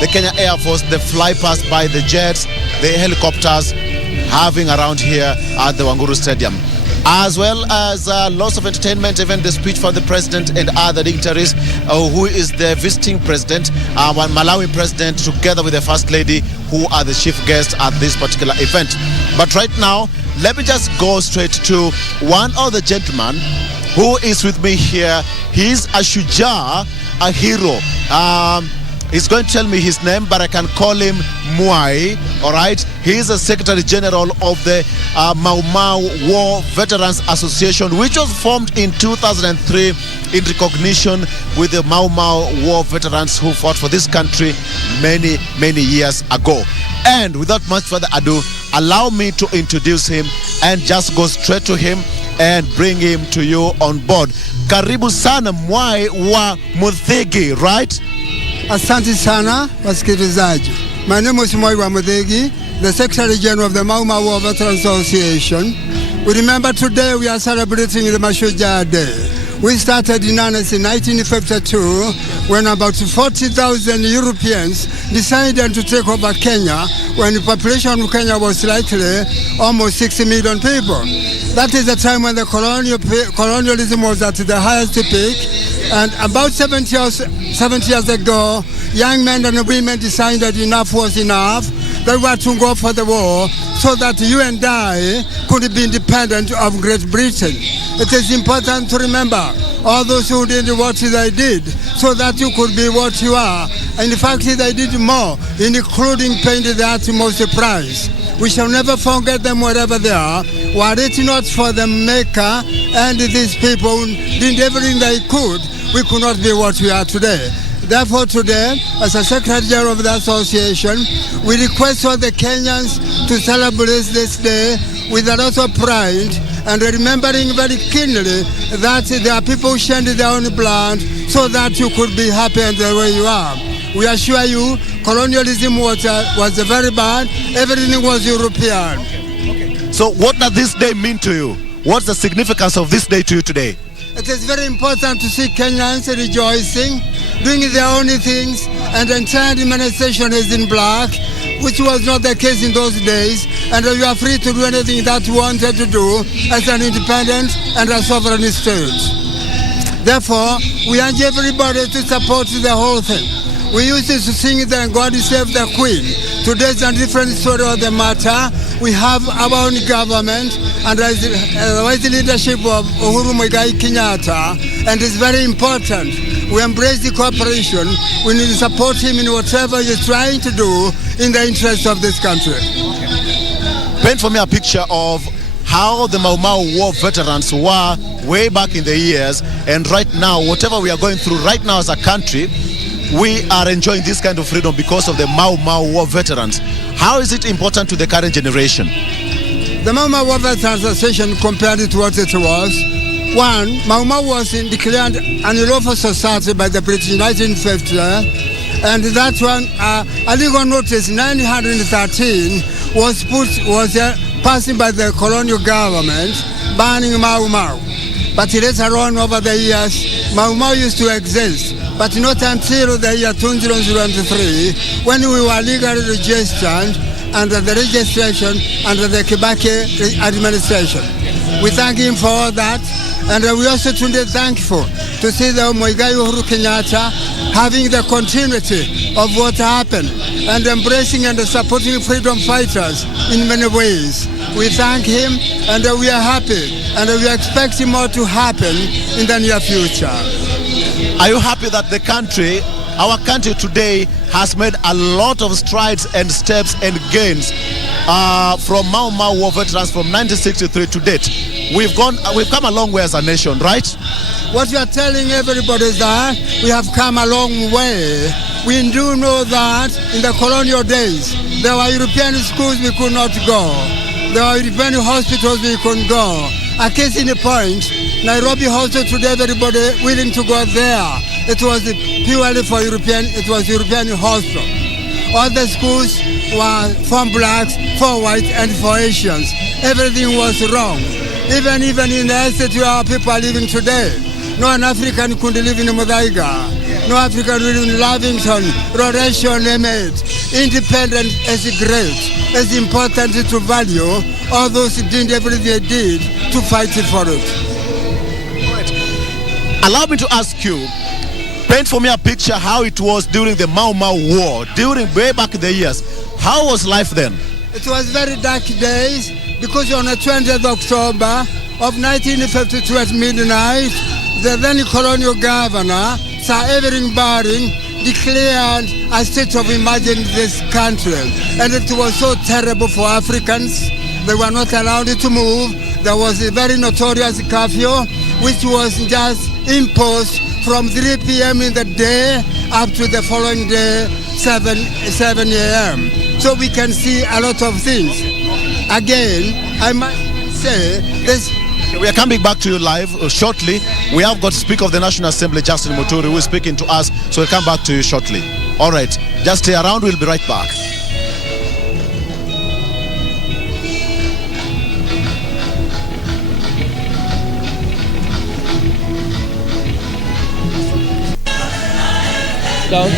the Kenya Air Force, the fly past by the jets, the helicopters, having around here at the Uhuru Stadium. As well as lots of entertainment, even the speech for the president and other dignitaries, who is the visiting president, Malawi president, together with the first lady, who are the chief guests at this particular event. But right now, let me just go straight to one of the gentlemen who is with me here. He's a Mashujaa, a hero. He's going to tell me his name, but I can call him Mwai. All right. He is the Secretary General of the Mau Mau War Veterans Association, which was formed in 2003 in recognition with the Mau Mau War veterans who fought for this country many, many years ago. And without much further ado, allow me to introduce him and just go straight to him and bring him to you on board. Karibu sana Mwai wa Muthigi, right? Asante sana wasikilizaji. My name is Mwai wa Muthigi, the Secretary General of the Mau Mau War Veterans Association. We remember today we are celebrating the Mashujaa Day. We started in earnest in 1952 when about 40,000 Europeans decided to take over Kenya when the population of Kenya was likely almost 60 million people. That is the time when the colonialism was at the highest peak. And about 70 years ago, young men and women decided enough was enough. They were to go for the war so that you and I could be independent of Great Britain. It is important to remember all those who did what they did so that you could be what you are. And in fact, they did more, including paying the utmost price. We shall never forget them wherever they are. Were it not for the Maker and these people did everything they could, we could not be what we are today. Therefore today, as a Secretary General of the Association, we request all the Kenyans to celebrate this day with a lot of pride and remembering very keenly that there are people who shed their own blood so that you could be happy in the way you are. We assure you, colonialism was very bad. Everything was European. Okay. So what does this day mean to you? What's the significance of this day to you today? It is very important to see Kenyans rejoicing, doing their own things, and the entire administration is in black, which was not the case in those days, and you are free to do anything that you wanted to do as an independent and a sovereign state. Therefore, we urge everybody to support the whole thing. We used to sing that God save the Queen. Today's a different story of the matter. We have our own government under the wise leadership of Uhuru Kenyatta, and it's very important. We embrace the cooperation. We need to support him in whatever he's trying to do in the interest of this country. Paint for me a picture of how the Mau Mau War veterans were way back in the years, and right now, whatever we are going through right now as a country, we are enjoying this kind of freedom because of the Mau Mau War veterans. How is it important to the current generation? The Mau Mau War Veterans Association compared it to what it was. One, Mau Mau was declared an unlawful society by the British in 1950, and that one, a legal notice 913 was passed by the colonial government banning Mau Mau. But later on, over the years, Mau Mau used to exist, but not until the year 2003, when we were legally registered under the registration under the Kibaki administration. We thank him for all that, and we also today thankful to see the Uhuru Kenyatta having the continuity of what happened and embracing and supporting freedom fighters in many ways. We thank him, and we are happy, and we are expecting more to happen in the near future. Are you happy that our country today has made a lot of strides and steps and gains from Mau Mau War veterans from 1963 to date? We've come a long way as a nation, right? What you are telling everybody is that we have come a long way. We do know that in the colonial days, there were European schools we could not go. There were European hospitals we couldn't go. A case in point, Nairobi Hospital today, everybody willing to go there. It was purely for European hospital. All the schools were for blacks, for whites, and for Asians. Everything was wrong. Even in the estate where our people are living today, no an African could live in Mudaiga. no African Union, Lavington, Rhodesia, Nemeth. Independence is great. It's important to value all those who did everything they did to fight for it. Right. Allow me to ask you, paint for me a picture how it was during the Mau Mau War, during way back in the years. How was life then? It was very dark days because on the 20th of October of 1952 at midnight, the then colonial governor, Sir Everin Baring, declared a state of emergency in this country. And it was so terrible for Africans. They were not allowed to move. There was a very notorious curfew, which was just imposed from 3 p.m. in the day up to the following day, 7 a.m. So we can see a lot of things. Again, I must say this. We are coming back to you live shortly. We have got Speaker of the National Assembly, Justin Muturi, who is speaking to us. So we'll come back to you shortly. All right, just stay around. We'll be right back. Down.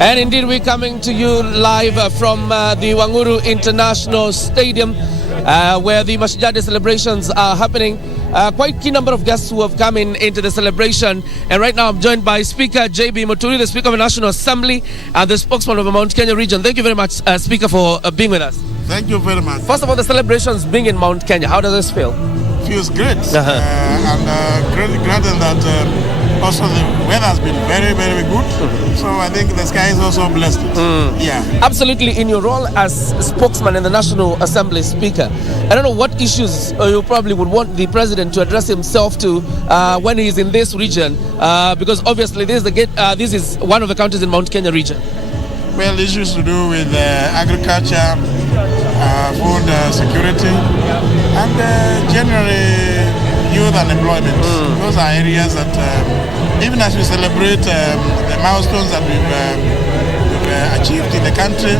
And indeed, we're coming to you live from the Uhuru International Stadium, where the Mashujaa Day celebrations are happening. Quite key number of guests who have come into the celebration. And right now I'm joined by Speaker J.B. Muturi, the Speaker of the National Assembly, and the spokesman of the Mount Kenya region. Thank you very much, Speaker, for being with us. Thank you very much. First of all, the celebrations being in Mount Kenya, how does this feel? Feels great. And granted that also the weather has been very, very good. So I think the sky is also blessed. Yeah. Absolutely. In your role as spokesman in the National Assembly Speaker, I don't know what issues you probably would want the President to address himself to when he's in this region, because obviously this is one of the counties in Mount Kenya region. Well, issues to do with agriculture, food security, and generally youth unemployment. Those are areas that, even as we celebrate the milestones that we've achieved in the country,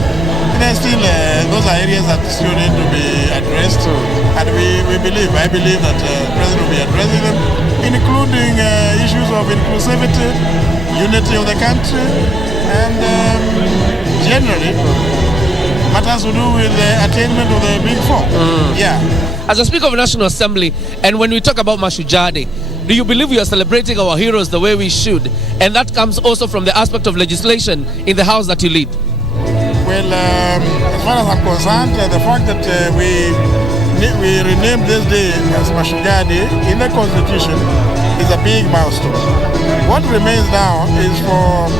there's still those are areas that still need to be addressed. And I believe that the President will be addressing them, including issues of inclusivity, unity of the country, and generally matters to do with the attainment of the Big Four. Yeah. As a Speaker of the National Assembly, and when we talk about Mashujaa Day, do you believe we are celebrating our heroes the way we should? And that comes also from the aspect of legislation in the House that you lead. Well, as far as I'm concerned, the fact that we renamed this day as Mashujaa Day in the Constitution is a big milestone. What remains now is for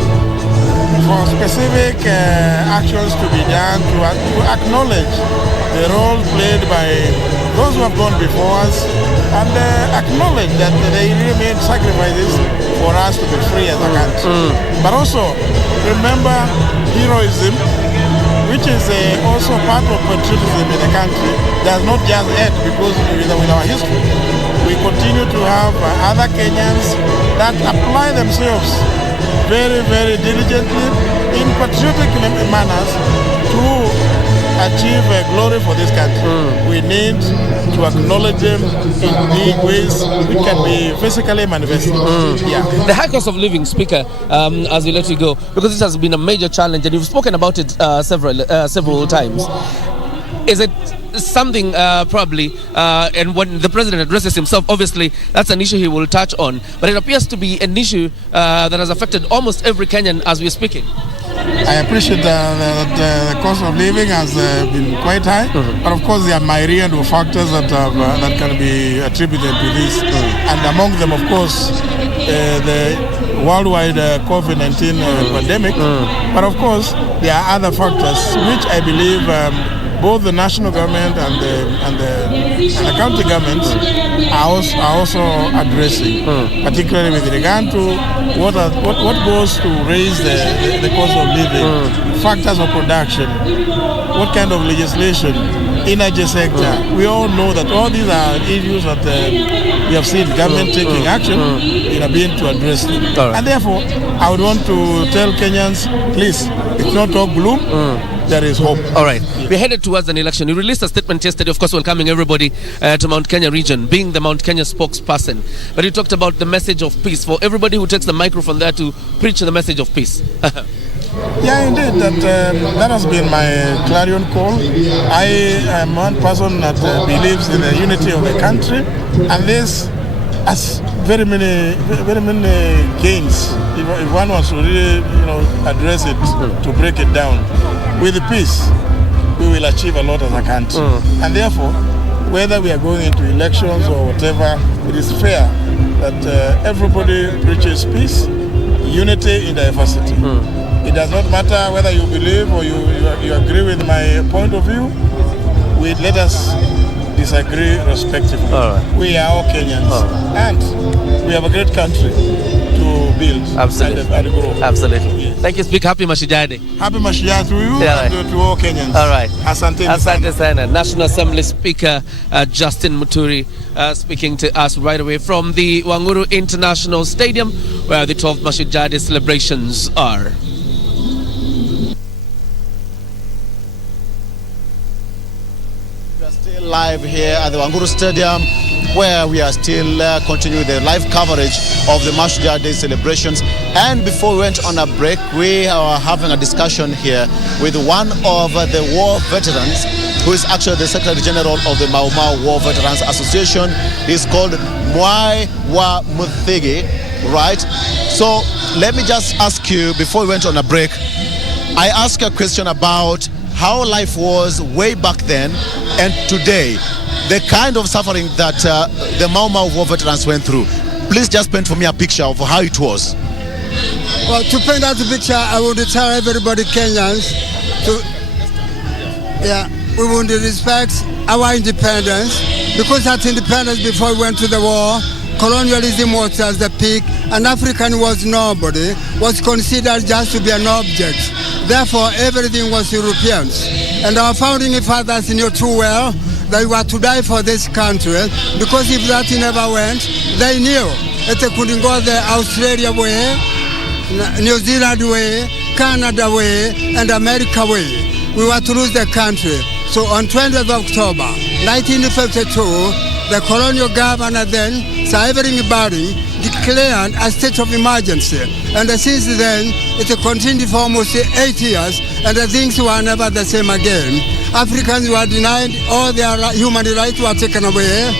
specific actions to be done to acknowledge the role played by those who have gone before us, and acknowledge that they really made sacrifices for us to be free as a country. But also remember heroism, which is also part of patriotism in the country, does not just end because with our history. We continue to have other Kenyans that apply themselves very, very diligently in patriotic manners to achieve glory for this country. We need to acknowledge them in big ways which can be physically manifested. Yeah. The high cost of living, Speaker, as we let you go, because this has been a major challenge and you've spoken about it several times. Is it something probably, and when the President addresses himself, obviously that's an issue he will touch on, but it appears to be an issue that has affected almost every Kenyan as we're speaking? I appreciate that the cost of living has been quite high, but of course there are myriad of factors that can be attributed to this, and among them, of course, the worldwide COVID-19 pandemic. But of course, there are other factors which I believe both the national government and the county governments are also addressing, particularly with regard to what goes to raise the cost of living, factors of production, what kind of legislation, energy sector. We all know that all these are issues that we have seen government taking action in a bid to address them. And therefore, I would want to tell Kenyans, please, it's not all gloom. there is hope. All right. We're headed towards an election. You released a statement yesterday, of course, welcoming everybody to Mount Kenya region, being the Mount Kenya spokesperson. But you talked about the message of peace for everybody who takes the microphone there to preach the message of peace. Yeah, indeed, that has been my clarion call. I am one person that believes in the unity of the country, and this has very many gains. If one was to really, address it, to break it down, with peace, we will achieve a lot as a country. And therefore, whether we are going into elections or whatever, it is fair that everybody preaches peace, unity in diversity. It does not matter whether you believe or you agree with my point of view. Let us disagree respectively. We are all Kenyans, and we have a great country to build. Absolutely. And grow. Absolutely. Yes. Thank you, Speaker. Happy Mashujaa Day. Happy Mashujaa to you and to all Kenyans. All right. Asante sana. National Assembly Speaker Justin Muturi speaking to us right away from the Uhuru International Stadium, where the 12th Mashujaa Day celebrations are. Still live here at the Uhuru Stadium, where we are still continuing the live coverage of the Mashujaa Day celebrations. And before we went on a break, we are having a discussion here with one of the war veterans, who is actually the Secretary General of the Mau Mau War Veterans Association. He's called Mwai wa Muthigi, right? So let me just ask you, before we went on a break, I asked you a question about how life was way back then and today, the kind of suffering that the Mau Mau war veterans went through. Please just paint for me a picture of how it was. Well, to paint out the picture, I would tell everybody, Kenyans, we would respect our independence, because that independence, before we went to the war, colonialism was at the peak, and African was nobody, was considered just to be an object. Therefore, everything was Europeans. And our founding fathers knew too well that we were to die for this country, because if that never went, they knew that they couldn't go the Australia way, New Zealand way, Canada way, and America way. We were to lose the country. So on 20th of October, 1952, the colonial governor then, Sir everybody, declared a state of emergency. And since then, it continued for almost 8 years, and things were never the same again. Africans were denied, all their human rights were taken away,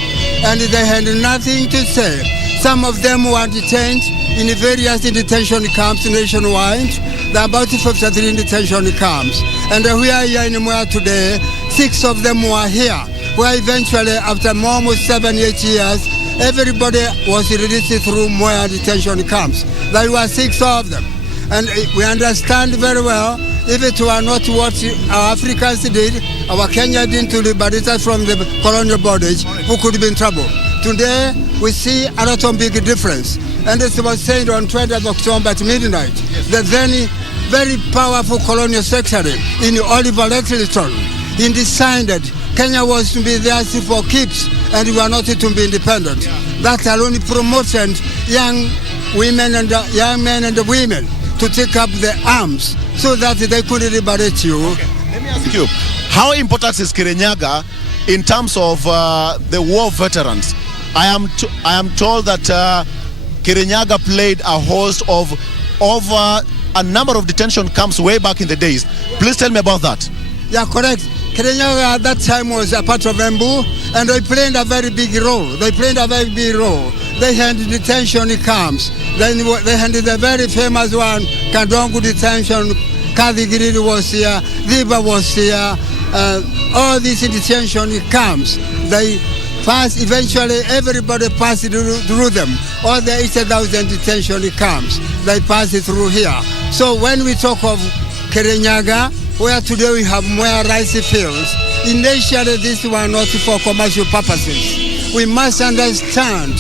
and they had nothing to say. Some of them were detained in various detention camps nationwide. There are about 53 detention camps. And we are here in Mwea today, 6 of them were here, where eventually, after almost 7-8 years, everybody was released through Mwea detention camps. There were 6 of them. And we understand very well, if it were not what our Africans did, our Kenya didn't liberate us from the colonial bondage, we could be in trouble. Today, we see a lot of big difference. And as I was saying on 20th October at midnight, the then very powerful colonial secretary in Oliver Lettleton, he decided Kenya was to be there for keeps, and we were not to be independent. That alone promoted young women and young men and women to take up the arms so that they could liberate you. Okay. Let me ask you, how important is Kirinyaga in terms of the war veterans? I am told that Kirinyaga played a host of over a number of detention camps way back in the days. Please tell me about that. Yeah, correct. Kirinyaga at that time was a part of Embu, and they played a very big role. They had detention camps. Then they had the very famous one, Kandongu detention, Kathigiri was here, Liba was here, all these detention camps. They passed, eventually everybody passed through them. All the 80,000 detention camps, they passed through here. So when we talk of Kirinyaga, where today we have more rice fields, initially these were not for commercial purposes. We must understand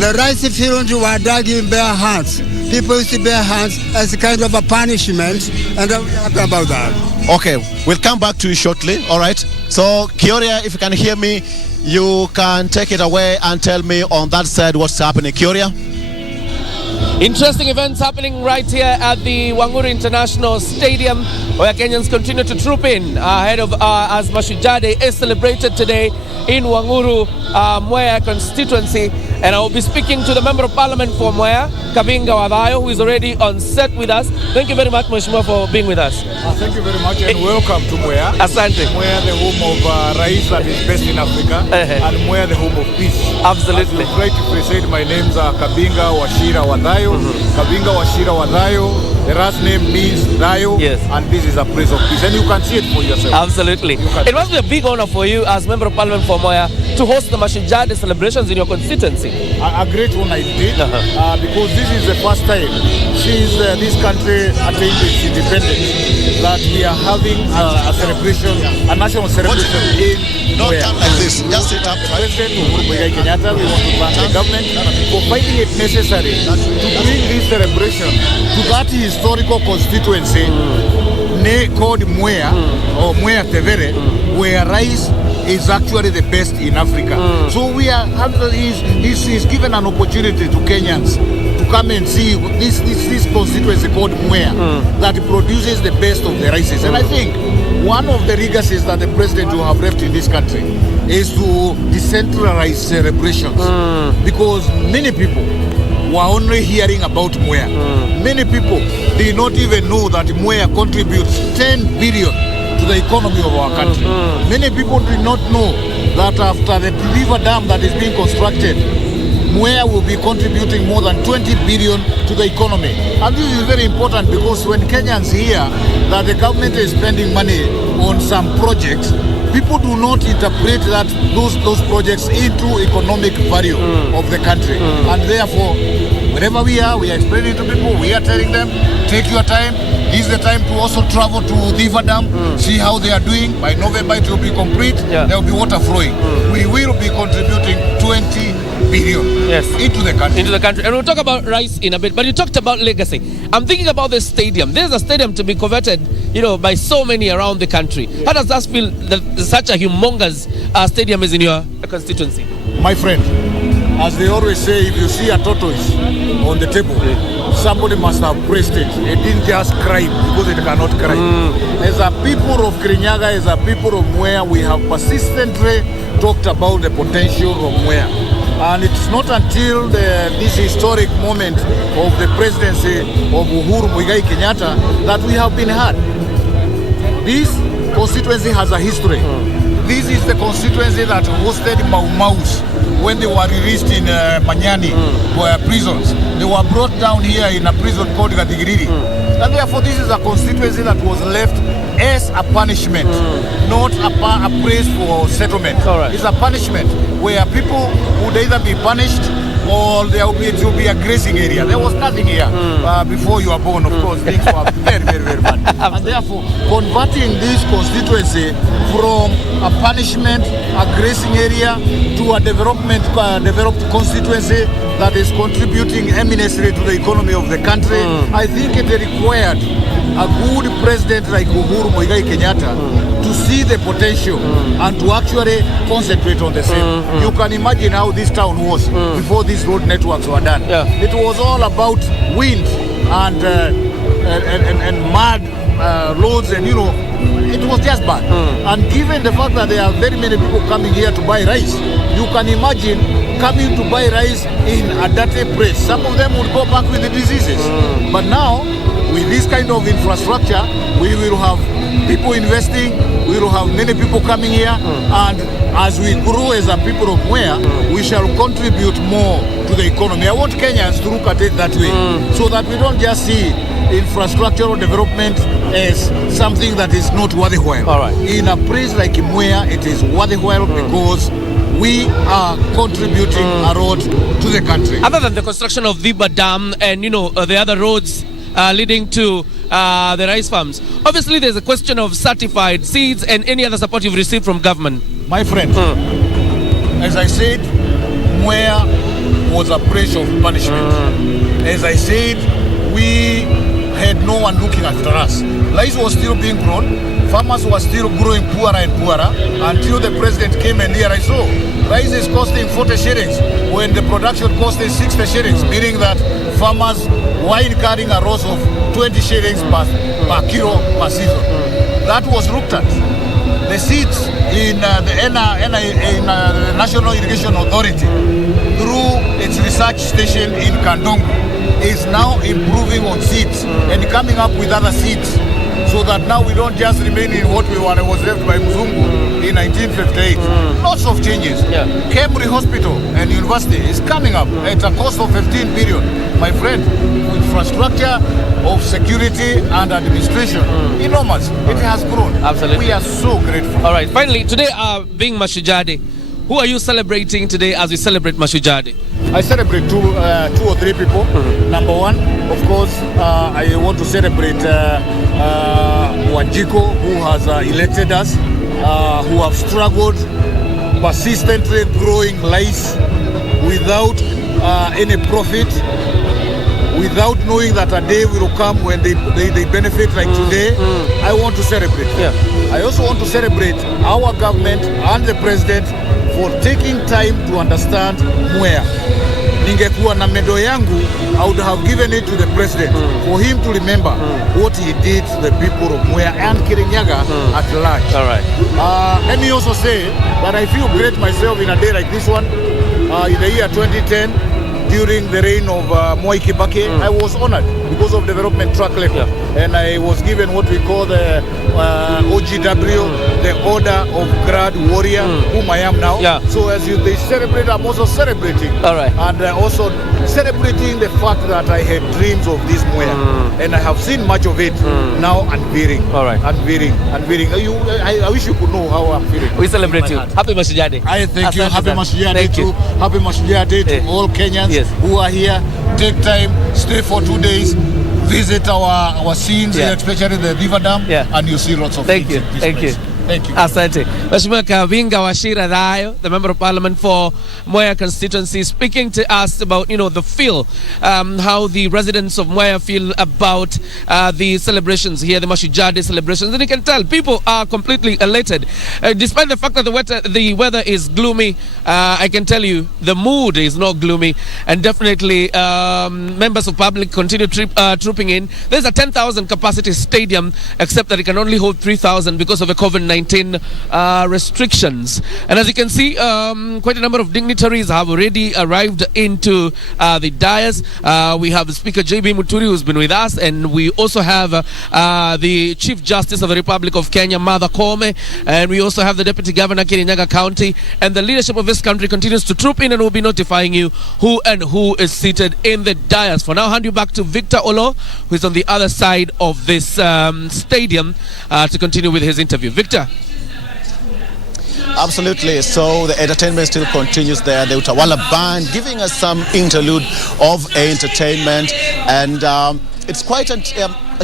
the rice fields were dug in bare hands. People used to bare hands as a kind of a punishment, and we're happy about that. Okay, we'll come back to you shortly, all right? So, Kioria, if you can hear me, you can take it away and tell me on that side what's happening. Kioria? Interesting events happening right here at the Uhuru International Stadium, where Kenyans continue to troop in ahead of as Mashujaa Day is celebrated today in Uhuru, Mwea constituency. And I will be speaking to the Member of Parliament for Mwea, Kabinga Wadayo, who is already on set with us. Thank you very much, Mheshimiwa, for being with us. Thank you very much and welcome to Mwea. Asante. Mwea, the home of Raila, that is best in Africa, and Mwea, the home of peace. Absolutely. As you try to present, my names are Kabinga Washira Wadayo. Kabinga Washira Wadayo. The last name means Dayo, yes. And this is a place of peace. And you can see it for yourself. Absolutely. It must be a big honor for you as Member of Parliament for Mwea to host the Mashujaa Day celebrations in your constituency. A great honor indeed, because this is the first time since this country attained its independence that we are having a celebration, a national celebration in Don't come like this. Just sit up. President Uhuru Kenyatta, we want to thank the government for finding it necessary to bring this celebration to that historical constituency called Mwea or Mwea Tevere, where rice is actually the best in Africa. So we are he's given an opportunity to Kenyans to come and see this constituency called Mwea that produces the best of the rices. And I think one of the legacies that the president will have left in this country is to decentralize celebrations, because many people were only hearing about Mwea. Many people did not even know that Mwea contributes 10 billion to the economy of our country. Many people did not know that after the river dam that is being constructed, Mwea will be contributing more than 20 billion to the economy. And this is very important, because when Kenyans hear that the government is spending money on some projects, people do not interpret that those projects into economic value of the country. And therefore, wherever we are explaining to people, we are telling them, take your time. This is the time to also travel to the river dam, see how they are doing. By November it will be complete. There will be water flowing. We will be contributing 20 billion into the country. And we'll talk about rice in a bit, but you talked about legacy. I'm thinking about this stadium. There's a stadium to be coveted, by so many around the country. How does that feel that such a humongous stadium is in your constituency? My friend, as they always say, if you see a tortoise on the table, somebody must have praised it. It didn't just cry because it cannot cry. As a people of Kirinyaga, as a people of Mwea, we have persistently talked about the potential of Mwea. And it's not until this historic moment of the presidency of Uhuru Kenyatta that we have been heard. This constituency has a history. This is the constituency that hosted Mau Maus when they were released in Manyani prisons. They were brought down here in a prison called Gatigiriri. And therefore this is a constituency that was left as a punishment, not a praise for settlement. It's a punishment where people would either be punished or it will be a grazing area. There was nothing here before you were born, of course. Things were very, very, very bad. And therefore, converting this constituency from a punishment, a grazing area, to a developed constituency that is contributing eminently to the economy of the country, I think it required a good president like Uhuru Kenyatta to see the potential and to actually concentrate on the same. You can imagine how this town was before these road networks were done. It was all about wind and mud roads, and it was just bad. And given the fact that there are very many people coming here to buy rice, you can imagine coming to buy rice in a dirty place. Some of them would go back with the diseases. But now, with this kind of infrastructure, we will have people investing, we will have many people coming here, and as we grow as a people of Mwea, we shall contribute more to the economy. I want Kenyans to look at it that way, so that we don't just see infrastructural development as something that is not worthwhile. In a place like Mwea, it is worthwhile because we are contributing a lot to the country. Other than the construction of the dam and the other roads leading to the rice farms, obviously there's a question of certified seeds and any other support you've received from government. My friend, as I said, Mwea was a place of punishment. As I said, we had no one looking after us. Rice was still being grown, farmers were still growing poorer and poorer until the president came and here I saw rice is costing 40 shillings when the production costing 60 shillings, meaning that farmers were incurring a loss of 20 shillings per kilo per season. That was looked at. The seeds in the National Irrigation Authority through its research station in Kandongo is now improving on seeds and coming up with other seeds, so that now we don't just remain in what was left by Mzungu in 1958. Lots of changes. Cambridge Hospital and University is coming up at a cost of 15 billion. My friend, infrastructure of security and administration, enormous. It has grown. Absolutely. We are so grateful. All right. Finally, today being Mashujaa Day, who are you celebrating today as we celebrate Mashujaa Day? I celebrate two or three people. Number one, of course, I want to celebrate Wanjiko, who has elected us, who have struggled persistently growing rice without any profit, without knowing that a day will come when they benefit like today. I want to celebrate. I also want to celebrate our government and the president for taking time to understand Mwea. Ningekuwa na medal yangu, I would have given it to the president for him to remember what he did to the people of Mwea and Kirinyaga at large. All right. Let me also say that I feel great myself in a day like this one. In the year 2010, during the reign of Mwai Kibaki, I was honored because of development track record. And I was given what we call the OGW, the Order of Grand Warrior, whom I am now. So as they celebrate, I'm also celebrating. All right. And also celebrating the fact that I had dreams of this Mwea. And I have seen much of it now unveiling. All right. Unveiling. I wish you could know how I'm feeling. We celebrate you. Happy Mashujaa Day. I thank you. Happy Mashujaa Day to Happy Mashujaa Day to all Kenyans who are here. Take time, stay for 2 days, visit our scenes, especially the river dam, and you see lots of things. Thank you. Asante. Mheshimiwa Kavinga Wachira Rayo, the Member of Parliament for Mwea constituency, speaking to us about, the feel, how the residents of Mwea feel about the celebrations here, the Mashujaa Day celebrations. And you can tell people are completely elated. Despite the fact that the weather is gloomy, I can tell you the mood is not gloomy. And definitely members of public continue trooping in. There's a 10,000 capacity stadium, except that it can only hold 3,000 because of the COVID-19 restrictions. And as you can see, quite a number of dignitaries have already arrived into the dais. We have Speaker J.B. Muturi, who's been with us, and we also have the Chief Justice of the Republic of Kenya, Martha Koome, and we also have the Deputy Governor, Kirinyaga County, and the leadership of this country continues to troop in and will be notifying you who is seated in the dais. For now, I'll hand you back to Victor Olo, who is on the other side of this stadium to continue with his interview. Victor. Absolutely. So the entertainment still continues there. The Utawala Band giving us some interlude of entertainment, and it's quite a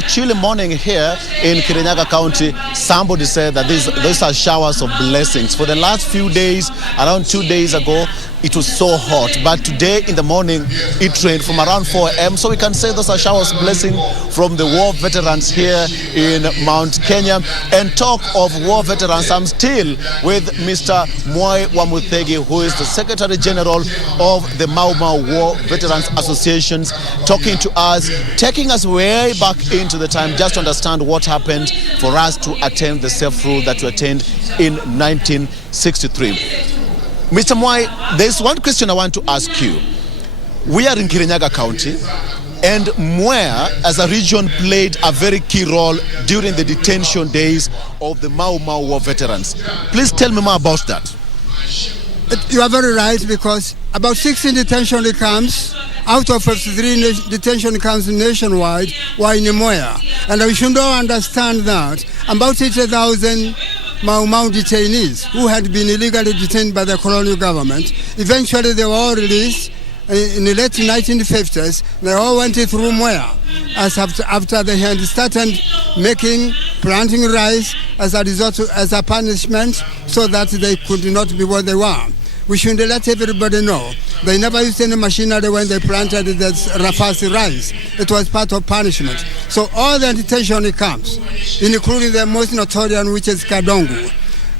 chilly morning here in Kirinyaga County. Somebody said that these are showers of blessings. For the last few days, around 2 days ago, it was so hot, but today in the morning it rained from around 4 a.m. So we can say those are showers of blessing from the war veterans here in Mount Kenya. And talk of war veterans, I'm still with Mr. Mwai Wamutegi, who is the Secretary General of the Mau Mau War Veterans Associations, talking to us, taking us way back into the time just to understand what happened for us to attain the self-rule that we attained in 1963. Mr. Mwai, there's one question I want to ask you. We are in Kirinyaga County, and Mwea as a region played a very key role during the detention days of the Mau Mau War veterans. Please tell me more about that. You are very right, because about 16 detention camps out of 53 detention camps nationwide were in Mwea. And we should all understand that about 80,000 Mau Mau detainees who had been illegally detained by the colonial government, eventually they were all released in the late 1950s. They all went through Mwea after they had started planting rice as a result, as a punishment, so that they could not be what they were. We should let everybody know they never used any machinery when they planted the Rafasi rice. It was part of punishment. So all the detention camps including the most notorious, which is Kadongo.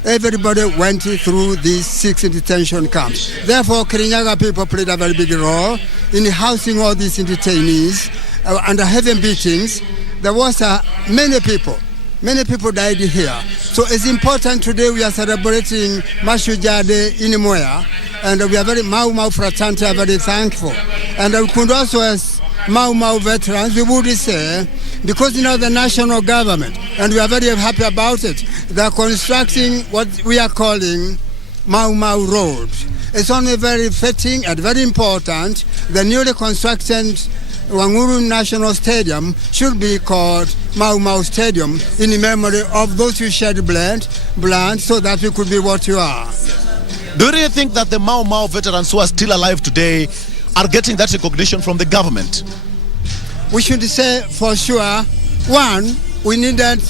Everybody went through these 6 detention camps. Therefore, Kirinyaga people played a very big role in housing all these detainees under heavy beatings. There was many people died here. So it's important today we are celebrating Mashujaa Day in Moya, and we are very Mau fraternity are very thankful. And we could also, as Mau veterans, we would say, because the national government, and we are very happy about it, they are constructing what we are calling Mau Road. It's only very fitting and very important. The newly constructed Uhuru National Stadium should be called Mau Stadium in memory of those who shed blood so that we could be what you are. Do you think that the Mau veterans who are still alive today are getting that recognition from the government? We should say for sure, one, we needed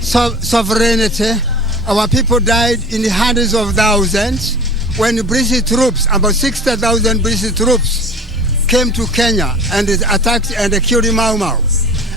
sovereignty. Our people died in the hundreds of thousands when the British troops, about 60,000 British troops, came to Kenya and attacked and killed Mau.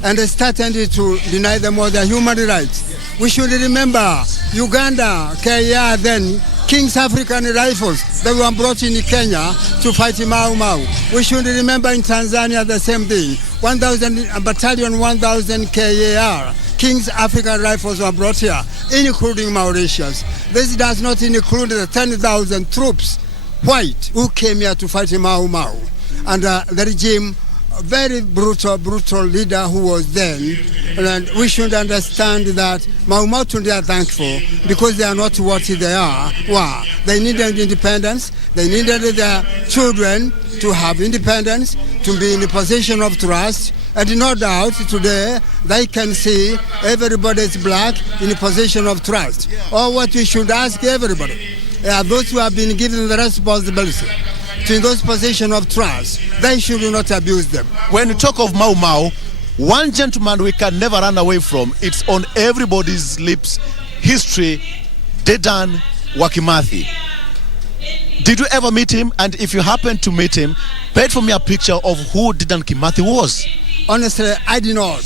And they started to deny them all their human rights. We should remember Uganda, Kenya, then King's African Rifles, they were brought in Kenya to fight Mau. We should remember in Tanzania the same thing. 1,000 battalion, 1,000 KAR, King's African Rifles were brought here, including Mauritius. This does not include the 10,000 troops, white, who came here to fight Mau. And the regime, very brutal leader who was then, and we should understand that Mau today are thankful because they are not what they are. Wow. They needed independence. They needed their children to have independence, to be in a position of trust. And no doubt today they can see everybody is black in a position of trust. Or what we should ask everybody, those who have been given the responsibility in those positions of trust, they should not abuse them. When you talk of Mau, one gentleman we can never run away from, it's on everybody's lips, history, Dedan Wakimathi. Did you ever meet him? And if you happen to meet him, paint for me a picture of who Dedan Kimathi was. Honestly, I did not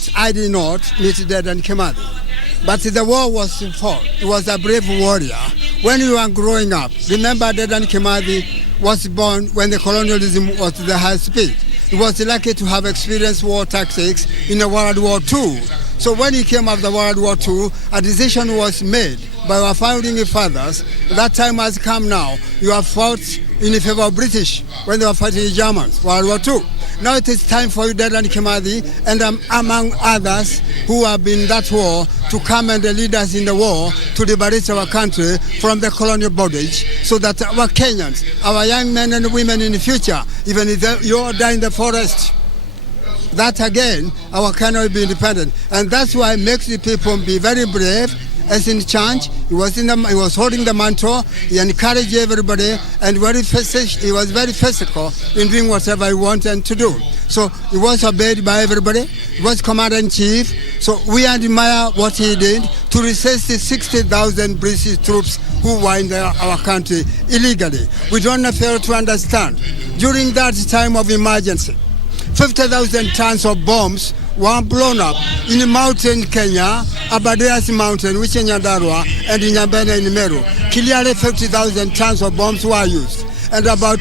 meet Dedan Kimathi. But the war was fought. He was a brave warrior. When you were growing up, remember Dedan Kimathi was born when the colonialism was at the high speed. He was lucky to have experienced war tactics in World War II. So when he came after World War II, a decision was made by our founding fathers. That time has come now. You have fought in favor of British when they were fighting the Germans, World War II. Now it is time for you, Dedan Kimathi, and among others who have been in that war, to come and lead us in the war to liberate our country from the colonial bondage, so that our Kenyans, our young men and women in the future, even if you die in the forest, that again, our country will be independent. And that's why it makes the people be very brave. As in church, he was holding the mantle, he encouraged everybody, and he was very physical in doing whatever he wanted to do. So he was obeyed by everybody, he was commander-in-chief, so we admire what he did to resist the 60,000 British troops who were in our country illegally. We don't fail to understand, during that time of emergency, 50,000 tons of bombs were blown up in the mountain Kenya, Aberdares Mountain, which is Nyandarua, and in Nyambene in Meru. Clearly 50,000 tons of bombs were used, and about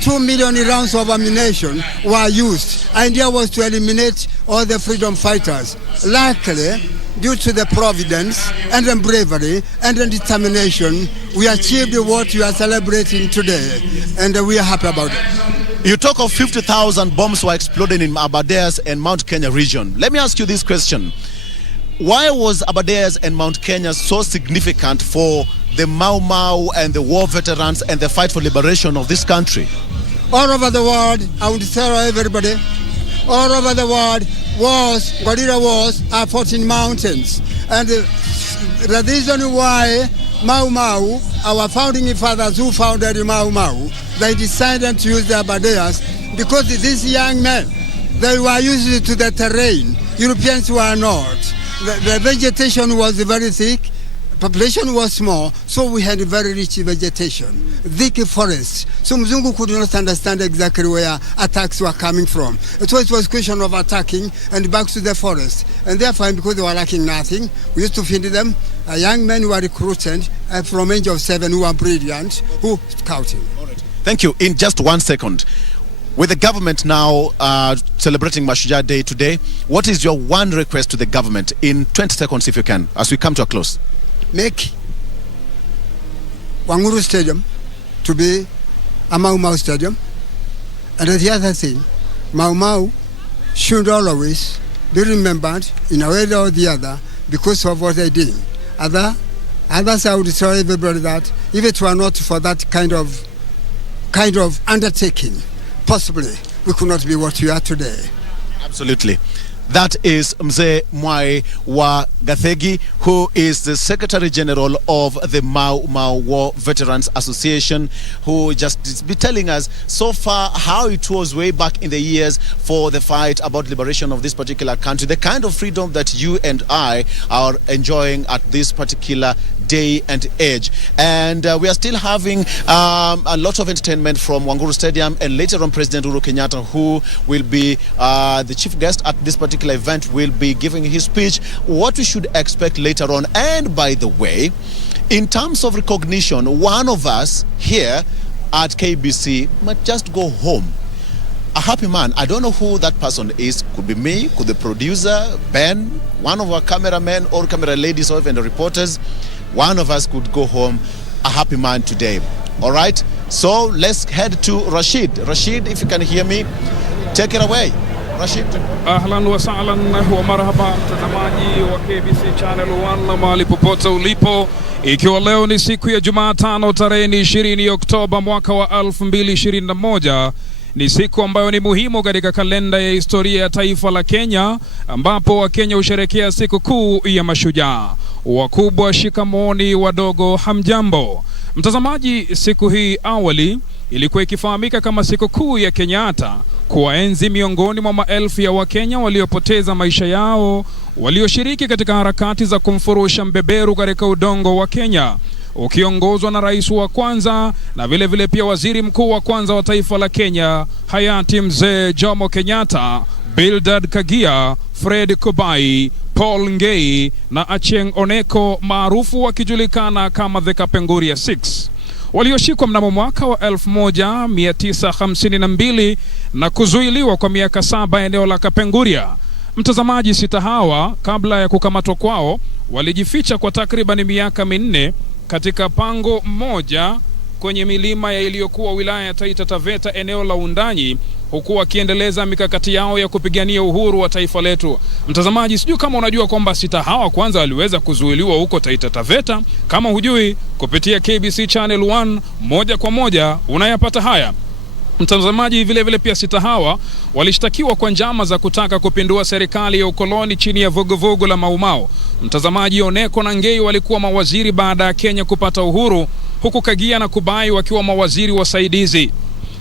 2 million rounds of ammunition were used. Idea was to eliminate all the freedom fighters. Luckily, due to the providence and the bravery and the determination, we achieved what we are celebrating today, and we are happy about it. You talk of 50,000 bombs were exploded in Aberdares and Mount Kenya region. Let me ask you this question. Why was Aberdares and Mount Kenya so significant for the Mau and the war veterans and the fight for liberation of this country? All over the world, I would tell everybody, all over the world, guerrilla wars are fought in mountains. And the reason why Mau, our founding fathers who founded Mau, they decided to use the Aberdares because these young men, they were used to the terrain. Europeans were not. The vegetation was very thick, population was small, so we had very rich vegetation, thick forests. So Mzungu could not understand exactly where attacks were coming from. It was a question of attacking and back to the forest. And therefore, because they were lacking nothing, we used to feed them. Young men were recruited from age of 7 who were brilliant, who scouting. Thank you. In just 1 second, with the government now celebrating Mashujaa Day today, what is your one request to the government in 20 seconds, if you can, as we come to a close? Make Uhuru Stadium to be a Mau Mau Stadium. And the other thing, Mau Mau should always be remembered in a way or the other because of what they did. Others I would tell everybody that if it were not for that kind of undertaking, possibly we could not be what we are today. Absolutely. That is Mzee Mwai wa Gathegi, who is the Secretary General of the Mau Mau War Veterans Association, who just be telling us so far how it was way back in the years for the fight about liberation of this particular country, the kind of freedom that you and I are enjoying at this particular day and age. And we are still having a lot of entertainment from Uhuru Stadium, and later on President Uhuru Kenyatta, who will be the chief guest at this particular event, will be giving his speech, what we should expect later on. And by the way, in terms of recognition, one of us here at KBC might just go home a happy man. I don't know who that person is. Could be me, could be the producer, Ben, one of our cameramen or camera ladies, or even the reporters. One of us could go home a happy man today. All right, so let's head to Rashid. Rashid, if you can hear me, take it away. Rashid. Ahlan wa sahlan wa marhaba mtazamaji wa KBC Channel 1 mahali popote ulipo, ikiwa leo ni siku ya Jumatano tarehe 20 Oktoba mwaka wa 2021. Ni siku ambayo ni muhimu katika kalenda ya historia ya taifa la Kenya, ambapo Wakenya husherehekea siku kuu ya Mashujaa. Wakubwa shikamoni, wadogo hamjambo. Mtazamaji, siku hii awali ilikuwa ikifahamika kama siku kuu ya Kenyatta, kuwaenzi miongoni mwa maelfu ya Wakenya waliopoteza maisha yao, walioshiriki katika harakati za kumfurusha mbeberu katika udongo wa Kenya, ukiongozwa na rais wa kwanza na vile vile pia waziri mkuu wa kwanza wa taifa la Kenya, hayati Mzee Jomo Kenyatta, Bildad Kagia, Fred Kubai, Paul Ngei na Achieng Oneko, maarufu wakijulikana kama the Kapenguria 6, walioshikwa mnamo mwaka wa 1952 na kuzuiliwa kwa miaka 7 eneo la Kapenguria. Mtazamaji, sita hawa kabla ya kukamatwa kwao walijificha kwa takriban miaka 4 katika pango moja kwenye milima ya iliyokuwa wilaya ya Taita Taveta, eneo la Undanyi, huku wakiendeleza mikakati yao ya kupigania uhuru wa taifa letu. Mtazamaji, sijui kama unajua kwamba sita hawa kwanza waliweza kuzuiliwa huko Taita Taveta. Kama hujui, kupitia KBC Channel 1 moja kwa moja unayapata haya. Mtazamaji, vile vile pia sita hawa walishtakiwa kwa njama za kutaka kupindua serikali ya ukoloni chini ya vuguvugu la Mau Mau. Mtazamaji, Oneko na Ngei walikuwa mawaziri baada ya Kenya kupata uhuru, huku Kagia na Kubai wakiwa mawaziri wasaidizi.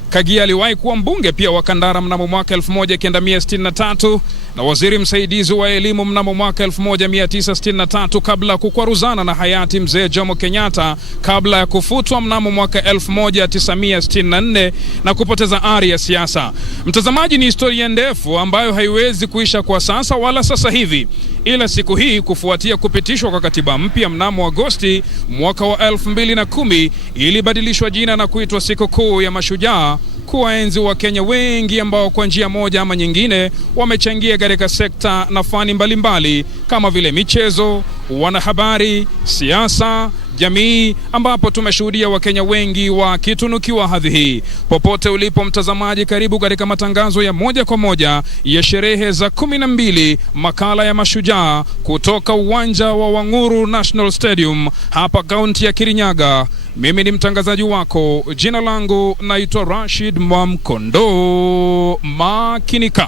Kagia aliwahi kuwa mbunge pia wa Kandara mnamo mwaka 1963 na waziri msaidizi wa elimu mnamo mwaka 1963 kabla kukwaruzana na hayati Mzee Jomo Kenyatta kabla ya kufutwa mnamo mwaka 1964 na kupoteza ari ya siasa. Mtazamaji, ni historia ndefu ambayo haiwezi kuisha kwa sasa wala sasa hivi, ila siku hii kufuatia kupitishwa kwa katiba mpya mnamo Agosti mwaka wa 2010 ilibadilishwa jina na kuitwa siku kuu ya Mashujaa, kuwaenzi wa Kenya wengi ambao kwa njia moja ama nyingine wamechangia katika sekta na fani mbalimbali kama vile michezo, wanahabari, siasa, jamii, ambapo tumeshuhudia Wakenya wengi wakitunukiwa hadhi hii. Popote ulipo mtazamaji, karibu katika matangazo ya moja kwa moja ya sherehe za 12 makala ya Mashujaa kutoka uwanja wa Uhuru National Stadium hapa kaunti ya Kirinyaga. Mimi ni mtangazaji wako, jina langu naitwa Rashid Mwamkondo. Makinika.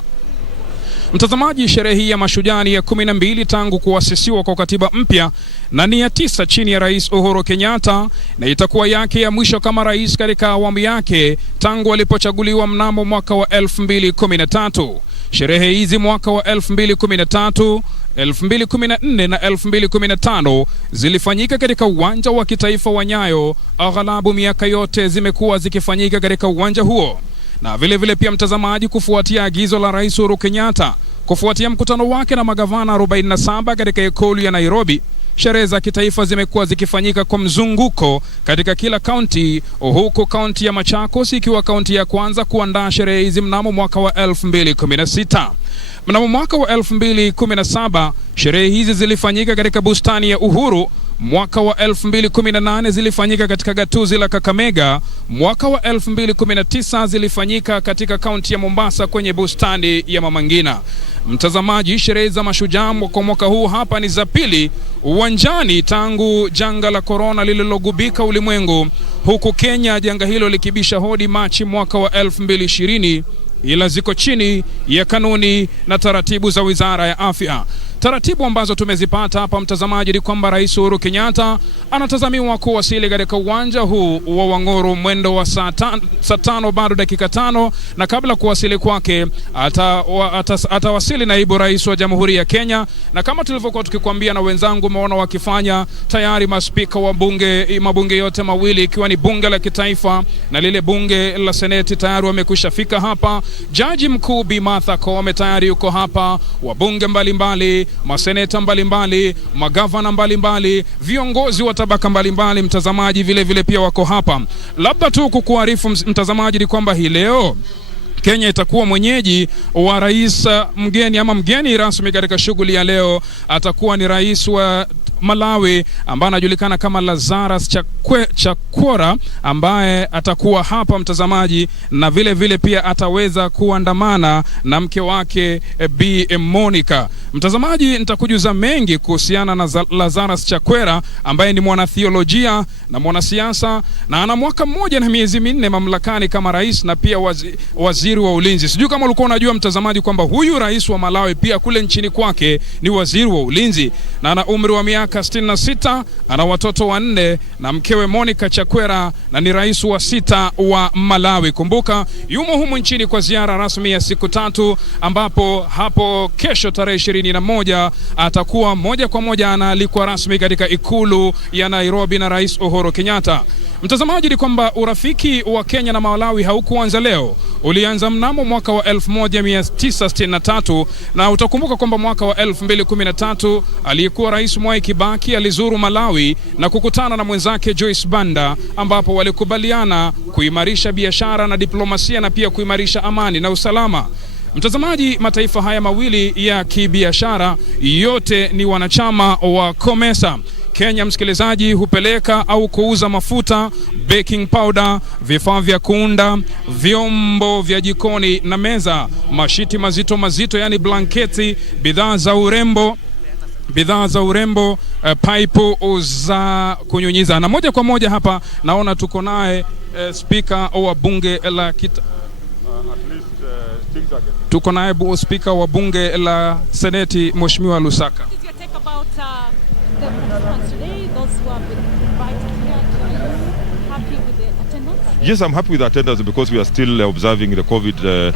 Mtazamaji, sherehe ya Mashujaa ni ya 12 tangu kuasisiwa kwa katiba mpya na ni ya 9 chini ya Rais Uhuru Kenyatta, na itakuwa yake ya mwisho kama rais katika awamu yake tangu alipochaguliwa mnamo mwaka wa 2013. Sherehe hizi mwaka wa 2013 2014 na 2015 zilifanyika katika uwanja wa kitaifa wa Nyayo. Aghalabu miaka yote zimekuwa zikifanyika katika uwanja huo. Na vile vile pia mtazamaji, kufuatia agizo la Rais Uhuru Kenyatta, kufuatia mkutano wake na magavana 47 katika ikulu ya Nairobi, sherehe za kitaifa zimekuwa zikifanyika kwa mzunguko katika kila kaunti, huku kaunti ya Machakos ikiwa kaunti ya kwanza kuandaa sherehe hizi mnamo mwaka wa 2016. Mnamo mwaka wa 2017 sherehe hizi zilifanyika katika bustani ya Uhuru. Mwaka wa 2018 zilifanyika katika gatuzi la Kakamega. Mwaka wa 2019 zilifanyika katika kaunti ya Mombasa kwenye bustani ya Mama Ngina. Mtazamaji, sherehe za Mashujaa kwa mwaka huu hapa ni za pili uwanjani tangu janga la corona lililogubika ulimwengu, huku Kenya janga hilo likibisha hodi Machi mwaka wa 2020, ila ziko chini ya kanuni na taratibu za Wizara ya Afya. Taratibu ambazo tumezipata hapa mtazamaji ni kwamba Rais Uhuru Kenyatta anatazamiwa kuwasili katika uwanja huu wa Wanguru mwendo wa saa 5 bado dakika 5, na kabla kuwasili kwake atawasili naibu rais wa Jamhuri ya Kenya. Na kama tulivyokuwa tukikwambia na wenzangu umeona wakifanya tayari, maspika wa mabunge yote mawili, ikiwa ni bunge la kitaifa na lile bunge la seneti, tayari wamekwisha fika hapa. Jaji mkuu Bi Martha Koome tayari yuko hapa, wabunge mbalimbali, maseneta mbalimbali, magavana mbalimbali, viongozi wa tabaka mbalimbali mtazamaji vile vile pia wako hapa. Labda tu kukuarifu mtazamaji ni kwamba hii leo Kenya itakuwa mwenyeji wa rais mgeni ama mgeni rasmi katika shughuli ya leo. Atakuwa ni rais wa Malawi ambaye anajulikana kama Lazarus Chakwera, ambaye atakuwa hapa mtazamaji, na vile vile pia ataweza kuandamana na mke wake Bi Monica. Mtazamaji, nitakujuza mengi kuhusiana na Lazarus Chakwera ambaye ni mwanatheolojia na mwanasiasa, na ana mwaka mmoja na miezi 4 mamlakani kama rais na pia waziri wa ulinzi. Sijui kama ulikuwa unajua mtazamaji kwamba huyu rais wa Malawi pia kule nchini kwake ni waziri wa ulinzi, na ana umri wa miaka 66, ana watoto 4 na mkewe Monica Chakwera, na ni rais wa 6 wa Malawi. Kumbuka yumo humu nchini kwa ziara rasmi ya siku 3, ambapo hapo kesho tarehe 21 atakuwa moja kwa moja anaalikwa rasmi katika ikulu ya Nairobi na Rais Uhuru Kenyatta. Mtazamaji, ni kwamba urafiki wa Kenya na Malawi haukuanza leo, ulianza mnamo mwaka wa 1963, na utakumbuka kwamba mwaka wa 2013 aliyekuwa rais Mwai Kibaki alizuru Malawi na kukutana na mwenzake Joyce Banda, ambapo walikubaliana kuimarisha biashara na diplomasia na pia kuimarisha amani na usalama. Mtazamaji, mataifa haya mawili ya kibiashara yote ni wanachama wa COMESA. Kenya msikilizaji hupeleka au kuuza mafuta, baking powder, vifaa vya kuunda, vyombo vya jikoni na meza, mashiti mazito yani blanketi, bidhaa za urembo, pipe za kunyunyiza. Na moja kwa moja hapa naona tuko naye speaker wa bunge la tuko naye speaker wa bunge la seneti Mheshimiwa Lusaka. The participants today, those who have been invited here, are you happy with the attendance? Yes, I'm happy with the attendance because we are still observing the COVID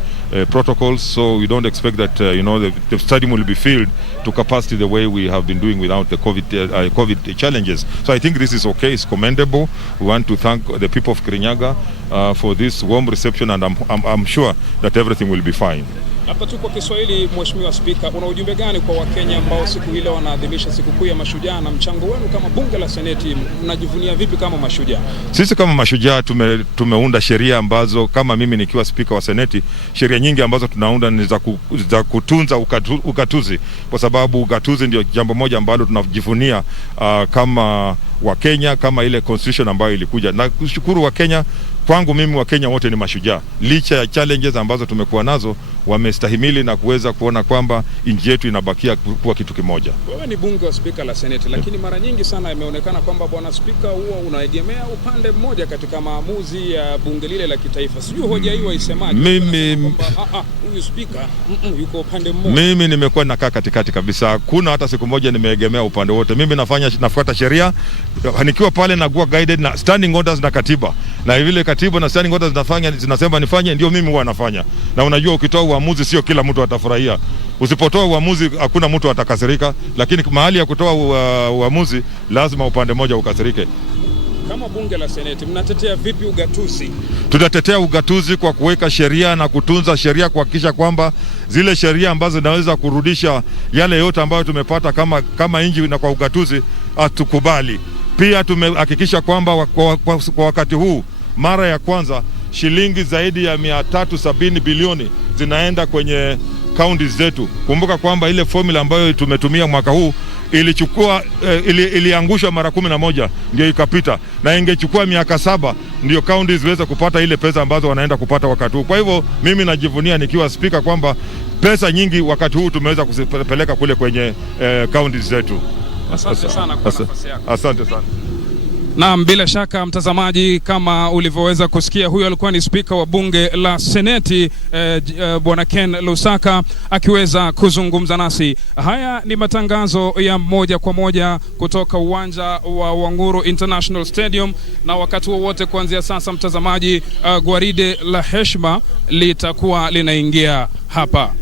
protocols, so we don't expect that the stadium will be filled to capacity the way we have been doing without the COVID challenges. So I think this is okay, it's commendable. We want to thank the people of Kirinyaga for this warm reception, and I'm sure that everything will be fine. Hapa tu kwa Kiswahili, Mheshimiwa Spika, una ujumbe gani kwa Wakenya ambao siku ile wanaadhimisha sikukuu ya Mashujaa, na mchango wenu kama bunge la seneti mnajivunia vipi kama Mashujaa? Sisi kama Mashujaa tumeunda sheria ambazo, kama mimi nikiwa spika wa seneti, sheria nyingi ambazo tunaunda ni za kutunza ukatuzi, kwa sababu ukatuzi ndio jambo moja ambalo tunajivunia kama Wakenya, kama ile constitution ambayo ilikuja. Na kushukuru Wakenya, kwangu mimi Wakenya wote ni mashujaa. Licha ya challenges ambazo tumekuwa nazo, wamestahimili na kuweza kuona kwamba nchi yetu inabakia kuwa kitu kimoja. Wewe ni bunge wa spika la seneti, lakini mara nyingi sana imeonekana kwamba bwana spika huwa unaegemea upande mmoja katika maamuzi ya bunge lile la kitaifa. Sijui hoja hiyo isemaje? Huyu spika yuko upande mmoja. Mimi nimekuwa nakaa katikati kabisa. Hakuna hata siku moja nimeegemea upande wote. Mimi nafuata sheria, nikiwa pale na kuwa guided na standing orders na katiba. Na vile katiba na standing orders zinasema nifanye, ndio mimi huwa nafanya. Na unajua ukitoa uamuzi sio kila mtu atafurahia. Usipotoa uamuzi hakuna mtu atakasirika, lakini mahali ya kutoa uamuzi lazima upande moja ukasirike. Kama bunge la Seneti, mnatetea vipi ugatuzi? Tutatetea ugatuzi kwa kuweka sheria na kutunza sheria, kuhakikisha kwamba zile sheria ambazo zinaweza kurudisha yale yote ambayo tumepata kama nchi na kwa ugatuzi atukubali. Pia tumehakikisha kwamba kwa wakati huu mara ya kwanza shilingi zaidi ya 370 bilioni zinaenda kwenye counties zetu. Kumbuka kwamba ile formula ambayo tumetumia mwaka huu iliangushwa mara 11 ndio ikapita, na ingechukua miaka 7 ndio counties ziweze kupata ile pesa ambazo wanaenda kupata wakati huu. Kwa hivyo mimi najivunia nikiwa speaker kwamba pesa nyingi wakati huu tumeweza kuzipeleka kule kwenye counties zetu. Asante sana kwa nafasi yako. Asante sana. Naam, bila shaka mtazamaji, kama ulivyoweza kusikia, huyo alikuwa ni spika wa bunge la Seneti Bwana Ken Lusaka akiweza kuzungumza nasi. Haya ni matangazo ya moja kwa moja kutoka uwanja wa Uhuru International Stadium, na wakati wowote kuanzia sasa mtazamaji, gwaride la heshima litakuwa linaingia hapa.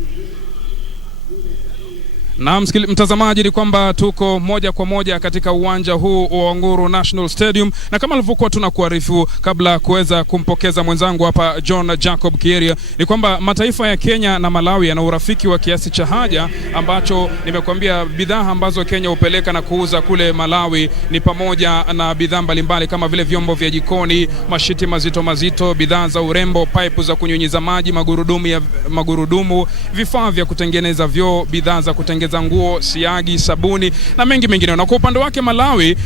Na mtazamaji, ni kwamba tuko moja kwa moja katika uwanja huu wa Uhuru National Stadium, na kama alivyokuwa tunakuarifu kabla kuweza kumpokeza mwenzangu hapa John Jacob Kieria, ni kwamba mataifa ya Kenya na Malawi yana urafiki wa kiasi cha haja ambacho nimekuambia bidhaa ambazo Kenya hupeleka na kuuza kule Malawi ni pamoja na bidhaa mbalimbali kama vile vyombo vya jikoni, mashiti mazito, bidhaa za urembo, pipe za kunyunyiza maji, magurudumu, vifaa vya kutengeneza vyoo, bidhaa za kutengeneza nguo, siagi, sabuni na mengi mengine. Na kwa upande wake Malawi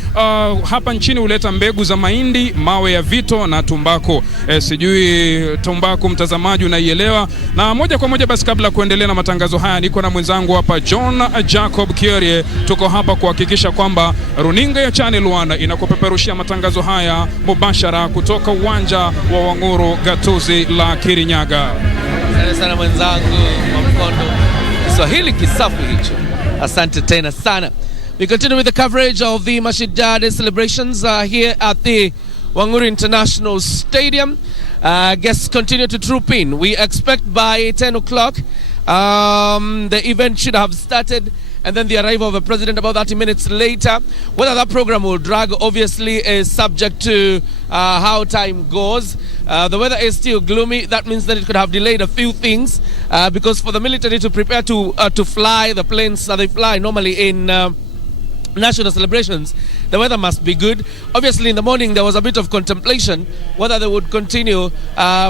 hapa nchini huleta mbegu za mahindi, mawe ya vito na tumbako. Sijui tumbako mtazamaji unaielewa. Na moja kwa moja basi, kabla kuendelea na matangazo haya, niko na mwenzangu hapa John Jacob Kierie. Tuko hapa kuhakikisha kwamba runinga ya Channel 1 inakupeperushia matangazo haya mubashara kutoka uwanja wa Uhuru gatuzi la Kirinyaga. Asante sana mwenzangu wa mkondo Swahili kisafu hicho. Asante tena sana. We continue with the coverage of the Mashujaa celebrations here at the Uhuru International Stadium. Guests continue to troop in. We expect by 10 o'clock the event should have started, and then the arrival of the president about 30 minutes later. Whether that program will drag obviously is subject to how time goes. The weather is still gloomy. That means that it could have delayed a few things because for the military to prepare to fly the planes that they fly normally in national celebrations, the weather must be good. Obviously in the morning there was a bit of contemplation whether they would continue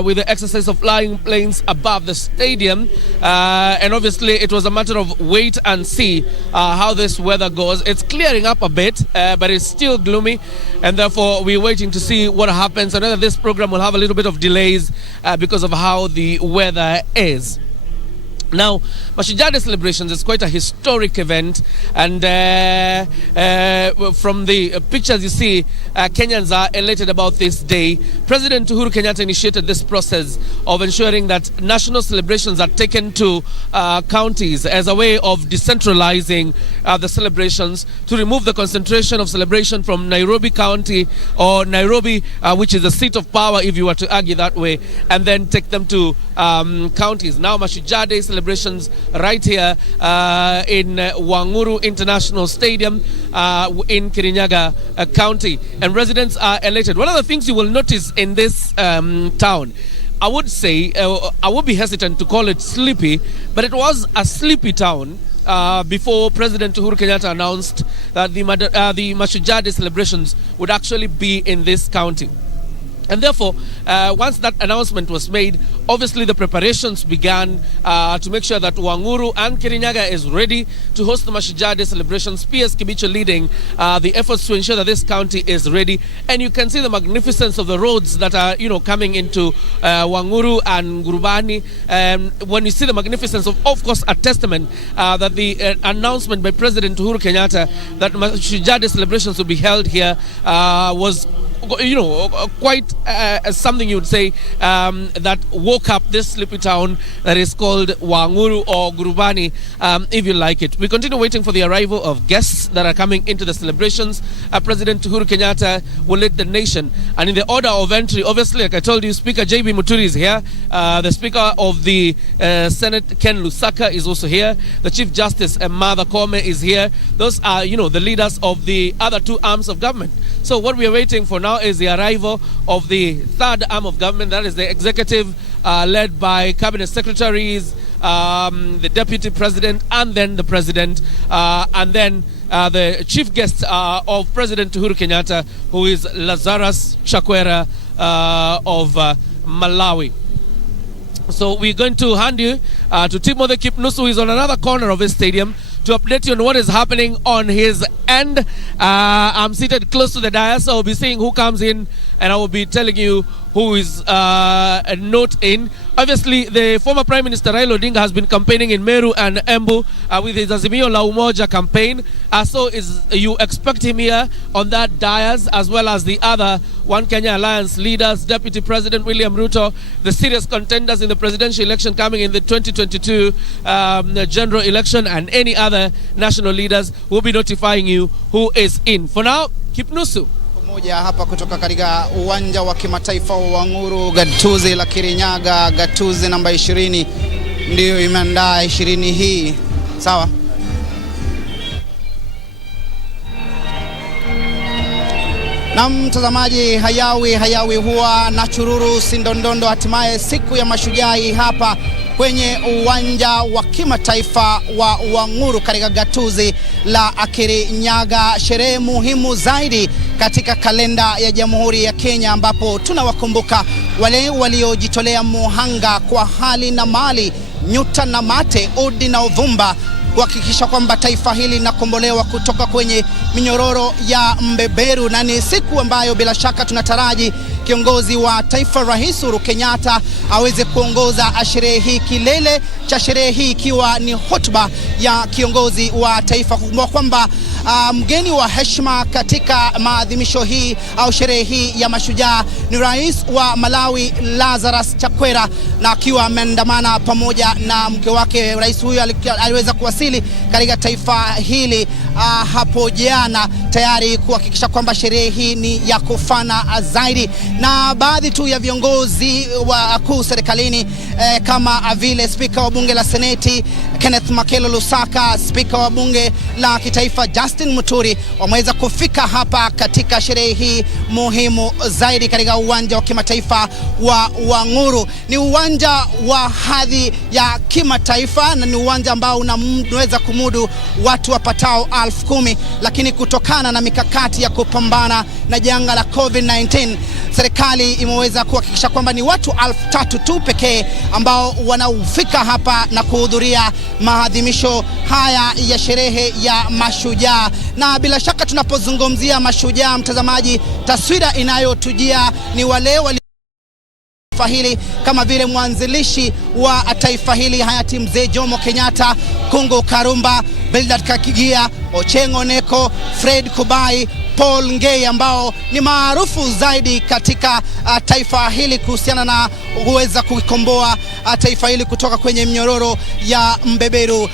with the exercise of flying planes above the stadium, and obviously it was a matter of wait and see how this weather goes. It's clearing up a bit, but it's still gloomy, and therefore we're waiting to see what happens, and whether this program will have a little bit of delays because of how the weather is. Now, Mashujaa celebrations is quite a historic event, and from the pictures you see, Kenyans are elated about this day. President Uhuru Kenyatta initiated this process of ensuring that national celebrations are taken to counties as a way of decentralizing the celebrations, to remove the concentration of celebration from Nairobi County or Nairobi, which is the seat of power if you were to argue that way, and then take them to counties. Now Mashujaa Day celebrations right here in Uhuru International Stadium in Kirinyaga County, and residents are elated. One of the things you will notice in this town, I would say, I would be hesitant to call it sleepy, but it was a sleepy town before President Uhuru Kenyatta announced that the Mashujaa celebrations would actually be in this county. And therefore, once that announcement was made, obviously the preparations began to make sure that Uhuru and Kirinyaga is ready to host the Mashujaa celebrations. PS Kibicho leading the efforts to ensure that this county is ready. And you can see the magnificence of the roads that are, coming into Uhuru and Gurubani. When you see the magnificence of course, a testament that the announcement by President Uhuru Kenyatta that Mashujaa celebrations will be held here was, quite something you would say that woke up this sleepy town that is called Wanguru or Gurubani, if you like it. We continue waiting for the arrival of guests that are coming into the celebrations. President Uhuru Kenyatta will lead the nation. And in the order of entry, obviously, like I told you, Speaker J.B. Muturi is here. The Speaker of the Senate, Ken Lusaka, is also here. The Chief Justice, Martha Koome, is here. Those are, the leaders of the other two arms of government. So what we are waiting for now is the arrival of the third arm of government, that is the executive, led by cabinet secretaries, the deputy president, and then the president, and then the chief guest of President Uhuru Kenyatta, who is Lazarus Chakwera of Malawi. So we're going to hand you to Timothy Kipnusu, who is on another corner of his stadium, to update you on what is happening on his end. I'm seated close to the dais, so I'll be seeing who comes in, and I will be telling you who is not in. Obviously, the former Prime Minister Raila Odinga has been campaigning in Meru and Embu with his Azimio La Umoja campaign. So you expect him here on that dais, as well as the other One Kenya Alliance leaders, Deputy President William Ruto, the serious contenders in the presidential election coming in the 2022 general election, and any other national leaders will be notifying you who is in. For now, Kipnusu. Moja hapa kutoka katika uwanja wa kimataifa wa Wanguru, gatuzi la Kirinyaga, gatuzi namba 20 ndio imeandaa 20 hii. Sawa? Na mtazamaji, hayawi huwa na chururu sindondondo. Hatimaye siku ya Mashujaa hapa kwenye uwanja wa kimataifa wa Wanguru katika gatuzi la Kirinyaga, sherehe muhimu zaidi katika kalenda ya Jamhuri ya Kenya, ambapo tunawakumbuka wale waliojitolea muhanga kwa hali na mali, nyuta na mate, udi na uvumba, kuhakikisha kwamba taifa hili linakombolewa kutoka kwenye minyororo ya mbeberu. Na ni siku ambayo bila shaka tunataraji kiongozi wa taifa Rais Uhuru Kenyatta aweze kuongoza sherehe hii, kilele cha sherehe hii ikiwa ni hotuba ya kiongozi wa taifa. Kukumbuka kwamba mgeni wa heshima katika maadhimisho hii au sherehe hii ya Mashujaa ni Rais wa Malawi Lazarus Chakwera, na akiwa ameandamana pamoja na mke wake. Rais huyu aliweza kuwasili katika taifa hili hapo jana, tayari kuhakikisha kwamba sherehe hii ni ya kufana zaidi. Na baadhi tu ya viongozi wakuu serikalini kama vile Spika wa bunge la Seneti Kenneth Makelo Lusaka, Spika wa bunge la kitaifa Justin Muturi wameweza kufika hapa katika sherehe hii muhimu zaidi katika uwanja wa kimataifa wa Wanguru. Ni uwanja wa hadhi ya kimataifa na ni uwanja ambao unaweza kumudu watu wapatao 10,000, lakini kutokana na mikakati ya kupambana na janga la COVID-19, serikali imeweza kuhakikisha kwamba ni watu 3,000 tu pekee ambao wanaufika hapa na kuhudhuria maadhimisho haya ya sherehe ya Mashujaa. Na bila shaka tunapozungumzia Mashujaa, mtazamaji, taswira inayotujia ni wale taifa hili kama vile mwanzilishi wa taifa hili hayati Mzee Jomo Kenyatta, Kungu Karumba, Bildad Kakigia, Ochieng Oneko, Fred Kubai, Paul Ngei, ambao ni maarufu zaidi katika taifa hili kuhusiana na kuweza kukomboa taifa hili kutoka kwenye mnyororo ya mbeberu.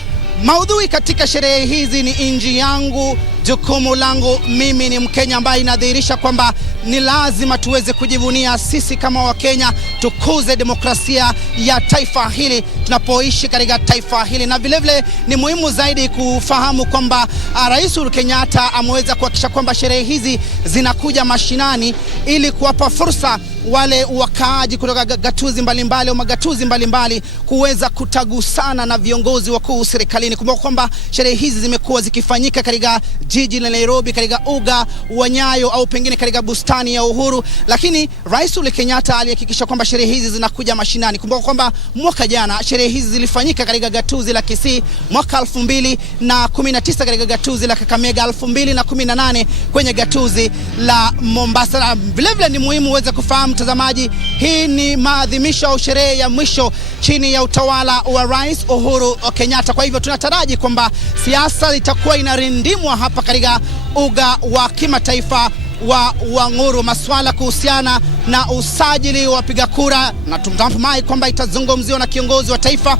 Maudhui katika sherehe hizi ni inji yangu, jukumu langu. Mimi ni Mkenya, ambaye inadhihirisha kwamba ni lazima tuweze kujivunia sisi kama Wakenya, tukuze demokrasia ya taifa hili tunapoishi katika taifa hili. Na vile vile ni muhimu zaidi kufahamu kwamba Rais Uhuru Kenyatta ameweza kuhakikisha kwamba sherehe hizi zinakuja mashinani ili kuwapa fursa wale wakaaji kutoka gatuzi mbalimbali au magatuzi mbalimbali kuweza kutagusana na viongozi wakuu serikalini. Kumbuka kwamba sherehe hizi zimekuwa zikifanyika katika jiji la Nairobi, katika uga wa Nyayo au pengine katika bustani ya Uhuru, lakini Rais Uhuru Kenyatta alihakikisha kwamba sherehe hizi zinakuja mashinani. Kumbuka kwamba mwaka jana sherehe hizi zilifanyika katika gatuzi la Kisii, mwaka 2019 katika gatuzi la Kakamega, 2018 kwenye gatuzi la Mombasa. Vile vile ni muhimu uweze kufahamu mtazamaji, hii ni maadhimisho au sherehe ya mwisho chini ya utawala wa Rais Uhuru Kenyatta. Kwa hivyo tunataraji kwamba siasa itakuwa inarindimwa hapa katika uga wa kimataifa wa Wanguru. Masuala kuhusiana na usajili wa wapiga kura, na tunatumai kwamba itazungumziwa na kiongozi wa taifa,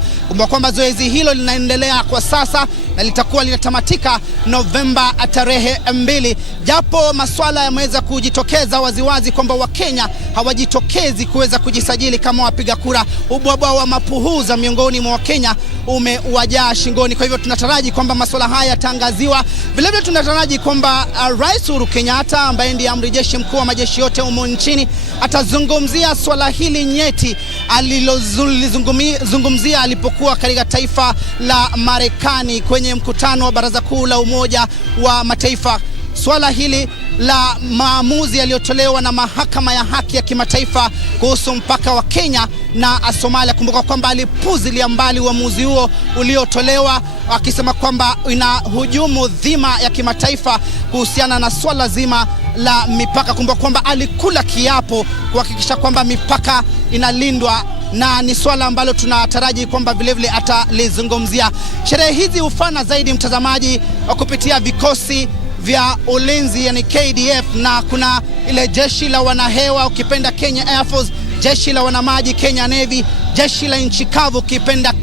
kwamba zoezi hilo linaendelea kwa sasa na litakuwa linatamatika Novemba tarehe 2. Japo maswala yameweza kujitokeza waziwazi kwamba Wakenya hawajitokezi kuweza kujisajili kama wapiga kura, ubwabwa wa mapuhuza miongoni mwa Wakenya umewajaa shingoni. Kwa hivyo tunataraji kwamba maswala haya yatangaziwa. Vile vile tunataraji kwamba Rais Uhuru Kenyatta ambaye ndiye amri jeshi mkuu wa majeshi yote humu nchini atazungumzia swala hili nyeti alilozungumzia alipokuwa katika taifa la Marekani kwenye mkutano wa Baraza Kuu la Umoja wa Mataifa. Swala hili la maamuzi yaliyotolewa na mahakama ya haki ya kimataifa kuhusu mpaka wa Kenya na Somalia. Kumbuka kwamba alipuzilia mbali uamuzi huo uliotolewa, akisema kwamba inahujumu dhima ya kimataifa kuhusiana na swala zima la mipaka. Kumbuka kwamba alikula kiapo kuhakikisha kwamba mipaka inalindwa, na ni swala ambalo tunataraji kwamba vile vile atalizungumzia. Sherehe hizi hufana zaidi, mtazamaji, kupitia vikosi vya ulinzi yani KDF, na kuna ile jeshi la wanahewa ukipenda Kenya Air Force, jeshi la wanamaji Kenya Navy, jeshi la nchi kavu ukipenda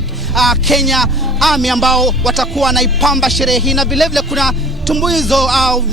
Kenya Army, ambao watakuwa naipamba sherehe hii, na vile vile kuna tumbuizo au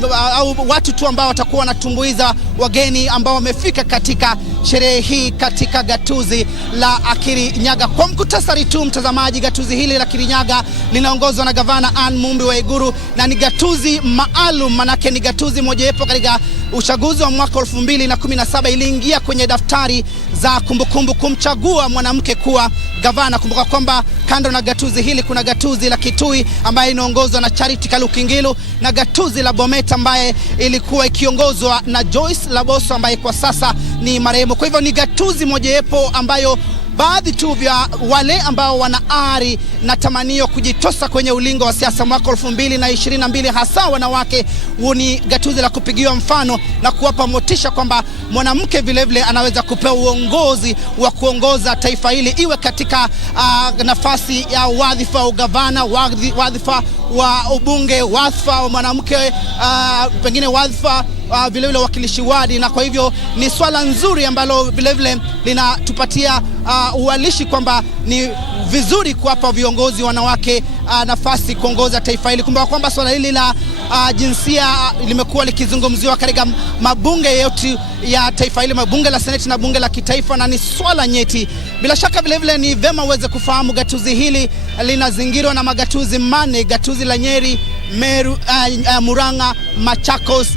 watu tu ambao watakuwa wanatumbuiza wageni ambao wamefika katika sherehe hii katika gatuzi la Kirinyaga. Kwa mkutasari tu, mtazamaji, gatuzi hili la Kirinyaga linaongozwa na gavana Ann Mumbi wa Uhuru, na ni gatuzi maalum, manake ni gatuzi mojawapo katika uchaguzi wa mwaka 2017 iliingia kwenye daftari za kumbukumbu kumchagua mwanamke kuwa gavana. Kumbuka kwamba kando na gatuzi hili kuna gatuzi la Kitui ambaye inaongozwa na Charity Kalukingilu, na gatuzi la Bomet ambaye ilikuwa ikiongozwa na Joyce Laboso ambaye kwa sasa ni marehemu. Kwa hivyo ni gatuzi mojawapo ambayo baadhi tu vya wale ambao wana ari na tamanio kujitosa kwenye ulingo wa siasa mwaka 2022, hasa wanawake, ni gatuzi la kupigiwa mfano na kuwapa motisha kwamba mwanamke vile vile anaweza kupewa uongozi wa kuongoza taifa hili, iwe katika nafasi ya wadhifa wa ugavana, wadhifa wa ubunge, wadhifa wa mwanamke, pengine wadhifa vile vile wakilishi wadi. Na kwa hivyo ni swala nzuri ambalo vile vile linatupatia uwalishi kwamba ni vizuri kuwapa viongozi wanawake nafasi kuongoza taifa hili. Kumbuka kwamba swala hili la jinsia limekuwa likizungumziwa katika mabunge yote ya taifa hili, mabunge la Seneti na bunge la kitaifa, na ni swala nyeti. Bila shaka vile vile ni vema uweze kufahamu gatuzi hili linazingirwa na magatuzi 4: gatuzi la Nyeri, Meru, Murang'a, Machakos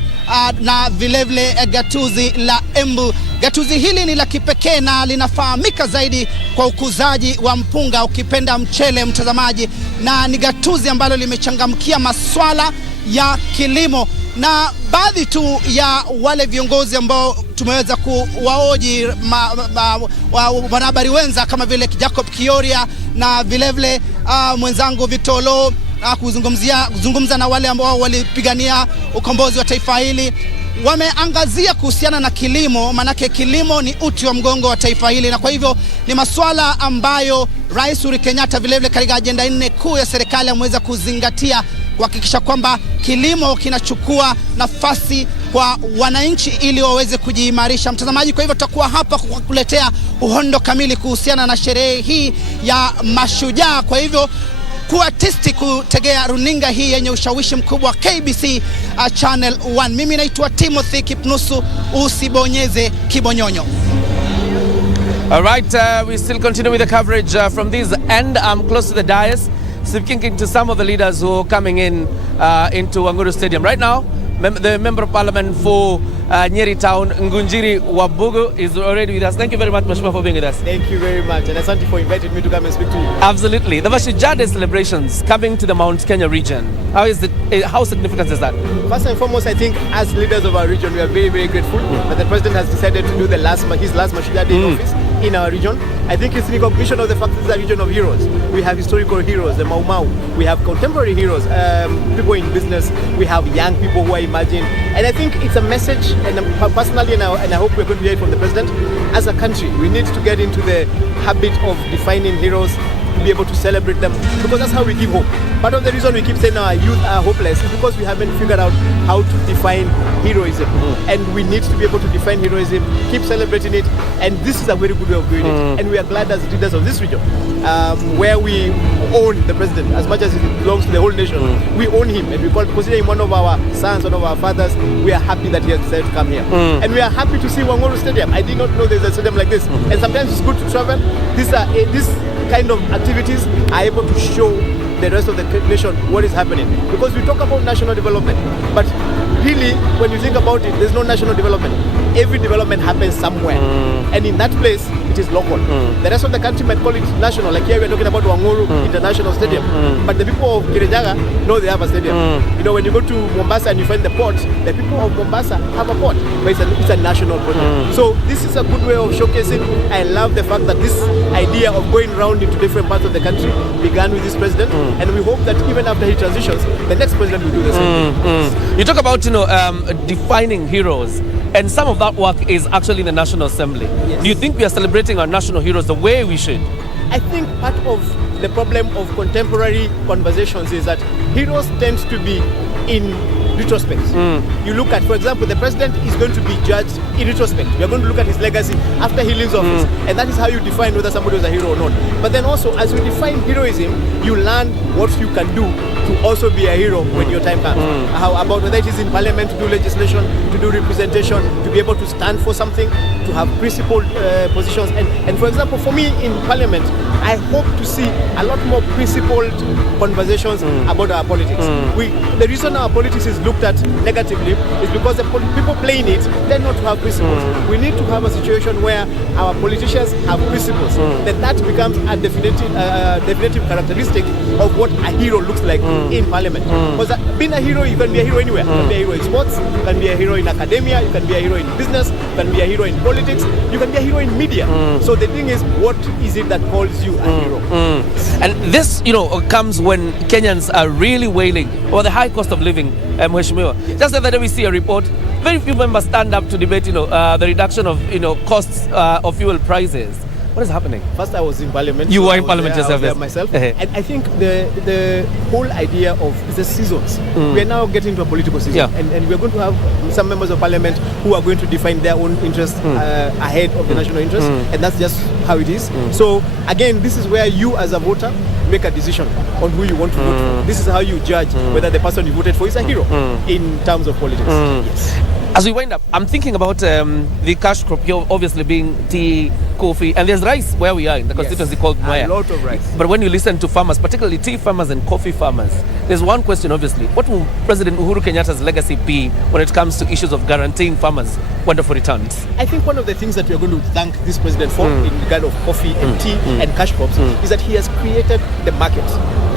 na vile vile gatuzi la Embu. Gatuzi hili ni la kipekee na linafahamika zaidi kwa ukuzaji wa mpunga ukipenda mchele, mtazamaji, na ni gatuzi ambalo limechangamkia maswala ya kilimo. Na baadhi tu ya wale viongozi ambao tumeweza kuwaoji wanahabari wenza kama vile Jacob Kioria na vile vile mwenzangu Vitolo kuzungumza na wale ambao walipigania ukombozi wa taifa hili, wameangazia kuhusiana na kilimo, manake kilimo ni uti wa mgongo wa taifa hili, na kwa hivyo ni masuala ambayo Rais Uhuru Kenyatta vile vile katika ajenda 4 kuu ya serikali ameweza kuzingatia kuhakikisha kwamba kilimo kinachukua nafasi kwa wananchi ili waweze kujiimarisha, mtazamaji. Kwa hivyo tutakuwa hapa kukuletea uhondo kamili kuhusiana na sherehe hii ya Mashujaa. Kwa hivyo kuwa tisti kutegea runinga hii yenye ushawishi mkubwa KBC Channel 1. Mimi naitwa Timothy Kipnusu, usibonyeze kibonyonyo. All right, we still continue with the coverage from this end. I'm close to the dais, speaking to some of the leaders who are coming in into Uhuru Stadium right now. The Member of Parliament for Nyeri Town, Ngunjiri Wabugu, is already with us. Thank you very much, Mashujaa, for being with us. Thank you very much, and asante for inviting me to come and speak to you. Absolutely. The Mashujaa Day celebrations coming to the Mount Kenya region. How significant is that? First and foremost, I think as leaders of our region, we are very, very grateful that the President has decided to do his last Mashujaa Day in office in our region. I think it's in recognition of the fact that it's a region of heroes. We have historical heroes, the Mau Mau. We have contemporary heroes, people in business. We have young people who are emerging. And I think it's a message, and personally, and I hope we're going to hear it from the President, as a country, we need to get into the habit of defining heroes, to be able to celebrate them, because that's how we give hope. Part of the reason we keep saying our youth are hopeless is because we haven't figured out how to define heroism. And we need to be able to define heroism, keep celebrating it, and this is a very good way of doing it. And we are glad as leaders of this region, where we own the president as much as it belongs to the whole nation. We own him, and we consider him one of our sons, one of our fathers. We are happy that he has decided to come here. And we are happy to see Uhuru Stadium. I did not know there's a stadium like this. And sometimes it's good to travel. This kind of activities are able to show the rest of the nation what is happening. Because we talk about national development, but really, when you think about it, there's no national development. Every development happens somewhere. And in that place, it is local. The rest of the country might call it national. Like here, we're talking about Uhuru International Stadium. But the people of Kirinyaga know they have a stadium. You know, when you go to Mombasa and you find the port, the people of Mombasa have a port. But it's a national project. So this is a good way of showcasing. I love the fact that this idea of going around into different parts of the country began with this president. And we hope that even after he transitions, the next president will do the same. You talk about, defining heroes. And some of that work is actually in the National Assembly. Yes. Do you think we are celebrating our national heroes the way we should? I think part of the problem of contemporary conversations is that heroes tend to be in retrospect. You look at, for example, the president is going to be judged in retrospect. We are going to look at his legacy after he leaves office. And that is how you define whether somebody was a hero or not. But then also, as you define heroism, you learn what you can do to also be a hero when your time comes. How about whether it is in parliament to do legislation, to do representation, to be able to stand for something, to have principled positions. And for example, for me in parliament, I hope to see a lot more principled conversations about our politics. The reason our politics is looked at negatively is because the people playing it tend not to have principles. We need to have a situation where our politicians have principles. That becomes a definitive characteristic of what a hero looks like in parliament. Because being a hero, you can be a hero anywhere. You can be a hero in sports, you can be a hero in academia, you can be a hero in business, you can be a hero in politics, you can be a hero in media. So the thing is, what is it that calls you a hero? And this, comes when Kenyans are really wailing over the high cost of living. Mheshimiwa, just the other day we see a report. Very few members stand up to debate, the reduction of, costs of fuel prices. What is happening? First, I was in parliament. You were in parliament yourself, yes. Myself. And I think the whole idea of the seasons, we are now getting to a political season. And we are going to have some members of parliament who are going to define their own interests ahead of the national interest. And that's just how it is. So, again, this is where you as a voter make a decision on who you want to vote for. This is how you judge whether the person you voted for is a hero in terms of politics. Yes. As we wind up, I'm thinking about the cash crop here obviously being tea, coffee, and there's rice where we are in the constituency called Maya. A lot of rice. But when you listen to farmers, particularly tea farmers and coffee farmers, there's one question obviously. What will President Uhuru Kenyatta's legacy be when it comes to issues of guaranteeing farmers wonderful returns? I think one of the things that we are going to thank this president for in regard of coffee and tea and cash crops is that he has created the market.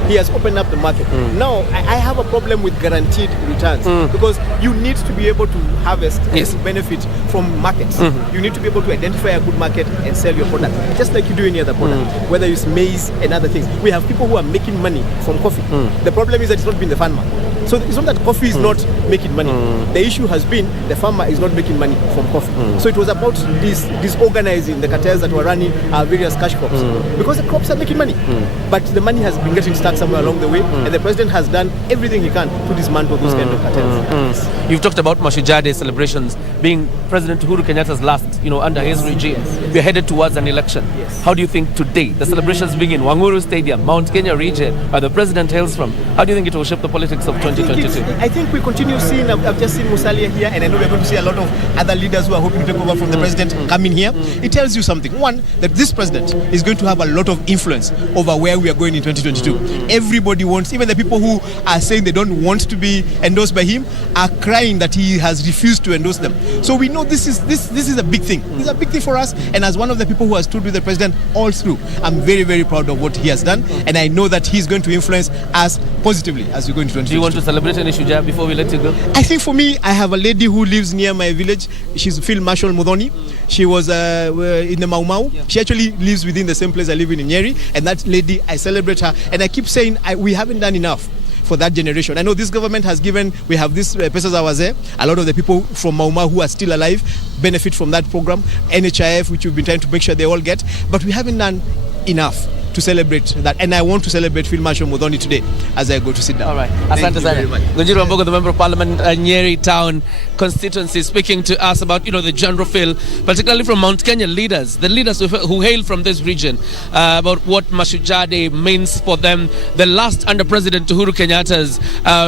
He has opened up the market. Now, I have a problem with guaranteed returns because you need to be able to harvest and benefit from markets. You need to be able to identify a good market and sell your product, just like you do any other product, whether it's maize and other things. We have people who are making money from coffee. The problem is that it's not been the farmer. So it's not that coffee is not making money. The issue has been the farmer is not making money from coffee. So it was about disorganizing the cartels that were running our various cash crops because the crops are making money. But the money has been getting stuck somewhere along the way, and the president has done everything he can to dismantle those kind of cartels. You've talked about Mashujaa Day celebrations being President Uhuru Kenyatta's last, under his regime. We're headed towards an election. How do you think today, the celebrations being in Uhuru Stadium, Mount Kenya region, where the president hails from, how do you think it will shape the politics of 2022? I think we continue seeing, I've just seen Musalia here, and I know we're going to see a lot of other leaders who are hoping to take over from the president coming here. It tells you something. One, that this president is going to have a lot of influence over where we are going in 2022. Everybody wants, even the people who are saying they don't want to be endorsed by him, are crying that he has refused to endorse them. So we know this is a big thing. This is a big thing for us, and as one of the people who has stood with the president all through, I'm very, very proud of what he has done, and I know that he's going to influence us positively as we go into 2022. Do you want to celebrate any Mashujaa before we let you go? I think for me, I have a lady who lives near my village. She's Field Marshal Mudhoni. She was in the Mau Mau. She actually lives within the same place I live in Nyeri, and that lady, I celebrate her, and I keep saying we haven't done enough for that generation. I know this government has given, we have this Pesas Awaze, a lot of the people from Mau Mau who are still alive benefit from that program, NHIF, which we've been trying to make sure they all get, but we haven't done enough. to celebrate that. And I want to celebrate Field Marshal Muthoni today as I go to sit down. All right. Thank you very much. Ngunyi Wambogo, the Member of Parliament, Nyeri Town constituency, speaking to us about, the general feel, particularly from Mount Kenya leaders, the leaders who hail from this region, about what Mashujaa Day means for them, the last under President Uhuru Kenyatta's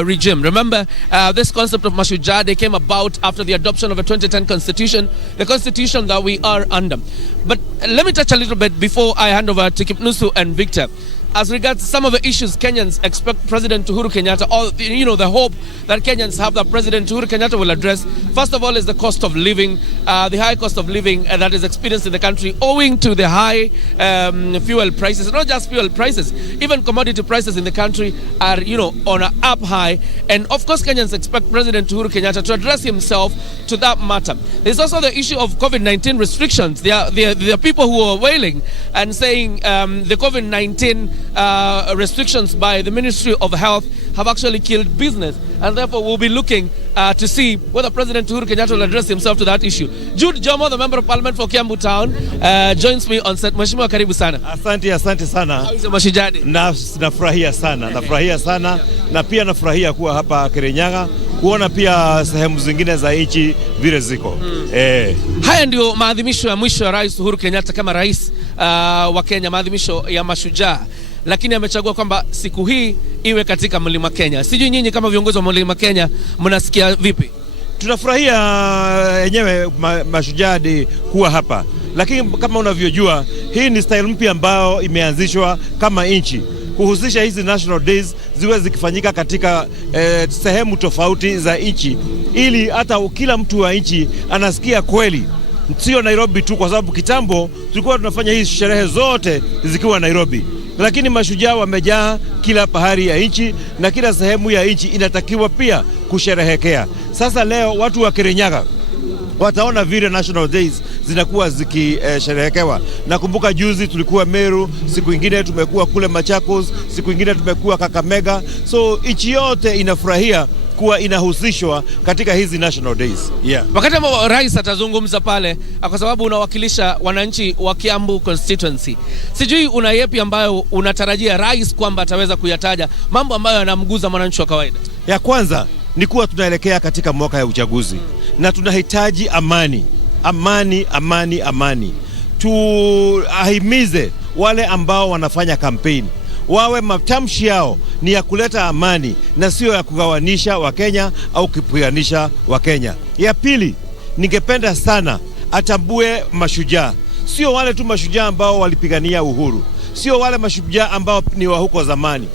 regime. Remember, this concept of Mashujaa Day came about after the adoption of a 2010 constitution, the constitution that we are under. But let me touch a little bit before I hand over to Kipnusu and Victor. As regards some of the issues Kenyans expect President Uhuru Kenyatta, or the hope that Kenyans have that President Uhuru Kenyatta will address, first of all is the cost of living, the high cost of living that is experienced in the country owing to the high fuel prices. Not just fuel prices, even commodity prices in the country are, on an up high. And of course, Kenyans expect President Uhuru Kenyatta to address himself to that matter. There's also the issue of COVID-19 restrictions. There are people who are wailing and saying the COVID-19 restrictions by the Ministry of Health have actually killed business, and therefore we'll be looking to see whether President Uhuru Kenyatta will address himself to that issue. Jude Jomo, the Member of Parliament for Kiambu Town, joins me on set. Mheshimiwa, karibu sana. Asante sana. How is the Mashujaa Day? Nafurahia sana, na pia nafurahia kuwa hapa Kirinyaga, kuona pia sehemu zingine za nchi vile ziko. Haya ndio maadhimisho ya mwisho ya Rais Uhuru Kenyatta kama rais wa Kenya, maadhimisho ya Mashujaa. Lakini amechagua kwamba siku hii iwe katika Mlima Kenya. Sijui nyinyi kama viongozi wa Mlima Kenya mnasikia vipi? Tunafurahia yenyewe Mashujaa Day kuwa hapa. Lakini kama unavyojua, hii ni style mpya ambayo imeanzishwa kama nchi, kuhusisha hizi national days ziwe zikifanyika katika sehemu tofauti za nchi, ili hata kila mtu wa nchi anasikia kweli, sio Nairobi tu, kwa sababu kitambo tulikuwa tunafanya hizi sherehe zote zikiwa Nairobi. Lakini mashujaa wamejaa kila pahari ya nchi, na kila sehemu ya nchi inatakiwa pia kusherehekea. Sasa leo watu wa Kirinyaga wataona vile national days zinakuwa zikisherehekewa. Nakumbuka juzi tulikuwa Meru, siku ingine tumekuwa kule Machakos, siku ingine tumekuwa Kakamega. So nchi yote inafurahia kuwa inahusishwa katika hizi national days. Wakati ambao rais atazungumza pale, kwa sababu unawakilisha wananchi wa Kiambu constituency, sijui una yepi ambayo unatarajia rais kwamba ataweza kuyataja, mambo ambayo yanamguza mwananchi wa kawaida? Ya kwanza ni kuwa tunaelekea katika mwaka ya uchaguzi, na tunahitaji amani. Tuahimize wale ambao wanafanya kampeni wawe matamshi yao ni ya kuleta amani na sio ya kugawanisha Wakenya au kupiganisha Wakenya. Ya pili, ningependa sana atambue mashujaa, sio wale tu mashujaa ambao walipigania uhuru, sio wale mashujaa ambao ni wa huko zamani.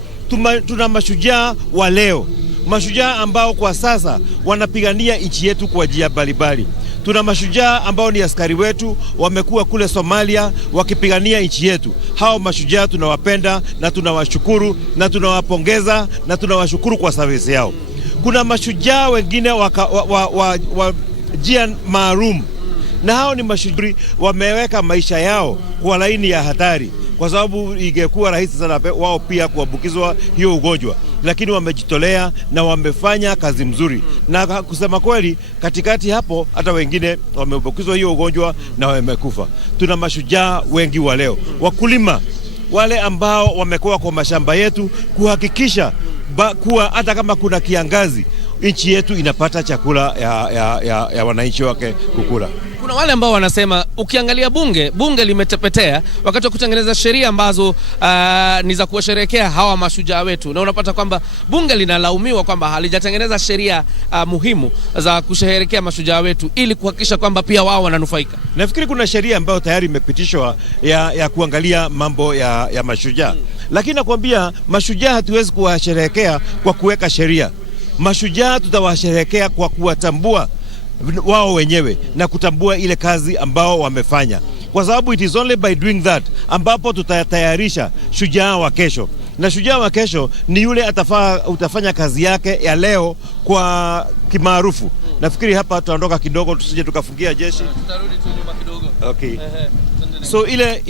Tuna mashujaa wa leo, mashujaa ambao kwa sasa wanapigania nchi yetu kwa njia mbalimbali. Tuna mashujaa ambao ni askari wetu, wamekuwa kule Somalia wakipigania nchi yetu. Hao mashujaa tunawapenda na tunawashukuru na tunawapongeza na tunawashukuru kwa service yao. Kuna mashujaa wengine wa jia maalum, na hao ni mashujaa wameweka maisha yao kwa laini ya hatari, kwa sababu ingekuwa rahisi sana wao pia kuambukizwa hiyo ugonjwa, lakini wamejitolea na wamefanya kazi mzuri. Na kusema kweli, katikati hapo hata wengine wameambukizwa hiyo ugonjwa na wamekufa. Tuna mashujaa wengi wa leo, wakulima wale ambao wamekuwa kwa mashamba yetu kuhakikisha kuwa hata kama kuna kiangazi nchi yetu inapata chakula ya wananchi wake kukula. Kuna wale ambao wanasema ukiangalia bunge limetepetea wakati wa kutengeneza sheria ambazo ni za kuwasherehekea hawa mashujaa wetu, na unapata kwamba bunge linalaumiwa kwamba halijatengeneza sheria muhimu za kusherehekea mashujaa wetu ili kuhakikisha kwamba pia wao wananufaika. Nafikiri kuna sheria ambayo tayari imepitishwa ya kuangalia mambo ya mashujaa. Lakini nakwambia mashujaa hatuwezi kuwasherehekea kwa kuweka sheria. Mashujaa tutawasherehekea kwa kuwatambua wao wenyewe na kutambua ile kazi ambao wamefanya, kwa sababu it is only by doing that ambapo tutatayarisha shujaa wa kesho. Na shujaa wa kesho ni yule utafanya kazi yake ya leo kwa kimaarufu. Nafikiri hapa tutaondoka kidogo tusije tukafungia jeshi. Tutarudi tu nyuma kidogo. Okay. So ile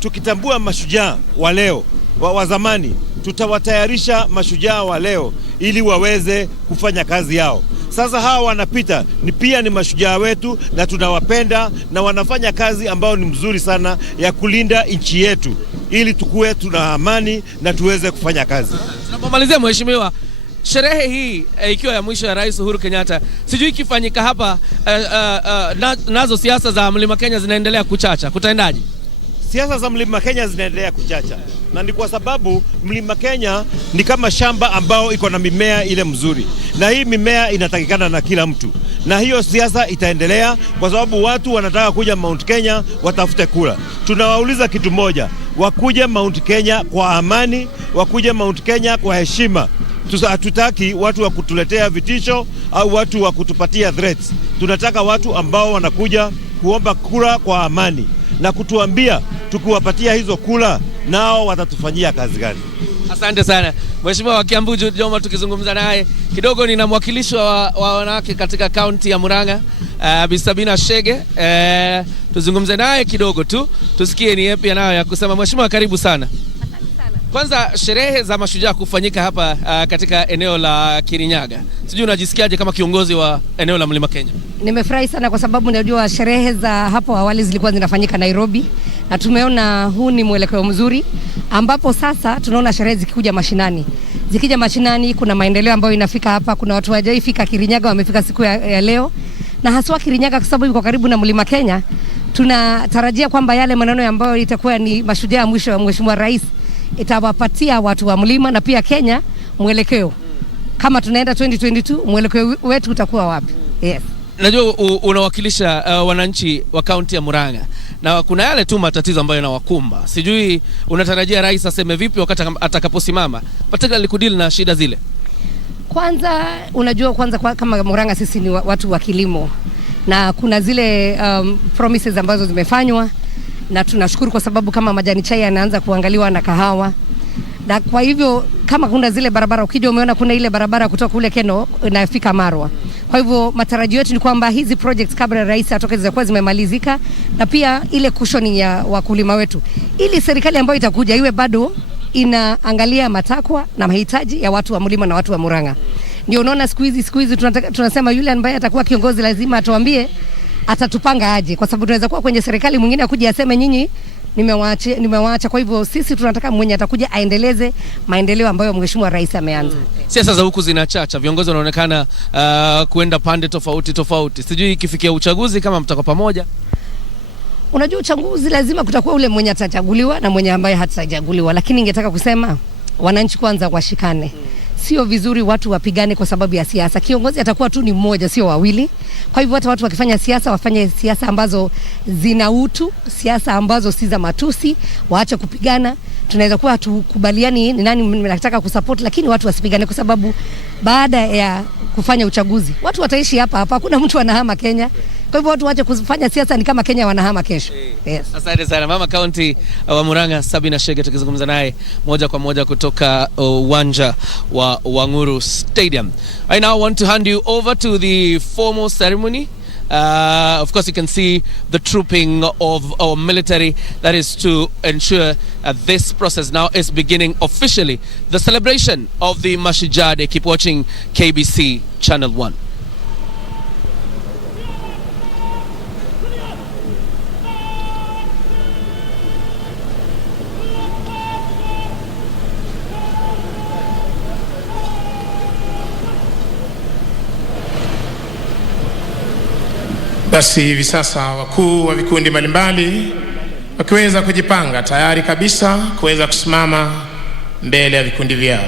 tukitambua mashujaa wa leo wa zamani, tutawatayarisha mashujaa wa leo ili waweze kufanya kazi yao. Sasa hawa wanapita pia ni mashujaa wetu na tunawapenda, na wanafanya kazi ambao ni mzuri sana ya kulinda nchi yetu ili tukue tuna amani na tuweze kufanya kazi. Tunapomalizia mheshimiwa, sherehe hii ikiwa ya mwisho ya Rais Uhuru Kenyatta, sijui ikifanyika hapa nazo siasa za Mlima Kenya zinaendelea kuchacha, kutaendaje? Siasa za Mlima Kenya zinaendelea kuchacha, na ni kwa sababu Mlima Kenya ni kama shamba ambao iko na mimea ile mzuri, na hii mimea inatakikana na kila mtu, na hiyo siasa itaendelea kwa sababu watu wanataka kuja Mount Kenya watafute kula. Tunawauliza kitu moja, wakuje Mount Kenya kwa amani, wakuje Mount Kenya kwa heshima. Hatutaki watu wa kutuletea vitisho au watu wa kutupatia threats. Tunataka watu ambao wanakuja kuomba kura kwa amani na kutuambia tukiwapatia hizo kula nao watatufanyia kazi gani. Asante sana Mheshimiwa wa Kiambu Joma, tukizungumza naye kidogo nina mwakilishi wa wanawake katika kaunti ya Murang'a, Bisabina Shege. Tuzungumze naye kidogo tu tusikie ni yapi anayo ya kusema. Mheshimiwa, karibu sana. Kwanza, sherehe za Mashujaa kufanyika hapa katika eneo la Kirinyaga, sijui unajisikiaje kama kiongozi wa eneo la Mlima Kenya? Nimefurahi sana kwa sababu najua sherehe za hapo awali zilikuwa zinafanyika Nairobi, na tumeona huu ni mwelekeo mzuri ambapo sasa tunaona sherehe zikikuja mashinani. Zikija mashinani kuna maendeleo ambayo inafika hapa. Kuna watu hawajaifika Kirinyaga wamefika siku ya leo, na haswa Kirinyaga kwa sababu iko karibu na Mlima Kenya. Tunatarajia kwamba yale maneno ambayo itakuwa ni Mashujaa mwisho wa Mheshimiwa Rais itawapatia watu wa mlima na pia Kenya mwelekeo. Kama tunaenda 2022 mwelekeo wetu utakuwa wapi? Yes. Najua unawakilisha wananchi wa kaunti ya Murang'a, na kuna yale tu matatizo ambayo yanawakumba. Sijui unatarajia rais aseme vipi wakati atakaposimama particularly kudili na shida zile? Kwanza unajua, kama Murang'a sisi ni watu wa kilimo, na kuna zile promises ambazo zimefanywa, na tunashukuru kwa sababu kama majani chai yanaanza kuangaliwa na kahawa. Na kwa hivyo kama kuna zile barabara, ukija umeona kuna ile barabara kutoka kule Keno inafika Marwa. Kwa hivyo matarajio yetu ni kwamba hizi projects kabla rais atoke zitakuwa zimemalizika, na pia ile cushioning ya wakulima wetu, ili serikali ambayo itakuja iwe bado inaangalia matakwa na mahitaji ya watu wa mlima na watu wa Murang'a. Ndio unaona siku hizi tunasema yule ambaye atakuwa kiongozi lazima atuambie atatupanga aje, kwa sababu tunaweza kuwa kwenye serikali mwingine akuja aseme nyinyi nimewaacha. Kwa hivyo sisi tunataka mwenye atakuja aendeleze maendeleo ambayo Mheshimiwa Rais ameanza. Siasa za huku zinachacha, viongozi wanaonekana kuenda pande tofauti. Sijui ikifikia uchaguzi kama mtakuwa pamoja. Unajua uchaguzi lazima kutakuwa ule mwenye atachaguliwa na mwenye ambaye hatachaguliwa, lakini ningetaka kusema wananchi kwanza washikane. Sio vizuri watu wapigane kwa sababu ya siasa. Kiongozi atakuwa tu ni mmoja, sio wawili. Kwa hivyo hata watu wakifanya siasa wafanye siasa ambazo zina utu, siasa ambazo si za matusi, waache kupigana. Tunaweza kuwa tukubaliani ni nani mnataka kusupport, lakini watu wasipigane, kwa sababu baada ya kufanya uchaguzi watu wataishi hapa. Hakuna mtu anahama Kenya. Kwa hivyo watu waache kufanya siasa ni kama Kenya wanahama kesho. Yes. Asante sana Mama County wa Murang'a Sabina Shege, tukizungumza naye moja kwa moja kutoka uwanja wa Uhuru Stadium. I now want to hand you over to the formal ceremony. Of course you can see the trooping of our military that is to ensure this process now is beginning officially. The celebration of the Mashujaa Day. Keep watching KBC Channel 1. Basi hivi sasa wakuu wa vikundi mbalimbali wakiweza kujipanga tayari kabisa kuweza kusimama mbele ya vikundi vyao.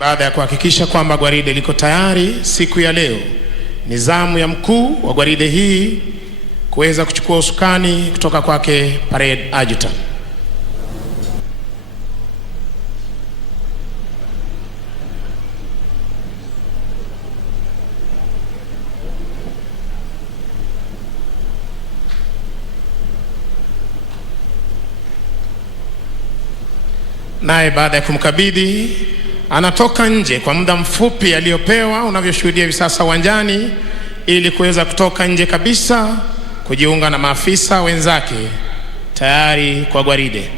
baada ya kuhakikisha kwamba gwaride liko tayari siku ya leo, ni zamu ya mkuu wa gwaride hii kuweza kuchukua usukani kutoka kwake parade adjutant. Naye baada ya kumkabidhi anatoka nje kwa muda mfupi aliyopewa, unavyoshuhudia hivi sasa uwanjani, ili kuweza kutoka nje kabisa kujiunga na maafisa wenzake tayari kwa gwaride.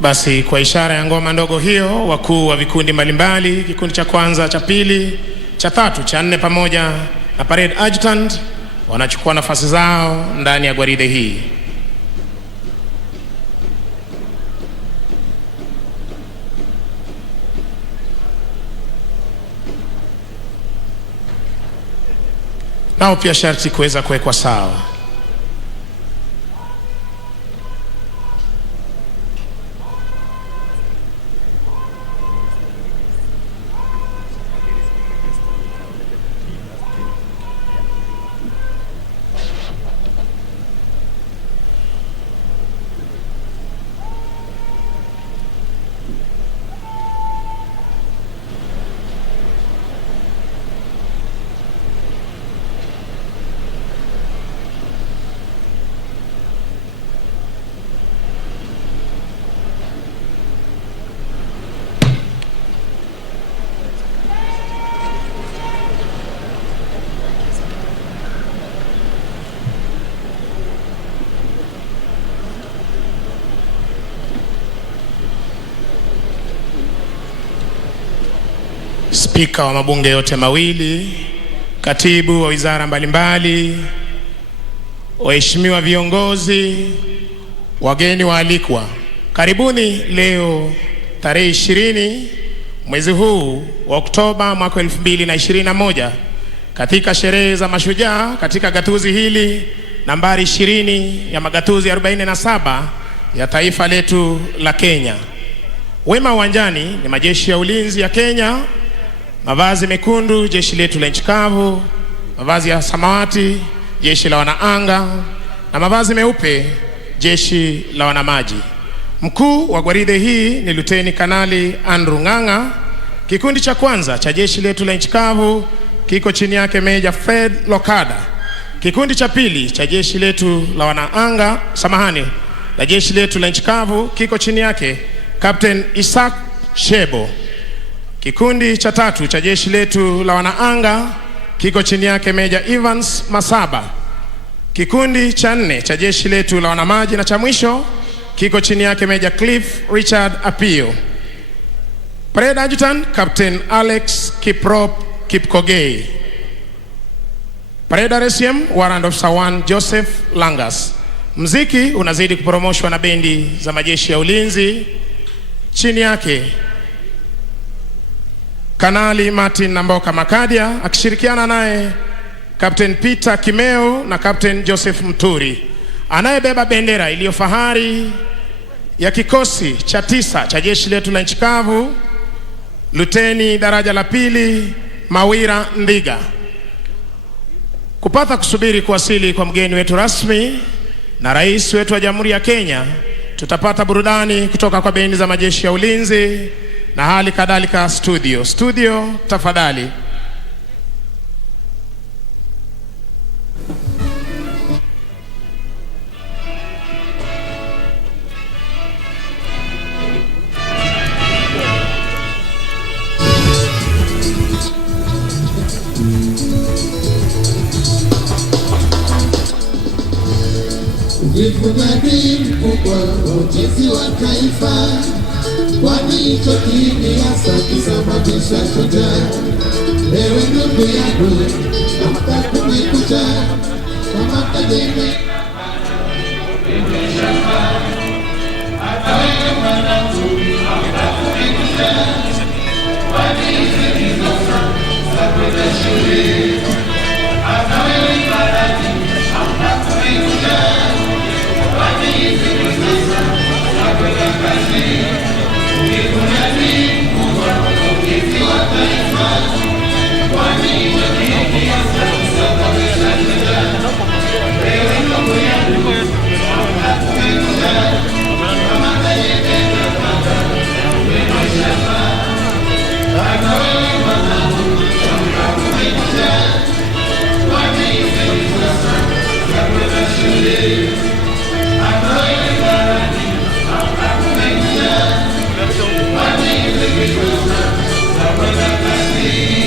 Basi kwa ishara ya ngoma ndogo hiyo, wakuu wa vikundi mbalimbali, kikundi cha kwanza, cha pili, cha tatu, cha nne pamoja na parade adjutant wanachukua nafasi zao ndani ya gwaride hii. Nao pia sharti kuweza kuwekwa sawa. Spika wa mabunge yote mawili, katibu wa wizara mbalimbali, waheshimiwa viongozi, wageni waalikwa, karibuni leo tarehe 20 mwezi huu wa Oktoba mwaka 2021 katika sherehe za Mashujaa katika gatuzi hili nambari 20 ya magatuzi 47 ya taifa letu la Kenya. Wema uwanjani ni majeshi ya ulinzi ya Kenya, mavazi mekundu jeshi letu la nchi kavu, mavazi ya samawati jeshi la wanaanga, na mavazi meupe jeshi la wanamaji. Mkuu wa gwaride hii ni Luteni Kanali Andrew Ng'ang'a. Kikundi cha kwanza cha jeshi letu la nchi kavu kiko chini yake Meja Fred Lokada. Kikundi cha pili cha jeshi letu la wanaanga, la jeshi letu la nchi kavu kiko chini yake Captain Isaac Shebo. Kikundi cha tatu cha jeshi letu la wanaanga kiko chini yake Meja Evans Masaba. Kikundi cha nne cha jeshi letu la wanamaji na cha mwisho kiko chini yake Meja Cliff Richard Apio. Parade Adjutant Captain Alex Kiprop Kipkogei. Parade RSM Warrant Officer 1 Joseph Langas. Mziki unazidi kuporomoshwa na bendi za majeshi ya ulinzi. Chini yake Kanali Martin Namboka Makadia akishirikiana naye Captain Peter Kimeo na Captain Joseph Mturi. Anayebeba bendera iliyo fahari ya kikosi cha 9 cha jeshi letu la nchi kavu, Luteni daraja la pili Mawira Ndiga. Kupata kusubiri kuwasili kwa mgeni wetu rasmi na rais wetu wa Jamhuri ya Kenya, tutapata burudani kutoka kwa bendi za majeshi ya ulinzi na hali kadhalika studio tafadhali. Jifunani mkubwa ujenzi wa taifa, kwani hicho kiini hasa kisababisha shujaa. Ewe ndugu yangu, hapa kumekucha, kama kajeme hata wewe mwanangu, hapa kumekucha, kwani hizi ni sasa za kwenda shule. Hata wewe mwanangu, hapa kumekucha, kwani hizi ni sasa za kwenda kazi. Jifunani mkubwa ujenzi wa taifa, kwani hicho kiini hasa kisababisha shujaa. Ewe ndugu yangu, hapa kumekucha, kama kajeme hata wewe mwanangu, hapa kumekucha, kwani hizi ni sasa za kwenda shule. Hata wewe mwanangu, hapa kumekucha, kwani hizi ni sasa za kwenda kazi.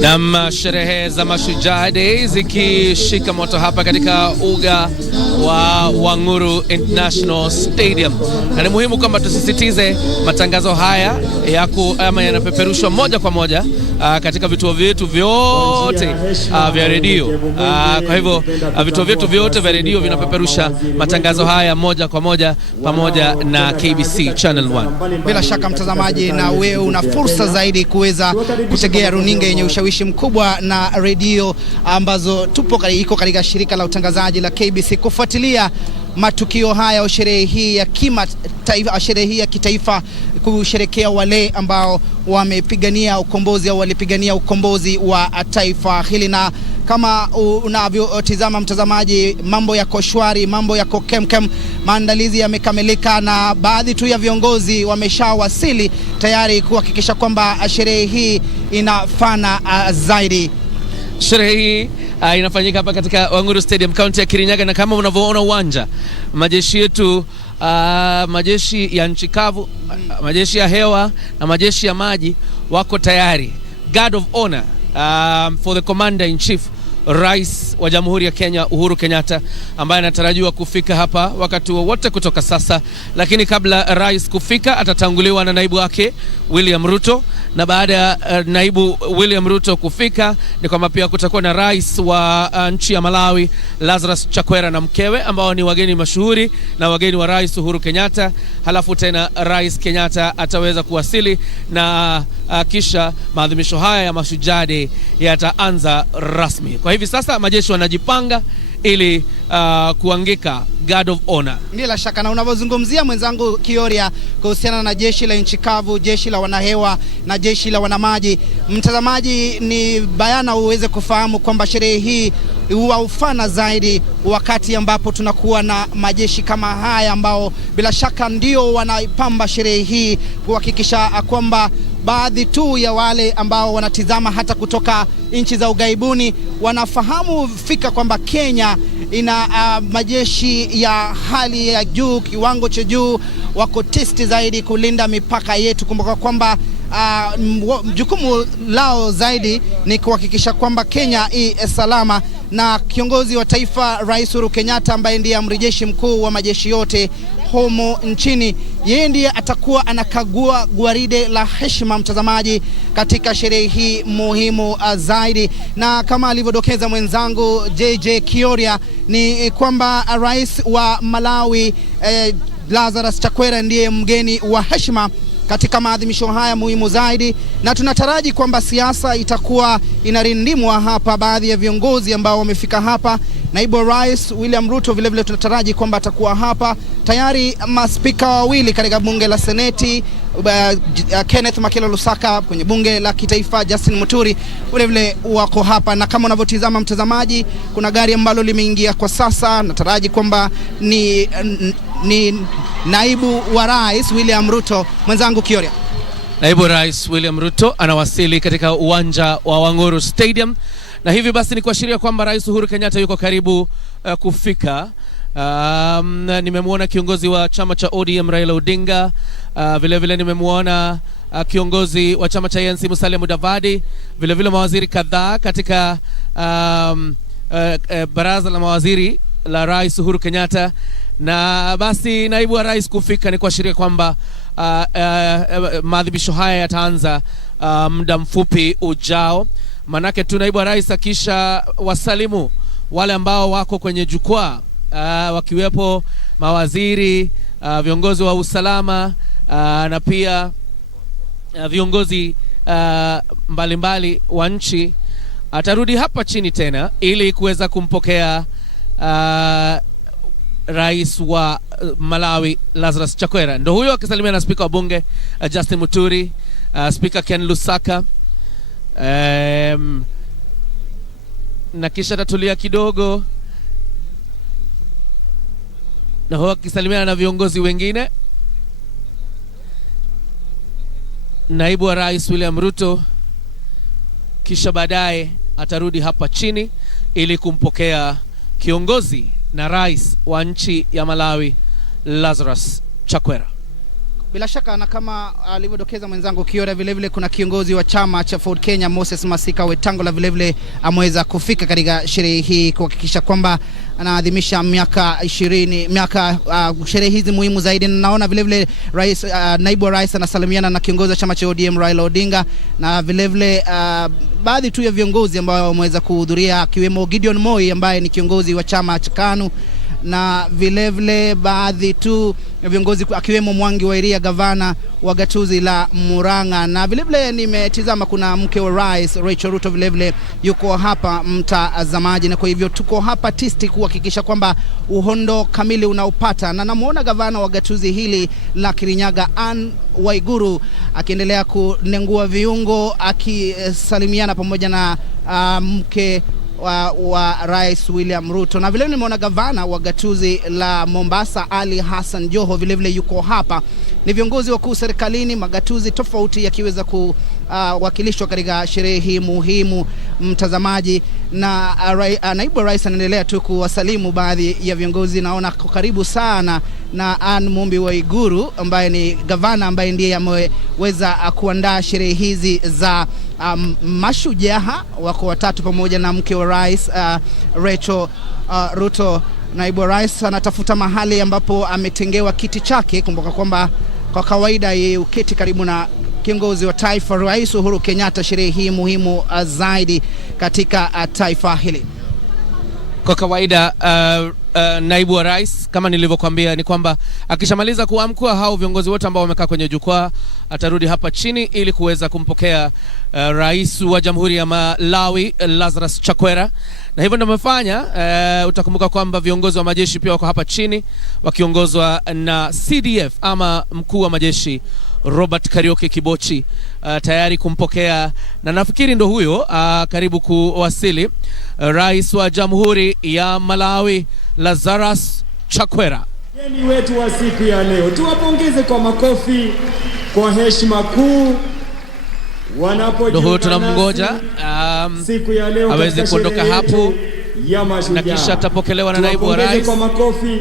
Na sherehe za Mashujaa Day zikishika moto hapa katika uga wa Uhuru International Stadium. Na ni muhimu kwamba tusisitize matangazo haya yanapeperushwa moja kwa moja katika vituo vyetu vyote vya redio. Kwa hivyo vituo vyetu vyote vya redio vinapeperusha matangazo haya moja kwa moja pamoja na KBC Channel 1. Bila shaka mtazamaji, na wewe una fursa zaidi kuweza kutegea runinga yenye ushawishi mkubwa na redio ambazo iko katika shirika la utangazaji la KBC kufuatilia matukio haya, sherehe hii ya kimataifa, sherehe hii ya kitaifa, kusherekea wale ambao wamepigania ukombozi au walipigania ukombozi wa taifa hili. Na kama unavyotizama mtazamaji, mambo yako shwari, mambo yako kemkem, maandalizi yamekamilika na baadhi tu ya viongozi wameshawasili tayari kuhakikisha kwamba sherehe hii inafana zaidi. Sherehe hii inafanyika hapa katika Uhuru Stadium, kaunti ya Kirinyaga, na kama unavyoona uwanja, majeshi yetu, majeshi ya nchi kavu, majeshi ya hewa na majeshi ya maji wako tayari. Guard of honor for the commander in chief, Rais wa Jamhuri ya Kenya Uhuru Kenyatta, ambaye anatarajiwa kufika hapa wakati wowote kutoka sasa. Lakini kabla rais kufika, atatanguliwa na naibu wake William Ruto, na baada ya naibu William Ruto kufika, ni kwamba pia kutakuwa na rais wa nchi ya Malawi Lazarus Chakwera na mkewe, ambao ni wageni mashuhuri na wageni wa Rais Uhuru Kenyatta. Halafu tena Rais Kenyatta ataweza kuwasili, na kisha maadhimisho haya ya Mashujaa Day yataanza rasmi. Kwa hivi sasa majeshi wanajipanga ili kuangika guard of honor. Bila shaka, na unavyozungumzia mwenzangu Kioria kuhusiana na jeshi la nchi kavu, jeshi la wanahewa na jeshi la wanamaji, mtazamaji, ni bayana uweze kufahamu kwamba sherehe hii huwa ufana zaidi wakati ambapo tunakuwa na majeshi kama haya ambao bila shaka ndio wanaipamba sherehe hii, kuhakikisha kwamba baadhi tu ya wale ambao wanatizama hata kutoka nchi za ugaibuni wanafahamu fika kwamba Kenya ina majeshi ya hali ya juu, kiwango cha juu, wako testi zaidi kulinda mipaka yetu. Kumbuka kwamba jukumu lao zaidi ni kuhakikisha kwamba Kenya salama, na kiongozi wa taifa Rais Uhuru Kenyatta, ambaye ndiye amri jeshi mkuu wa majeshi yote humo nchini, Yeye ndiye atakuwa anakagua gwaride la heshima, mtazamaji, katika sherehe hii muhimu zaidi. Na kama alivyodokeza mwenzangu JJ Kioria, ni kwamba rais wa Malawi Lazarus Chakwera ndiye mgeni wa heshima katika maadhimisho haya muhimu zaidi, na tunataraji kwamba siasa itakuwa inarindimwa hapa. Baadhi ya viongozi ambao wamefika hapa, naibu rais William Ruto vile tunataraji kwamba atakuwa hapa. Tayari maspika wawili katika bunge la Seneti, Kenneth Makelo Lusaka, kwenye bunge la kitaifa Justin Muturi vile wako hapa. Na kama unavyotizama mtazamaji, kuna gari ambalo limeingia kwa sasa. Nataraji kwamba ni naibu wa rais William Ruto. Mwenzangu Kioria, naibu rais William Ruto anawasili katika uwanja wa Uhuru Stadium, na hivi basi ni kuashiria kwamba rais Uhuru Kenyatta yuko karibu kufika. Nimemwona kiongozi wa chama cha ODM Raila Odinga, vile nimemwona kiongozi wa chama cha ANC Musalia Mudavadi, vile mawaziri kadhaa katika baraza la mawaziri la rais Uhuru Kenyatta. Na basi naibu wa rais kufika ni kuashiria kwamba maadhimisho haya yataanza muda mfupi ujao. Manake tu naibu wa rais akisha wasalimu wale ambao wako kwenye jukwaa, wakiwepo mawaziri, viongozi wa usalama, na pia viongozi mbalimbali wa nchi, atarudi hapa chini tena ili kuweza kumpokea rais wa Malawi Lazarus Chakwera. Ndio huyo akisalimia na spika wa bunge Justin Muturi, spika Ken Lusaka, na kisha tatulia kidogo na huyo akisalimia na viongozi wengine. Naibu wa rais William Ruto kisha baadaye atarudi hapa chini ili kumpokea kiongozi na rais wa nchi ya Malawi Lazarus Chakwera. Bila shaka, na kama alivyodokeza mwenzangu Kiora, vile kuna kiongozi wa chama cha Ford Kenya Moses Masika Wetangula vile ameweza kufika katika sherehe hii kuhakikisha kwamba anaadhimisha miaka 20 sherehe hizi muhimu zaidi. Na naona vile rais naibu wa rais anasalimiana na kiongozi wa chama cha ODM Raila Odinga, na vile baadhi tu ya viongozi ambao wameweza kuhudhuria akiwemo Gideon Moi ambaye ni kiongozi wa chama cha KANU, na vile baadhi tu viongozi akiwemo Mwangi wa Iria, gavana wa gatuzi la Murang'a, na vile nimetizama kuna mke wa rais Rachel Ruto vile yuko hapa mtazamaji. Na kwa hivyo tuko hapa tisti kuhakikisha kwamba uhondo kamili unaupata, na namuona gavana wa gatuzi hili la Kirinyaga Ann Waiguru akiendelea kunengua viungo akisalimiana pamoja na mke wa rais William Ruto. Na vile nimeona gavana wa gatuzi la Mombasa Ali Hassan Joho vile yuko hapa. Ni viongozi wakuu serikalini, magatuzi tofauti yakiweza kuwakilishwa katika sherehe hii muhimu mtazamaji. Na naibu rais anaendelea tu kuwasalimu baadhi ya viongozi. Naona karibu sana na Ann Mumbi Waiguru ambaye ni gavana ambaye ndiye ameweza kuandaa sherehe hizi za Mashujaa. Wako watatu pamoja na mke wa rais Rachel Ruto. Naibu wa rais anatafuta mahali ambapo ametengewa kiti chake. Kumbuka kwamba kwa kawaida yeye uketi karibu na kiongozi wa taifa Rais Uhuru Kenyatta, sherehe hii muhimu zaidi katika taifa hili. Kwa kawaida naibu wa rais kama nilivyokuambia ni kwamba akishamaliza kuamkua hao viongozi wote ambao wamekaa kwenye jukwaa, atarudi hapa chini ili kuweza kumpokea rais wa Jamhuri ya Malawi Lazarus Chakwera. Na hivyo ndio amefanya. Utakumbuka kwamba viongozi wa majeshi pia wako hapa chini wakiongozwa na CDF ama mkuu wa majeshi Robert Karioke Kibochi, tayari kumpokea, na nafikiri ndo huyo karibu kuwasili rais wa Jamhuri ya Malawi Lazarus Chakwera. Wageni wetu wa siku ya leo, tuwapongeze kwa makofi kwa heshima kuu wanapojiunga. Tunamngoja siku ya leo aweze kuondoka hapo na kisha atapokelewa na naibu wa rais kwa makofi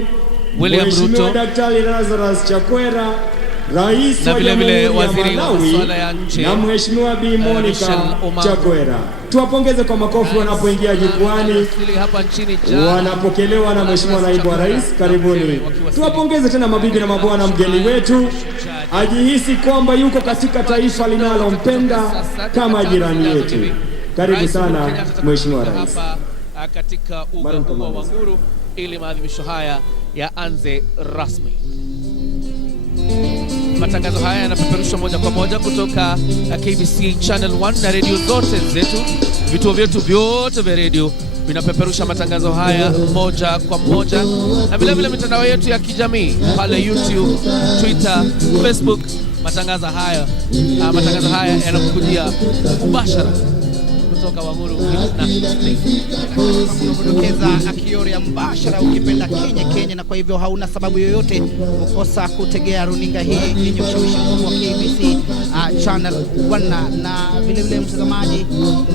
William Ruto. Daktari Lazarus Chakwera, Rais na wa vile vile Jamhuri ya waziri wa Malawi masuala ya nje na Mheshimiwa Bi Monica Michelle Omanga. Chagwera. Tuwapongeze kwa makofi wanapoingia jukwani. Hapa nchini jana Wanapokelewa na Mheshimiwa Naibu wa Rais. Karibuni. Tuwapongeze tena mabibi na mabwana, mgeni wetu ajihisi kwamba yuko katika taifa linalompenda kama jirani yetu. Karibu sana Mheshimiwa Rais. Katika uga wa Uhuru ili maadhimisho haya yaanze rasmi. Matangazo haya yanapeperushwa moja kwa moja kutoka KBC Channel 1 na redio zote zetu. Vituo vyetu vyote vya redio vinapeperusha matangazo haya moja kwa moja, na vile vile mitandao yetu ya kijamii pale YouTube, Twitter, Facebook. Matangazo haya yanakujia mubashara kutoka Uhuru kudokeza akiori ya mbashara ukipenda Kenya, na kwa hivyo hauna sababu yoyote kukosa kutegea runinga hii yenye ushawishi mkubwa wa KBC Channel 1. Na vile vile mtazamaji,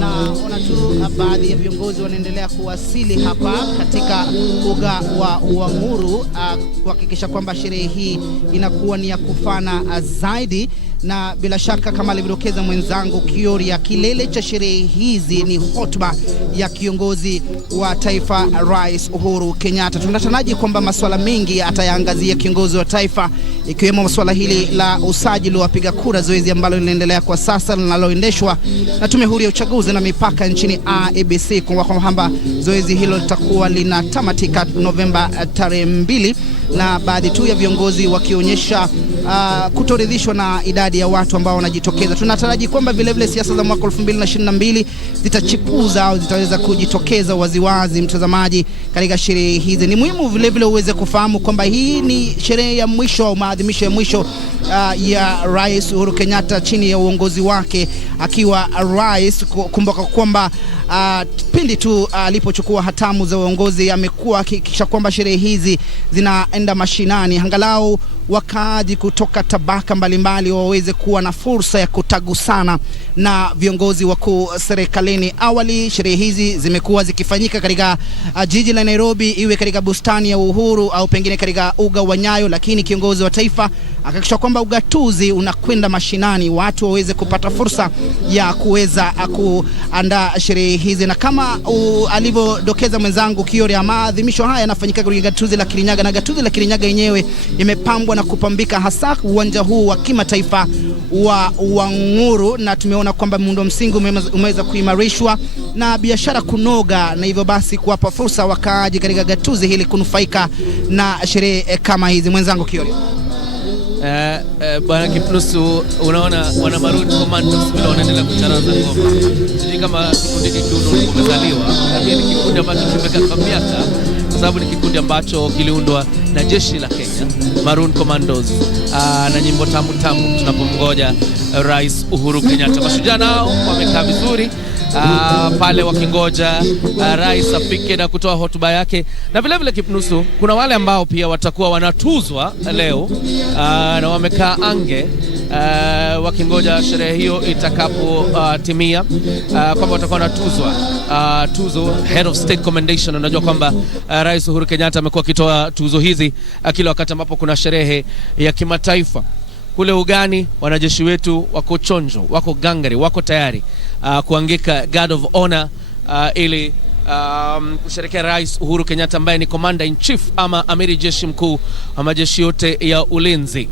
naona tu baadhi ya viongozi wanaendelea kuwasili hapa katika uga wa Uhuru kuhakikisha kwamba sherehe hii inakuwa ni ya kufana zaidi. Na bila shaka kama alivyodokeza mwenzangu Kioria, kilele cha sherehe hizi ni hotuba ya kiongozi wa taifa Rais Uhuru Kenyatta. Tunataraji kwamba masuala mengi atayaangazia kiongozi wa taifa, ikiwemo masuala hili la usajili wa wapiga kura, zoezi ambalo linaendelea kwa sasa linaloendeshwa na Tume Huru ya Uchaguzi na Mipaka nchini IEBC, kwa kwamba zoezi hilo litakuwa linatamatika Novemba tarehe 2, na baadhi tu ya viongozi wakionyesha kutoridhishwa na idadi ya watu ambao wanajitokeza. Tunataraji kwamba vile vile siasa za mwaka 2022 zitachipuza au zitaweza kujitokeza waziwazi, mtazamaji, katika sherehe hizi. Ni muhimu vile vile uweze kufahamu kwamba hii ni sherehe ya mwisho au maadhimisho ya mwisho ya Rais Uhuru Kenyatta chini ya uongozi wake akiwa rais. Kumbuka kwamba pindi tu alipochukua hatamu za uongozi amekuwa hakikisha kwamba sherehe hizi zinaenda mashinani, angalau wakaaji kutoka tabaka mbalimbali waweze kuwa na fursa ya kutagusana na viongozi wakuu serikalini. Awali sherehe hizi zimekuwa zikifanyika katika jiji la Nairobi, iwe katika bustani ya Uhuru au pengine katika uga wa Nyayo, lakini kiongozi wa taifa akahakikisha kwamba ugatuzi unakwenda mashinani, watu waweze kupata fursa ya kuweza kuandaa sherehe hizi. Na kama alivyodokeza mwenzangu Kioria, maadhimisho haya yanafanyika katika gatuzi la Kirinyaga, na gatuzi la Kirinyaga yenyewe imepambwa na kupambika, hasa uwanja huu wa kimataifa wa Uhuru, na tumeona kwamba muundo msingi umeweza kuimarishwa na biashara kunoga, na hivyo basi kuwapa fursa wakaaji katika gatuzi hili kunufaika na sherehe kama hizi. Mwenzangu Kioria. Bwana Kipnusu, unaona wana Maroon Commandos bila wanaendelea kucharaza ngoma. Sisi kama kikundi kiundwa kumezaliwa, lakini kikundi ambacho kimekaa kwa miaka, kwa sababu ni kikundi ambacho kiliundwa na jeshi la Kenya, Maroon Commandos, na nyimbo tamu tamu tunapomgoja Rais Uhuru Kenyatta. Mashujaa nao wamekaa vizuri pale wakingoja rais afike na kutoa hotuba yake. Na vile vile Kipnusu, kuna wale ambao pia watakuwa wanatuzwa leo na wamekaa ange wakingoja sherehe hiyo itakapo timia, kwamba watakuwa wanatuzwa tuzo Head of State Commendation. Unajua kwamba Rais Uhuru Kenyatta amekuwa akitoa tuzo hizi kila wakati ambapo kuna sherehe ya kimataifa. Kule ugani wanajeshi wetu wako chonjo, wako gangari, wako tayari kuangika Guard of Honor ili kusherehekea Rais Uhuru Kenyatta ambaye ni Commander in Chief ama amiri jeshi mkuu wa majeshi yote ya ulinzi.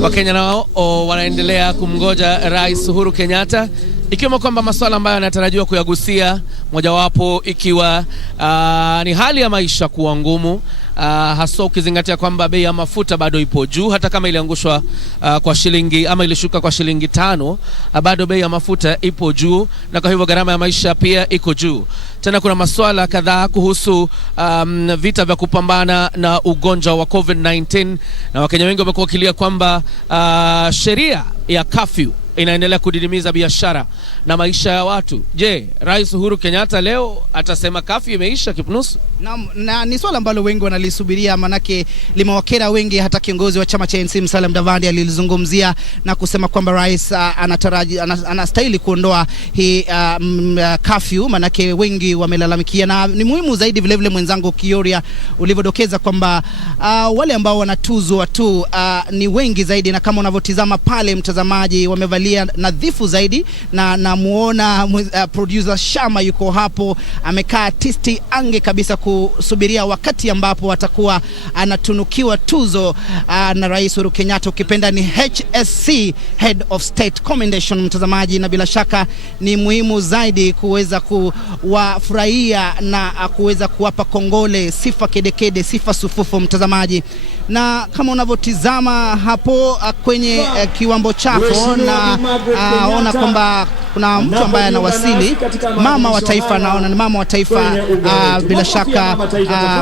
Wakenya nao wanaendelea kumngoja Rais Uhuru Kenyatta, ikiwa kwamba masuala ambayo yanatarajiwa kuyagusia, mojawapo ikiwa ni hali ya maisha kuwa ngumu, hasa ukizingatia kwamba bei ya mafuta bado ipo juu. Hata kama iliangushwa kwa shilingi ama ilishuka kwa shilingi 5, bado bei ya mafuta ipo juu, na kwa hivyo gharama ya maisha pia iko juu. Tena kuna masuala kadhaa kuhusu vita vya kupambana na ugonjwa wa COVID-19, na Wakenya wengi wamekuwa wakilia kwamba sheria ya curfew inaendelea kudidimiza biashara na maisha ya watu. Je, Rais Uhuru Kenyatta leo atasema curfew imeisha kipnusu? Na ni swala ambalo wengi wanalisubiria, manake limewakera wengi. Hata kiongozi wa chama cha ANC Musalia Mudavadi alilizungumzia na kusema kwamba rais anastahili kuondoa hii curfew, manake wengi wamelalamikia. Na ni muhimu zaidi vile vile mwenzangu Kioria ulivyodokeza kwamba wale ambao wanatuzwa tu ni wengi zaidi, na kama unavyotizama pale mtazamaji, wamevalia nadhifu zaidi, na namuona producer Shama yuko hapo amekaa tisti ange kabisa kusubiria wakati ambapo watakuwa anatunukiwa tuzo na Rais Uhuru Kenyatta, ukipenda ni HSC, Head of State Commendation mtazamaji. Na bila shaka ni muhimu zaidi kuweza kuwafurahia na kuweza kuwapa kongole, sifa kedekede, sifa sufufu mtazamaji. Na kama unavyotizama hapo kwenye kiwambo chako, na ona kwamba kuna mtu ambaye anawasili, mama wa taifa. Naona ni mama wa taifa bila shaka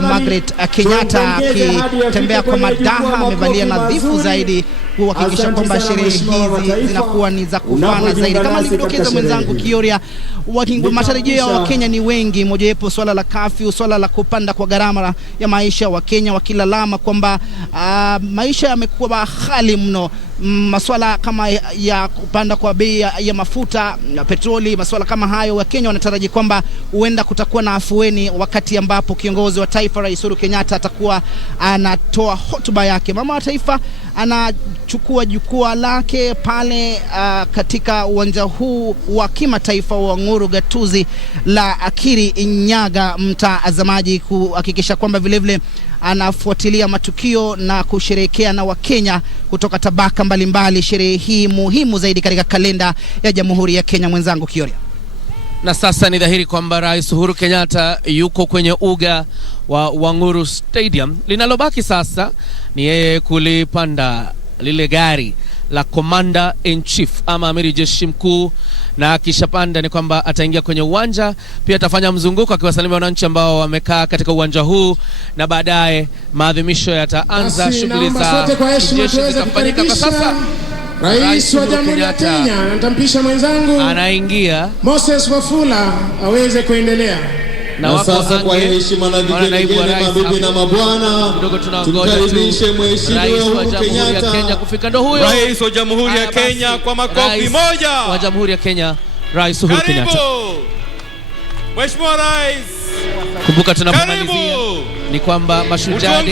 Margaret Kenyatta akitembea kwa madaha, amevalia nadhifu zaidi kuhakikisha kwamba sherehe hizi zinakuwa ni za kufana zaidi. Kama nilivyodokeza mwenzangu Kioria, matarajio ya Wakenya ni wengi, mojawapo swala la curfew, swala la kupanda kwa gharama ya maisha, Wakenya wakilalama kwamba maisha yamekuwa ghali mno. Masuala kama ya kupanda kwa bei ya mafuta na petroli, masuala kama hayo, Wakenya wanataraji kwamba huenda kutakuwa na afueni wakati ambapo kiongozi wa taifa Rais Uhuru Kenyatta atakuwa anatoa hotuba yake. Mama wa taifa anachukua jukwaa lake pale katika uwanja huu wa kimataifa wa Uhuru Gatuzi la Akiri Nyaga mtazamaji, kuhakikisha kwamba vile vile anafuatilia matukio na kusherehekea na Wakenya kutoka tabaka mbalimbali sherehe hii muhimu zaidi katika kalenda ya Jamhuri ya Kenya mwenzangu Kioria. Na sasa ni dhahiri kwamba Rais Uhuru Kenyatta yuko kwenye uga wa Uhuru Stadium. Linalobaki sasa ni yeye kulipanda lile gari la Commander in Chief ama Amiri Jeshi Mkuu, na akishapanda ni kwamba ataingia kwenye uwanja, pia atafanya mzunguko akiwasalimia wananchi ambao wamekaa katika uwanja huu, na baadaye maadhimisho yataanza, shughuli za jeshi zitafanyika. Kwa sasa Rais wa Jamhuri ya Kenya anampisha mwenzangu anaingia Moses Wafula aweze kuendelea. Na sasa kwa heshima na vigelegele, mabibi na mabwana, tumkaribishe Mheshimiwa Uhuru Kenyatta, Kenya kufika. Ndo huyo Rais wa Jamhuri ya Kenya, kwa makofi moja wa Jamhuri ya Kenya, Rais Uhuru Kenyatta. Mheshimiwa Rais. Kumbuka tunapomalizia ni kwamba Mashujaa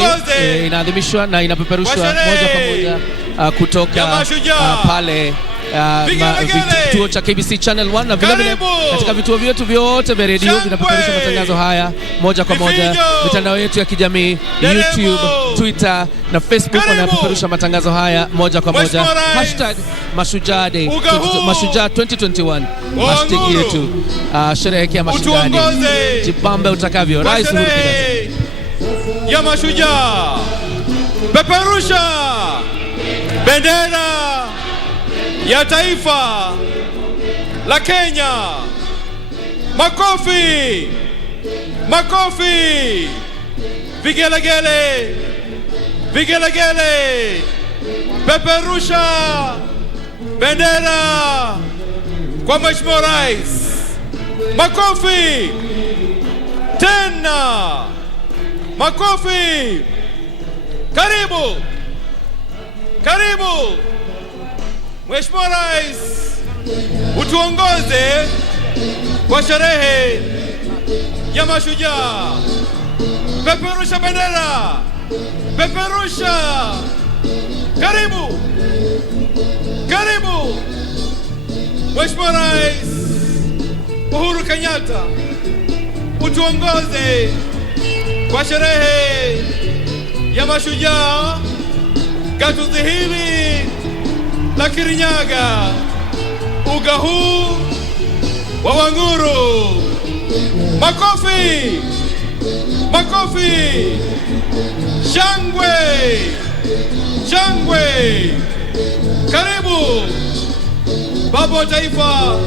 inaadhimishwa na inapeperushwa moja kwa moja kutoka pale kituo cha KBC Channel 1, na vile vile katika vituo vyetu vyote vya redio vinapeperusha matangazo haya moja kwa moja. Mitandao yetu ya kijamii YouTube, Twitter na Facebook wanapeperusha matangazo haya moja kwa moja. #Mashujaa Day, Mashujaa 2021 hashtag yetu. Sherehekea Mashujaa Day, jipambe utakavyo. Rais Uhuru Kenyatta ya Mashujaa, peperusha bendera ya taifa la Kenya. Makofi, makofi, vigelegele, vigelegele, peperusha bendera kwa Mheshimiwa Rais. Makofi tena, makofi. Karibu, karibu Mheshimiwa Rais, utuongoze kwa sherehe ya Mashujaa. Peperusha bendera, peperusha. Karibu, karibu Mheshimiwa Rais Uhuru Kenyatta, utuongoze kwa sherehe ya Mashujaa gatuzi hili la Kirinyaga, uga huu wa Uhuru. Makofi, makofi, shangwe, shangwe. Karibu baba wa taifa,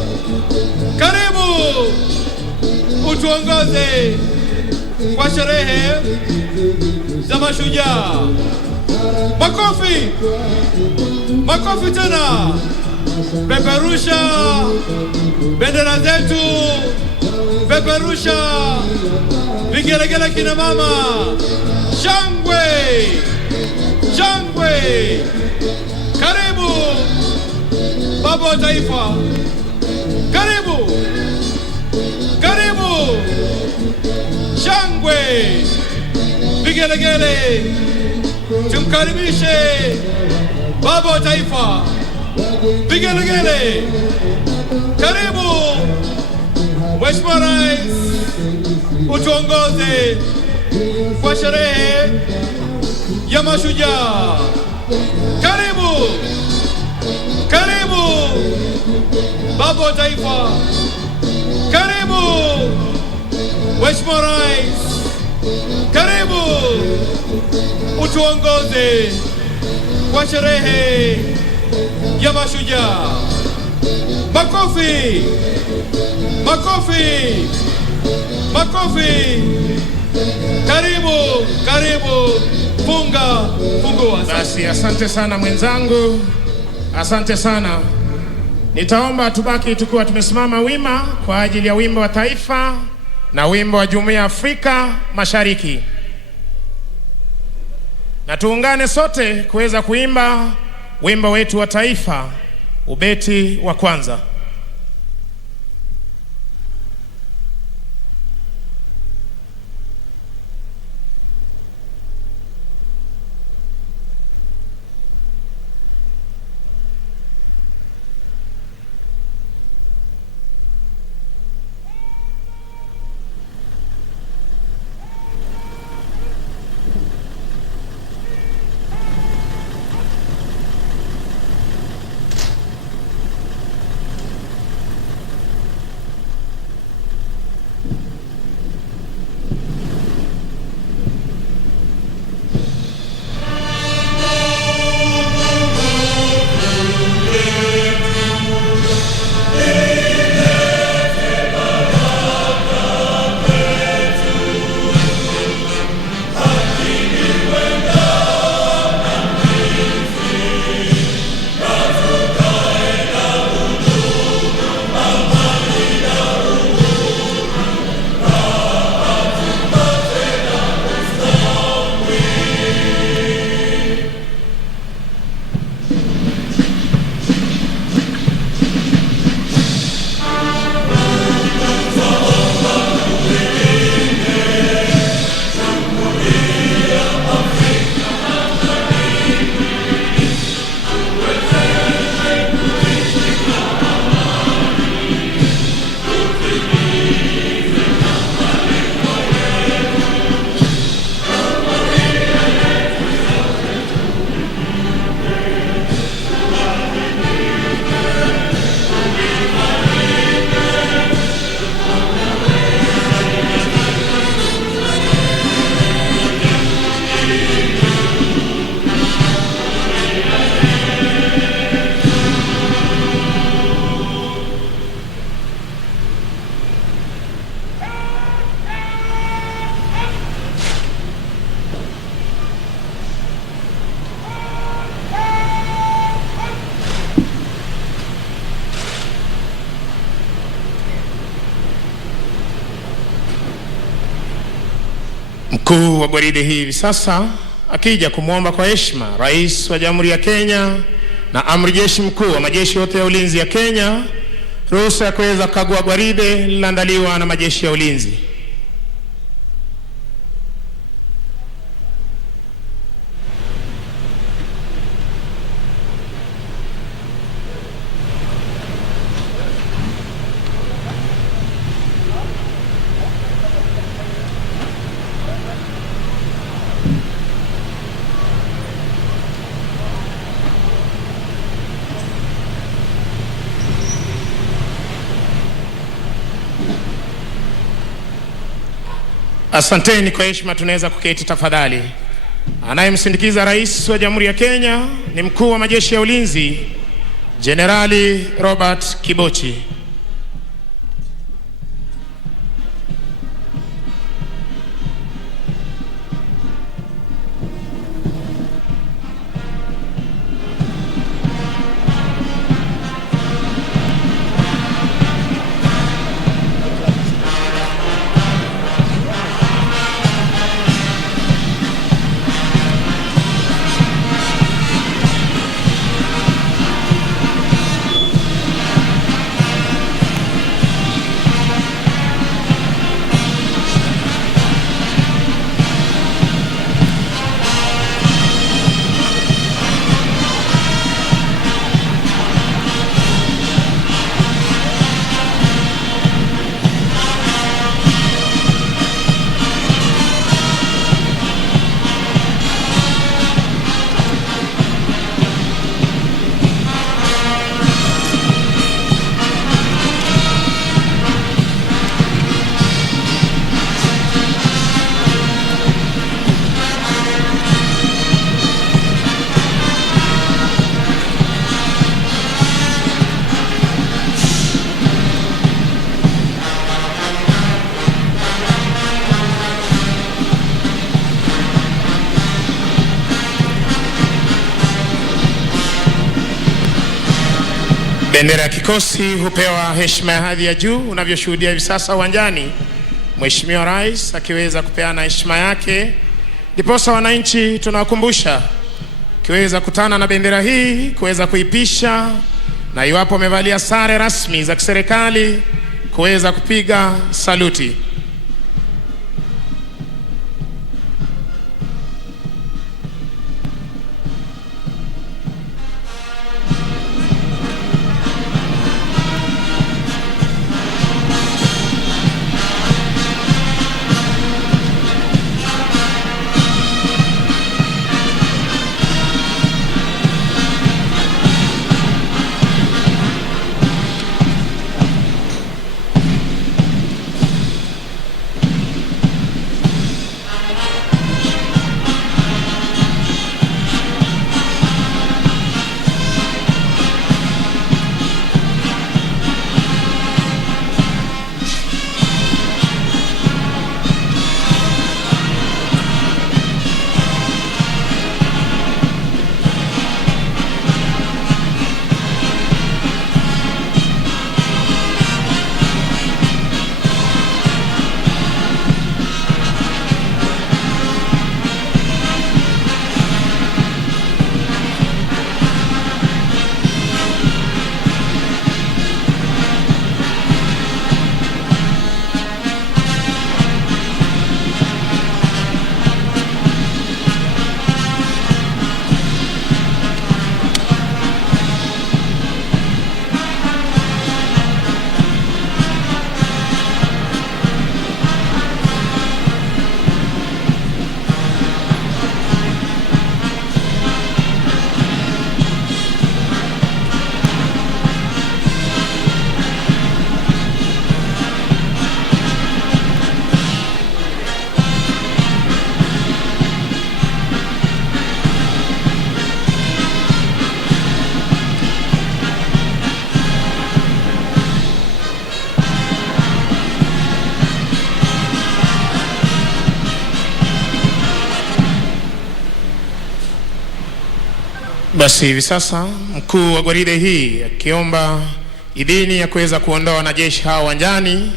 karibu utuongoze kwa sherehe za Mashujaa. Makofi, makofi tena. peperusha bendera zetu, peperusha vigelegele kina mama, shangwe, shangwe. Karibu baba wa taifa, karibu, karibu, shangwe, vigelegele, tumkaribishe baba wa taifa, vigelegele, karibu Mheshimiwa Rais, utuongoze kwa sherehe ya Mashujaa. Karibu, karibu baba wa taifa, karibu Mheshimiwa Rais, karibu utuongoze kwa sherehe ya Mashujaa. Makofi, makofi, makofi. Karibu, karibu, fungua. Basi asante sana mwenzangu, asante sana. Nitaomba tubaki tukiwa tumesimama wima kwa ajili ya wimbo wa taifa na wimbo wa Jumuiya ya Afrika Mashariki, na tuungane sote kuweza kuimba wimbo wetu wa taifa, ubeti wa kwanza. Mkuu wa gwaride hivi sasa akija kumwomba kwa heshima Rais wa Jamhuri ya Kenya na Amri Jeshi Mkuu wa majeshi yote ya ulinzi ya Kenya ruhusa ya kuweza kukagua gwaride lililoandaliwa na majeshi ya ulinzi. Asanteni kwa heshima, tunaweza kuketi tafadhali. Anayemsindikiza Rais wa Jamhuri ya Kenya ni Mkuu wa majeshi ya ulinzi Jenerali Robert Kibochi. Bendera ya kikosi hupewa heshima ya hadhi ya juu. Unavyoshuhudia hivi sasa uwanjani, Mheshimiwa Rais akiweza kupeana heshima yake, ndiposa wananchi tunawakumbusha kiweza kutana na bendera hii, kuweza kuipisha, na iwapo wamevalia sare rasmi za kiserikali kuweza kupiga saluti. Basi hivi sasa mkuu wa gwaride hii akiomba idhini ya kuweza kuondoa wanajeshi hao uwanjani.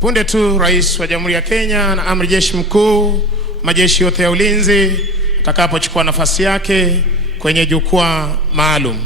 Punde tu Rais wa Jamhuri ya Kenya na Amri Jeshi Mkuu majeshi yote ya ulinzi atakapochukua nafasi yake kwenye jukwaa maalum.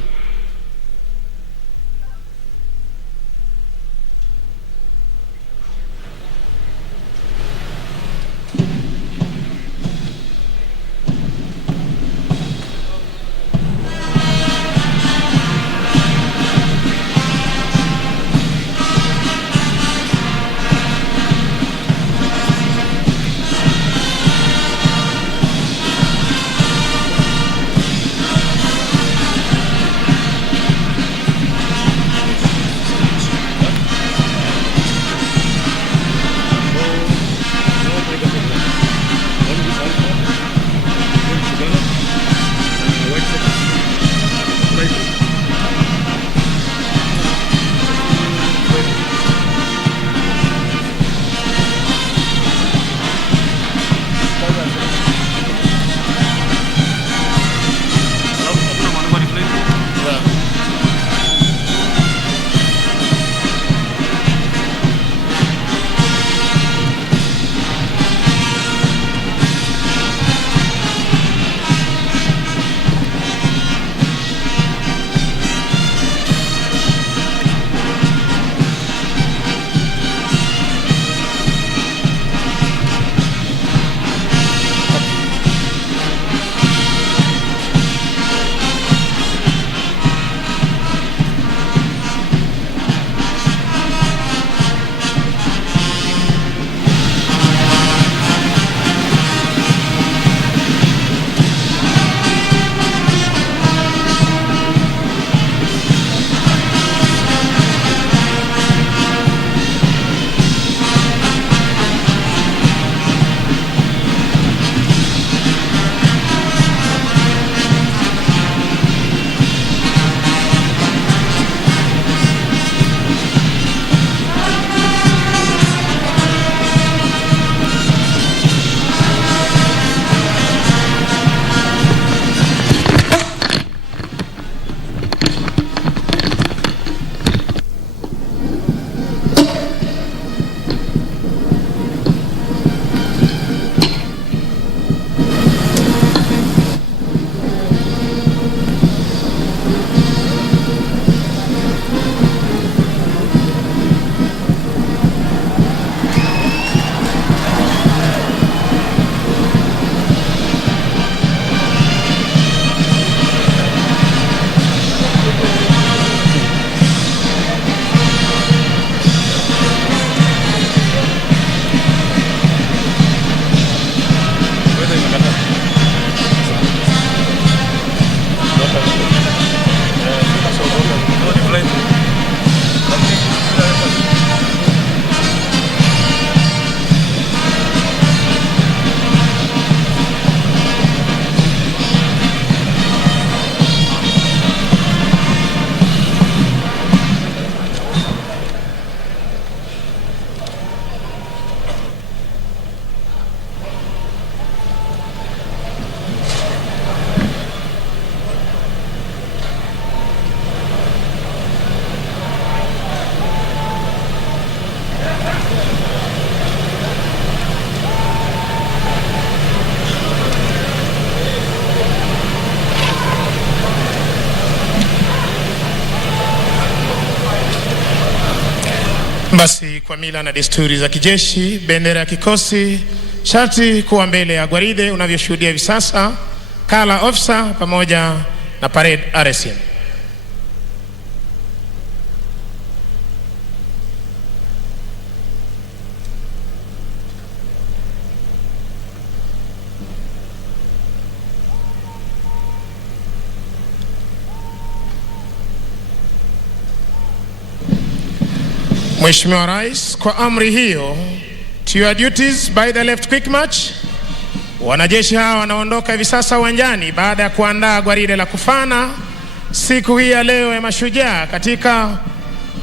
Basi kwa mila na desturi za kijeshi, bendera ya kikosi sharti kuwa mbele ya gwaride unavyoshuhudia hivi sasa, kala officer pamoja na parade RSM. Mheshimiwa Rais, kwa amri hiyo, to your duties by the left quick march. Wanajeshi hawa wanaondoka hivi sasa uwanjani baada ya kuandaa gwaride la kufana siku hii ya leo ya Mashujaa katika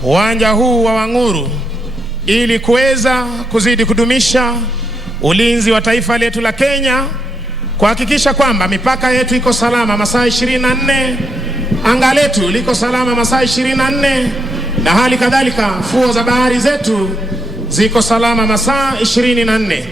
uwanja huu wa Wanguru, ili kuweza kuzidi kudumisha ulinzi wa taifa letu la Kenya, kuhakikisha kwamba mipaka yetu iko salama masaa 24, anga letu liko salama masaa 24, na hali kadhalika fuo za bahari zetu ziko salama masaa 24.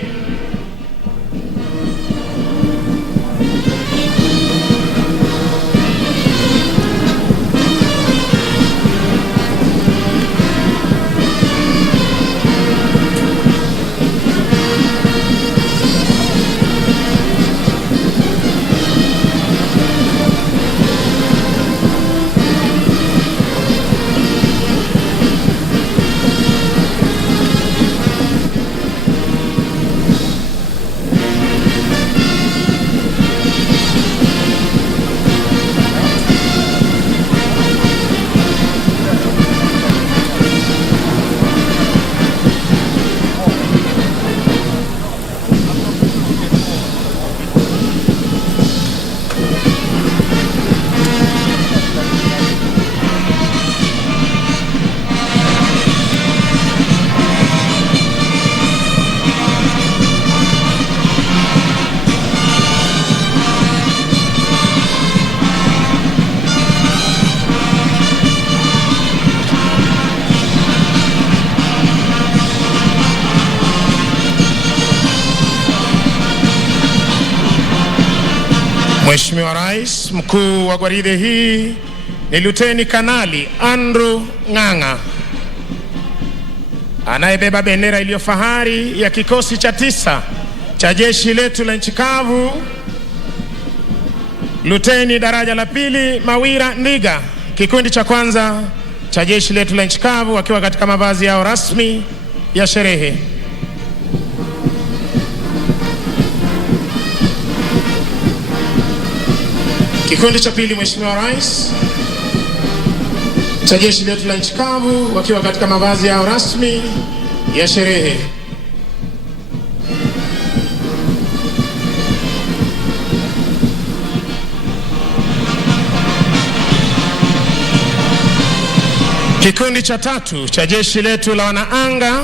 Mheshimiwa Rais, mkuu wa gwaride hii ni Luteni Kanali Andrew Ng'ang'a, anayebeba bendera iliyo fahari ya kikosi cha 9 cha jeshi letu la nchi kavu. Luteni daraja la 2 Mawira Ndiga, kikundi cha kwanza cha jeshi letu la nchi kavu, wakiwa katika mavazi yao rasmi ya sherehe. Kikundi cha 2, Mheshimiwa Rais, cha jeshi letu la nchi kavu, wakiwa katika mavazi yao rasmi ya sherehe. Kikundi cha 3 cha jeshi letu la wanaanga,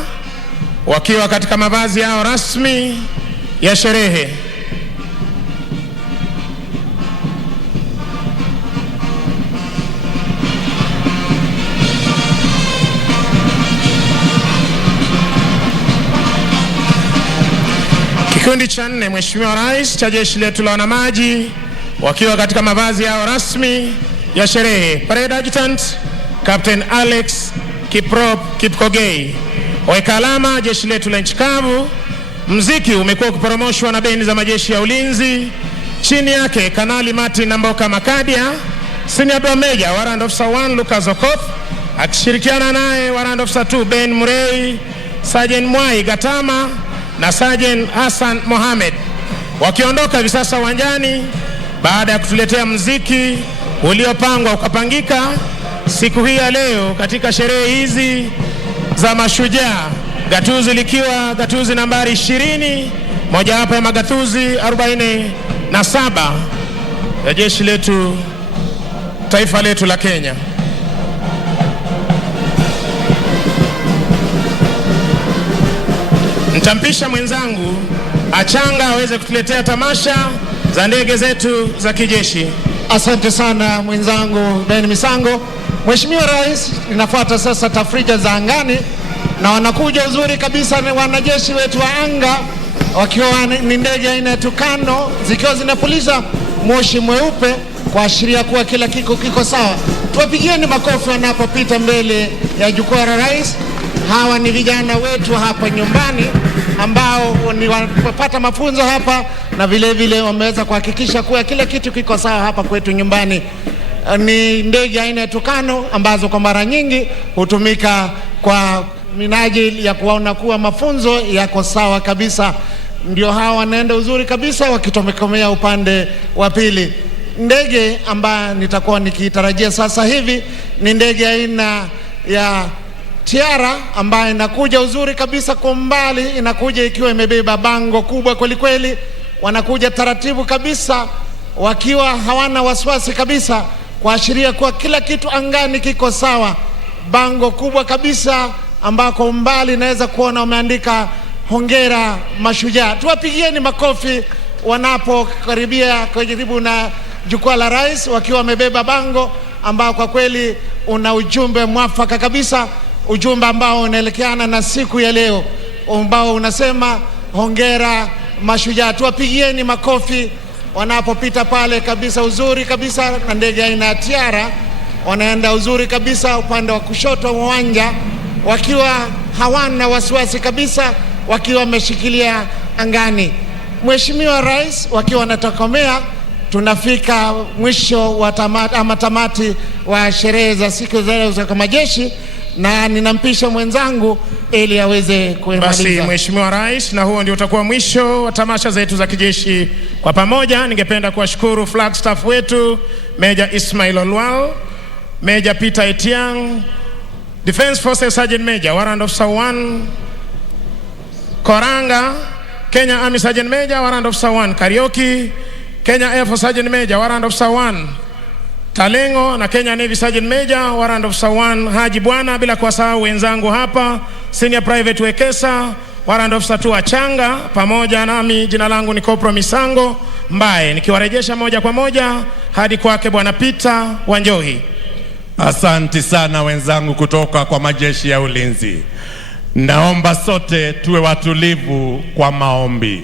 wakiwa katika mavazi yao rasmi ya sherehe. Kikundi cha 4, Mheshimiwa Rais, cha jeshi letu la wanamaji, wakiwa katika mavazi yao rasmi ya sherehe. Parade Adjutant Captain Alex Kiprop Kipkogei. Weka alama jeshi letu la nchi kavu. Mziki umekuwa ukiporomoshwa na bendi za majeshi ya ulinzi. Chini yake Kanali Martin Namboka Makadia, Senior Drum Major Warrant Officer 1 Lucas Okoth, akishirikiana naye Warrant Officer 2 Ben Murray, Sergeant Mwai Gatama na Sergeant Hassan Mohamed, wakiondoka hivi sasa uwanjani baada ya kutuletea muziki uliopangwa ukapangika siku hii ya leo katika sherehe hizi za Mashujaa, gatuzi likiwa gatuzi nambari 20, mojawapo ya magatuzi 47 ya jeshi letu, taifa letu la Kenya. Nitampisha mwenzangu Achanga aweze kutuletea tamasha za ndege zetu za kijeshi. Asante sana mwenzangu Ben Misango. Mheshimiwa Rais, inafuata sasa tafrija za angani, na wanakuja uzuri kabisa ni wanajeshi wetu wa anga, wakiwa ni ndege aina ya Tukano, zikiwa zinapuliza moshi mweupe kuashiria kuwa kila kiko sawa. Tuwapigieni makofi wanapopita mbele ya jukwaa la rais. Hawa ni vijana wetu hapa nyumbani ambao wamepata mafunzo hapa na vile vile wameweza kuhakikisha kuwa kila kitu kiko sawa hapa kwetu nyumbani. Ni ndege aina ya Tukano ambazo kwa mara nyingi hutumika kwa minajili ya kuona kuwa mafunzo yako sawa kabisa. Ndio hawa wanaenda uzuri kabisa wakitomekomea upande wa pili. Ndege ambayo nitakuwa nikitarajia sasa hivi ni ndege aina ya Tiara ambayo inakuja uzuri kabisa kwa mbali, inakuja ikiwa imebeba bango kubwa kweli kweli. Wanakuja taratibu kabisa wakiwa hawana wasiwasi kabisa, kuashiria kuwa kila kitu angani kiko sawa. Bango kubwa kabisa ambako mbali inaweza kuona umeandika hongera Mashujaa. Tuwapigieni makofi wanapokaribia karibu na jukwaa la rais, wakiwa wamebeba bango ambao kwa kweli una ujumbe mwafaka kabisa, ujumbe ambao unaelekeana na siku ya leo ambao unasema hongera Mashujaa. Tuwapigieni makofi wanapopita pale kabisa uzuri kabisa na ndege aina ya Tiara. Wanaenda uzuri kabisa upande wa kushoto wa uwanja wakiwa hawana wasiwasi kabisa, wakiwa wameshikilia angani. Mheshimiwa Rais wakiwa wanatokomea, tunafika mwisho wa tamati wa sherehe za siku za leo za majeshi, na ninampisha mwenzangu ili aweze kuimaliza. Basi Mheshimiwa Rais, na huo ndio utakuwa mwisho wa tamasha zetu za kijeshi kwa pamoja. Ningependa kuwashukuru flag staff wetu, Major Ismail Olwal, Major Peter Etiang, Defense Forces Sergeant Major Warrant Officer 1 Koranga, Kenya Army Sergeant Major Warrant Officer 1 Karioki, Kenya Air Force Sergeant Major Warrant Officer 1 Talengo, na Kenya Navy Sergeant Major Warrant Officer 1 Haji Bwana, bila kuwasahau wenzangu hapa Senior Private Wekesa Warrant Officer 2 Achanga, pamoja nami jina langu ni Corporal Misango Mbae, nikiwarejesha moja kwa moja hadi kwake Bwana Peter Wanjohi. Asante sana wenzangu kutoka kwa majeshi ya ulinzi. Naomba sote tuwe watulivu kwa maombi.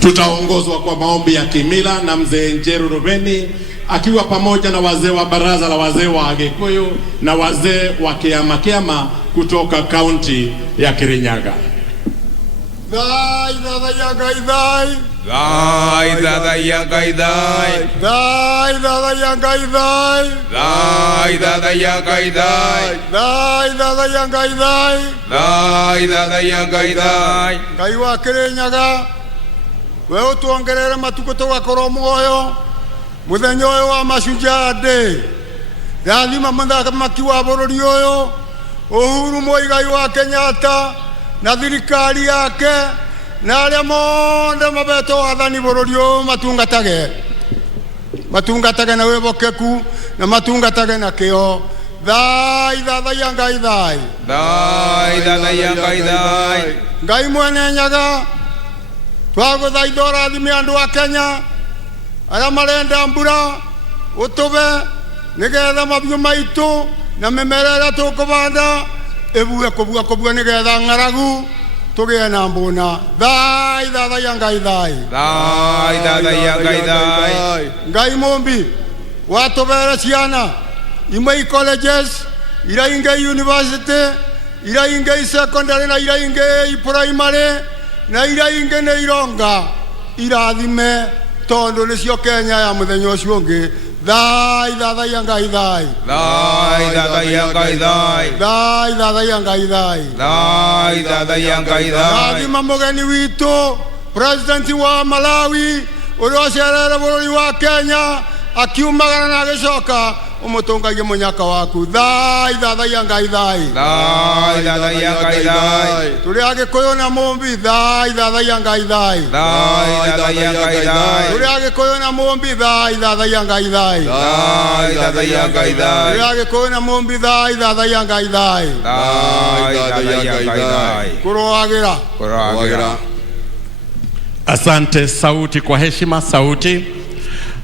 Tutaongozwa kwa maombi ya kimila na mzee Njeru Rubeni akiwa pamoja na wazee wa baraza la wazee wa Agikuyu na wazee wa Kiama kutoka kaunti ya Kirinyaga. Dai dada yanga idai, Dai dada yanga idai, dai dada yanga idai, Dai dada yanga idai, dai dada yanga idai, Dai dada yanga idai. Ngai wa Kirinyaga, we utuongerere matuko tugakorwo muoyo muthenya uyu wa Mashujaa Day. Rathima muthamaki wa bururi uyu Uhuru Muigai wa Kenyatta na thirikari yake na aria mothe mabeto wathani bururi uyu matungatage na wibokeku na matungatage na kio. Thai thai yanga idai, Dai dada yanga idai. Ngai mwene nyaga twaguthaitha rathime andu a Kenya aria marenda mbura utube nigetha mabiu maitu na mimera iria tukubanda ibue kubua nigetha ng'aragu tugie na mbuna. Thai thai yanga idai, Dai dada yanga idai. Ngai mumbi watubere ciana imwe colleges ira inge university ira inge secondary na ira inge primary na ira inge ne ironga irathime tondu nicio Kenya ya muthenya ucio ungi. Thai thai yanga idai, Dai dada yanga idai, Thai thai yanga idai, Dai dada yanga idai. rathima mugeni witu president wa Malawi uria ucerere bururi wa Kenya akiumagara na agicoka umutungagie munyaka waku. Thai thai yanga idai, Dai dada yanga idai. turi Agikuyu na mumbi. Thai thai yanga idai, Dai dada yanga idai. turi Agikuyu na mumbi. Thai thai yanga idai, Dai dada yanga idai. turi Agikuyu na mumbi. Thai thai yanga idai, Dai dada yanga idai. kuroagira Kuragira. Asante. Sauti kwa heshima, sauti.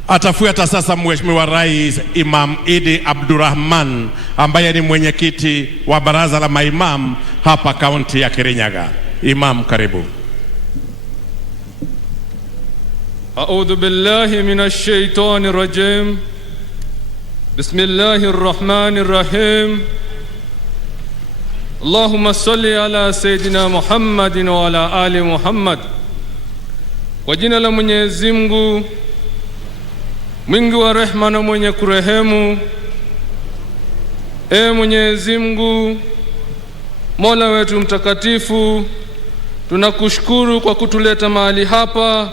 Atafuata sasa Mheshimiwa Rais Imam Idi Abdurrahman ambaye ni mwenyekiti wa baraza la maimam hapa kaunti ya Kirinyaga. Imam, karibu. A'udhu billahi minash shaitani rajim. Bismillahir rahmanir rahim. Allahumma salli ala Sayyidina Muhammadin wa ala ali Muhammad. Kwa jina la Mwenyezi Mungu mwingi wa rehema na mwenye kurehemu. Mwenyezi Mungu Mola wetu mtakatifu, tunakushukuru kwa kutuleta mahali hapa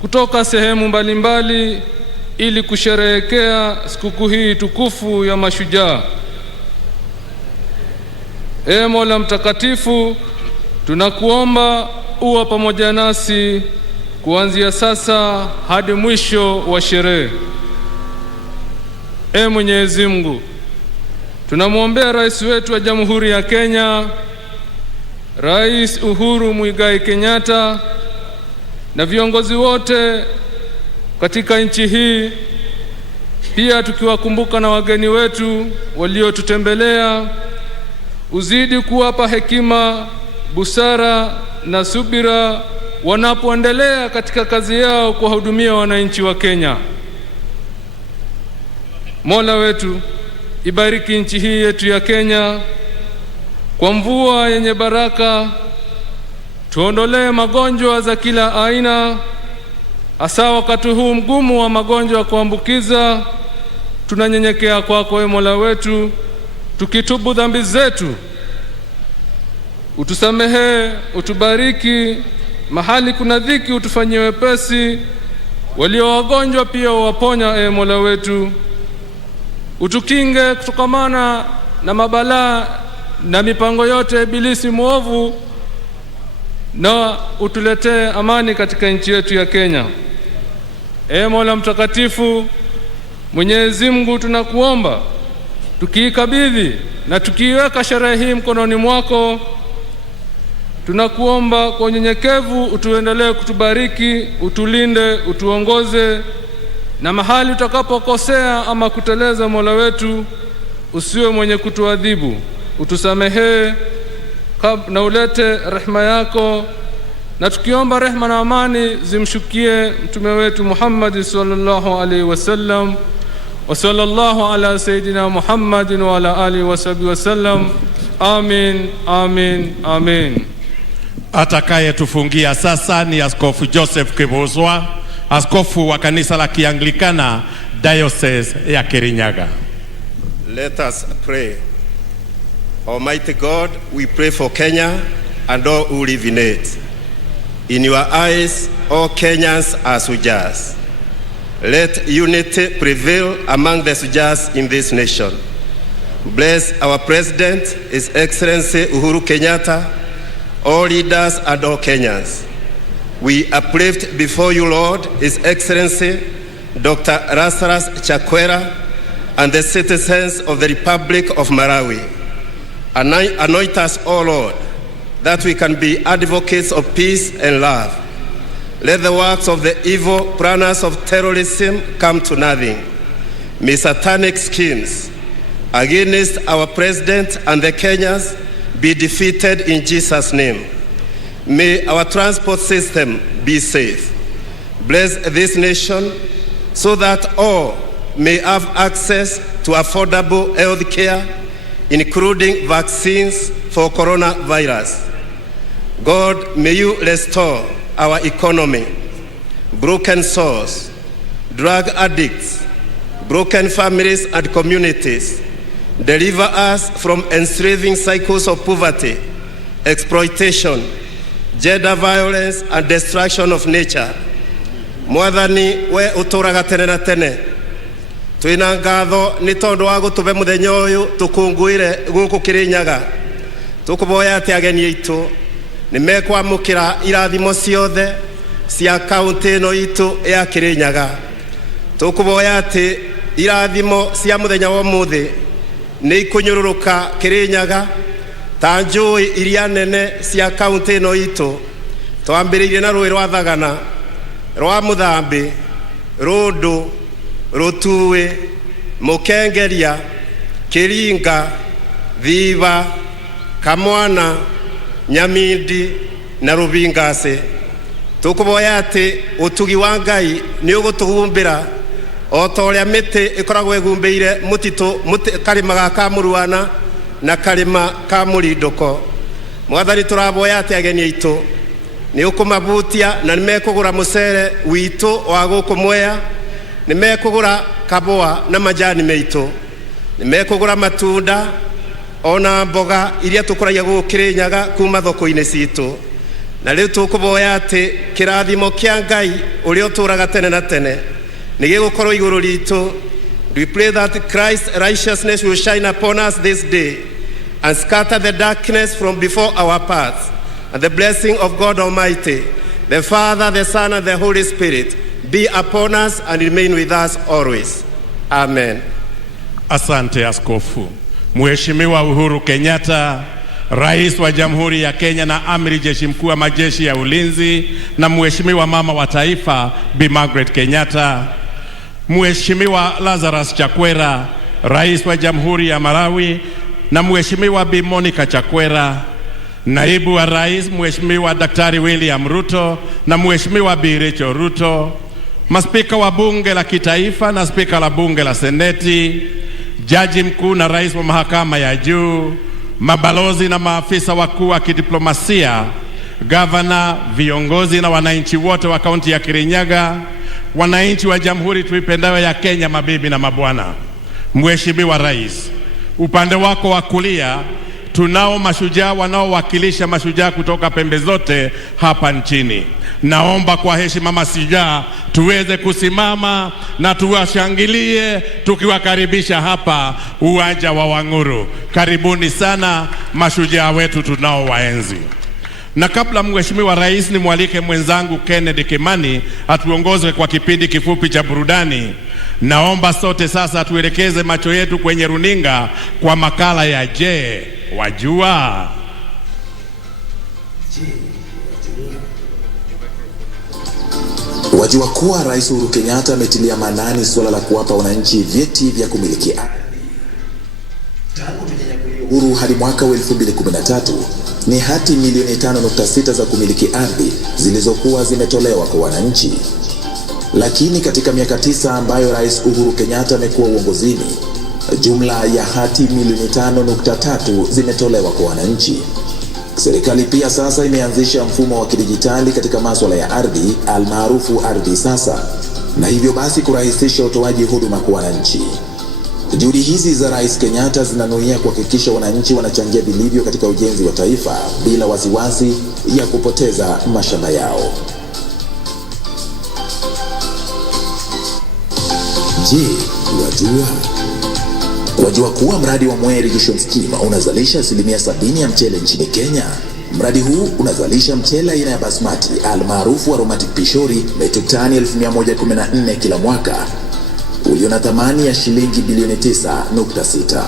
kutoka sehemu mbalimbali ili kusherehekea sikukuu hii tukufu ya Mashujaa. Mola mtakatifu, tunakuomba uwe pamoja nasi kuanzia sasa hadi mwisho wa sherehe. Mwenyezi Mungu, tunamwombea rais wetu wa Jamhuri ya Kenya, Rais Uhuru Muigai Kenyatta, na viongozi wote katika nchi hii, pia tukiwakumbuka na wageni wetu waliotutembelea. Uzidi kuwapa hekima, busara na subira wanapoendelea katika kazi yao kuwahudumia wananchi wa Kenya. Mola wetu, ibariki nchi hii yetu ya Kenya kwa mvua yenye baraka, tuondolee magonjwa za kila aina, hasa wakati huu mgumu wa magonjwa kuambukiza. Tunanyenyekea kwako Mola wetu, tukitubu dhambi zetu. Utusamehe, utubariki, mahali kuna dhiki utufanyie wepesi, walio wagonjwa pia uwaponya Mola wetu. Utukinge kutokamana na mabalaa na mipango yote ibilisi mwovu, na utuletee amani katika nchi yetu ya Kenya. Mola mtakatifu, Mwenyezi Mungu, tunakuomba tukiikabidhi na tukiiweka sherehe hii mkononi mwako, tunakuomba kwa unyenyekevu utuendelee kutubariki, utulinde, utuongoze, na mahali utakapokosea ama kuteleza Mola wetu, usiwe mwenye kutuadhibu. Utusamehe na ulete rehema yako, na tukiomba rehema na amani zimshukie mtume wetu Muhammad sallallahu alaihi wasallam. Wa sallallahu ala Sayyidina Muhammadin wa ala alihi wa sahbihi wasallam. Amin, amin, amin. Atakaye tufungia sasa ni Askofu Joseph Kibuzwa, askofu wa kanisa la Kianglikana Diocese ya Kirinyaga. Let us pray. Almighty God, we pray for Kenya and all who live in it. In your eyes, all Kenyans are Sujas. Let unity prevail among the Sujas in this nation. Bless our President, His Excellency Uhuru Kenyatta, all leaders and all Kenyans. We uplift before you, Lord, His Excellency Dr. Lazarus Chakwera and the citizens of the Republic of Malawi. Anoint us, O Lord, that we can be advocates of peace and love. Let the works of the evil planners of terrorism come to nothing. May satanic schemes against our president and the Kenyans be defeated in Jesus' name. May our transport system be safe. Bless this nation so that all may have access to affordable health care, including vaccines for coronavirus. God, may you restore our economy. Broken souls, drug addicts, broken families and communities. Deliver us from enslaving cycles of poverty, exploitation, gender violence and destruction of nature. Mwathani, we uturaga tene na tene. Twina ngatho ni tondu wa gutuve muthenya uyu tukunguire guku Kirinyaga. Tukuboya ati ageni aitu ni mekwamukira irathimo ciothe cia kaunti ino itu ya Kirinyaga. Tukuboya ati irathimo cia muthenya wa muthi ni ikunyururuka Kirinyaga ta njui iria nene cia kaunti ino itu. Twambiririe na rui rwa Thagana, rwa Muthambi, Rondo, Rotue, Mukengeria, Kiringa, Viva, Kamwana, Nyamindi na Rubingase. Tukuboya ati utugi wa Ngai ni ugutugumbira o ta uria miti ikoragwo igumbeire mutito karima ka muruana na karima ka murinduko. Mwathani turaboya ati ageni aitu ni ukumabutia na nimekugura mucere witu wa guku Mwea, nimekugura kaboa na majani meitu, nimekugura matunda ona mboga iria tukuragia guku Kirinyaga kuma thoko-ini citu. Na riu tukuboya ati kirathimo kia Ngai uria uturaga tene na tene nigigukorwo iguru ritu. We pray that Christ's righteousness will shine upon us this day and scatter the darkness from before our paths. And the blessing of God Almighty, the Father, the Son, and the Holy Spirit be upon us and remain with us always. Amen. Asante Askofu. Mheshimiwa Uhuru Kenyatta, Rais wa Jamhuri ya Kenya na Amiri Jeshi Mkuu wa Majeshi ya Ulinzi, na Mheshimiwa Mama wa Taifa Bi Margaret Kenyatta, Mheshimiwa Lazarus Chakwera, Rais wa Jamhuri ya Malawi, na Mheshimiwa Bi Monica Chakwera, Naibu wa Rais Mheshimiwa Daktari William Ruto na Mheshimiwa Bi Rachel Ruto, maspika wa Bunge la Kitaifa na spika la Bunge la Seneti, Jaji Mkuu na Rais wa Mahakama ya Juu, mabalozi na maafisa wakuu wa kidiplomasia, gavana, viongozi na wananchi wote wa kaunti ya Kirinyaga, wananchi wa Jamhuri tuipendayo ya Kenya, mabibi na mabwana. Mheshimiwa Rais, upande wako wa kulia tunao mashujaa wanaowakilisha mashujaa kutoka pembe zote hapa nchini. Naomba kwa heshima mashujaa tuweze kusimama na tuwashangilie tukiwakaribisha hapa uwanja wa Wanguru. Karibuni sana mashujaa wetu tunaowaenzi. Na kabla Mheshimiwa Rais, ni mwalike mwenzangu Kennedy Kimani atuongoze kwa kipindi kifupi cha burudani. Naomba sote sasa tuelekeze macho yetu kwenye runinga kwa makala ya Je, Wajua? Wajua kuwa Rais Uhuru Kenyatta ametilia maanani suala la kuwapa wananchi vyeti vya kumiliki ardhi. Tangu tunyanyakulia uhuru hadi mwaka wa 2013 ni hati milioni 5.6 za kumiliki ardhi zilizokuwa zimetolewa kwa wananchi. Lakini katika miaka 9 ambayo Rais Uhuru Kenyatta amekuwa uongozini, jumla ya hati milioni 5.3 zimetolewa kwa wananchi. Serikali pia sasa imeanzisha mfumo wa kidijitali katika masuala ya ardhi almaarufu ardhi sasa, na hivyo basi kurahisisha utoaji huduma kwa wananchi. Juhudi hizi za Rais Kenyatta zinanuia kuhakikisha wananchi wanachangia vilivyo katika ujenzi wa taifa bila wasiwasi ya kupoteza mashamba yao. Je, wajua? Wajua kuwa mradi wa Mwea Irrigation Scheme unazalisha 70% ya mchele nchini Kenya? Mradi huu unazalisha mchele aina ya basmati almaarufu aromatic pishori metric tani 1114 kila mwaka, ulio na thamani ya shilingi bilioni 9.6.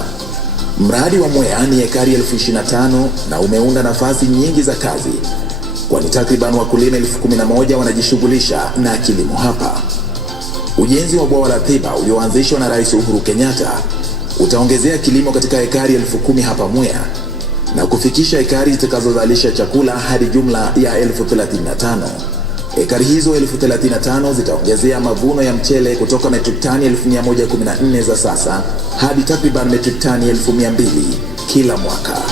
Mradi wa Mwea ni ekari 25,000 na umeunda nafasi nyingi za kazi, kwani takriban wakulima 11,000 wanajishughulisha na kilimo hapa. Ujenzi wa bwawa la Thiba ulioanzishwa na Rais Uhuru Kenyatta utaongezea kilimo katika ekari 10,000 hapa Mwea na kufikisha ekari zitakazozalisha chakula hadi jumla ya 35,000. Ekari hizo 35,000 zitaongezea mavuno ya mchele kutoka metric tani 1114 za sasa hadi takriban metric tani 1200 kila mwaka.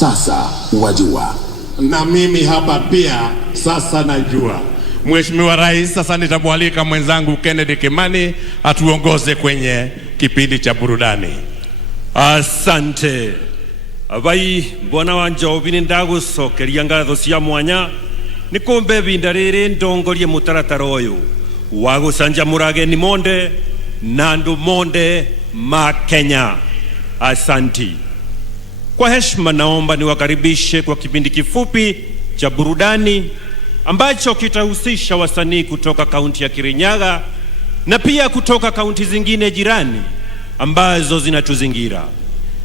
Sasa wajua. Na mimi hapa pia sasa najua. Mheshimiwa Rais, sasa nitamwalika mwenzangu Kennedy Kimani atuongoze kwenye kipindi cha burudani. Asante. Abai mbona wanjobini ndagucokeria ngatho cia mwanya nikumbe binda riri ndongorie mutaratara uyu wa gucanjamura ageni monde na andu monde ma Kenya. Asanti. Kwa heshima naomba niwakaribishe kwa kipindi kifupi cha burudani ambacho kitahusisha wasanii kutoka kaunti ya Kirinyaga na pia kutoka kaunti zingine jirani ambazo zinatuzingira.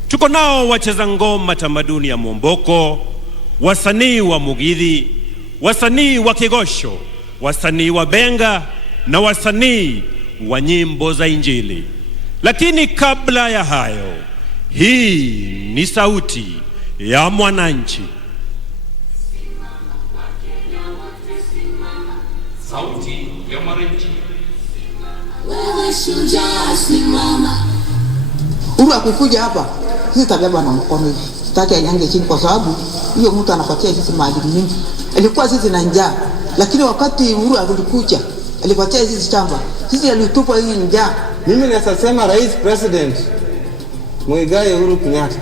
Tuko nao wacheza ngoma tamaduni ya Mwomboko, wasanii wa Mugithi, wasanii wa Kigosho, wasanii wa benga na wasanii wa nyimbo za Injili. Lakini kabla ya hayo, hii ni sauti ya mwananchi. Sauti ya mwananchi. Wewe shujaa simama. Uhuru akikuja hapa, sisi tabeba na mkono hivi. Sitaki anyange chini kwa sababu hiyo mtu anapatia sisi maadili mingi. Ilikuwa sisi na njaa, lakini wakati Uhuru alikuja, alipatia sisi shamba. Sisi alitupa hii njaa. Mimi nasema Rais President Muigai Uhuru Kenyatta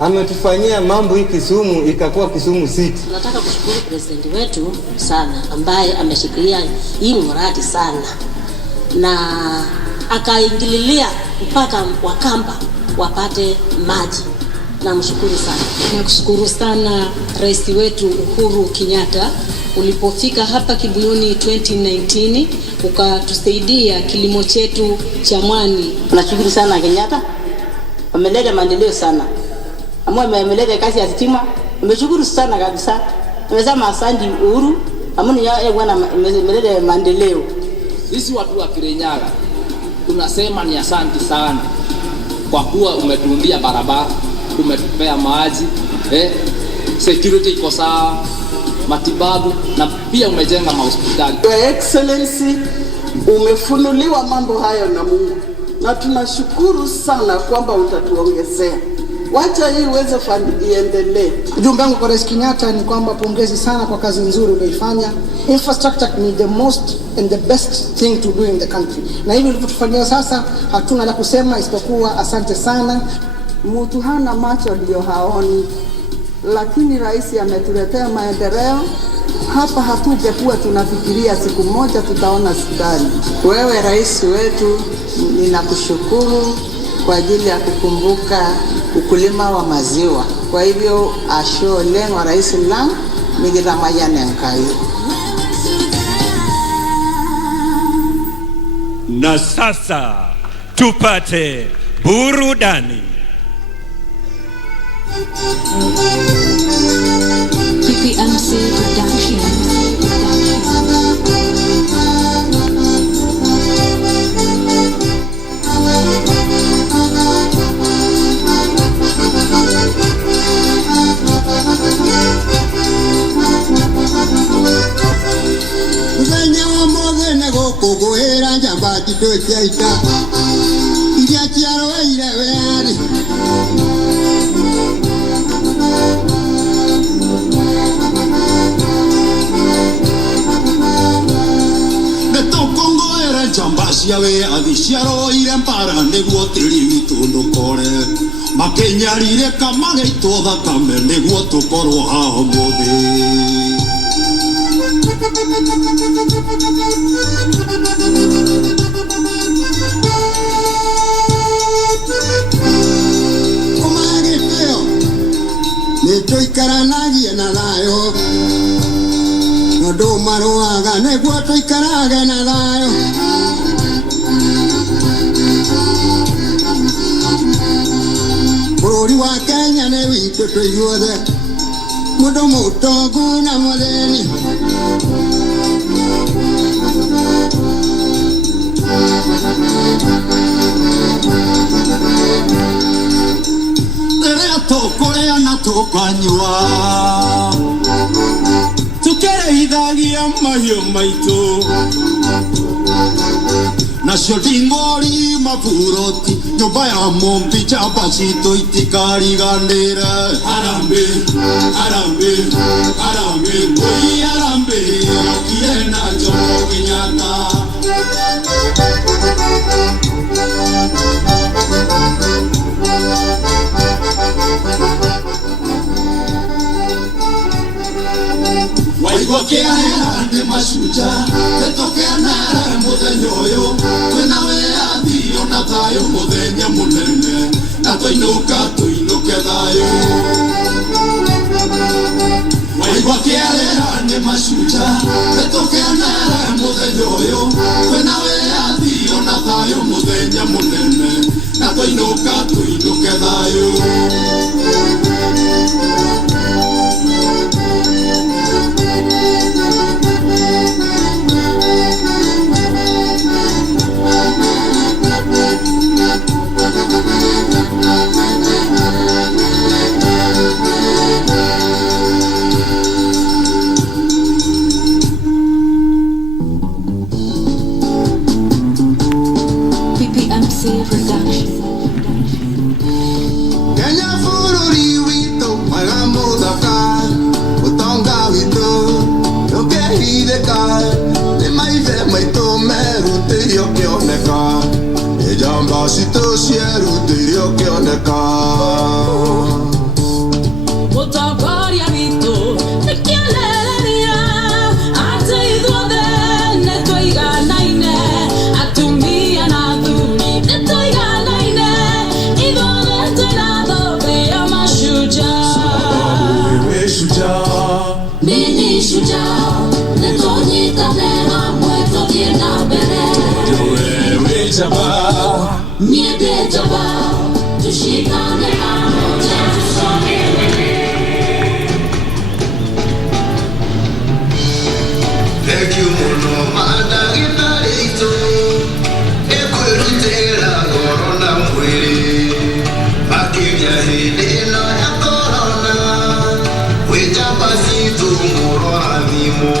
ametufanyia mambo hii Kisumu ikakuwa Kisumu City. Tunataka kushukuru president wetu sana ambaye ameshikilia hii mradi sana na akaingililia mpaka Wakamba wapate maji. Namshukuru sana. Nakushukuru sana rais wetu Uhuru Kenyatta, ulipofika hapa Kibuyuni 2019 ukatusaidia kilimo chetu cha mwani. Tunashukuru sana Kenyatta. Ameleta maendeleo sana. Ameleta kazi ya stima. Nimeshukuru sana kabisa. Nimesema asante Uhuru. Amuni yeye bwana ameleta maendeleo. Sisi watu wa Kirinyaga tunasema ni asante sana kwa kuwa umetuundia barabara, umetupea maji, security iko sawa, matibabu na pia umejenga mahospitali. Your Excellency, umefunuliwa mambo hayo na Mungu na tunashukuru sana kwamba utatuongezea. Wacha hii uweze iendelee. Ujumbe wangu kwa Rais Kenyatta ni kwamba pongezi sana kwa kazi nzuri uliyoifanya. Infrastructure ni the most and the best thing to do in the country. Na hivi ulivyotufanyia sasa hatuna la kusema isipokuwa asante sana. Mtu hana macho ndio haoni, lakini rais ametuletea maendeleo. Hapa hatungekuwa tunafikiria siku moja tutaona sukari. Wewe rais wetu, ninakushukuru kwa ajili ya kukumbuka ukulima wa maziwa. Kwa hivyo ashole wa rais lang migiramaya nenkai. Na sasa tupate burudani. PPMC Productions. Kuguhera njamba titoitia iria ciaroeire weari netokongoera njamba cia weathi ciaroeire mbara nĩguo tĩri witũ ndũkore makenyarire kamageitwo thakame nĩguo tũkorwo haha mũthĩ. Nitoikaranagia na thayo nondu maruaga nĩguo tũikarage na thayo. Bũrũri wa Kenya nĩ witũ tũinyuothe, mũndũ mũtongu na mũthĩni. Rĩrĩa tũkũrĩa na tũkanyua tũkĩrĩithagia mahiũ maitũ, nacio nding'ori maburoti nyũmba ya mũmbi njamba citũ itikariganĩre. Harambĩ, harambĩ, harambĩ, Moi harambĩ, okire na Jomo Kenyatta. Waigua kĩahera nĩ Mashujaa, nĩtũkenere mũthenya ũyũ, twĩna wĩyathi ona thayũ mũthenya mũnene, na tũinũka tũinũke thayũ. Waigua kĩahera nĩ Mashujaa, nĩtũkenere mũthenya ũyũ, twĩna wĩyathi ona thayũ mũthenya mũnene, na tũinũka tũinũke thayũ. Quality Production. Kenya fururi wito magamuthaka utonga wito ukehithika ni maithe maitũ merutĩire ũkĩoneka ijamba citũ cierutĩire ũkĩoneka Mũtongoria witũ nĩ kĩonereria atĩ ithuothe nĩ tũiganaine, atumia na athuri nĩ tũiganaine, ithuothe twĩna thũmbĩ ya Mashujaa. Wewe shujaa, mimi shujaa, nĩ tũnyitane hamwe tũthiĩ na mbere. wewe jaba, Niende jaba, tushikane pamoja tusonge mbele. thank you muno mandagĩtarĩ aitũ nĩ kwĩrutĩra ngoro na mwĩrĩ makĩria hĩndĩ ĩno ya korona kwĩ njamba citũ mũrathimo.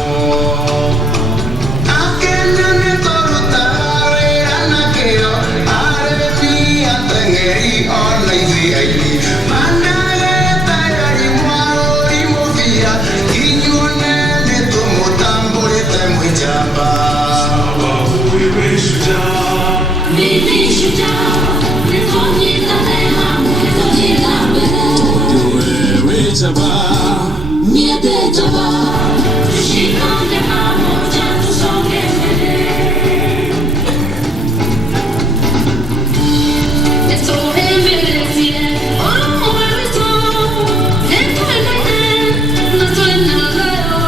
Akenya nĩ tũrutaga wĩra na kĩyo, arĩmi ateng'eri ona ithia-inĩ mandagĩtarĩ mwarũri mũbia inyuone nĩ tũmũtambũrĩte mwĩ njamba. Wewe shujaa, Mimi shujaa, nĩ tũnyitane hamwe tũthiĩ na mbere. wewe jaba, Niende jaba, tushikane pamoja tusonge mbele. Nĩtũhĩmbĩrĩtie ũrũmwe witũ, nĩtũinaine na twĩna thayũ.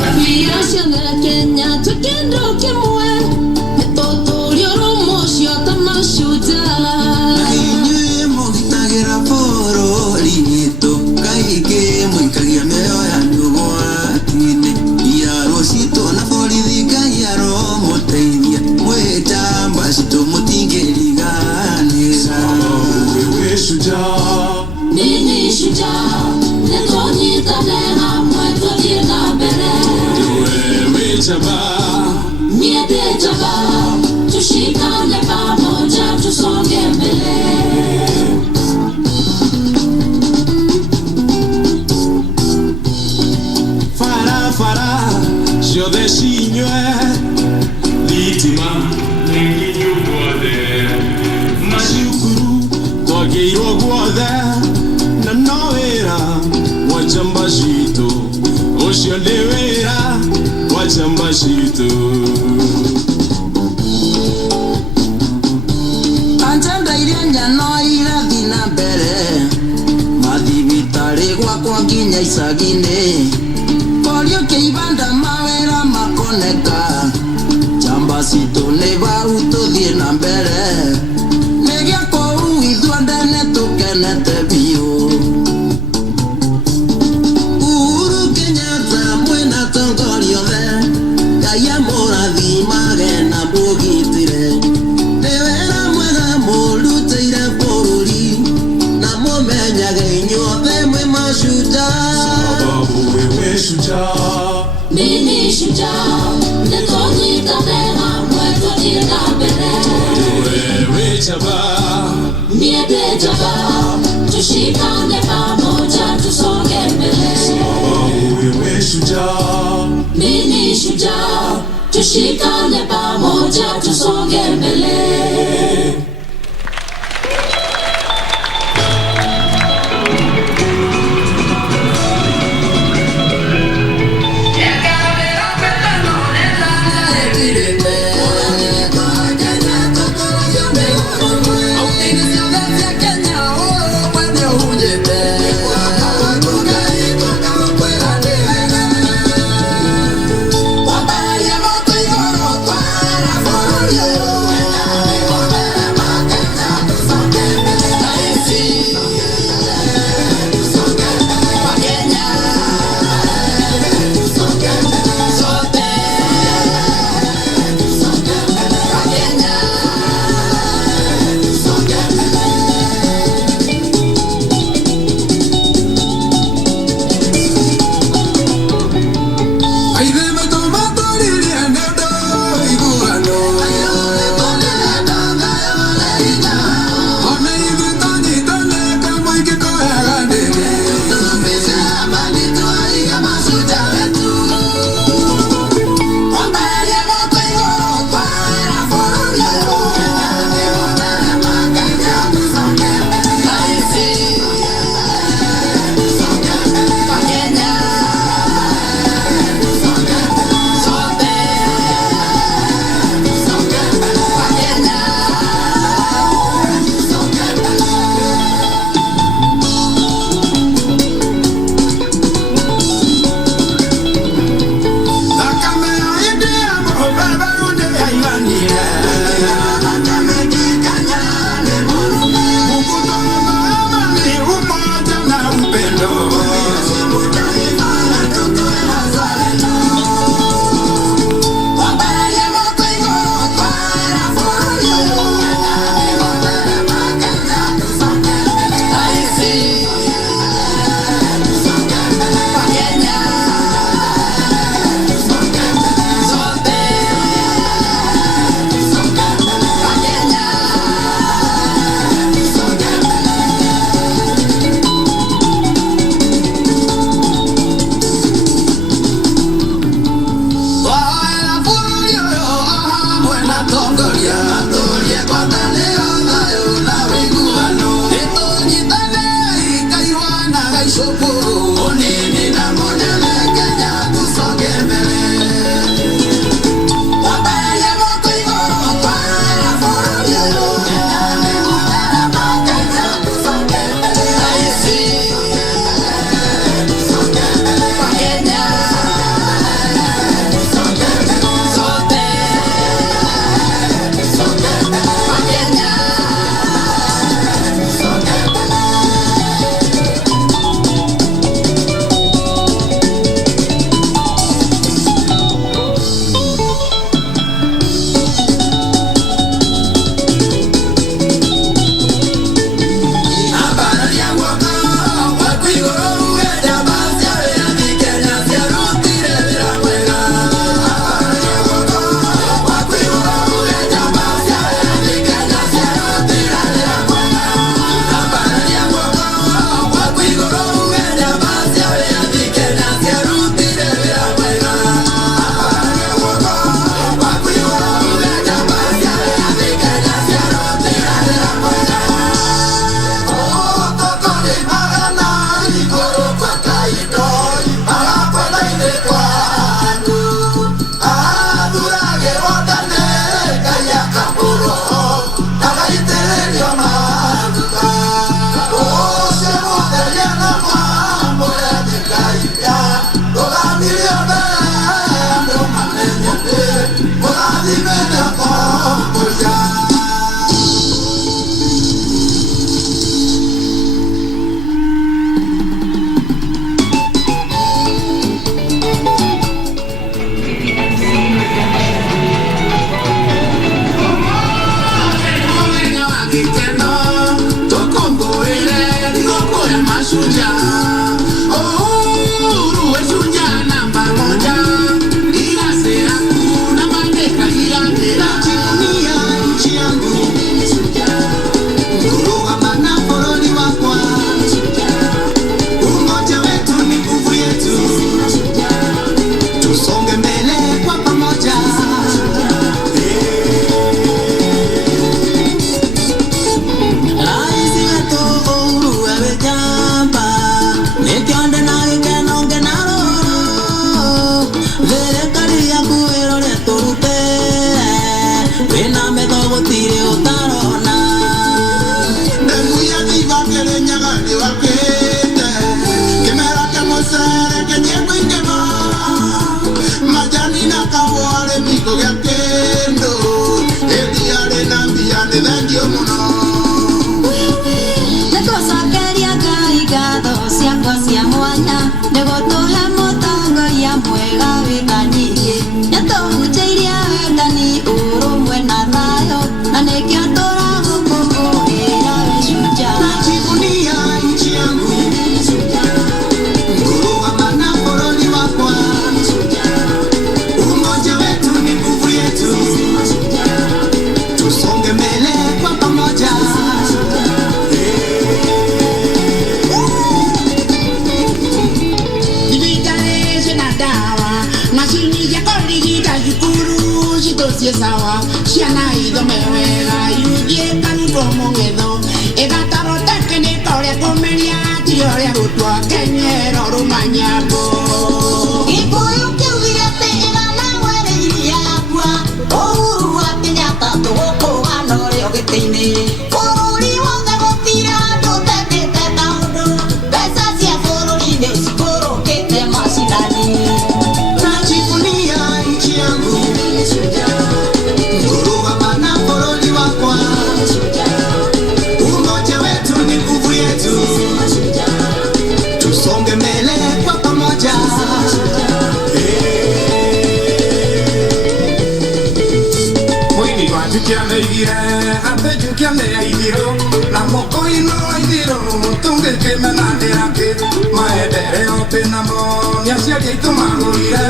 Kabira ciothe Kenya twĩ kĩndũ kĩmwe, nĩtũtũũria ũrũmwe ũcio ta Mashujaa. inyuĩ mũgitagĩra bũrũri witũ, kaingĩ mũikagia mĩoyo yanyu ũgwati-inĩ. Iaro citũ na borithi Ngai aromũteithia, mwĩ njamba citũ mũtingĩriganĩra. Wewe shujaa, Mimi shujaa, nĩtũnyitane hamwe tũthiĩ na mbere. wewe jaba, Niende jaba, tushikane pamoja tusonge mbele. farafara ciothe cinyue thitima nĩnginyuguothe macukuru twagĩirwo guothe na no wĩra wa njamba citũ ũcio nĩ wĩra wa njamba citũ. Ajenda iria njano irathi na mbere mathibitarĩ gwakwa nginya icagi-inĩ korio kĩibanda mawĩra makoneka njamba citũ nĩ bau tũthiĩ na mbere nĩgĩa kũu ithuothe nĩtũkenete biũ. Uhuru Kenyatta mwĩna tongoria othe Ngai amũrathimage na mũgitĩre nĩ wĩra mwega mũrutĩire bũrũri na mũmenyage inyuothe mwĩ Mashujaa. Wewe shujaa, Mimi shujaa, nĩtũnyitane hamwe tũthiĩ na mbere. wewe jaba, Niende jaba, tushikane pamoja tusonge mbele. wewe shujaa, Mimi shujaa, tushikane pamoja tusonge mbele. Aire me toma todo el día, no, igual no. Mashujaa, Uhuru we shujaa namba moja, ila sera kuna mateka ila najivunia nchi yangu. Uhuru amana koloni wakwa, umoja wetu ni nguvu yetu, tusonge mbele kwa pamoja. Sawa, siana ido mewega, yudie kanto mongedo, ega tarote que ni toria comeria, tioria gutwa, kenyero rumanyabo. Ipuyo que ubirate ega na wale iliakwa, Uhuru wa Kenyatta toko anore ogetine. Forori wonga gotira, tote tete taudo, pesa sia forori de sikoro kete masinani. Najivunia nchi yangu. Uhuru Jukiane igire, ate jukiane igiro, na moko ino igiro, tunge ke menandira ke, maedere ote namo, nyasya ke tumagurire,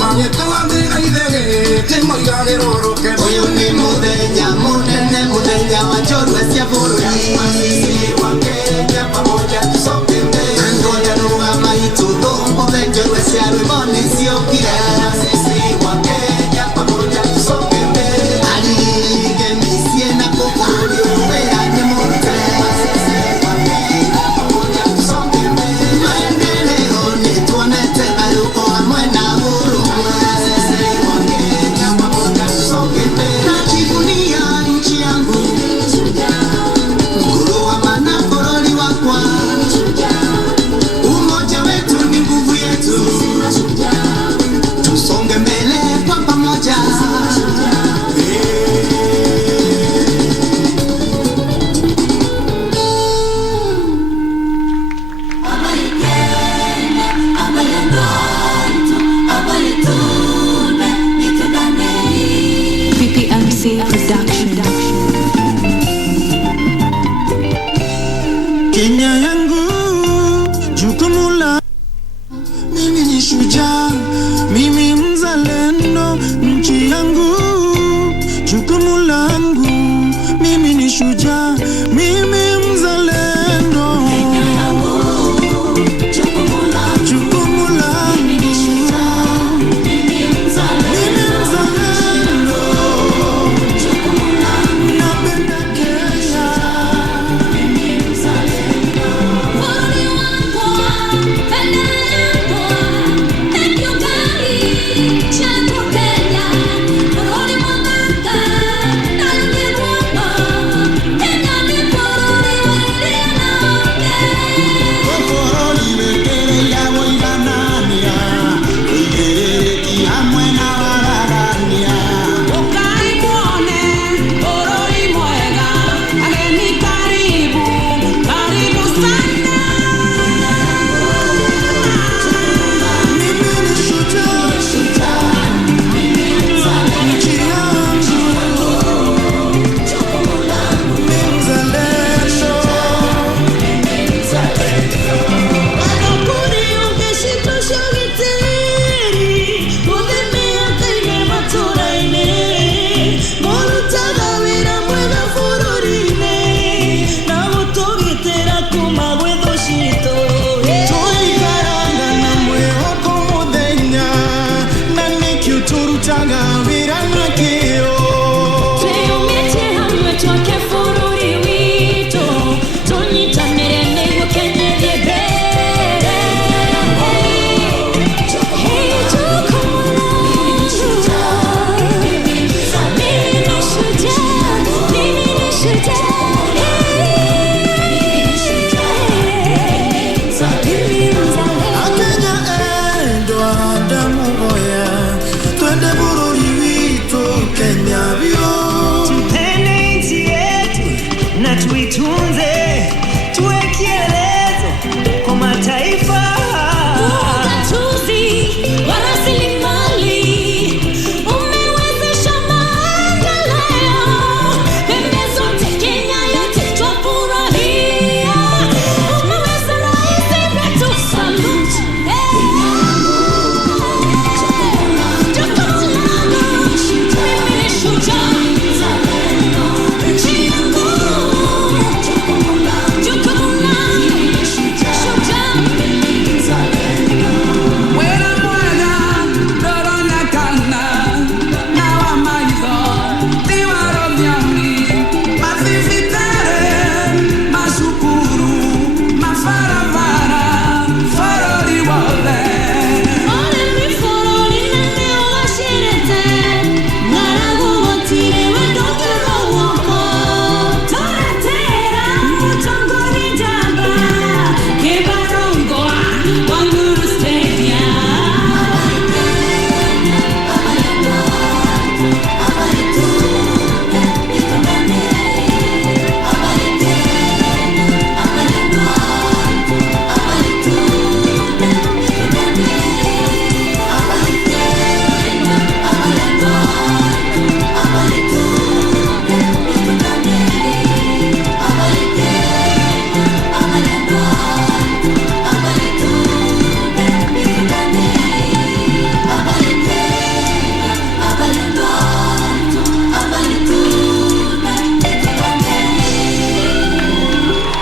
manyeto andira idege, te moigare roro ke. Oyo ni mudenya, munene mudenya, wachorwe sia bururi, masisi wa Kenya, pamoja tusonge mbele. Ngoja nuwa maitu, dombo venjorwe sia rwiboni sio kire, masisi wa Kenya, pamoja tusonge mbele. Alige misie na kukuri uwea ni mute, masisi wa Kenya, pamoja tusonge mbele. Maendeleo ni tuonete na yuko amwe na huru, masisi wa Kenya, pamoja tusonge mbele. Najivunia nchi yangu,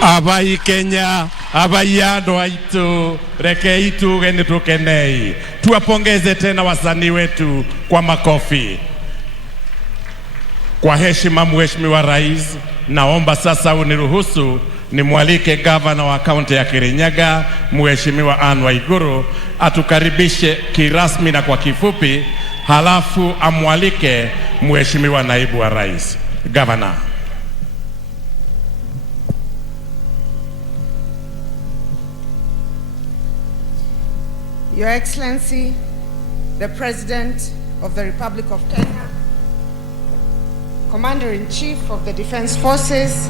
Abai Kenya, abai ando aitu, reke itu geni tukenei. Tuwapongeze tena wasanii wetu kwa makofi. Kwa heshima Mheshimiwa Rais, naomba sasa uniruhusu nimwalike gavana wa kaunti ya Kirinyaga, Mheshimiwa Anne Waiguru, atukaribishe kirasmi na kwa kifupi, halafu amwalike Mheshimiwa naibu wa Rais. Gavana. Your Excellency, the President of the Republic of Kenya, Commander-in-Chief of the Defense Forces,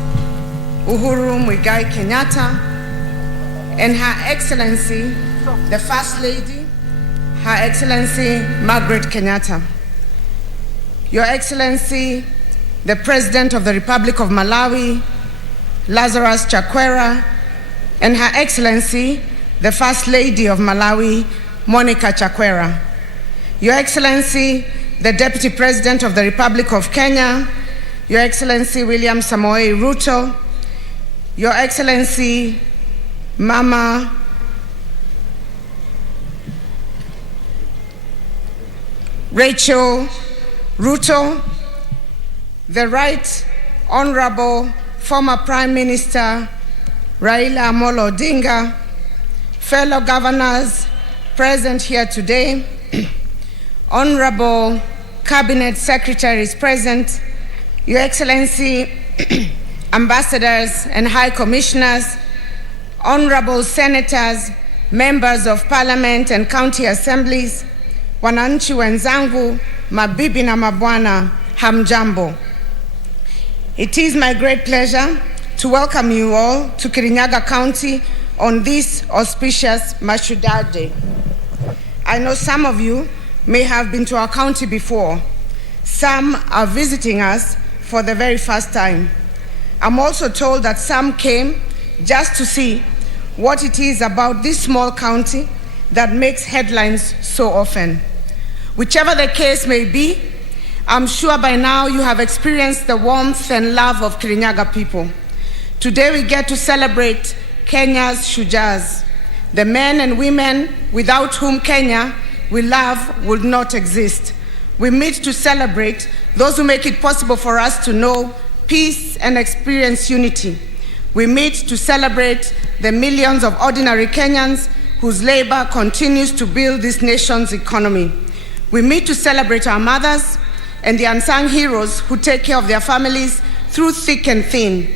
Uhuru Kenyatta, and Her Excellency, the First Lady, Her Excellency Margaret Kenyatta. Your Excellency, the President of the Republic of Malawi, Lazarus Chakwera, and Her Excellency, the First Lady of Malawi, Monica Chakwera. Your Excellency, the Deputy President of the Republic of Kenya, Your Excellency William Samoei Ruto, Your Excellency Mama Rachel Ruto, the Right Honorable former Prime Minister Raila Odinga, fellow governors present here today, honorable cabinet secretaries present, Your Excellency, ambassadors and high commissioners, honorable senators, members of parliament and county assemblies, wananchi wenzangu, mabibi na mabwana, hamjambo. It is my great pleasure to welcome you all to Kirinyaga County on this auspicious Mashujaa Day. I know some of you may have been to our county before. Some are visiting us for the very first time. I'm also told that some came just to see what it is about this small county that makes headlines so often. Whichever the case may be, I'm sure by now you have experienced the warmth and love of Kirinyaga people. Today we get to celebrate Kenya's Shujaas, the men and women without whom Kenya we love would not exist. We meet to celebrate those who make it possible for us to know peace and experience unity. We meet to celebrate the millions of ordinary Kenyans whose labor continues to build this nation's economy. We meet to celebrate our mothers and the unsung heroes who take care of their families through thick and thin.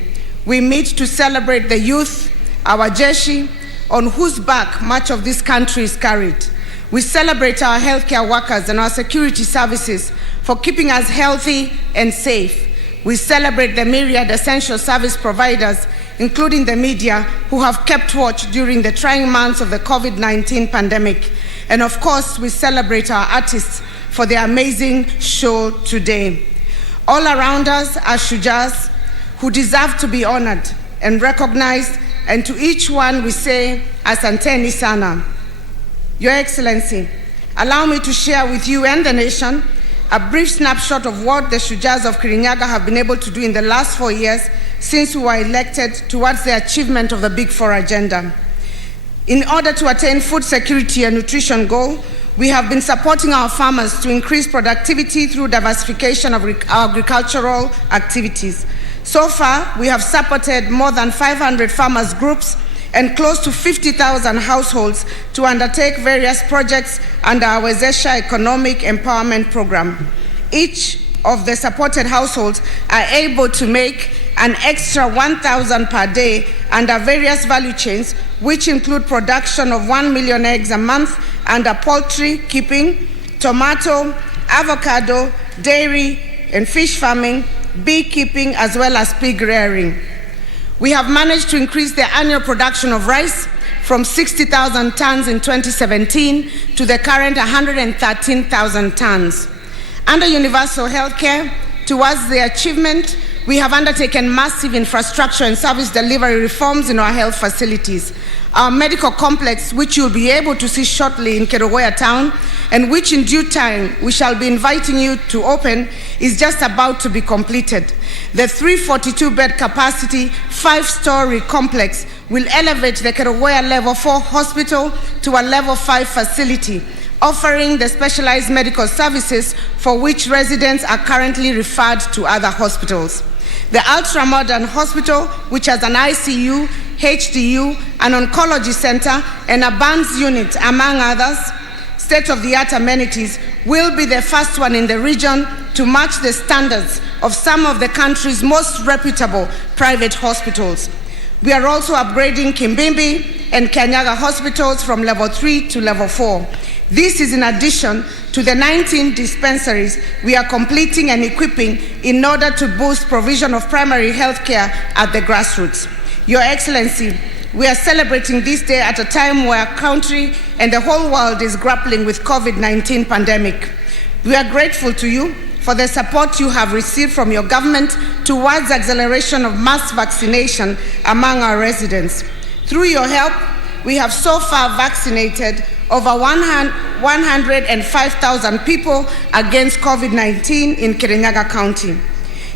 We meet to celebrate the youth, our jeshi, on whose back much of this country is carried. We celebrate our healthcare workers and our security services for keeping us healthy and safe. We celebrate the myriad essential service providers, including the media, who have kept watch during the trying months of the COVID-19 pandemic. And of course, we celebrate our artists for their amazing show today. All around us are Shujaas who deserve to be honored and recognized, and to each one we say, Asanteni sana. Your Excellency, allow me to share with you and the nation a brief snapshot of what the Shujaas of Kirinyaga have been able to do in the last 4 years since we were elected towards the achievement of the Big Four agenda. In order to attain food security and nutrition goal, we have been supporting our farmers to increase productivity through diversification of agricultural activities. So far, we have supported more than 500 farmers groups and close to 50,000 households to undertake various projects under our Wezesha Economic Empowerment Program. Each of the supported households are able to make an extra 1,000 per day under various value chains, which include production of 1 million eggs a month under poultry keeping, tomato, avocado, dairy and fish farming, beekeeping, as well as pig rearing. We have managed to increase the annual production of rice from 60,000 tons in 2017 to the current 113,000 tons. Under universal health care, towards the achievement we have undertaken massive infrastructure and service delivery reforms in our health facilities. Our medical complex, which you'll be able to see shortly in Kerogoya town, and which in due time we shall be inviting you to open, is just about to be completed. The 342-bed capacity, 5-story complex will elevate the Kerogoya Level 4 hospital to a Level 5 facility, offering the specialized medical services for which residents are currently referred to other hospitals. The ultra-modern hospital, which has an ICU, HDU, an oncology center, and a burns unit, among others, state-of-the-art amenities, will be the first one in the region to match the standards of some of the country's most reputable private hospitals. We are also upgrading Kimbimbi and Kenyatta hospitals from Level 3 to Level 4. This is in addition to the 19 dispensaries we are completing and equipping in order to boost provision of primary health care at the grassroots. Your Excellency, we are celebrating this day at a time where our country and the whole world is grappling with COVID-19 pandemic. We are grateful to you for the support you have received from your government towards acceleration of mass vaccination among our residents. Through your help, we have so far vaccinated over 105,000 people against COVID-19 in Kirinyaga County.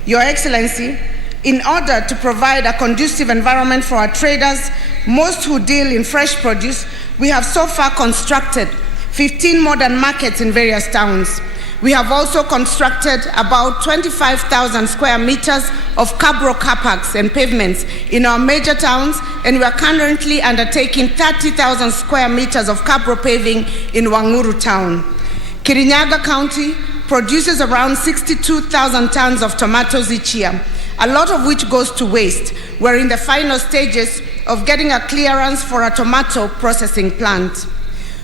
Your Excellency, in order to provide a conducive environment for our traders, most who deal in fresh produce, we have so far constructed 15 modern markets in various towns. We have also constructed about 25,000 square meters of cabro car parks and pavements in our major towns, and we are currently undertaking 30,000 square meters of cabro paving in Wanguru town. Kirinyaga County produces around 62,000 tons of tomatoes each year, a lot of which goes to waste. We're in the final stages of getting a clearance for a tomato processing plant.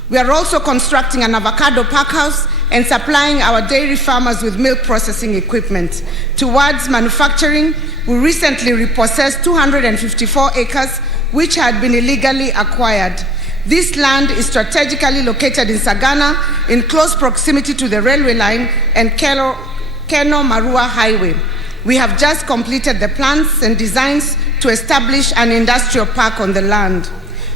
We are also constructing an avocado packhouse and supplying our dairy farmers with milk processing equipment. Towards manufacturing, we recently repossessed 254 acres which had been illegally acquired. This land is strategically located in Sagana in close proximity to the railway line and Keno-Marua Highway. We have just completed the plans and designs to establish an industrial park on the land.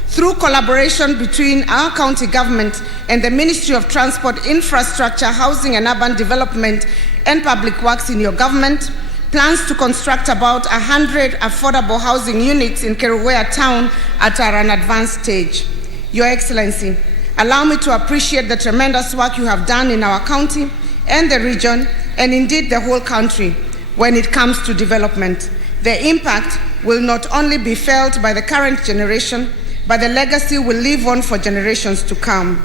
Through collaboration between our county government and the Ministry of Transport, Infrastructure, Housing and Urban Development and Public Works in your government, plans to construct about 100 affordable housing units in Kerogoya town are an advanced stage. Your Excellency, allow me to appreciate the tremendous work you have done in our county and the region, and indeed the whole country, when it comes to development. The impact will not only be felt by the current generation, but the legacy will live on for generations to come.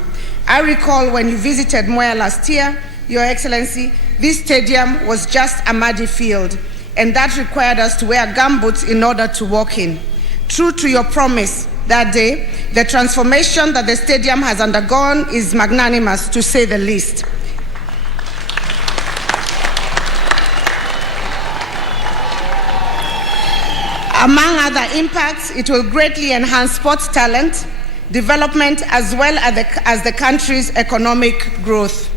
I recall when you visited Moya last year, Your Excellency, this stadium was just a muddy field, and that required us to wear gumboots in order to walk in. True to your promise that day, the transformation that the stadium has undergone is magnanimous, to say the least. Among other impacts, it will greatly enhance sports talent, development, as well as the country's economic growth.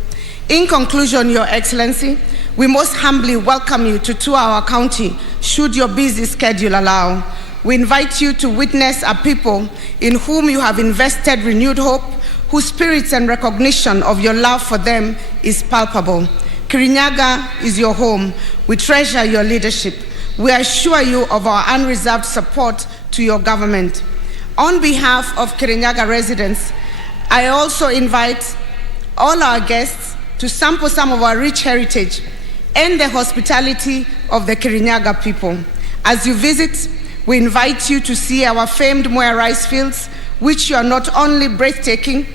In conclusion, Your Excellency, we most humbly welcome you to tour our county, should your busy schedule allow. We invite you to witness a people in whom you have invested renewed hope, whose spirits and recognition of your love for them is palpable. Kirinyaga is your home. We treasure your leadership. We assure you of our unreserved support to your government. On behalf of Kirinyaga residents, I also invite all our guests to sample some of our rich heritage and the hospitality of the Kirinyaga people. As you visit, we invite you to see our famed Moya rice fields, which are not only breathtaking,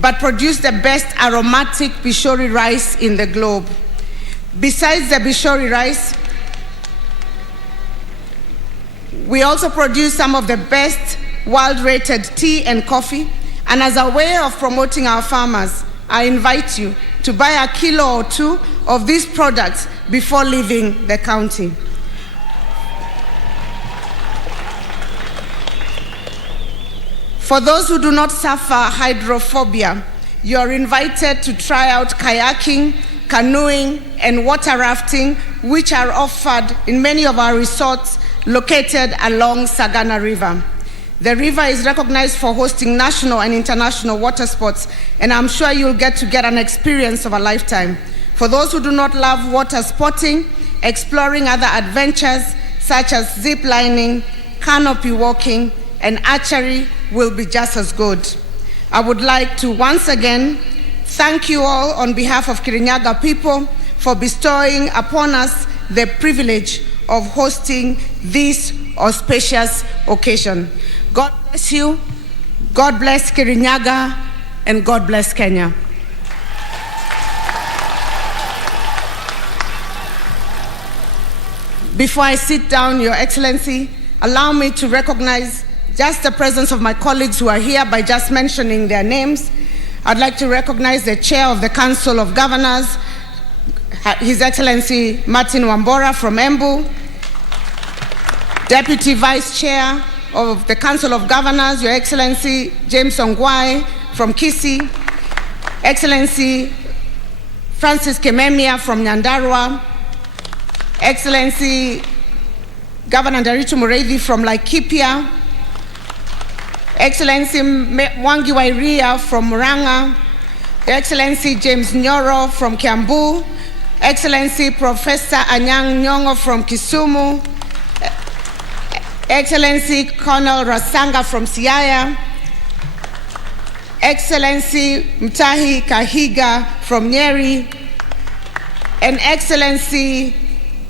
but produce the best aromatic Bishori rice in the globe. Besides the Bishori rice, we also produce some of the best world-rated tea and coffee, and as a way of promoting our farmers, I invite you to buy a kilo or two of these products before leaving the county. For those who do not suffer hydrophobia, you are invited to try out kayaking, canoeing, and water rafting which are offered in many of our resorts located along Sagana River. The river is recognized for hosting national and international water sports, and I'm sure you'll get an experience of a lifetime. For those who do not love water sporting, exploring other adventures such as zip lining, canopy walking, and archery will be just as good. I would like to once again thank you all on behalf of Kirinyaga people for bestowing upon us the privilege of hosting this auspicious occasion. God bless you, God bless Kirinyaga, and God bless Kenya. Before I sit down, Your Excellency, allow me to recognize just the presence of my colleagues who are here by just mentioning their names. I'd like to recognize the Chair of the Council of Governors, His Excellency Martin Wambora from Embu, Deputy Vice Chair of the Council of Governors, Your Excellency James Ongwae from Kisii, Excellency Francis Kememia from Nyandarua, Excellency Governor Nderitu Mureithi from Laikipia, Excellency Mwangi Wairia from Murang'a, Excellency James Nyoro from Kiambu, Excellency Professor Anyang' Nyong'o from Kisumu, Excellency Colonel Rasanga from Siaya, Excellency Mutahi Kahiga from Nyeri, and Excellency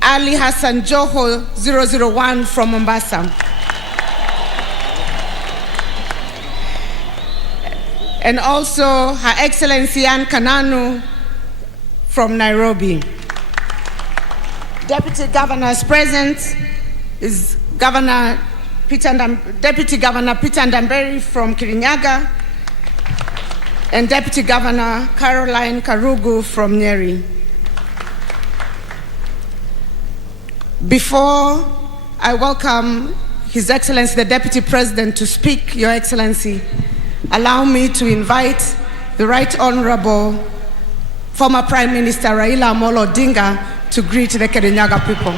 Ali Hassan Joho 001 from Mombasa. And also Her Excellency Anne Kananu from Nairobi. Deputy Governors present is Deputy Governor Peter Ndamberi from Kirinyaga and Deputy Governor Caroline Karugu from Nyeri. Before I welcome His Excellency the Deputy President to speak, Your Excellency, allow me to invite the Right Honorable former Prime Minister Raila Amolo Odinga to greet the Kirinyaga people.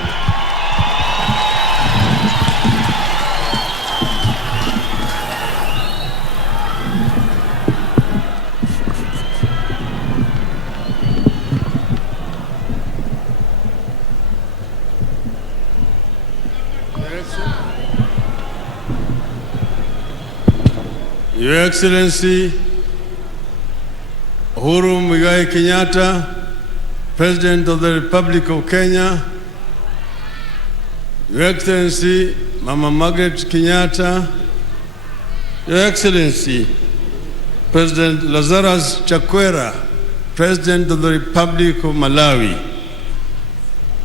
Your Excellency Uhuru Kenyatta, President of the Republic of Kenya, Your Excellency Mama Margaret Kenyatta, Your Excellency President Lazarus Chakwera, President of the Republic of Malawi,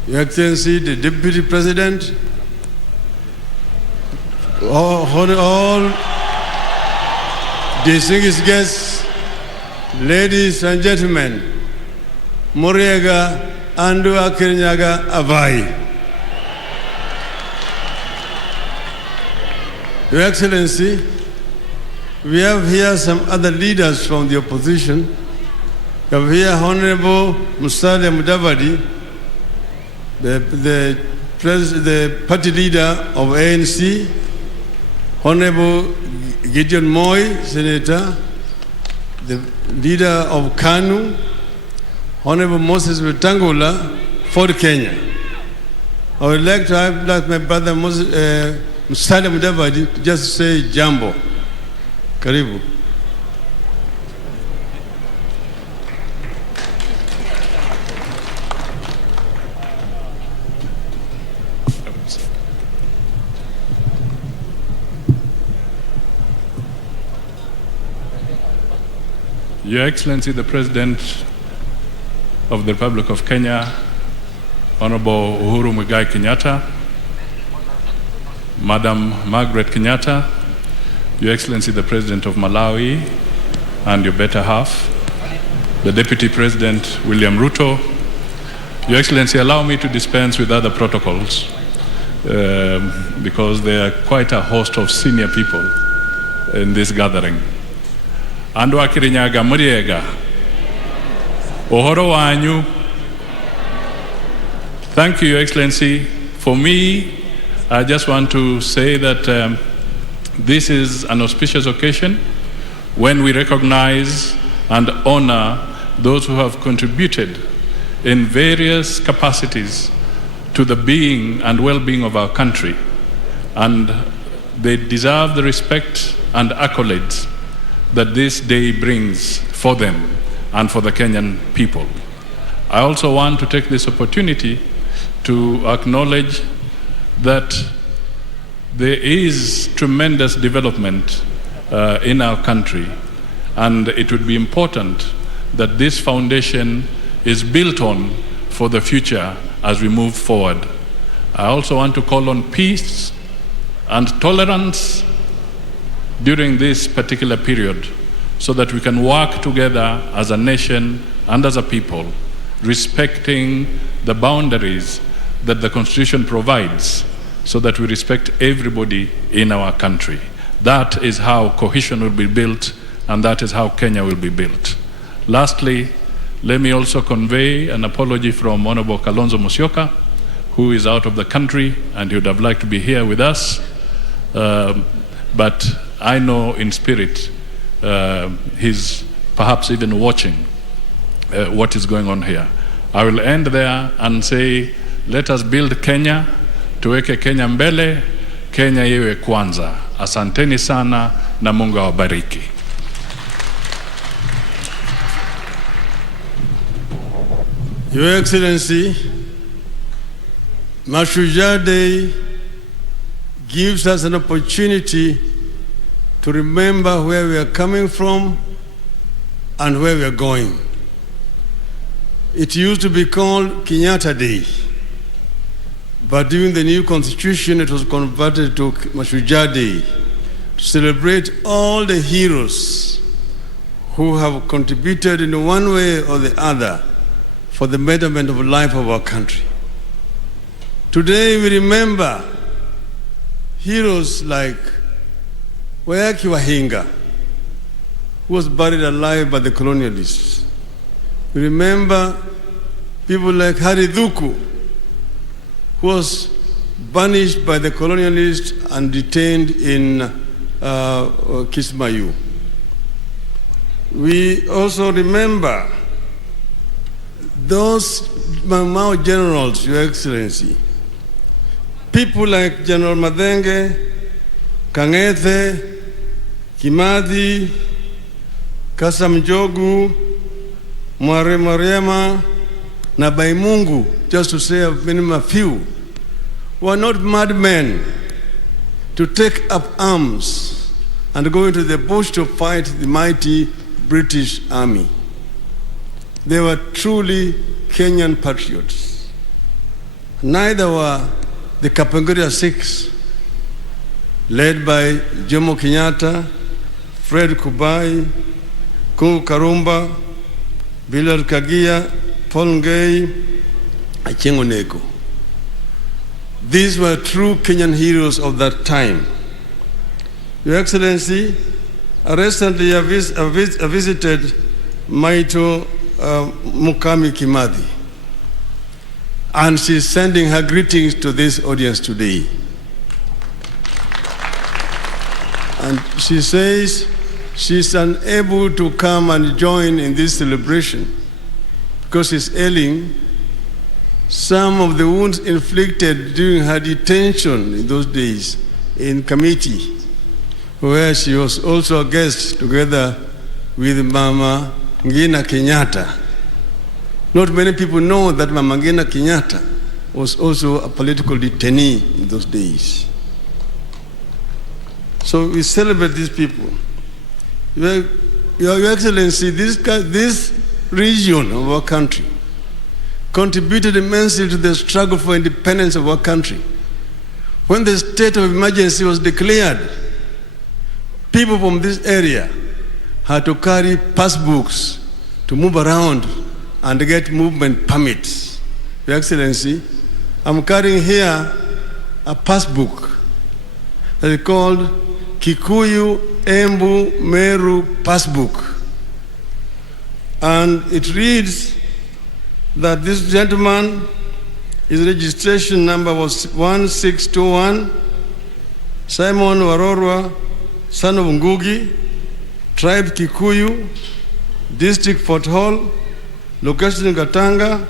Your Excellency the Deputy President, all distinguished guests, ladies and gentlemen, Muriega Andua Kirinyaga Avai. Your Excellency, we have here some other leaders from the opposition. We have here Honorable Musalia Mudavadi, the party leader of ANC, Honorable Gideon Moi, Senator, the leader of KANU, Honorable Moses Wetangula, for Kenya. I would like to have my brother Musalia Mudavadi to just say jambo. Karibu. Your Excellency, the President of the Republic of Kenya, Honorable Uhuru Kenyatta, Madam Margaret Kenyatta, Your Excellency, the President of Malawi, and your better half, the Deputy President, William Ruto. Your Excellency, allow me to dispense with other protocols because there are quite a host of senior people in this gathering. Andwa Kirinyaga Muriega, Ohoro wanyu, Thank you, Your Excellency. For me, I just want to say that this is an auspicious occasion when we recognize and honor those who have contributed in various capacities to the being and well-being of our country. And they deserve the respect and accolades that this day brings for them and for the Kenyan people. I also want to take this opportunity to acknowledge that there is tremendous development in our country, and it would be important that this foundation is built on for the future as we move forward. I also want to call on peace and tolerance during this particular period so that we can work together as a nation and as a people, respecting the boundaries that the Constitution provides so that we respect everybody in our country. That is how cohesion will be built, and that is how Kenya will be built. Lastly, let me also convey an apology from Honorable Kalonzo Musyoka, who is out of the country and he would have liked to be here with us. But I know in spirit he's perhaps even watching what is going on here. I will end there and say, let us build Kenya, tuweke Kenya mbele, Kenya iwe kwanza. Asanteni sana na Mungu awabariki. Your Excellency, Mashujaa Day gives us an opportunity to remember where we are coming from and where we are going. It used to be called Kenyatta Day, but during the new constitution it was converted to Mashujaa Day to celebrate all the heroes who have contributed in one way or the other for the betterment of life of our country. Today we remember heroes like Wayaki Wahinga, who was buried alive by the colonialists. We remember people like Hari Dhuku, who was banished by the colonialists and detained in Kismayu. We also remember those Mao generals, Your Excellency, people like General Madenge, Kang'ethe, Kimathi, Kasam Jogu, Mware Mariama, na Baimungu, just to say a few, were not madmen to take up arms and go into the bush to fight the mighty British army. They were truly Kenyan patriots. Neither were the Kapenguria Six, led by Jomo Kenyatta, Fred Kubai, Kungu Karumba, Bilal Kagia, Paul Ngei, Achengo Neko. These were true Kenyan heroes of that time. Your Excellency, recently I visited Maito Mukami Kimathi, and she's sending her greetings to this audience today. And she says she's unable to come and join in this celebration because she's ailing. Some of the wounds inflicted during her detention in those days in committee, where she was also a guest together with Mama Ngina Kenyatta. Not many people know that Mama Ngina Kenyatta was also a political detainee in those days. So we celebrate these people. Your Excellency, this region of our country contributed immensely to the struggle for independence of our country. When the state of emergency was declared, people from this area had to carry passbooks to move around and get movement permits. Your Excellency, I'm carrying here a passbook that is called Kikuyu Embu Meru Passbook. And it reads that this gentleman His registration number was 1621. Simon Warorwa, son of Ngugi, tribe Kikuyu, district Fort Hall, location Gatanga,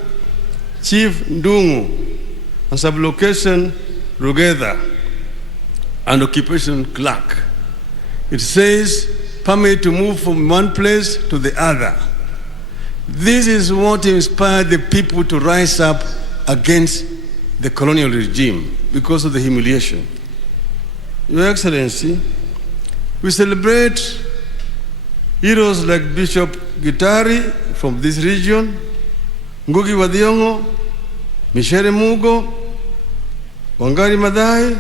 chief Ndungu, and sublocation Rugedha, and occupation clerk. It says permit to move from one place to the other. This is what inspired the people to rise up against the colonial regime because of the humiliation. Your Excellency, we celebrate heroes like Bishop Gitari from this region, Ngugi wa Thiong'o, Mishere Mugo, Wangari Maathai,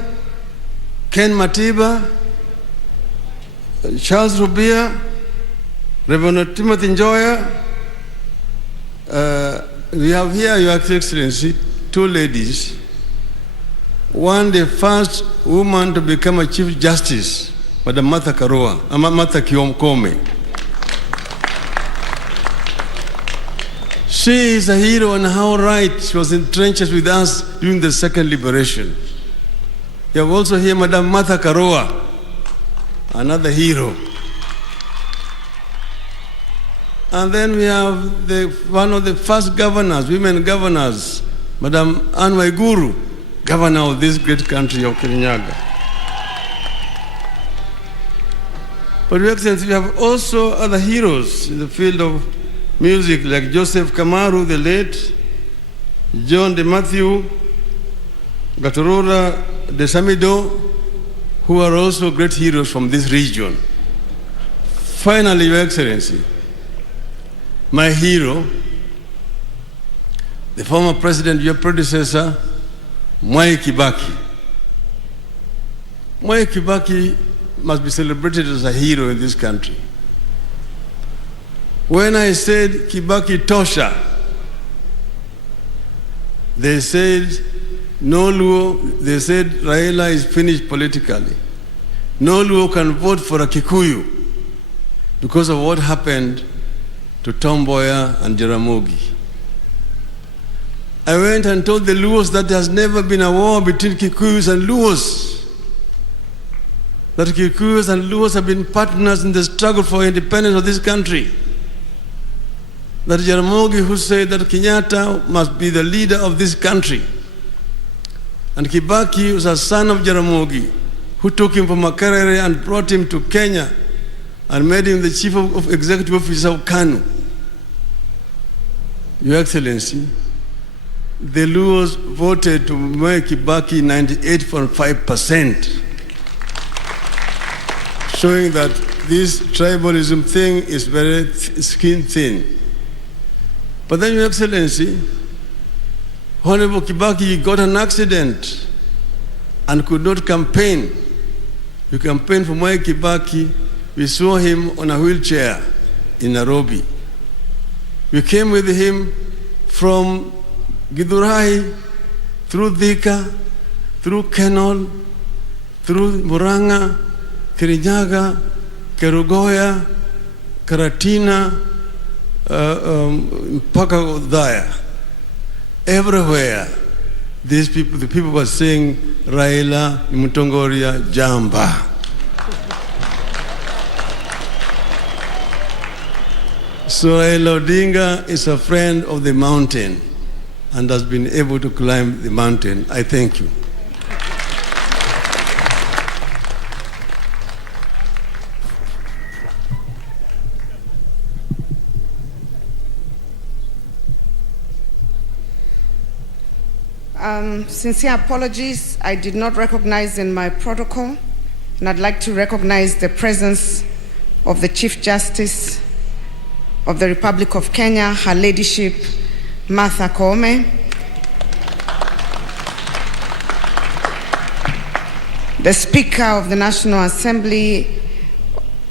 Ken Matiba, Charles Rubia, Reverend Timothy Njoya. We have here, Your Excellency, two ladies. One, the first woman to become a Chief Justice, Madam Martha Koome. She is a hero and how right she was in trenches with us during the second liberation. You have also here Madam Martha Karua, another hero. And then we have one of the first governors, women governors, Madam Anne Waiguru, governor of this great country of Kirinyaga. But Your Excellency, we have also other heroes in the field of music like Joseph Kamaru, the late, John de Matthew, Gatorora de Samido, who are also great heroes from this region. Finally, Your Excellency, my hero, the former president, your predecessor, Mwai Kibaki. Mwai Kibaki must be celebrated as a hero in this country. When I said Kibaki Tosha, they said no Luo, they said Raila is finished politically. No Luo can vote for a Kikuyu because of what happened to Tom Mboya and Jaramogi. I went and told the Luos that there has never been a war between Kikuyus and Luos. That Kikuyus and Luos have been partners in the struggle for independence of this country. That Jaramogi, who said that Kenyatta must be the leader of this country, and Kibaki was a son of Jaramogi, who took him from Makerere and brought him to Kenya and made him the chief of executive officer of KANU. Your Excellency, the Luos voted to make Kibaki 98.5%, showing that this tribalism thing is very skin thin. But then, Your Excellency, Honorable Kibaki got an accident and could not campaign. You campaigned for Mwai Kibaki. We saw him on a wheelchair in Nairobi. We came with him from Githurai, through Thika, through Kenol, through Muranga, Kirinyaga, Kerugoya, Karatina, mpaka Udhaya. Everywhere, these people, the people were saying, Raila, Mutongoria, Jamba. So Raila Odinga is a friend of the mountain and has been able to climb the mountain. I thank you. Sincere apologies. I did not recognize in my protocol, and I'd like to recognize the presence of the Chief Justice of the Republic of Kenya, Her Ladyship Martha Koome, the Speaker of the National Assembly,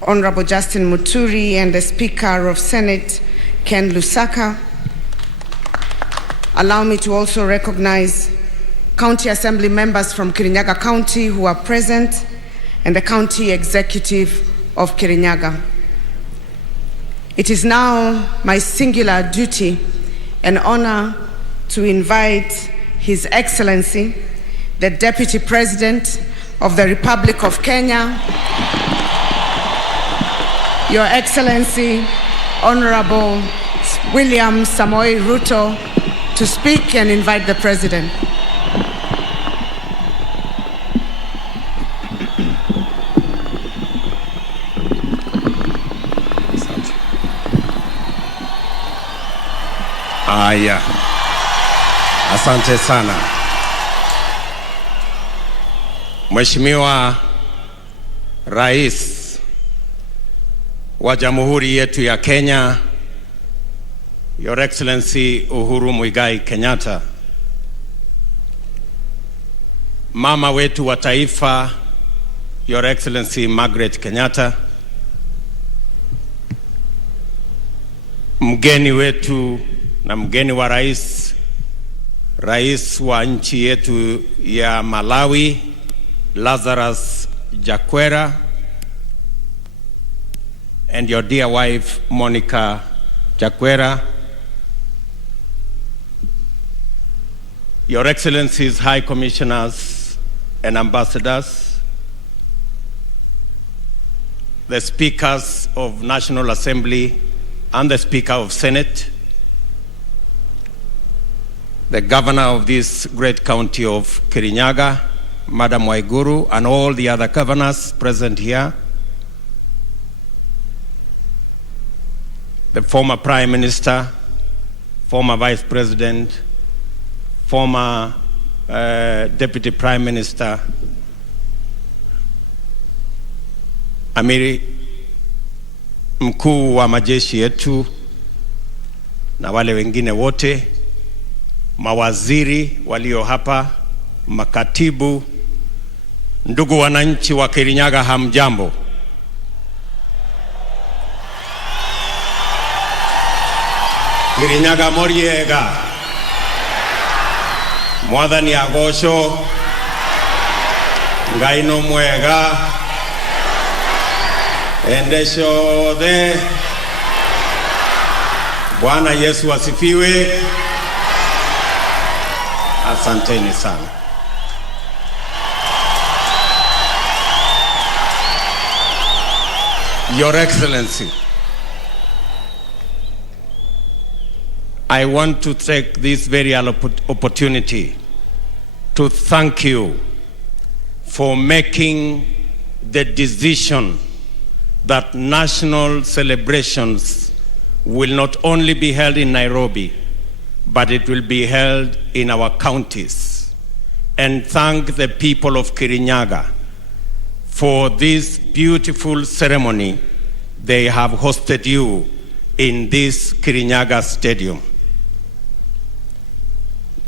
Honorable Justin Muturi, and the Speaker of Senate, Ken Lusaka. Allow me to also recognize County Assembly members from Kirinyaga County who are present, and the County Executive of Kirinyaga. It is now my singular duty and honor to invite His His Excellency, the Deputy President of the Republic of Kenya, Your Excellency, Honorable William Samoei Ruto, to speak and invite the President. Aya, asante sana Mheshimiwa Rais wa Jamhuri yetu ya Kenya, Your Excellency Uhuru Muigai Kenyatta, mama wetu wa taifa, Your Excellency Margaret Kenyatta, mgeni wetu na mgeni wa rais wa nchi yetu ya Malawi, Lazarus Chakwera, and your dear wife Monica Chakwera, Your Excellencies, High Commissioners and Ambassadors, the Speakers of National Assembly and the Speaker of Senate, the Governor of this great county of Kirinyaga, Madam Waiguru, and all the other governors present here, the former Prime Minister, former Vice President, former Deputy Prime Minister, Amiri mkuu wa majeshi yetu na wale wengine wote, mawaziri walio hapa, makatibu, ndugu wananchi wa Kirinyaga, hamjambo. Kirinyaga moriega, mwathani agosho, Ngai no mwega, endesho de, Bwana Yesu asifiwe. Asanteni sana. Your Excellency, I want to take this very opportunity to thank you for making the decision that national celebrations will not only be held in Nairobi, but it will be held in our counties. And thank the people of Kirinyaga for this beautiful ceremony. They have hosted you in this Kirinyaga Stadium.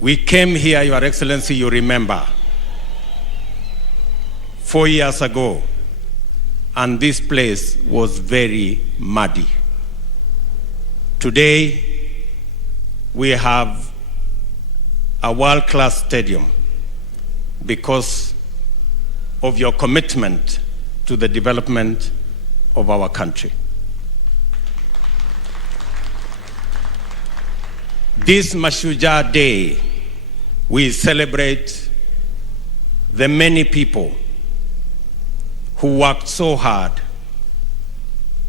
We came here, Your Excellency, you remember, 4 years ago, and this place was very muddy. Today, we have a world-class stadium because of your commitment to the development of our country. This Mashujaa Day, we celebrate the many people who worked so hard,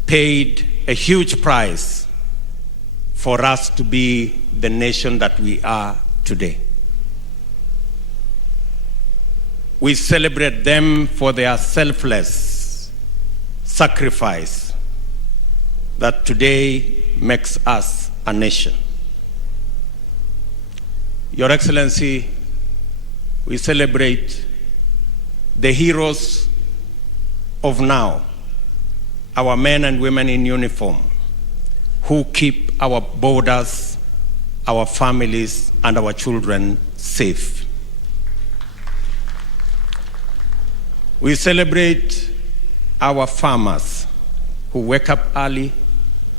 paid a huge price for us to be the nation that we are today. We celebrate them for their selfless sacrifice that today makes us a nation. Your Excellency, we celebrate the heroes of now, our men and women in uniform, who keep our borders, our families, and our children safe. We celebrate our farmers who wake up early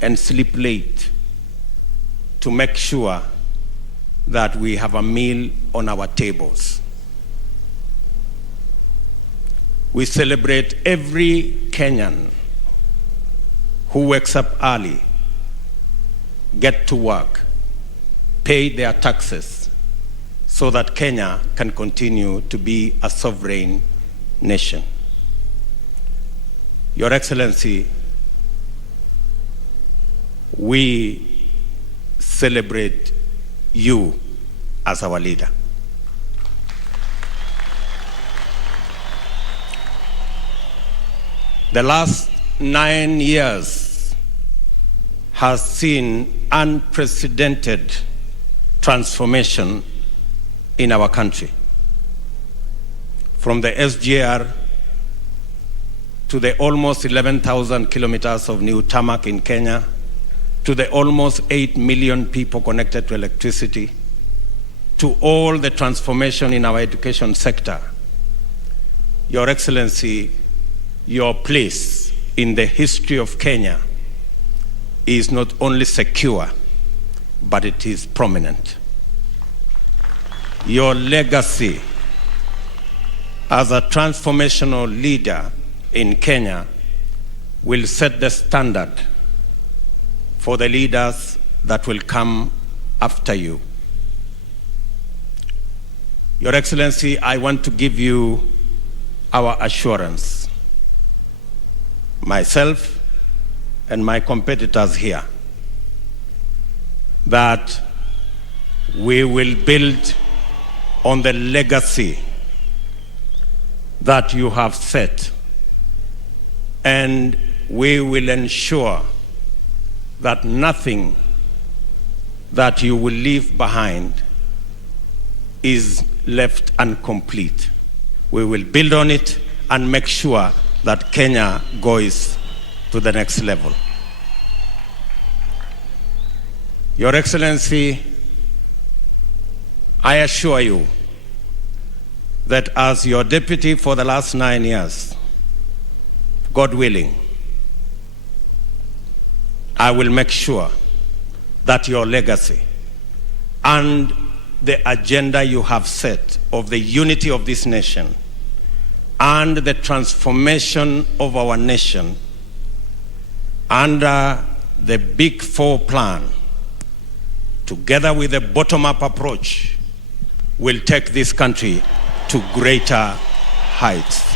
and sleep late to make sure that we have a meal on our tables. We celebrate every Kenyan who wakes up early, get to work, pay their taxes, so that Kenya can continue to be a sovereign nation. Your Excellency, we celebrate you as our leader. The last 9 years has seen unprecedented transformation in our country. From the SGR to the almost 11,000 kilometers of new tarmac in Kenya, to the almost 8 million people connected to electricity, to all the transformation in our education sector. Your Excellency, your place in the history of Kenya is not only secure, but it is prominent. Your legacy as a transformational leader in Kenya will set the standard for the leaders that will come after you. Your Excellency, I want to give you our assurance, myself and my competitors here, that we will build on the legacy that you have set, and we will ensure that nothing that you will leave behind is left incomplete. We will build on it and make sure that Kenya goes to the next level. Your Excellency, I assure you that as your deputy for the last 9 years, God willing, I will make sure that your legacy and the agenda you have set of the unity of this nation and the transformation of our nation under the Big Four plan, together with a bottom-up approach, will take this country to greater heights.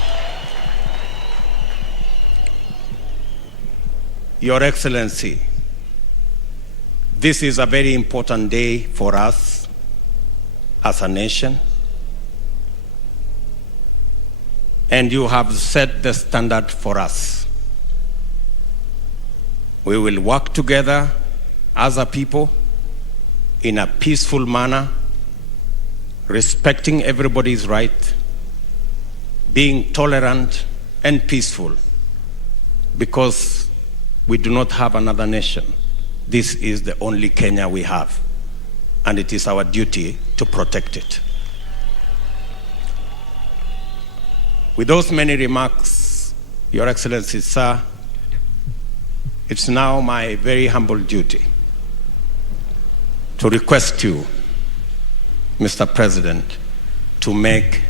Your Excellency, this is a very important day for us as a nation, and you have set the standard for us. We will work together as a people in a peaceful manner, respecting everybody's right, being tolerant and peaceful, because we do not have another nation. This is the only Kenya we have, and it is our duty to protect it. With those many remarks, Your Excellency, sir, it's now my very humble duty to request you, Mr. President, to make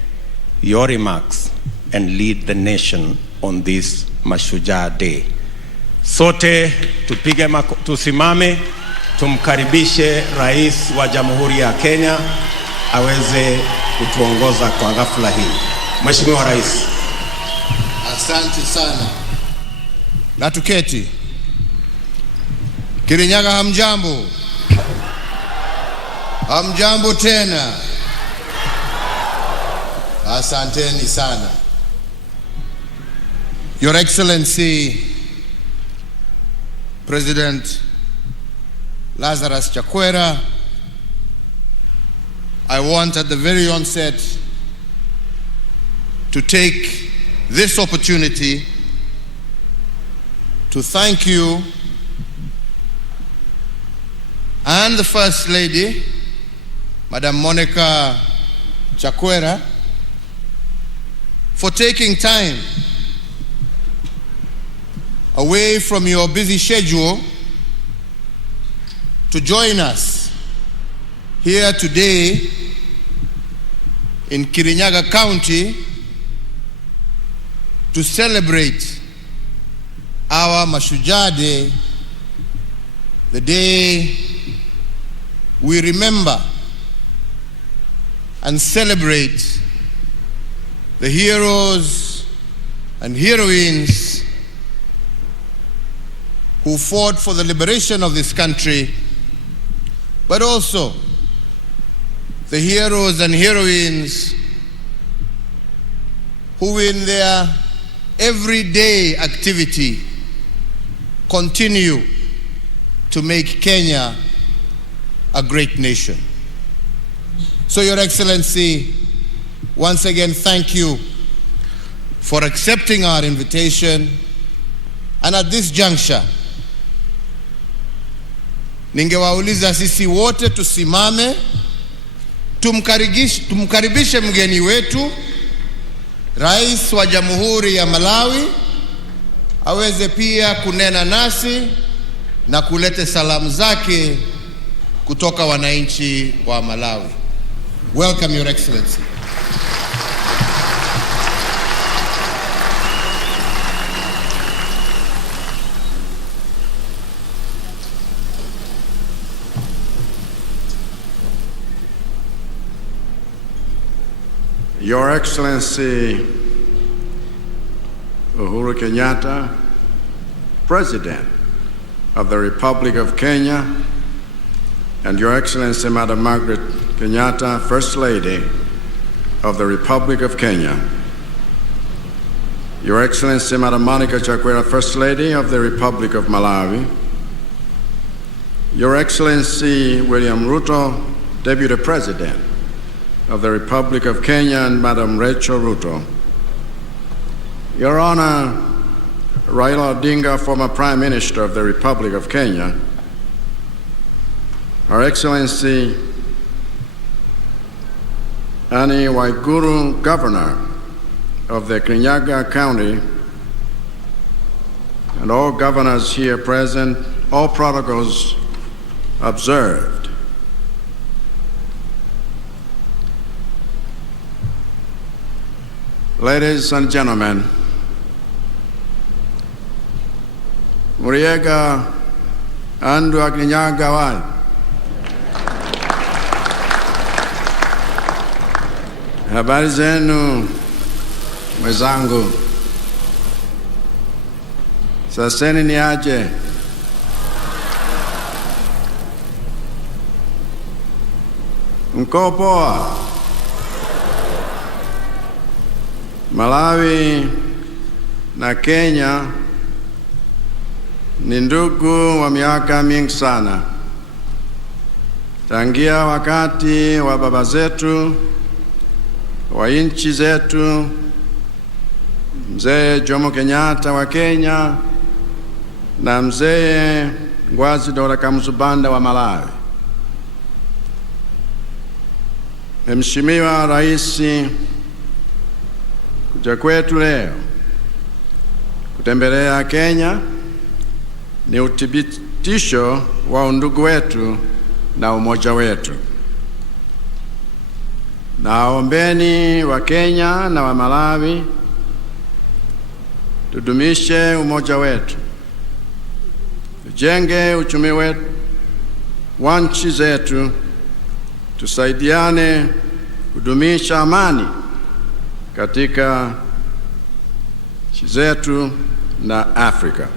your remarks and lead the nation on this Mashujaa Day. Sote tusimame, tumkaribishe Rais wa Jamhuri ya Kenya aweze kutuongoza kwa ghafla hii. Mheshimiwa Rais. Asante sana. Na tuketi. Kirinyaga hamjambo. Hamjambo tena. Asanteni sana. Your Excellency President Lazarus Chakwera, I want at the very onset to take this opportunity to thank you and the First Lady, Madam Monica Chakwera, for taking time away from your busy schedule to join us here today in Kirinyaga County to celebrate our Mashujaa Day, the day we remember and celebrate the heroes and heroines who fought for the liberation of this country, but also the heroes and heroines who in their everyday activity continue to make Kenya a great nation. So, Your Excellency, once again, thank you for accepting our invitation. And at this juncture, ningewauliza sisi wote tusimame, tumkaribishe mgeni wetu, Rais wa Jamhuri ya Malawi, aweze pia kunena nasi na kulete salamu zake kutoka wananchi wa Malawi. Welcome, Your Excellency. Your Excellency Uhuru Kenyatta, President of the Republic of Kenya, and Your Excellency Madam Margaret Kenyatta, First Lady of the Republic of Kenya, Your Excellency Madam Monica Chakwera, First Lady of the Republic of Malawi, Your Excellency William Ruto, Deputy President of the Republic of Kenya, and Madam Rachel Ruto, Your Honor Raila Odinga, former Prime Minister of the Republic of Kenya, Her Excellency Annie Waiguru, Governor of the Kirinyaga County, and all governors here present, all protocols observed. Ladies and gentlemen, Muriega andu Kirinyaga wai. Habari zenu mwenzangu, saseni ni aje? Mko poa? Malawi na Kenya ni ndugu wa miaka mingi sana, tangia wakati wa baba zetu wa nchi zetu, Mzee Jomo Kenyatta wa Kenya na Mzee Ngwazi Dora Kamuzubanda wa Malawi. Mheshimiwa Rais, kuja kwetu leo kutembelea Kenya ni uthibitisho wa undugu wetu na umoja wetu. Naombeni wa Kenya na wa Malawi tudumishe umoja wetu, tujenge uchumi wetu wa nchi zetu, tusaidiane kudumisha amani katika nchi zetu na Afrika.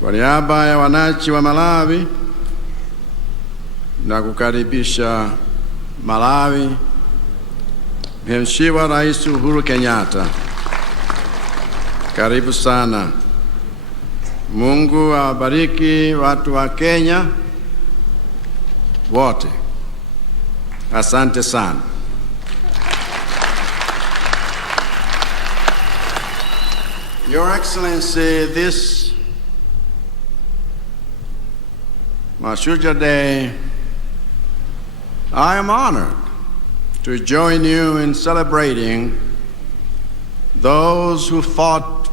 Kwa niaba ya wananchi wa Malawi na kukaribisha Malawi, Mheshimiwa Rais Uhuru Kenyatta, karibu sana. Mungu awabariki watu wa Kenya wote. Asante sana. Your Excellency, this Mashujaa Day, I am honored to join you in celebrating those who fought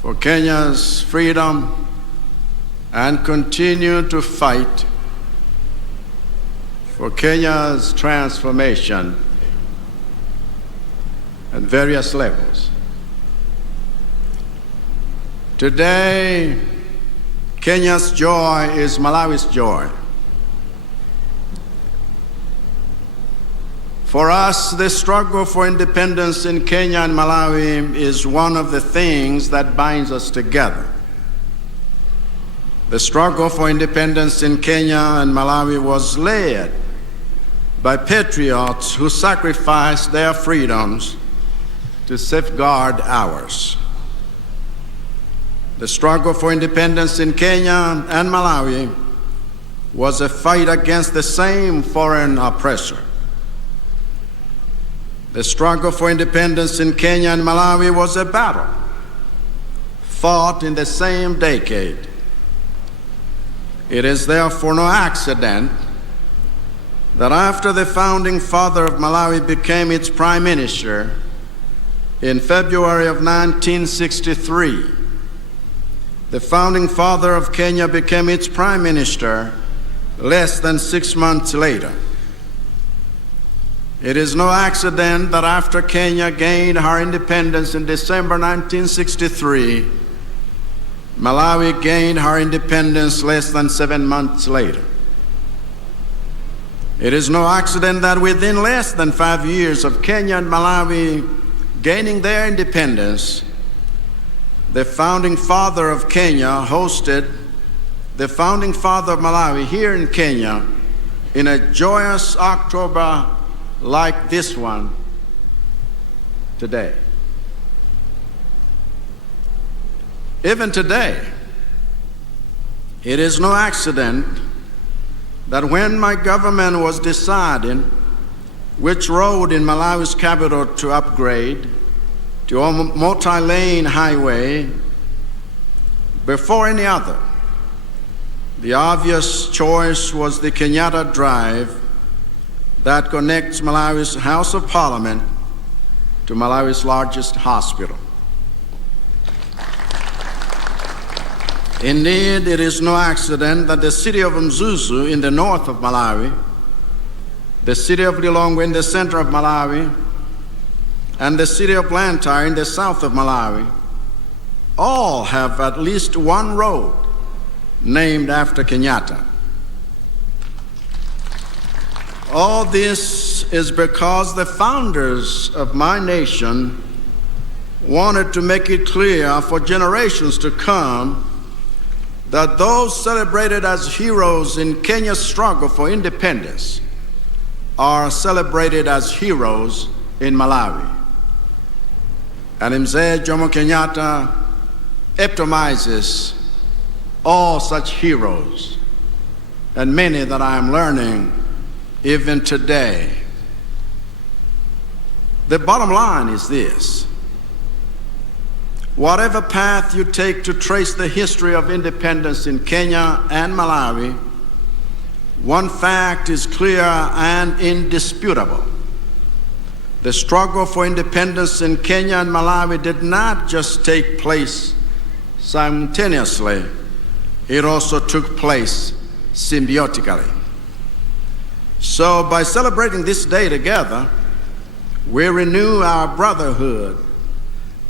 for Kenya's freedom and continue to fight for Kenya's transformation at various levels. Today, Kenya's joy is Malawi's joy. For us, the struggle for independence in Kenya and Malawi is one of the things that binds us together. The struggle for independence in Kenya and Malawi was led by patriots who sacrificed their freedoms to safeguard ours. The struggle for independence in Kenya and Malawi was a fight against the same foreign oppressor. The struggle for independence in Kenya and Malawi was a battle fought in the same decade. It is therefore no accident that after the founding father of Malawi became its prime minister in February of 1963, the founding father of Kenya became its prime minister less than 6 months later. It is no accident that after Kenya gained her independence in December 1963, Malawi gained her independence less than 7 months later. It is no accident that within less than 5 years of Kenya and Malawi gaining their independence, the founding father of Kenya hosted the founding father of Malawi here in Kenya in a joyous October like this one today. Even today, it is no accident that when my government was deciding which road in Malawi's capital to upgrade to a multi-lane highway before any other, the obvious choice was the Kenyatta Drive that connects Malawi's House of Parliament to Malawi's largest hospital. Indeed, it is no accident that the city of Mzuzu in the north of Malawi, the city of Lilongwe in the center of Malawi, and the city of Blantyre in the south of Malawi all have at least one road named after Kenyatta. All this is because the founders of my nation wanted to make it clear for generations to come that those celebrated as heroes in Kenya's struggle for independence are celebrated as heroes in Malawi. And Mzee Jomo Kenyatta epitomizes all such heroes, and many that I am learning even today. The bottom line is this: whatever path you take to trace the history of independence in Kenya and Malawi, one fact is clear and indisputable. The struggle for independence in Kenya and Malawi did not just take place simultaneously, it also took place symbiotically. So by celebrating this day together, we renew our brotherhood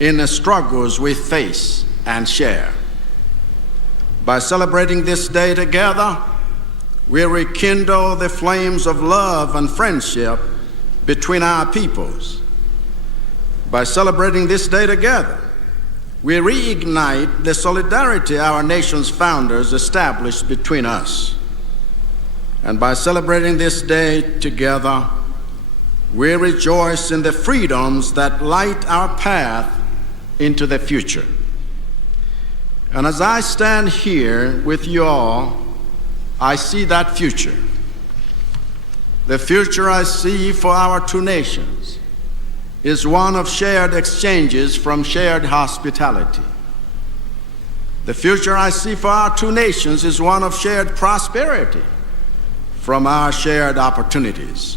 in the struggles we face and share. By celebrating this day together, we rekindle the flames of love and friendship between our peoples. By celebrating this day together, we reignite the solidarity our nation's founders established between us. And by celebrating this day together, we rejoice in the freedoms that light our path into the future. And as I stand here with you all, I see that future. The future I see for our two nations is one of shared exchanges from shared hospitality. The future I see for our two nations is one of shared prosperity from our shared opportunities.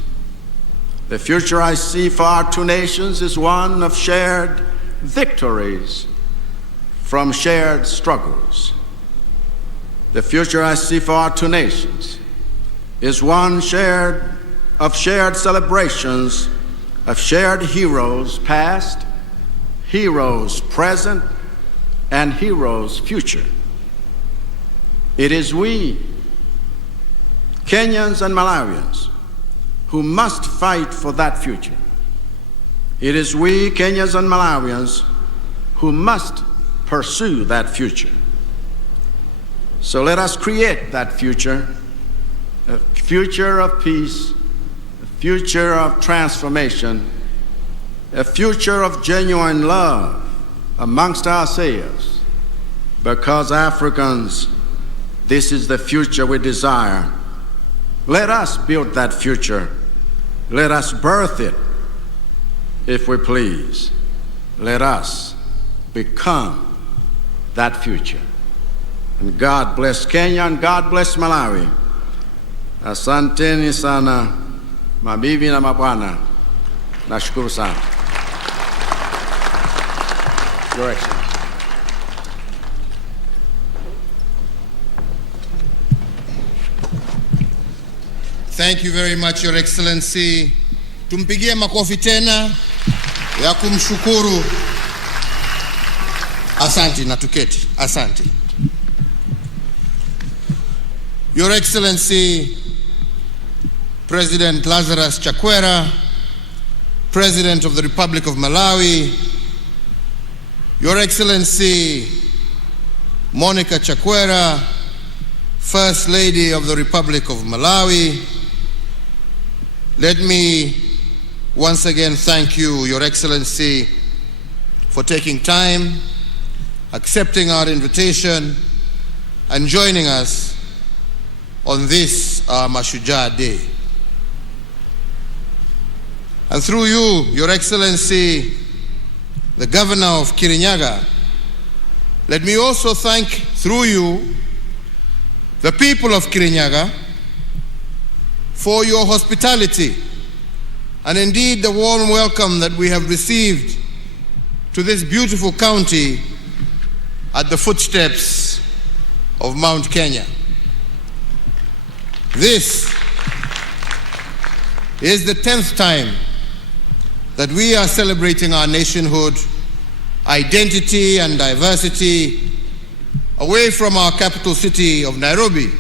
The future I see for our two nations is one of shared victories from shared struggles. The future I see for our two nations is one of shared celebrations of shared heroes past, heroes present, and heroes future. It is we, Kenyans and Malawians, who must fight for that future. It is we, Kenyans and Malawians, who must pursue that future. So let us create that future, a future of peace, a future of transformation, a future of genuine love amongst ourselves, because Africans, this is the future we desire. Let us build that future. Let us birth it, if we please. Let us become that future. And God bless Kenya and God bless Malawi. Asanteni sana, mabibi na mabwana. Nashukuru sana. Your Excellency. Thank you very much, Your Excellency. Tumpigie makofi tena ya kumshukuru. Asante na tuketi. Asante. Your Excellency, President Lazarus Chakwera, President of the Republic of Malawi, Your Excellency Monica Chakwera, First Lady of the Republic of Malawi, let me once again thank you, Your Excellency, for taking time, accepting our invitation, and joining us on this Mashujaa Day. And through you, Your Excellency, the Governor of Kirinyaga, let me also thank, through you, the people of Kirinyaga for your hospitality and indeed the warm welcome that we have received to this beautiful county at the footsteps of Mount Kenya. This is the 10th time that we are celebrating our nationhood, identity and diversity away from our capital city of Nairobi.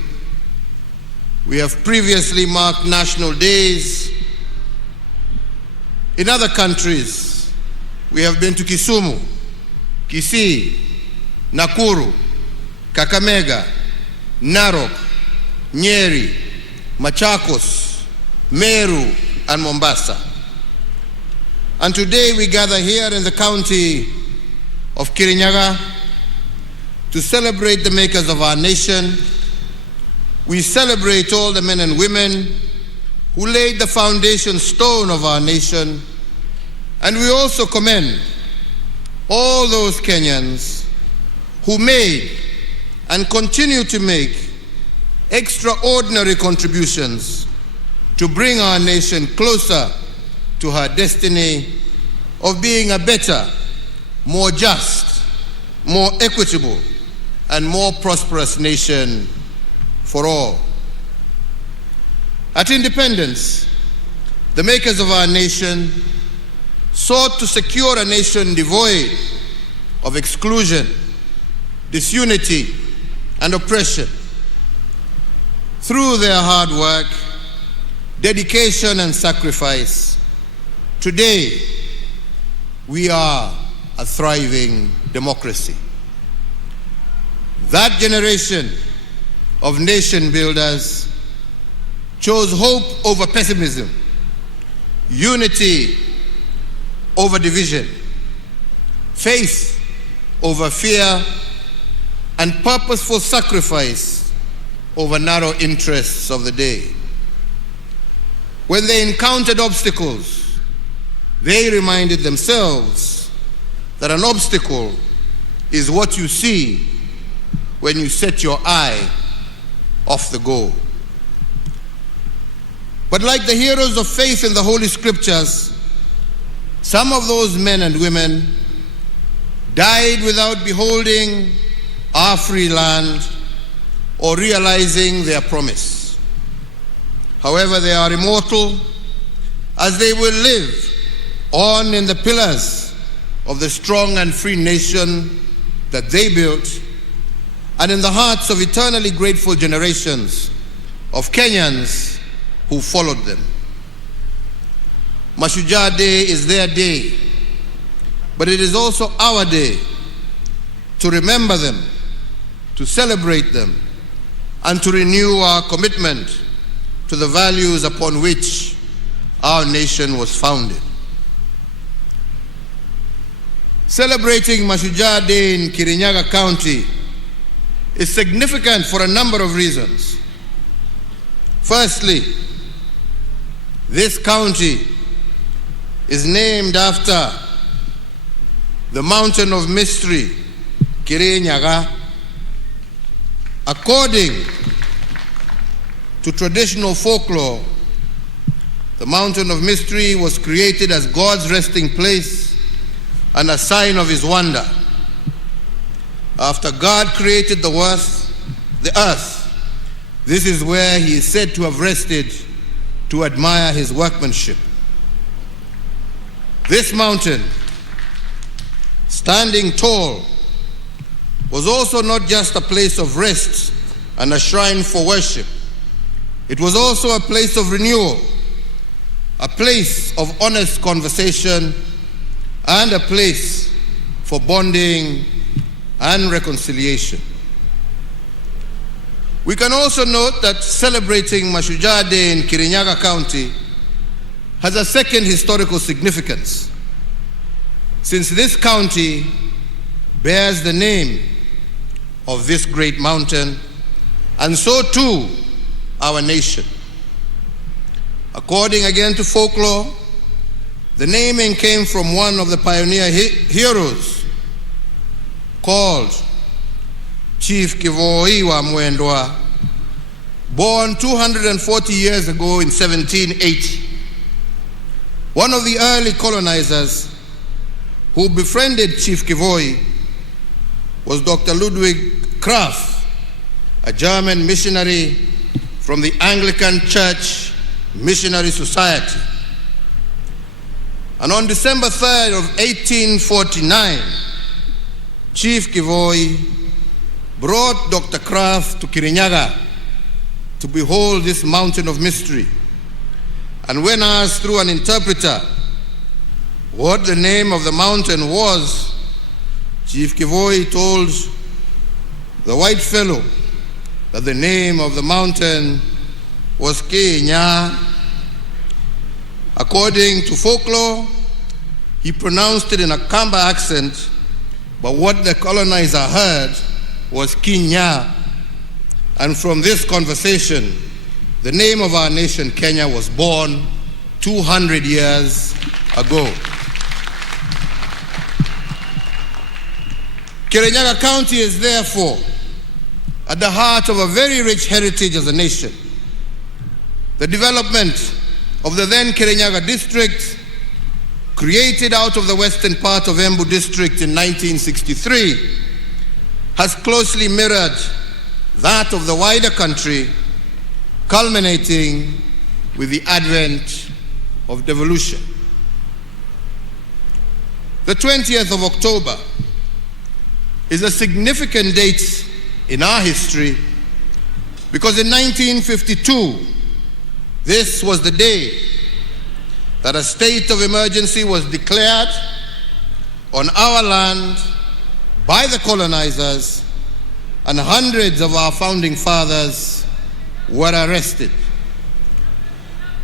We have previously marked national days in other countries. We have been to Kisumu, Kisii, Nakuru, Kakamega, Narok, Nyeri, Machakos, Meru, and Mombasa. And today we gather here in the county of Kirinyaga to celebrate the makers of our nation. We celebrate all the men and women who laid the foundation stone of our nation. And we also commend all those Kenyans who made and continue to make extraordinary contributions to bring our nation closer to her destiny of being a better, more just, more equitable, and more prosperous nation for all. At independence, the makers of our nation sought to secure a nation devoid of exclusion, disunity, and oppression. Through their hard work, dedication, and sacrifice, today we are a thriving democracy. That generation of nation builders chose hope over pessimism, unity over division, faith over fear, and purposeful sacrifice over narrow interests of the day. When they encountered obstacles, they reminded themselves that an obstacle is what you see when you set your eye off the goal. But like the heroes of faith in the Holy Scriptures, some of those men and women died without beholding our free land or realizing their promise. However, they are immortal, as they will live on in the pillars of the strong and free nation that they built, and in the hearts of eternally grateful generations of Kenyans who followed them. Mashujaa Day is their day, but it is also our day to remember them, to celebrate them, and to renew our commitment to the values upon which our nation was founded. Celebrating Mashujaa Day in Kirinyaga County is significant for a number of reasons. Firstly, this county is named after the mountain of mystery, Kirinyaga. According to traditional folklore, the mountain of mystery was created as God's resting place and a sign of his wonder. After God created the earth, this is where he is said to have rested to admire his workmanship. This mountain, standing tall, was also not just a place of rest and a shrine for worship. It was also a place of renewal, a place of honest conversation, and a place for bonding and reconciliation. We can also note that celebrating Mashujaa Day in Kirinyaga County has a second historical significance, since this county bears the name of this great mountain, and so too our nation. According again to folklore, the naming came from one of the pioneer heroes called Chief Kivoi wa Mwendwa, born 240 years ago in 1780. One of the early colonizers who befriended Chief Kivoi was Dr. Ludwig Kraft, a German missionary from the Anglican Church Missionary Society. And on December 3rd of 1849, Chief Kivoi brought Dr. Kraft to Kirinyaga to behold this mountain of mystery. And when asked through an interpreter what the name of the mountain was, Chief Kivoi told the white fellow that the name of the mountain was Kenya. According to folklore, he pronounced it in a Kamba accent, but what the colonizer heard was Kenya. And from this conversation, the name of our nation, Kenya, was born 200 years ago. Kirinyaga County is therefore at the heart of a very rich heritage as a nation. The development of the then Kirinyaga district, created out of the western part of Embu district in 1963, has closely mirrored that of the wider country, culminating with the advent of devolution. The 20th of October is a significant date in our history because in 1952, this was the day that a state of emergency was declared on our land by the colonizers, and hundreds of our founding fathers were arrested.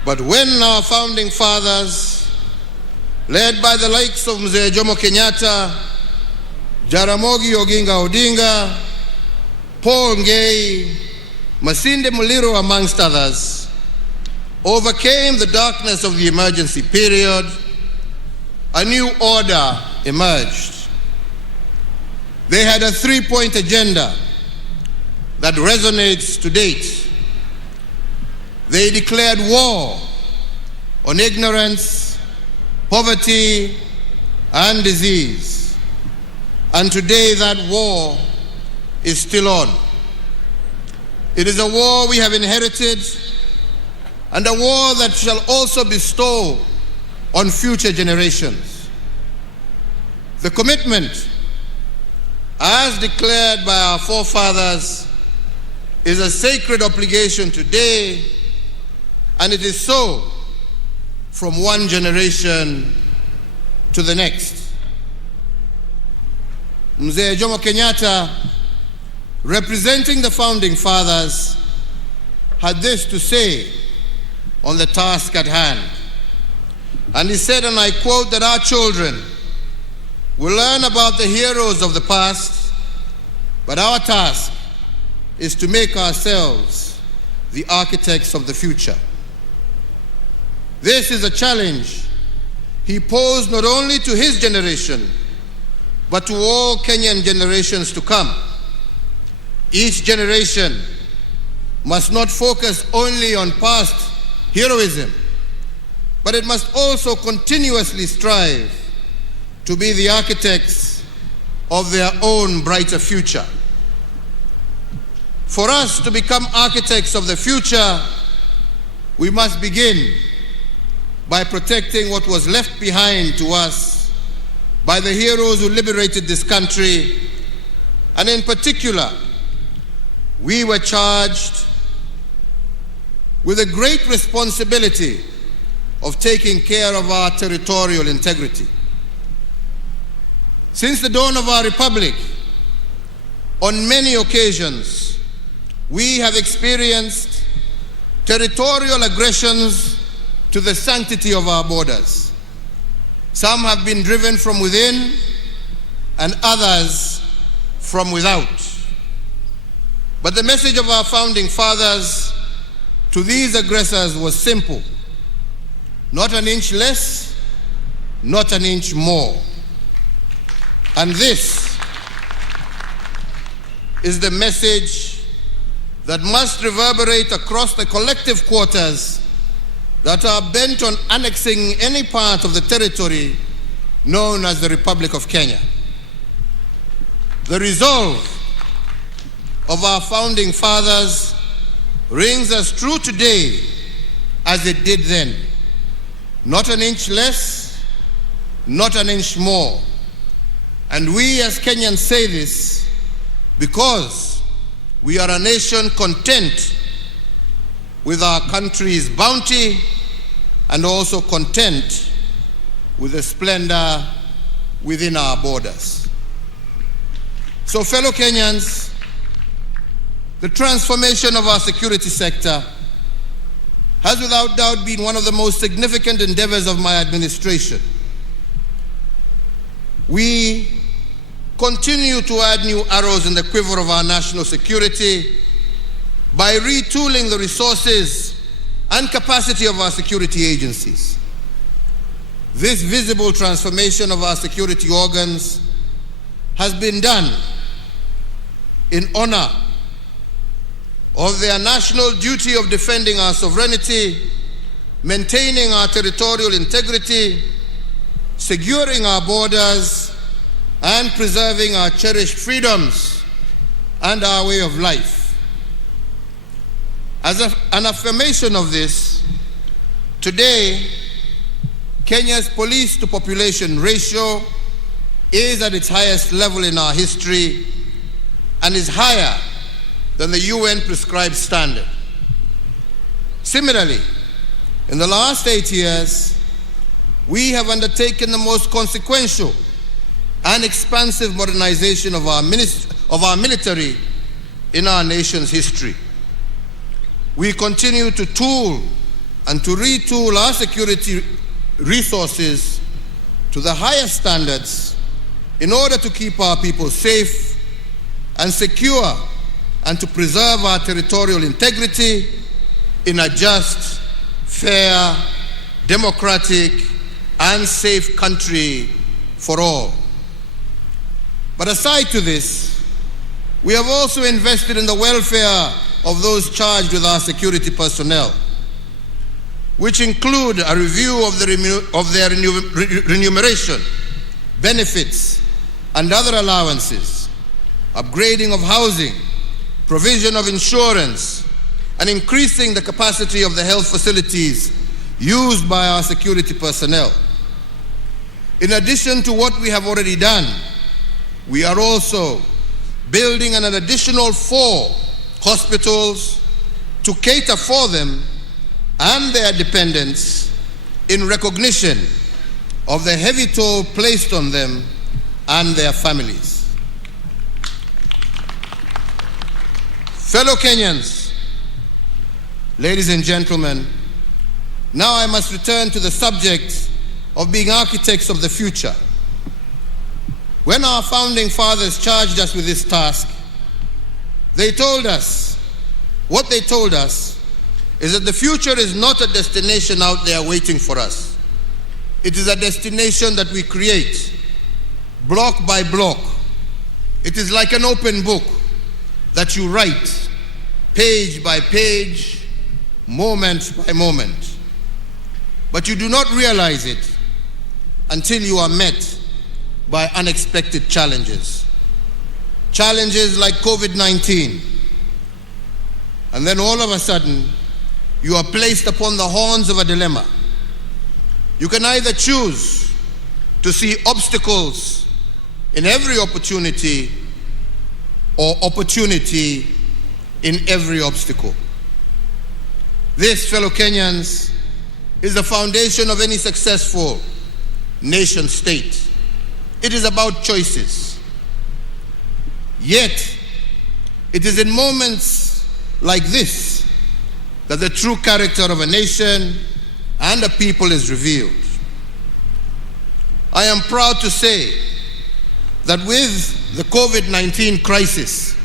But when our founding fathers, led by the likes of Mzee Jomo Kenyatta, Jaramogi Oginga Odinga, Paul Ngei, Masinde Muliro, amongst others, overcame the darkness of the emergency period, a new order emerged. They had a three-point agenda that resonates to date. They declared war on ignorance, poverty, and disease. And today that war is still on. It is a war we have inherited, and a war that shall also bestow on future generations. The commitment, as declared by our forefathers, is a sacred obligation today, and it is so from one generation to the next. Mzee Jomo Kenyatta, representing the founding fathers, had this to say on the task at hand. And he said, and I quote, that our children will learn about the heroes of the past, but our task is to make ourselves the architects of the future. This is a challenge he posed not only to his generation, but to all Kenyan generations to come. Each generation must not focus only on past heroism, but it must also continuously strive to be the architects of their own brighter future. For us to become architects of the future, we must begin by protecting what was left behind to us by the heroes who liberated this country, and in particular, we were charged with a great responsibility of taking care of our territorial integrity. Since the dawn of our republic, on many occasions, we have experienced territorial aggressions to the sanctity of our borders. Some have been driven from within and others from without. But the message of our founding fathers to these aggressors was simple: not an inch less, not an inch more. And this is the message that must reverberate across the collective quarters that are bent on annexing any part of the territory known as the Republic of Kenya. The resolve of our founding fathers rings as true today as it did then. Not an inch less, not an inch more. And we as Kenyans say this because we are a nation content with our country's bounty and also content with the splendor within our borders. So, fellow Kenyans, the transformation of our security sector has without doubt been one of the most significant endeavors of my administration. We continue to add new arrows in the quiver of our national security by retooling the resources and capacity of our security agencies. This visible transformation of our security organs has been done in honor of their national duty of defending our sovereignty, maintaining our territorial integrity, securing our borders, and preserving our cherished freedoms and our way of life. As an affirmation of this, today, Kenya's police to population ratio is at its highest level in our history and is higher than the UN prescribed standard. Similarly, in the last 8 years, we have undertaken the most consequential and expansive modernization of our military in our nation's history. We continue to tool and to retool our security resources to the highest standards in order to keep our people safe and secure and to preserve our territorial integrity in a just, fair, democratic, and safe country for all. But aside to this, we have also invested in the welfare of those charged with our security personnel, which include a review of their remuneration, benefits, and other allowances, upgrading of housing, provision of insurance, and increasing the capacity of the health facilities used by our security personnel. In addition to what we have already done, we are also building an additional 4 hospitals to cater for them and their dependents in recognition of the heavy toll placed on them and their families. Fellow Kenyans, ladies and gentlemen, now I must return to the subject of being architects of the future. When our founding fathers charged us with this task, what they told us is that the future is not a destination out there waiting for us. It is a destination that we create, block by block. It is like an open book that you write, page by page, moment by moment. But you do not realize it until you are met by unexpected challenges. Challenges like COVID-19. And then all of a sudden, you are placed upon the horns of a dilemma. You can either choose to see obstacles in every opportunity or opportunity in every obstacle. This, fellow Kenyans, is the foundation of any successful nation state. It is about choices. Yet, it is in moments like this that the true character of a nation and a people is revealed. I am proud to say that with the COVID-19 crisis,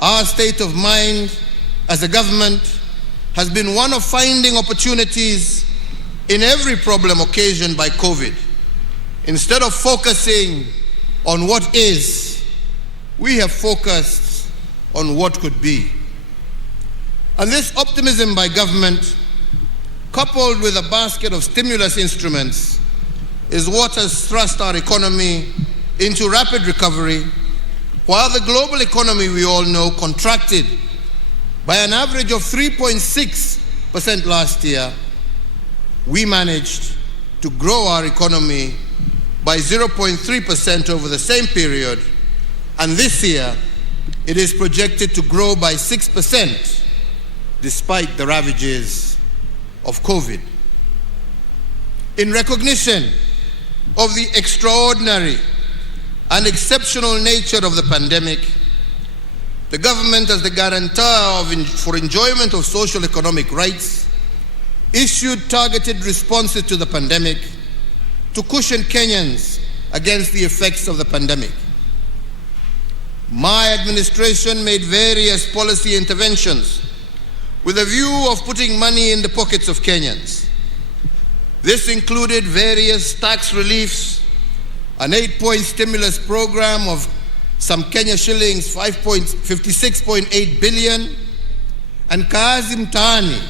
our state of mind as a government has been one of finding opportunities in every problem occasioned by COVID. Instead of focusing on what is, we have focused on what could be. And this optimism by government, coupled with a basket of stimulus instruments, is what has thrust our economy into rapid recovery, while the global economy, we all know, contracted by an average of 3.6% last year. We managed to grow our economy by 0.3% over the same period, and this year it is projected to grow by 6% despite the ravages of COVID. In recognition of the extraordinary and exceptional nature of the pandemic, the government, as the guarantor for enjoyment of social economic rights, issued targeted responses to the pandemic to cushion Kenyans against the effects of the pandemic. My administration made various policy interventions with a view of putting money in the pockets of Kenyans. This included various tax reliefs, an 8-point stimulus program of some Kenya shillings 56.8 billion, and Kazi Mutahani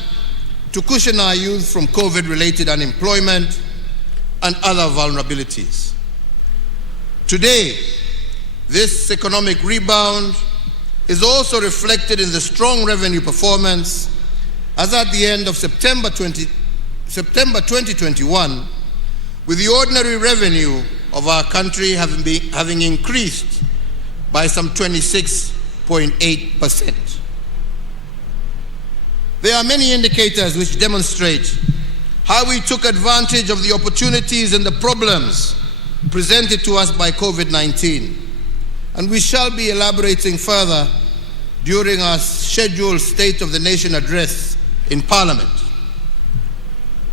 to cushion our youth from COVID-related unemployment and other vulnerabilities. Today, this economic rebound is also reflected in the strong revenue performance, as at the end of September 2021, with the ordinary revenue of our country having increased by some 26.8%. There are many indicators which demonstrate how we took advantage of the opportunities and the problems presented to us by COVID-19. And we shall be elaborating further during our scheduled State of the Nation address in Parliament.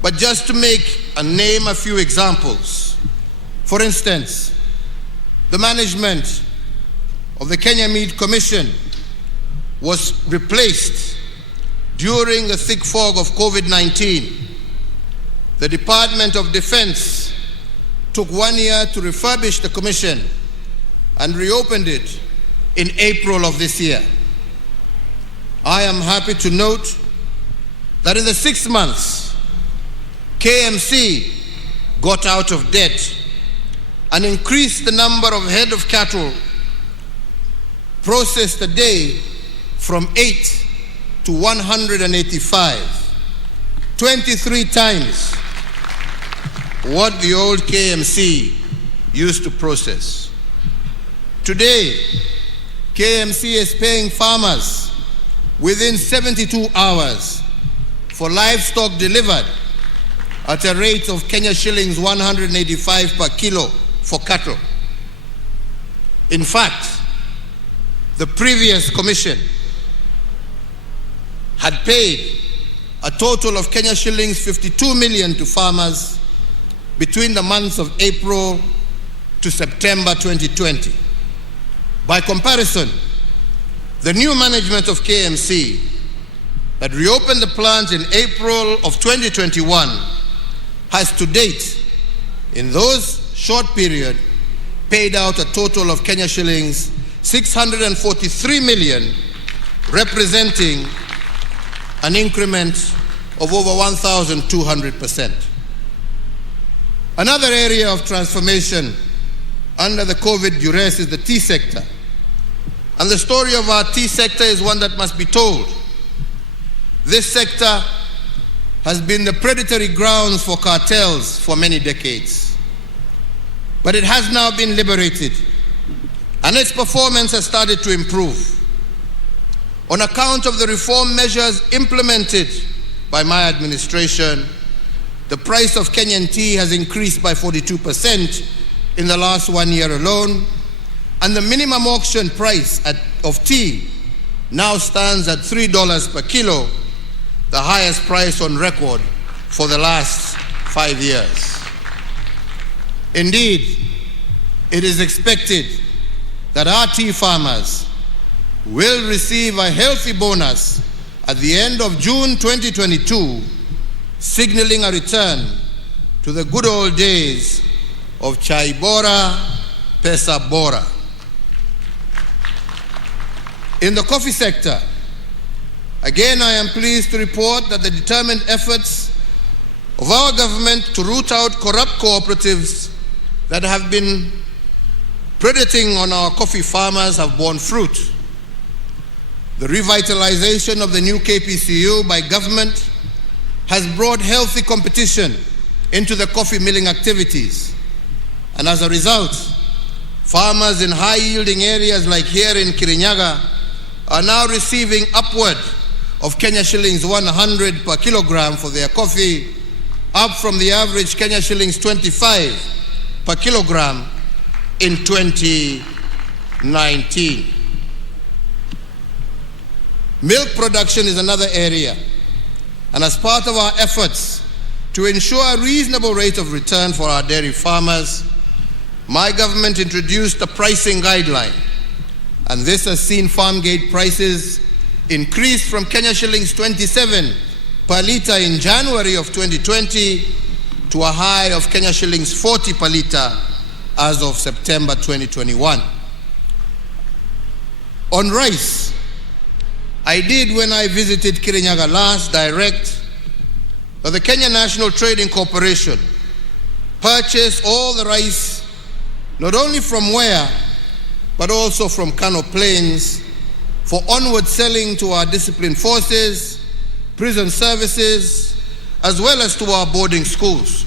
But just to name a few examples. For instance, the management of the Kenya Meat Commission was replaced during the thick fog of COVID-19. The Department of Defense took 1 year to refurbish the commission and reopened it in April of this year. I am happy to note that in the 6 months, KMC got out of debt and increased the number of head of cattle processed a day from 8 to 185, 23 times what the old KMC used to process. Today, KMC is paying farmers within 72 hours for livestock delivered at a rate of Kenya shillings 185 per kilo for cattle. In fact, the previous commission had paid a total of Kenya shillings 52 million to farmers between the months of April to September 2020. By comparison, the new management of KMC that reopened the plants in April of 2021 has to date, in those short period, paid out a total of Kenya shillings 643 million, representing an increment of over 1,200%. Another area of transformation under the COVID duress is the tea sector. And the story of our tea sector is one that must be told. This sector has been the predatory grounds for cartels for many decades. But it has now been liberated, and its performance has started to improve. On account of the reform measures implemented by my administration, the price of Kenyan tea has increased by 42% in the last 1 year alone, and the minimum auction price of tea now stands at $3 per kilo, the highest price on record for the last 5 years. Indeed, it is expected that our tea farmers will receive a healthy bonus at the end of June 2022, signaling a return to the good old days of Chai Bora, Pesa Bora. In the coffee sector, again, I am pleased to report that the determined efforts of our government to root out corrupt cooperatives that have been predating on our coffee farmers have borne fruit. The revitalization of the new KPCU by government has brought healthy competition into the coffee milling activities. And as a result, farmers in high-yielding areas like here in Kirinyaga are now receiving upward of Kenya shillings 100 per kilogram for their coffee, up from the average Kenya shillings 25 per kilogram in 2019. Milk production is another area, and as part of our efforts to ensure a reasonable rate of return for our dairy farmers, my government introduced a pricing guideline, and this has seen farm gate prices increase from Kenya shillings 27 per litre in January of 2020 to a high of Kenya shillings 40 per litre as of September 2021. On rice, I did, when I visited Kirinyaga last, direct that the Kenya National Trading Corporation purchase all the rice, not only from Wea, but also from Kano Plains, for onward selling to our disciplined forces, prison services, as well as to our boarding schools.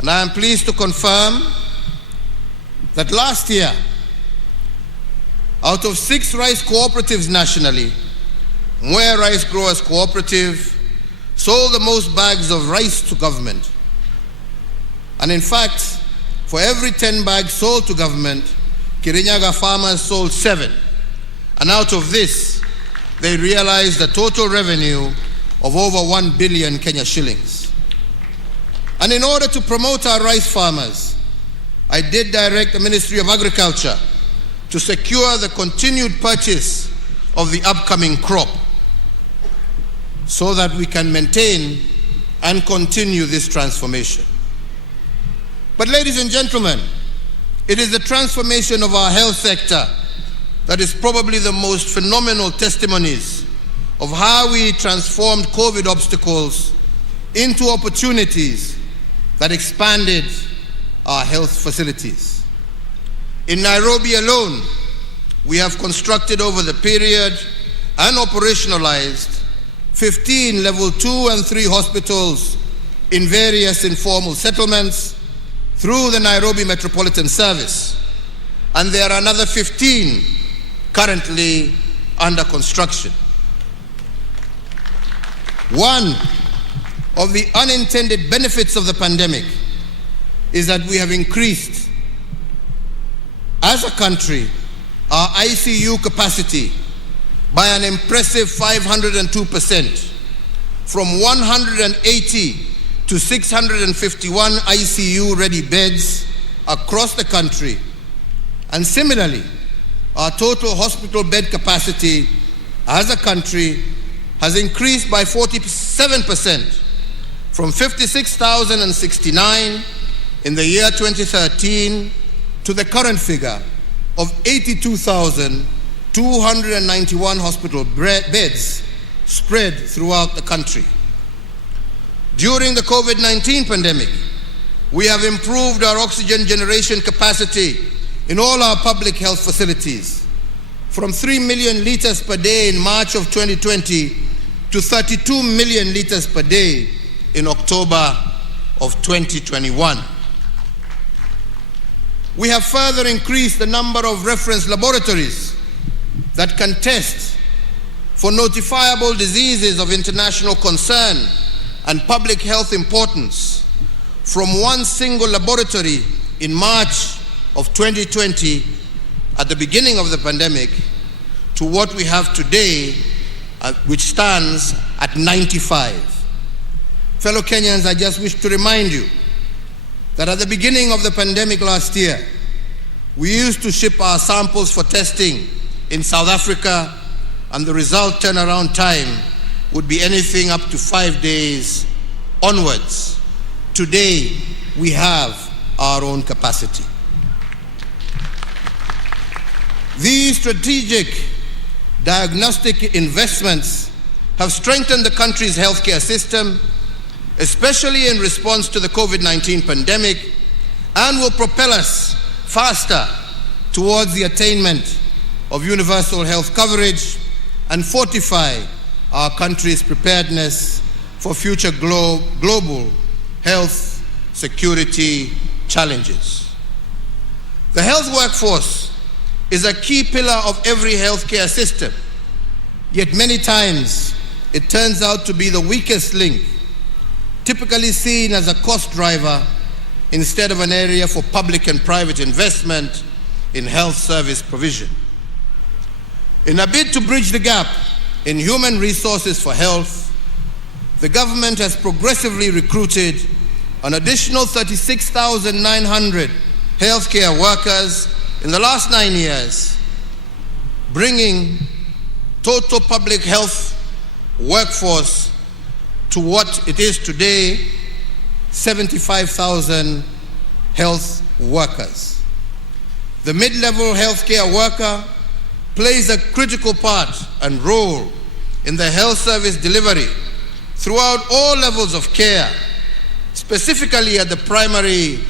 And I am pleased to confirm that last year, out of 6 rice cooperatives nationally, Mwea Rice Growers Cooperative sold the most bags of rice to government. And in fact, for every 10 bags sold to government, Kirinyaga farmers sold 7. And out of this, they realized a total revenue of over 1 billion Kenya shillings. And in order to promote our rice farmers, I did direct the Ministry of Agriculture to secure the continued purchase of the upcoming crop so that we can maintain and continue this transformation. But ladies and gentlemen, it is the transformation of our health sector that is probably the most phenomenal testimonies of how we transformed COVID obstacles into opportunities that expanded our health facilities. In Nairobi alone, we have constructed over the period and operationalized 15 level 2 and 3 hospitals in various informal settlements through the Nairobi Metropolitan Service. And there are another 15 currently under construction. One of the unintended benefits of the pandemic is that we have increased, as a country, our ICU capacity by an impressive 502%, from 180 to 651 ICU-ready beds across the country. And similarly, our total hospital bed capacity as a country has increased by 47%, from 56,069 in the year 2013 to the current figure of 82,291 hospital beds spread throughout the country. During the COVID-19 pandemic, we have improved our oxygen generation capacity in all our public health facilities, from 3 million liters per day in March of 2020 to 32 million liters per day in October of 2021. We have further increased the number of reference laboratories that can test for notifiable diseases of international concern and public health importance from one single laboratory in March of 2020 at the beginning of the pandemic to what we have today, which stands at 95. Fellow Kenyans, I just wish to remind you that at the beginning of the pandemic last year, we used to ship our samples for testing in South Africa, and the result turnaround time would be anything up to 5 days onwards. Today, we have our own capacity. These strategic diagnostic investments have strengthened the country's healthcare system, especially in response to the COVID-19 pandemic, and will propel us faster towards the attainment of universal health coverage and fortify our country's preparedness for future global health security challenges. The health workforce is a key pillar of every healthcare system, yet many times it turns out to be the weakest link, typically seen as a cost driver instead of an area for public and private investment in health service provision. In a bid to bridge the gap in human resources for health, the government has progressively recruited an additional 36,900 healthcare workers in the last 9 years, bringing total public health workforce to what it is today, 75,000 health workers. The mid-level healthcare worker plays a critical part and role in the health service delivery throughout all levels of care, specifically at the primary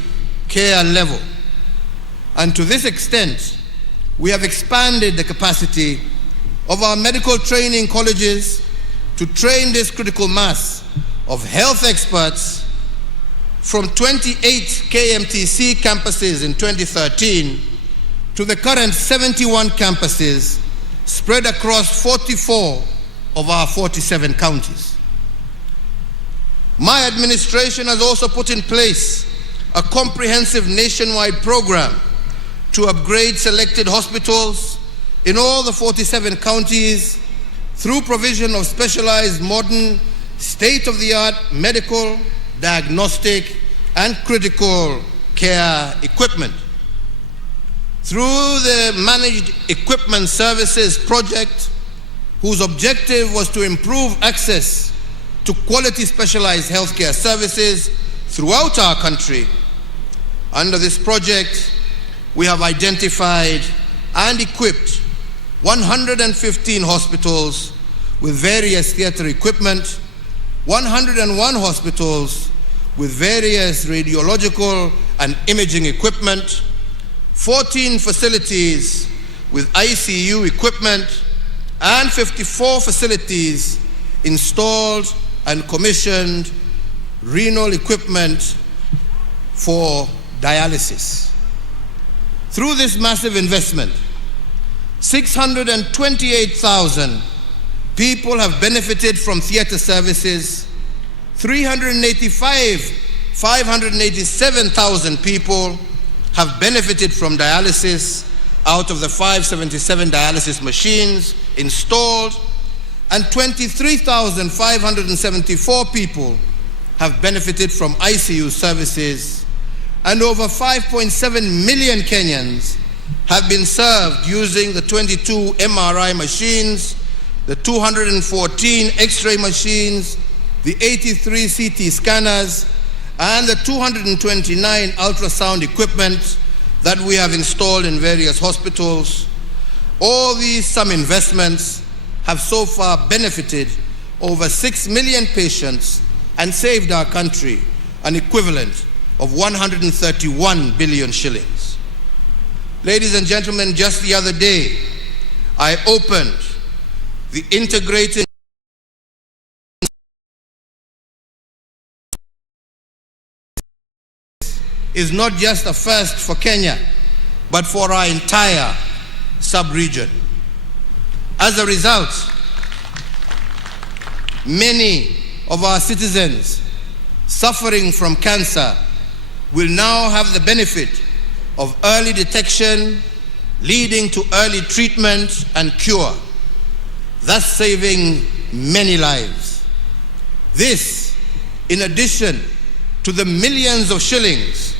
care level. And to this extent, we have expanded the capacity of our medical training colleges to train this critical mass of health experts from 28 KMTC campuses in 2013 to the current 71 campuses spread across 44 of our 47 counties. My administration has also put in place a comprehensive nationwide program to upgrade selected hospitals in all the 47 counties through provision of specialized, modern, state-of-the-art medical, diagnostic, and critical care equipment. Through the Managed Equipment Services project, whose objective was to improve access to quality specialized healthcare services throughout our country. Under this project, we have identified and equipped 115 hospitals with various theater equipment, 101 hospitals with various radiological and imaging equipment, 14 facilities with ICU equipment, and 54 facilities installed and commissioned renal equipment for dialysis. Through this massive investment, 628,000 people have benefited from theater services 587,000 people have benefited from dialysis out of the 577 dialysis machines installed, and 23,574 people have benefited from ICU services, and over 5.7 million Kenyans have been served using the 22 MRI machines, the 214 X-ray machines, the 83 CT scanners, and the 229 ultrasound equipment that we have installed in various hospitals. All these some investments have so far benefited over 6 million patients and saved our country an equivalent of 131 billion shillings. Ladies and gentlemen, just the other day, I opened the integrated is not just a first for Kenya, but for our entire sub-region. As a result, many of our citizens suffering from cancer will now have the benefit of early detection, leading to early treatment and cure, thus saving many lives. This, in addition to the millions of shillings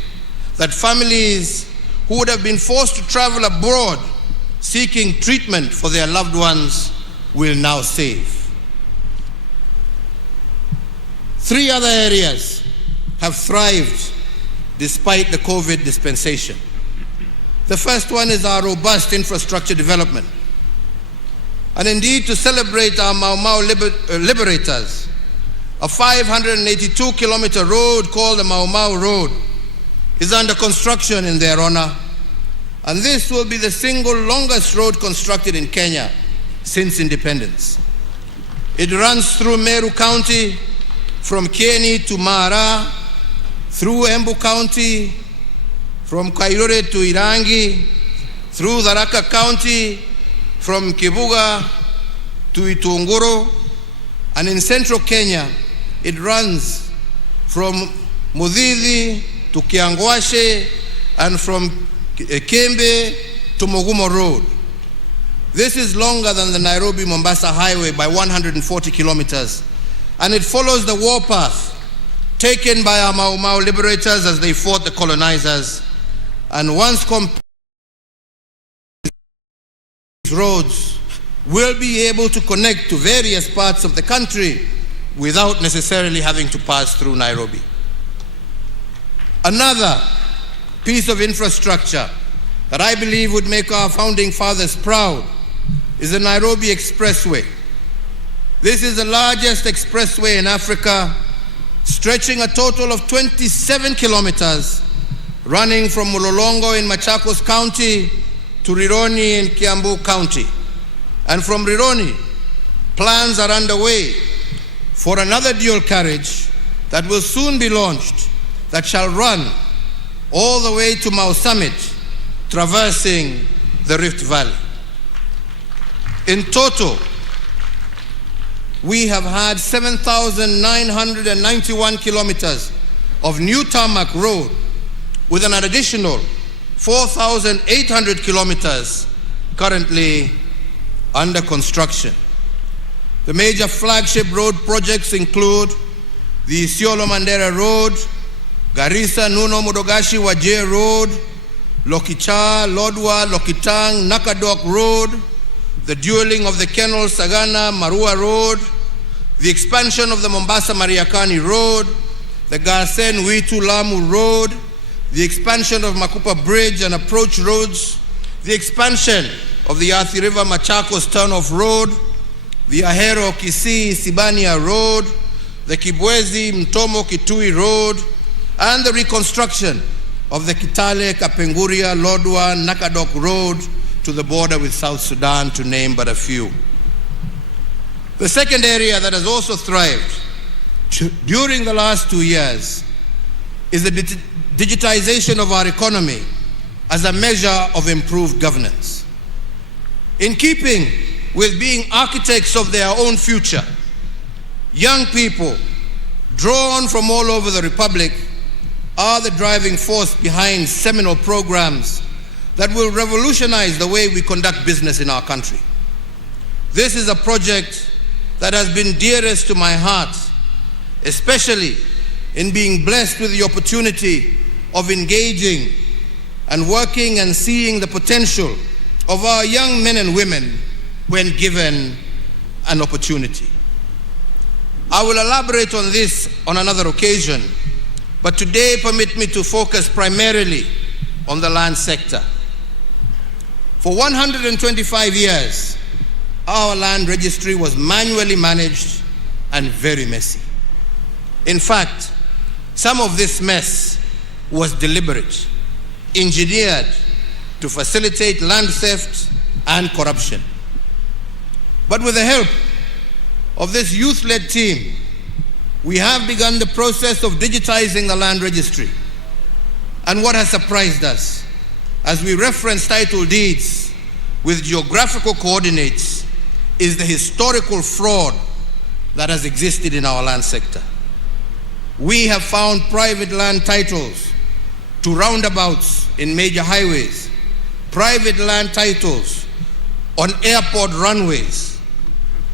that families who would have been forced to travel abroad seeking treatment for their loved ones will now save. 3 other areas have thrived despite the COVID dispensation. The first one is our robust infrastructure development. And indeed, to celebrate our Mau Mau liberators, a 582-kilometer road called the Mau Mau Road is under construction in their honor. And this will be the single longest road constructed in Kenya since independence. It runs through Meru County, from Kieni to Mara, through Embu County, from Kairore to Irangi, through Tharaka County, from Kibuga to Itunguru, and in central Kenya, it runs from Mudhidhi to Kiangwashe, and from Kembe to Mogumo Road. This is longer than the Nairobi-Mombasa highway by 140 kilometers, and it follows the warpath taken by our Mau Mau liberators as they fought the colonizers. And once complete, roads will be able to connect to various parts of the country without necessarily having to pass through Nairobi. Another piece of infrastructure that I believe would make our founding fathers proud is the Nairobi Expressway. This is the largest expressway in Africa, stretching a total of 27 kilometers, running from Mulolongo in Machakos County to Rironi in Kiambu County. And from Rironi, plans are underway for another dual carriage that will soon be launched that shall run all the way to Mau Summit, traversing the Rift Valley. In total, we have had 7,991 kilometers of new tarmac road with an additional 4,800 kilometers currently under construction. The major flagship road projects include the Isiolo Mandera Road, Garissa Nuno Mudogashi Wajir Road, Lokicha, Lodwa, Lokitang, Nakadok Road, the dueling of the Kenol Sagana Marua Road, the expansion of the Mombasa Mariakani Road, the Garsen Witu Lamu Road, the expansion of Makupa Bridge and approach roads, the expansion of the Athi River Machakos Turnoff Road, the Ahero Kisii Sibania Road, the Kibwezi Mtomo Kitui Road, and the reconstruction of the Kitale Kapenguria Lodwa Nakadok Road to the border with South Sudan, to name but a few. The second area that has also thrived during the last 2 years is the digitization of our economy as a measure of improved governance. In keeping with being architects of their own future, young people drawn from all over the Republic, are the driving force behind seminal programs that will revolutionize the way we conduct business in our country. This is a project that has been dearest to my heart, especially in being blessed with the opportunity of engaging and working and seeing the potential of our young men and women when given an opportunity. I will elaborate on this on another occasion, but today permit me to focus primarily on the land sector. For 125 years, our land registry was manually managed and very messy. In fact, some of this mess was deliberate, engineered to facilitate land theft and corruption. But with the help of this youth-led team, we have begun the process of digitizing the land registry. And what has surprised us, as we reference title deeds with geographical coordinates, is the historical fraud that has existed in our land sector. We have found private land titles to roundabouts in major highways, private land titles on airport runways,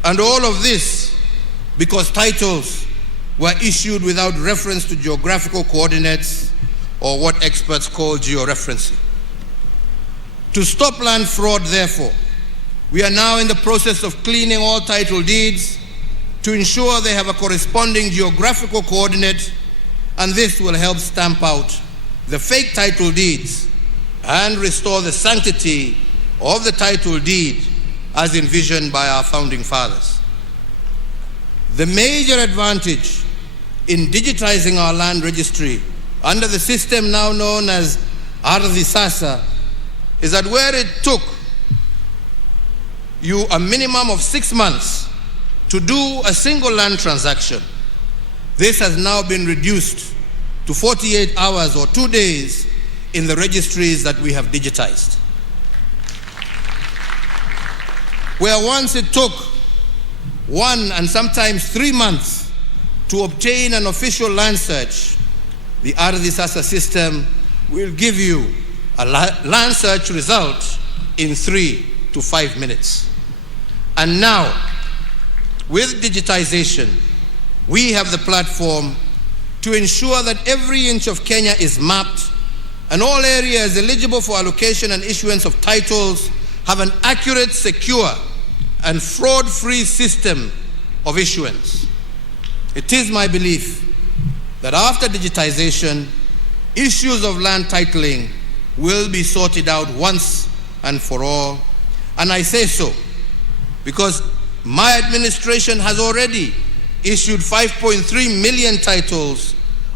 and all of this because titles were issued without reference to geographical coordinates, or what experts call georeferencing. To stop land fraud, therefore, we are now in the process of cleaning all title deeds to ensure they have a corresponding geographical coordinate, and this will help stamp out the fake title deeds and restore the sanctity of the title deed as envisioned by our founding fathers. The major advantage in digitizing our land registry under the system now known as Ardhi Sasa is that where it took you a minimum of 6 months to do a single land transaction, this has now been reduced to 48 hours or 2 days in the registries that we have digitized. Where once it took 1 and sometimes 3 months to obtain an official land search, the Ardhi Sasa system will give you a land search result in 3 to 5 minutes. And now, with digitization, we have the platform to ensure that every inch of Kenya is mapped and all areas eligible for allocation and issuance of titles have an accurate, secure, and fraud-free system of issuance. It is my belief that after digitization, issues of land titling will be sorted out once and for all. And I say so because my administration has already issued 5.3 million titles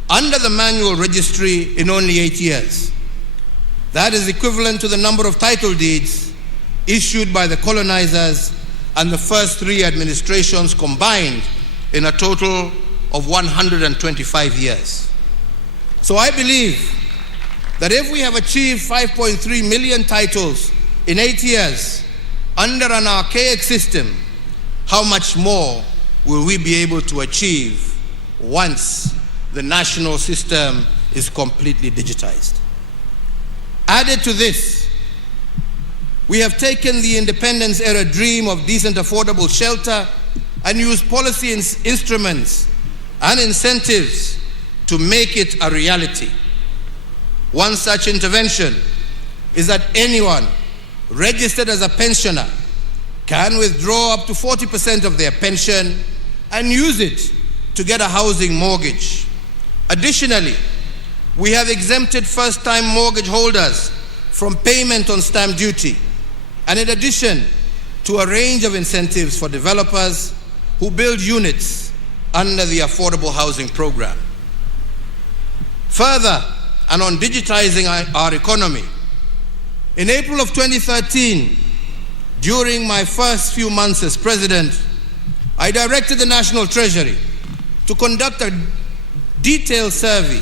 under the manual registry in only 8 years. That is equivalent to the number of title deeds issued by the colonizers and the first 3 administrations combined in a total of 125 years. So I believe that if we have achieved 5.3 million titles in 8 years under an archaic system, how much more will we be able to achieve once the national system is completely digitized? Added to this, we have taken the independence era dream of decent, affordable shelter and used policy instruments and incentives to make it a reality. One such intervention is that anyone registered as a pensioner can withdraw up to 40% of their pension and use it to get a housing mortgage. Additionally, we have exempted first-time mortgage holders from payment on stamp duty, and in addition to a range of incentives for developers who build units under the Affordable Housing Program. Further, and on digitizing our economy, in April of 2013, during my first few months as president, I directed the National Treasury to conduct a detailed survey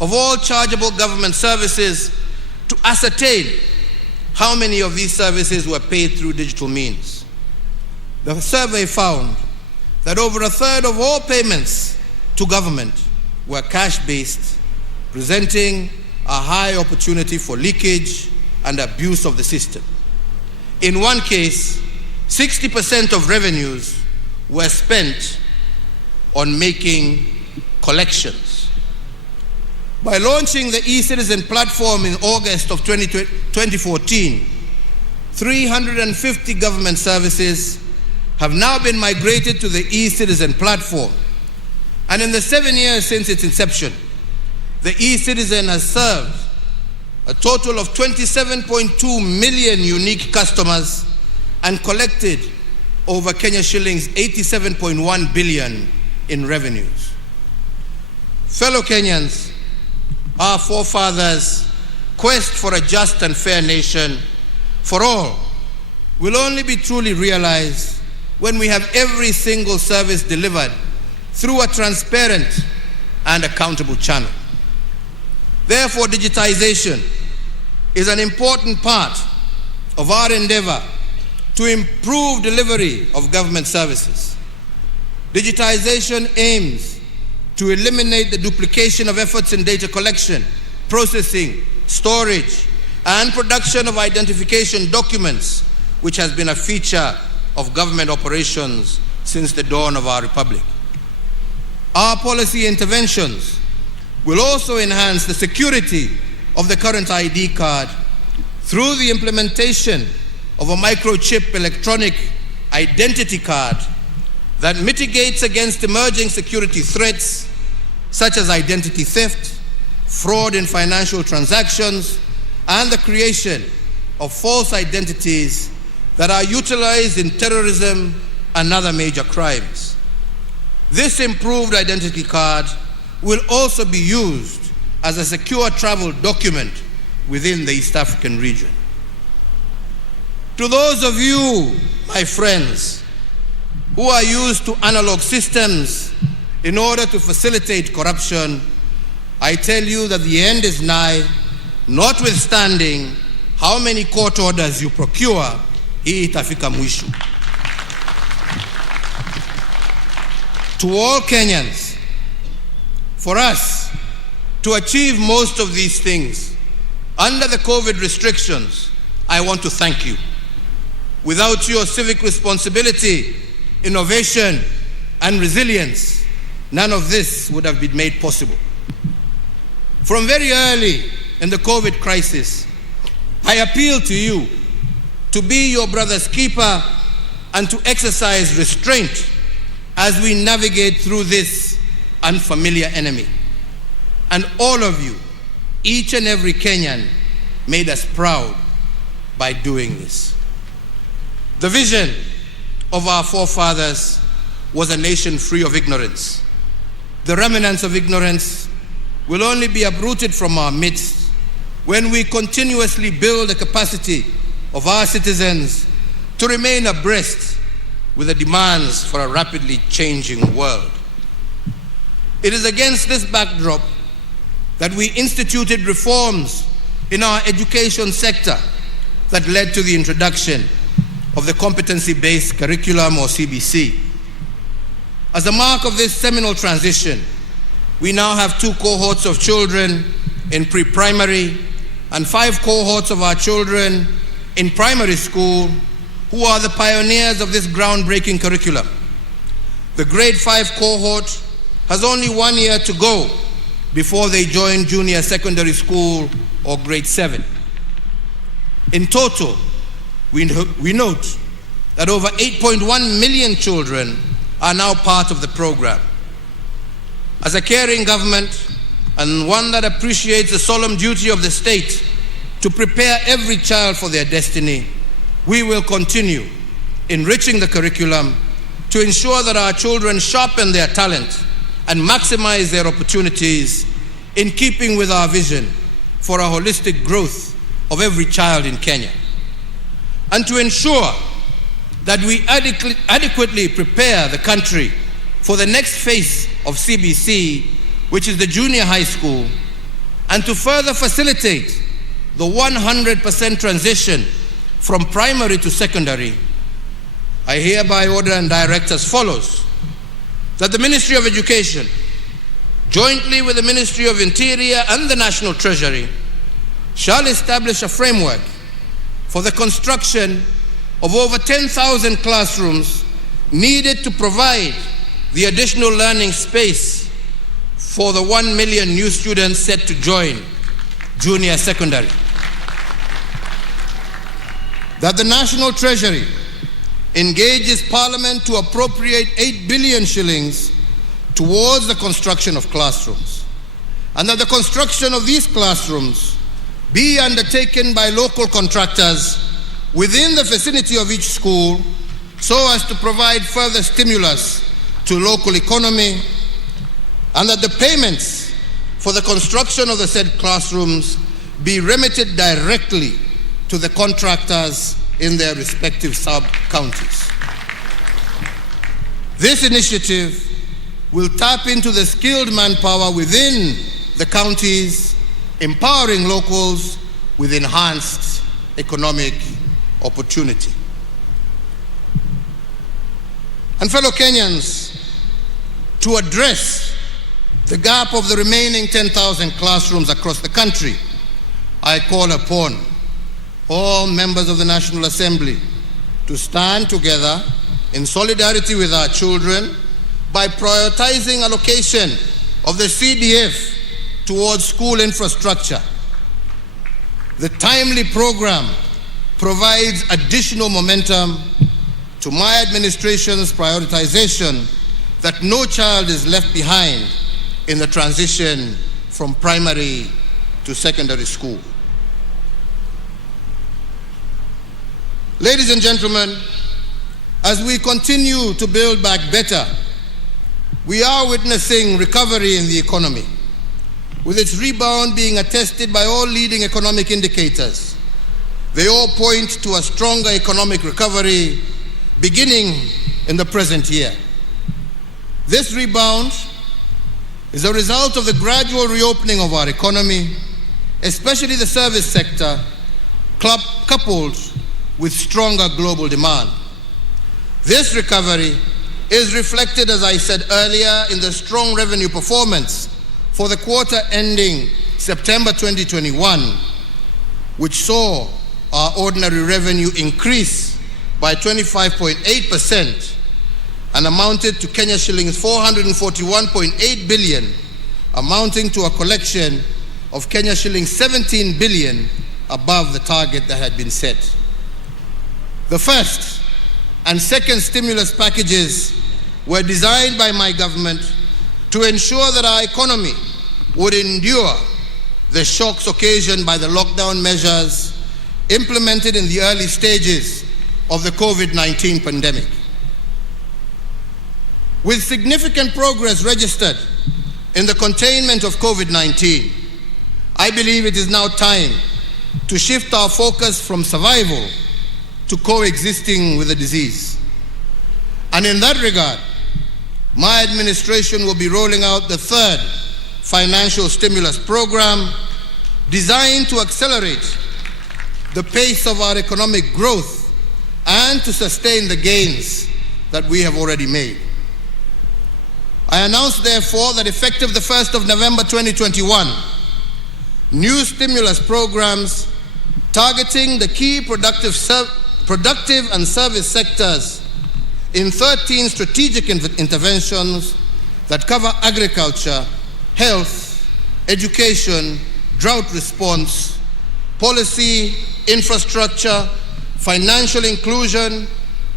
of all chargeable government services to ascertain how many of these services were paid through digital means. The survey found that over a third of all payments to government were cash-based, presenting a high opportunity for leakage and abuse of the system. In one case, 60% of revenues were spent on making collections. By launching the e-Citizen platform in August of 2014, 350 government services have now been migrated to the e-Citizen platform. And in the 7 years since its inception, the e-Citizen has served a total of 27.2 million unique customers and collected over Kenya shillings 87.1 billion in revenues. Fellow Kenyans, our forefathers' quest for a just and fair nation for all will only be truly realized when we have every single service delivered through a transparent and accountable channel. Therefore, digitization is an important part of our endeavor to improve delivery of government services. Digitization aims to eliminate the duplication of efforts in data collection, processing, storage, and production of identification documents, which has been a feature of government operations since the dawn of our republic. Our policy interventions will also enhance the security of the current ID card through the implementation of a microchip electronic identity card that mitigates against emerging security threats such as identity theft, fraud in financial transactions, and the creation of false identities that are utilized in terrorism and other major crimes. This improved identity card will also be used as a secure travel document within the East African region. To those of you, my friends, who are used to analog systems in order to facilitate corruption, I tell you that the end is nigh, notwithstanding how many court orders you procure, hii itafika mwisho. To all Kenyans, for us to achieve most of these things under the COVID restrictions, I want to thank you. Without your civic responsibility, innovation, and resilience, none of this would have been made possible. From very early in the COVID crisis, I appeal to you to be your brother's keeper and to exercise restraint as we navigate through this unfamiliar enemy. And all of you, each and every Kenyan, made us proud by doing this. The vision of our forefathers was a nation free of ignorance. The remnants of ignorance will only be uprooted from our midst when we continuously build the capacity of our citizens to remain abreast with the demands for a rapidly changing world. It is against this backdrop that we instituted reforms in our education sector that led to the introduction of the competency-based curriculum, or CBC. As a mark of this seminal transition, we now have 2 cohorts of children in pre-primary and 5 cohorts of our children in primary school who are the pioneers of this groundbreaking curriculum. The grade 5 cohort has only 1 year to go before they join junior secondary school or grade 7. In total, we note that over 8.1 million children are now part of the program. As a caring government and one that appreciates the solemn duty of the state to prepare every child for their destiny, we will continue enriching the curriculum to ensure that our children sharpen their talent and maximize their opportunities in keeping with our vision for a holistic growth of every child in Kenya. And to ensure that we adequately prepare the country for the next phase of CBC, which is the junior high school, and to further facilitate the 100% transition from primary to secondary, I hereby order and direct as follows: that the Ministry of Education jointly with the Ministry of Interior and the National Treasury, shall establish a framework for the construction of over 10,000 classrooms needed to provide the additional learning space for the 1 million new students set to join junior secondary. That the National Treasury engages Parliament to appropriate 8 billion shillings towards the construction of classrooms, and that the construction of these classrooms be undertaken by local contractors within the vicinity of each school so as to provide further stimulus to local economy, and that the payments for the construction of the said classrooms be remitted directly to the contractors in their respective sub-counties. This initiative will tap into the skilled manpower within the counties, empowering locals with enhanced economic opportunity. And fellow Kenyans, to address the gap of the remaining 10,000 classrooms across the country, I call upon all members of the National Assembly to stand together in solidarity with our children by prioritizing allocation of the CDF towards school infrastructure. The timely program provides additional momentum to my administration's prioritization that no child is left behind in the transition from primary to secondary school. Ladies and gentlemen, as we continue to build back better, we are witnessing recovery in the economy, with its rebound being attested by all leading economic indicators. They all point to a stronger economic recovery beginning in the present year. This rebound is a result of the gradual reopening of our economy, especially the service sector, coupled with stronger global demand. This recovery is reflected, as I said earlier, in the strong revenue performance for the quarter ending September 2021, which saw our ordinary revenue increase by 25.8% and amounted to Kenya shillings 441.8 billion, amounting to a collection of Kenya shillings 17 billion above the target that had been set. The first and second stimulus packages were designed by my government to ensure that our economy would endure the shocks occasioned by the lockdown measures implemented in the early stages of the COVID-19 pandemic. With significant progress registered in the containment of COVID-19, I believe it is now time to shift our focus from survival to coexisting with the disease. And in that regard, my administration will be rolling out the third financial stimulus program designed to accelerate the pace of our economic growth and to sustain the gains that we have already made. I announce, therefore, that effective the 1st of November 2021, new stimulus programs targeting the key productive and service sectors in 13 strategic interventions that cover agriculture, health, education, drought response, policy, infrastructure, financial inclusion,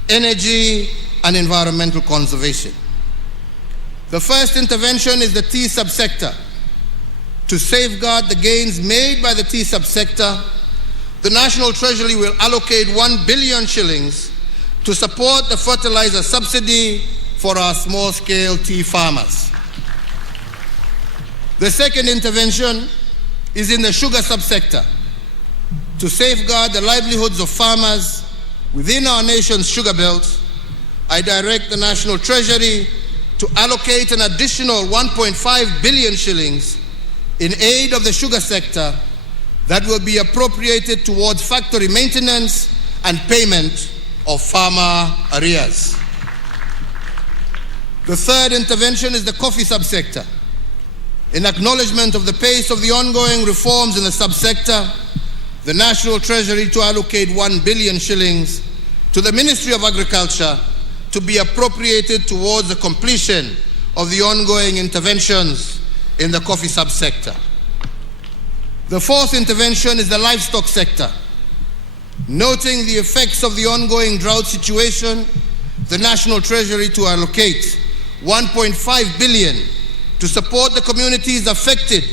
energy, and environmental conservation. The first intervention is the tea subsector. To safeguard the gains made by the tea subsector, the National Treasury will allocate 1 billion shillings to support the fertilizer subsidy for our small-scale tea farmers. The second intervention is in the sugar subsector. To safeguard the livelihoods of farmers within our nation's sugar belt, I direct the National Treasury to allocate an additional 1.5 billion shillings in aid of the sugar sector that will be appropriated towards factory maintenance and payment of farmer arrears. The third intervention is the coffee subsector. In acknowledgement of the pace of the ongoing reforms in the subsector, the National Treasury to allocate 1 billion shillings to the Ministry of Agriculture to be appropriated towards the completion of the ongoing interventions in the coffee subsector. The fourth intervention is the livestock sector. Noting the effects of the ongoing drought situation, the National Treasury to allocate 1.5 billion to support the communities affected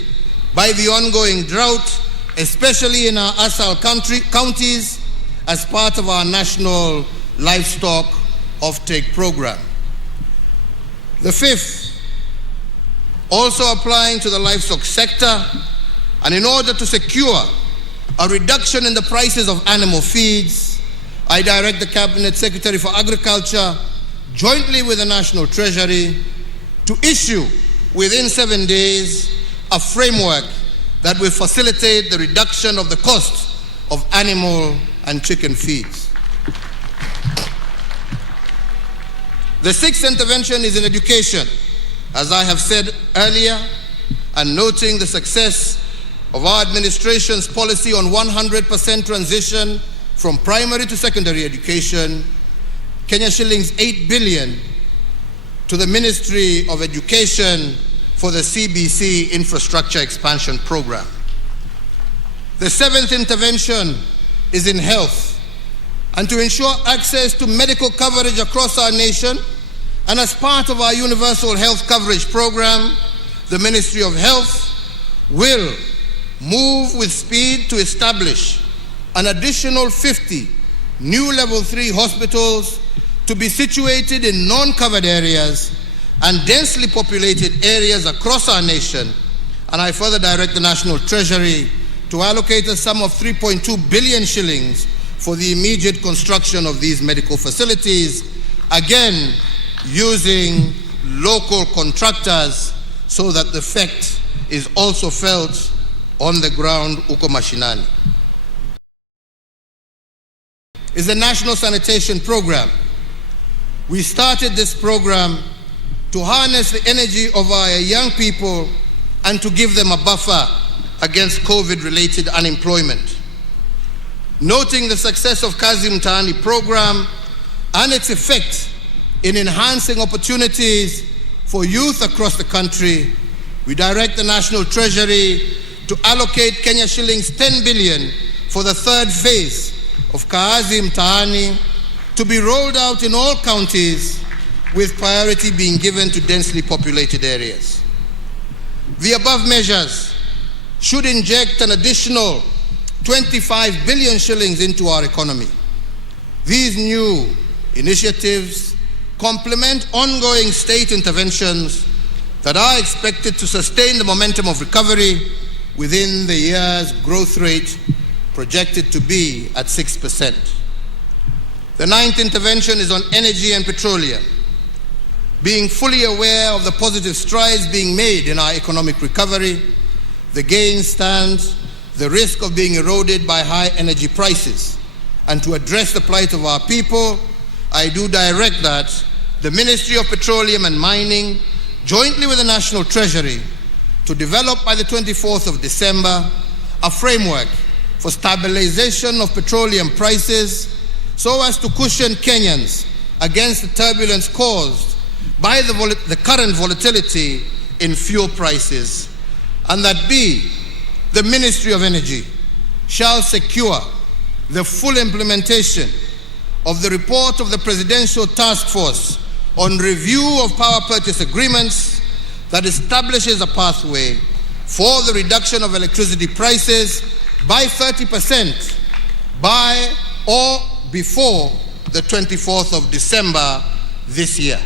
by the ongoing drought, especially in our ASAL counties, as part of our national livestock offtake program. The fifth, also applying to the livestock sector, and in order to secure a reduction in the prices of animal feeds, I direct the Cabinet Secretary for Agriculture, jointly with the National Treasury, to issue within 7 days a framework that will facilitate the reduction of the cost of animal and chicken feeds. The sixth intervention is in education. As I have said earlier, and noting the success of our administration's policy on 100% transition from primary to secondary education, Kenya shillings 8 billion to the Ministry of Education for the CBC Infrastructure Expansion Program. The seventh intervention is in health, and to ensure access to medical coverage across our nation, and as part of our universal health coverage program, the Ministry of Health will move with speed to establish an additional 50 new level 3 hospitals to be situated in non-covered areas and densely populated areas across our nation. And I further direct the National Treasury to allocate a sum of 3.2 billion shillings for the immediate construction of these medical facilities, again using local contractors so that the effect is also felt on the ground uko mashinani. Is the National Sanitation Program. We started this program to harness the energy of our young people and to give them a buffer against COVID-related unemployment. Noting the success of Kazi Mtaani program and its effect in enhancing opportunities for youth across the country, we direct the National Treasury to allocate Kenya shillings 10 billion for the third phase of Kazi Mtaani to be rolled out in all counties, with priority being given to densely populated areas. The above measures should inject an additional 25 billion shillings into our economy. These new initiatives complement ongoing state interventions that are expected to sustain the momentum of recovery within the year's growth rate projected to be at 6%. The ninth intervention is on energy and petroleum. Being fully aware of the positive strides being made in our economic recovery, the gain stands the risk of being eroded by high energy prices. And to address the plight of our people, I do direct that the Ministry of Petroleum and Mining, jointly with the National Treasury, to develop by the 24th of December a framework for stabilization of petroleum prices so as to cushion Kenyans against the turbulence caused by the current volatility in fuel prices, and that B, the Ministry of Energy shall secure the full implementation of the report of the Presidential Task Force on review of power purchase agreements that establishes a pathway for the reduction of electricity prices by 30% by or before the 24th of December this year.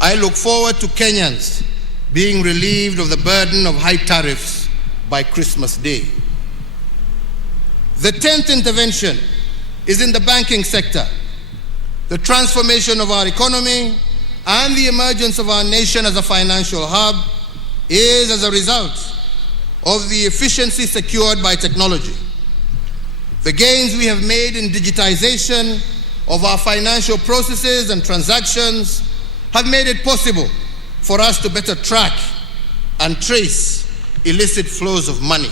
I look forward to Kenyans being relieved of the burden of high tariffs by Christmas Day. The 10th intervention is in the banking sector. The transformation of our economy and the emergence of our nation as a financial hub is as a result of the efficiency secured by technology. The gains we have made in digitization of our financial processes and transactions have made it possible for us to better track and trace illicit flows of money.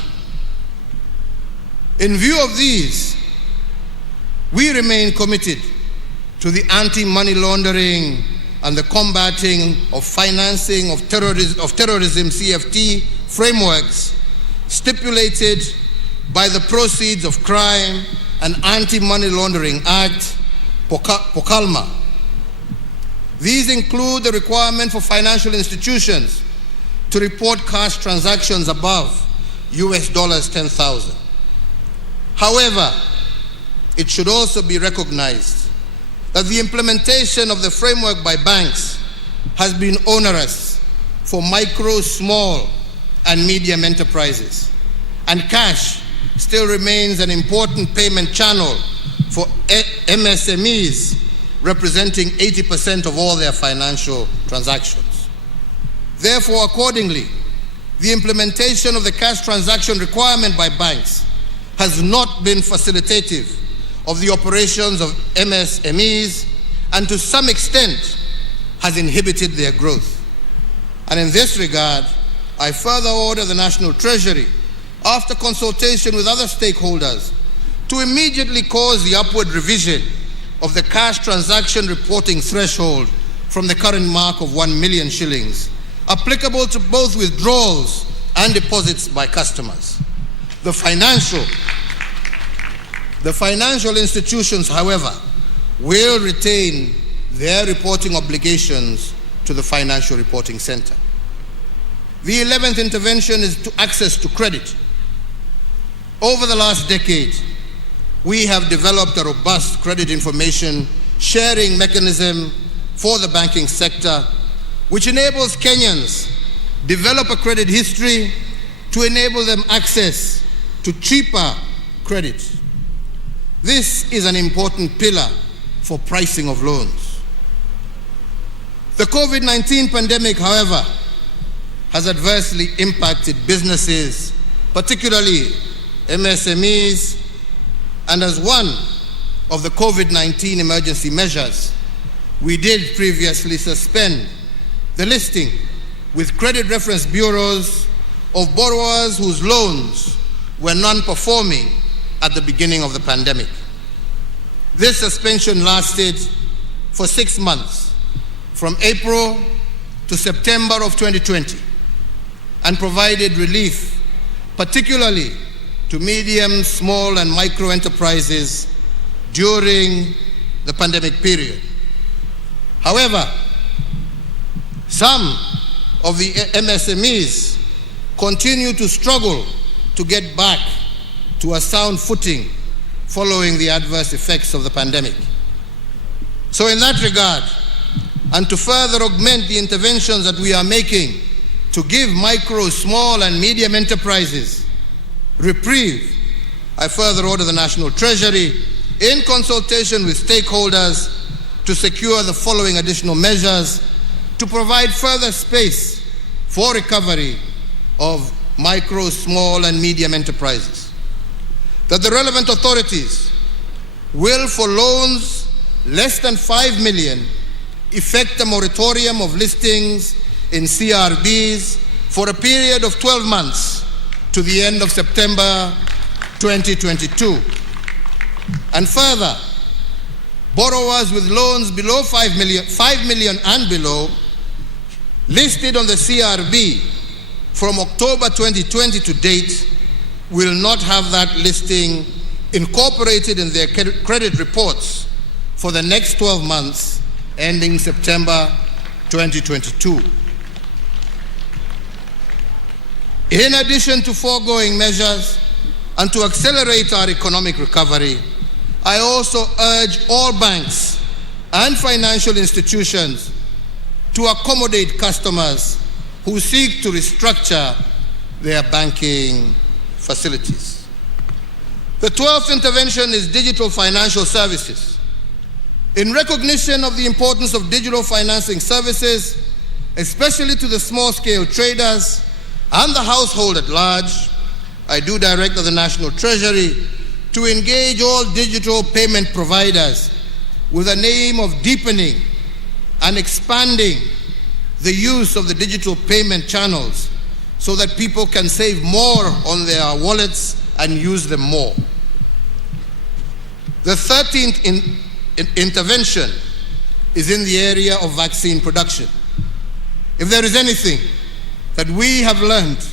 In view of these, we remain committed to the anti-money laundering and the combating of financing of terrorism CFT frameworks stipulated by the Proceeds of Crime and Anti-Money Laundering Act, POCALMA. These include the requirement for financial institutions to report cash transactions above US dollars 10,000. However, it should also be recognized that the implementation of the framework by banks has been onerous for micro, small, and medium enterprises, and cash still remains an important payment channel for MSMEs, representing 80% of all their financial transactions. Therefore, accordingly, the implementation of the cash transaction requirement by banks has not been facilitative of the operations of MSMEs, and to some extent has inhibited their growth. And in this regard, I further order the National Treasury, after consultation with other stakeholders, to immediately cause the upward revision of the cash transaction reporting threshold from the current mark of 1 million shillings, applicable to both withdrawals and deposits by customers. The financial institutions, however, will retain their reporting obligations to the Financial Reporting Center. The 11th intervention is to access to credit. Over the last decade, we have developed a robust credit information sharing mechanism for the banking sector, which enables Kenyans develop a credit history to enable them access to cheaper credit. This is an important pillar for pricing of loans. The COVID-19 pandemic, however, has adversely impacted businesses, particularly MSMEs, and as one of the COVID-19 emergency measures, we did previously suspend the listing with credit reference bureaus of borrowers whose loans were non-performing at the beginning of the pandemic. This suspension lasted for 6 months, from April to September of 2020, and provided relief, particularly to medium, small, and micro enterprises during the pandemic period. However, some of the MSMEs continue to struggle to get back to a sound footing following the adverse effects of the pandemic. So in that regard, and to further augment the interventions that we are making to give micro, small, and medium enterprises reprieve, I further order the National Treasury, in consultation with stakeholders, to secure the following additional measures to provide further space for recovery of micro, small, and medium enterprises. That the relevant authorities will, for loans less than 5 million, effect a moratorium of listings in CRBs for a period of 12 months to the end of September 2022. And further, borrowers with loans below 5 million and below, listed on the CRB from October 2020 to date, will not have that listing incorporated in their credit reports for the next 12 months ending September 2022. In addition to foregoing measures, and to accelerate our economic recovery, I also urge all banks and financial institutions to accommodate customers who seek to restructure their banking facilities. The 12th intervention is digital financial services. In recognition of the importance of digital financing services, especially to the small-scale traders and the household at large, I do direct the National Treasury to engage all digital payment providers with the aim of deepening and expanding the use of the digital payment channels so that people can save more on their wallets and use them more. The 13th intervention is in the area of vaccine production. If there is anything that we have learned,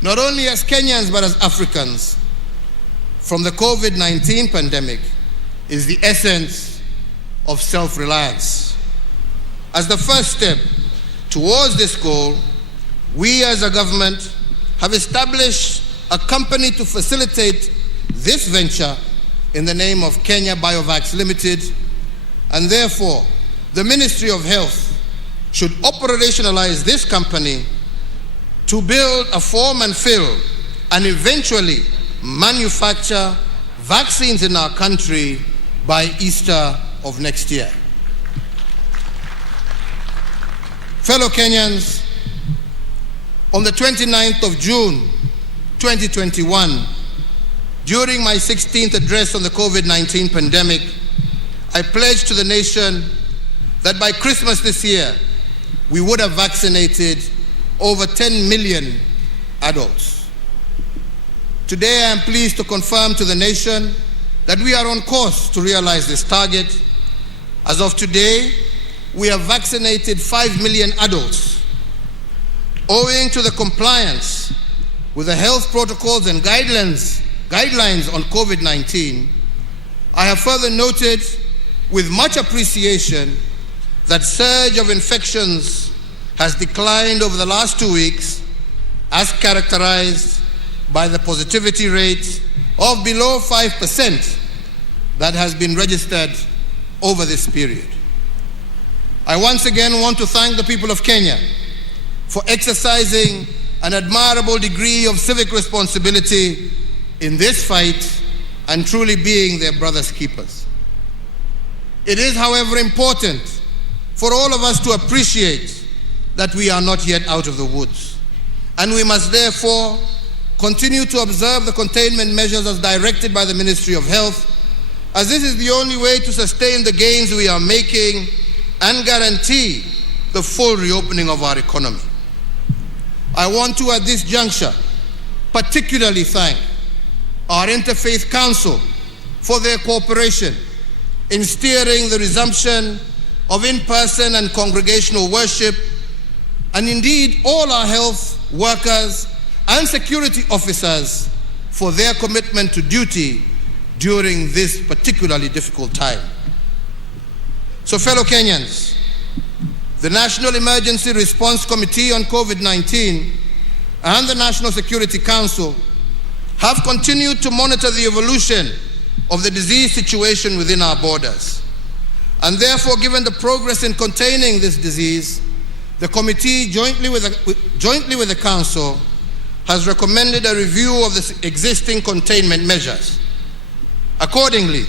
not only as Kenyans but as Africans, from the COVID-19 pandemic, is the essence of self-reliance. As the first step towards this goal, we as a government have established a company to facilitate this venture in the name of Kenya Biovax Limited, and therefore the Ministry of Health should operationalize this company to build a form and fill and eventually manufacture vaccines in our country by Easter of next year. Fellow Kenyans, on the 29th of June 2021, during my 16th address on the COVID-19 pandemic, I pledged to the nation that by Christmas this year, we would have vaccinated over 10 million adults. Today, I am pleased to confirm to the nation that we are on course to realize this target. As of today, we have vaccinated 5 million adults. Owing to the compliance with the health protocols and guidelines on COVID-19, I have further noted with much appreciation that surge of infections has declined over the last 2 weeks, as characterized by the positivity rate of below 5% that has been registered over this period. I once again want to thank the people of Kenya for exercising an admirable degree of civic responsibility in this fight and truly being their brother's keepers. It is, however, important for all of us to appreciate that we are not yet out of the woods, and we must therefore continue to observe the containment measures as directed by the Ministry of Health, as this is the only way to sustain the gains we are making and guarantee the full reopening of our economy. I want to, at this juncture, particularly thank our Interfaith Council for their cooperation in steering the resumption of in-person and congregational worship, and indeed all our health workers and security officers for their commitment to duty during this particularly difficult time. So, fellow Kenyans, the National Emergency Response Committee on COVID-19 and the National Security Council have continued to monitor the evolution of the disease situation within our borders. And therefore, given the progress in containing this disease, the committee, jointly with the Council, has recommended a review of the existing containment measures. Accordingly,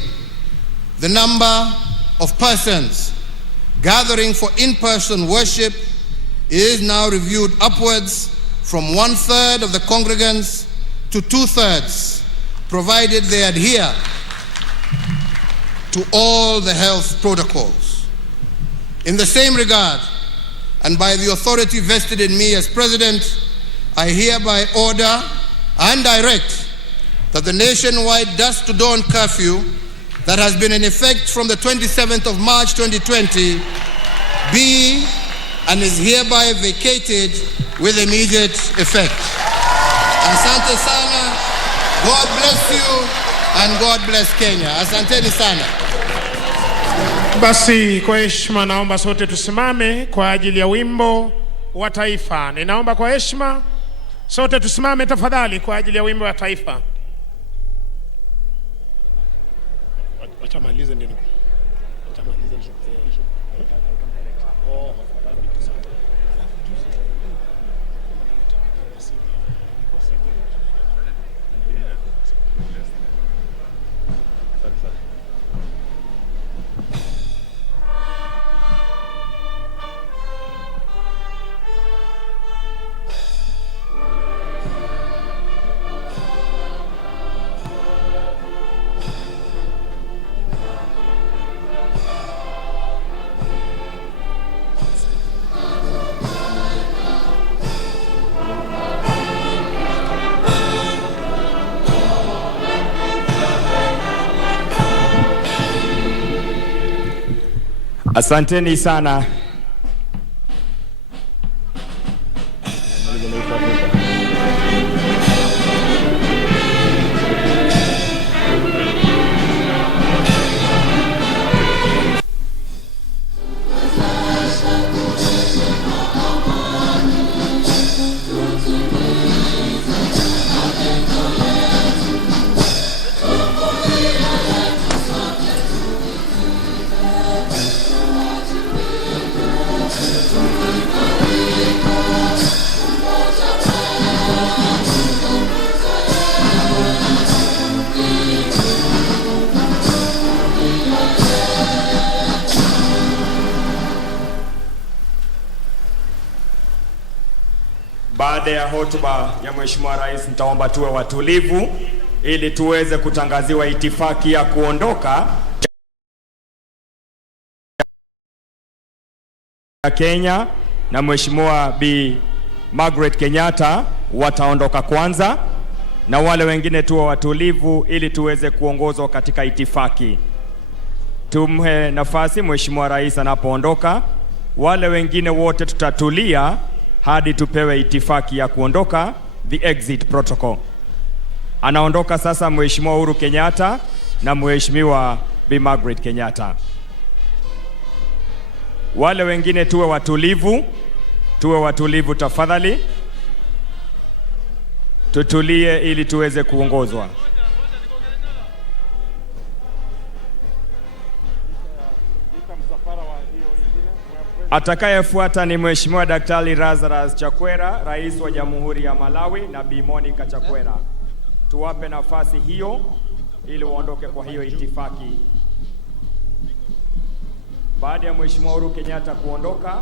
the number of persons gathering for in-person worship is now reviewed upwards from 1/3 of the congregants to 2/3, provided they adhere to all the health protocols. In the same regard, and by the authority vested in me as President, I hereby order and direct that the nationwide dusk to dawn curfew that has been in effect from the 27th of March 2020 be and is hereby vacated with immediate effect. Asante sana, God bless you, and God bless Kenya. Asanteni sana. Basi kwa heshima naomba sote tusimame kwa ajili ya wimbo wa taifa. Ninaomba kwa heshima sote tusimame tafadhali kwa ajili ya wimbo wa taifa. Watamalize ndio. Asanteni sana. Baada ya hotuba ya Mheshimiwa Rais, nitaomba tuwe watulivu ili tuweze kutangaziwa itifaki ya kuondoka ya Kenya, na Mheshimiwa Bi Margaret Kenyatta wataondoka kwanza, na wale wengine tuwe watulivu ili tuweze kuongozwa katika itifaki. Tumhe nafasi Mheshimiwa Rais anapoondoka, wale wengine wote tutatulia hadi tupewe itifaki ya kuondoka, the exit protocol. Anaondoka sasa Mheshimiwa Uhuru Kenyatta na Mheshimiwa Bi Margaret Kenyatta. Wale wengine tuwe watulivu tafadhali. Tutulie ili tuweze kuongozwa. Atakayefuata ni Mheshimiwa Daktari Lazarus Chakwera, Rais wa Jamhuri ya Malawi, na Bi Monica Chakwera. Tuwape nafasi hiyo ili waondoke kwa hiyo itifaki. Baada ya Mheshimiwa Uhuru Kenyatta kuondoka,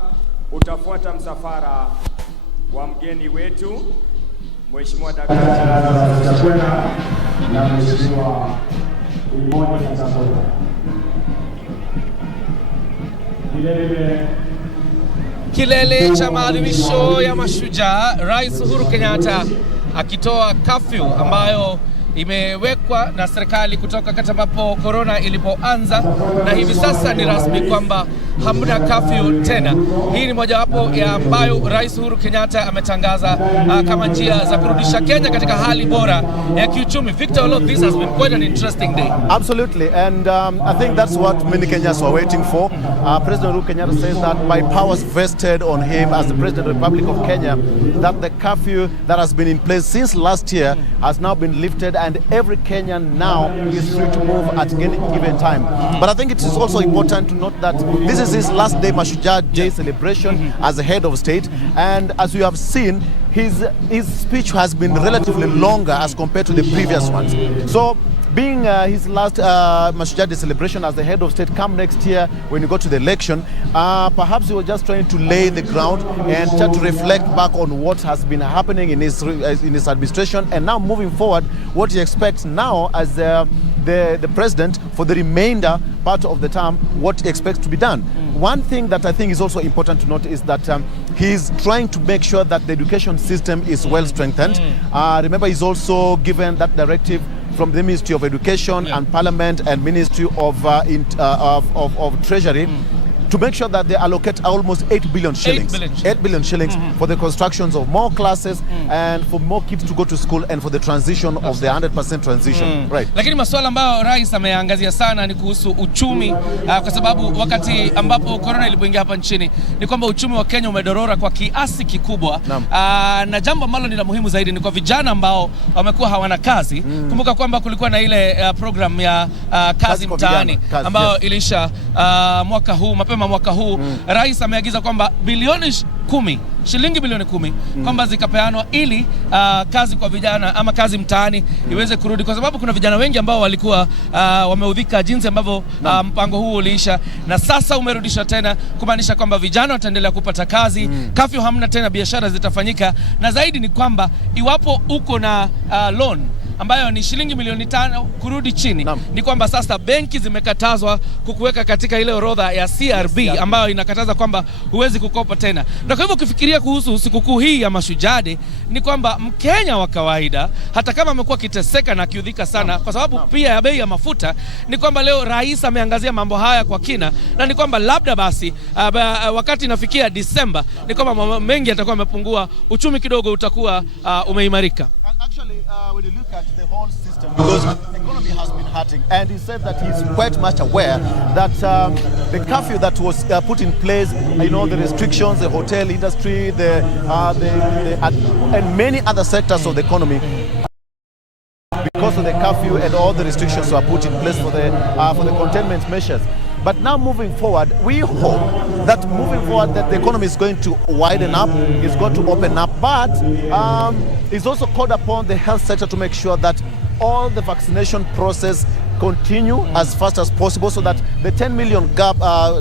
utafuata msafara wa mgeni wetu Mheshimiwa Daktari Lazarus Chakwera na Mheshimiwa Bi Monica Chakwera. Kilele cha maadhimisho ya Mashujaa, Rais Uhuru Kenyatta akitoa curfew ambayo imewekwa na serikali kutoka wakati ambapo corona ilipoanza, na hivi sasa ni rasmi kwamba hamna curfew tena. Hii ni mojawapo ya ambayo Rais Uhuru Kenyatta ametangaza kama njia za kurudisha Kenya katika hali bora ya kiuchumi. Victor, all of this has been quite an interesting day. Absolutely, and I think that's what many Kenyans were waiting for. President Uhuru Kenyatta says that by powers vested on him as the President of the Republic of Kenya, that the curfew that has been in place since last year has now been lifted, and every Kenyan now is free to move at any given time. But I think it is also important to note that this is his last day Mashujaa Day celebration as the head of state, and as we have seen, his speech has been relatively longer as compared to the previous ones. So being his last Mashujaa Day celebration as the head of state come next year when you go to the election, perhaps he was just trying to lay the ground and try to reflect back on what has been happening in his administration, and now moving forward, what he expects now as the president for the remainder part of the term, what he expects to be done. One thing that I think is also important to note is that he's trying to make sure that the education system is well strengthened. Remember, he's also given that directive from the Ministry of Education and Parliament and Ministry of Treasury to make sure that they allocate almost 8 billion shillings. 8 billion shillings for the constructions of more classes and for more kids to go to school and for the transition of the 100% transition. Right. Lakini masuala ambayo rais ameangazia sana ni kuhusu uchumi, kwa sababu wakati ambapo corona ilipoingia hapa nchini ni kwamba uchumi wa Kenya umedorora kwa kiasi kikubwa. Na jambo ambalo ni la muhimu zaidi ni kwa vijana ambao wamekuwa hawana kazi. Kumbuka kwamba kulikuwa na ile program ya kazi mtaani ambayo ilisha mwaka huu, mapema mwaka huu. Rais ameagiza kwamba shilingi bilioni 10 kwamba zikapeanwa ili kazi kwa vijana ama kazi mtaani iweze kurudi, kwa sababu kuna vijana wengi ambao walikuwa wameudhika jinsi ambavyo mpango huu uliisha, na sasa umerudishwa tena, kumaanisha kwamba vijana wataendelea kupata kazi, curfew hamna tena, biashara zitafanyika, na zaidi ni kwamba iwapo uko na loan ambayo ni shilingi milioni 5 kurudi chini. Ni kwamba sasa benki zimekatazwa kukuweka katika ile orodha ya CRB ambayo inakataza kwamba huwezi kukopa tena. Na kwa hivyo ukifikiria kuhusu sikukuu hii ya Mashujaa Day, ni kwamba Mkenya wa kawaida hata kama amekuwa kiteseka na kiudhika sana kwa sababu pia ya bei ya mafuta, ni kwamba leo rais ameangazia mambo haya kwa kina, na ni kwamba labda basi wakati inafikia Disemba ni kwamba mambo mengi yatakuwa yamepungua, uchumi kidogo utakuwa umeimarika. Actually, when you look at the whole system, because the economy has been hurting, and he said that he's quite much aware that the curfew that was put in place, you know, the restrictions, the hotel industry, and many other sectors of the economy, because of the curfew and all the restrictions were put in place for the containment measures. But now moving forward, we hope that moving forward that the economy is going to widen up, it's going to open up, but it's also called upon the health sector to make sure that all the vaccination process continue as fast as possible so that the 10 million gap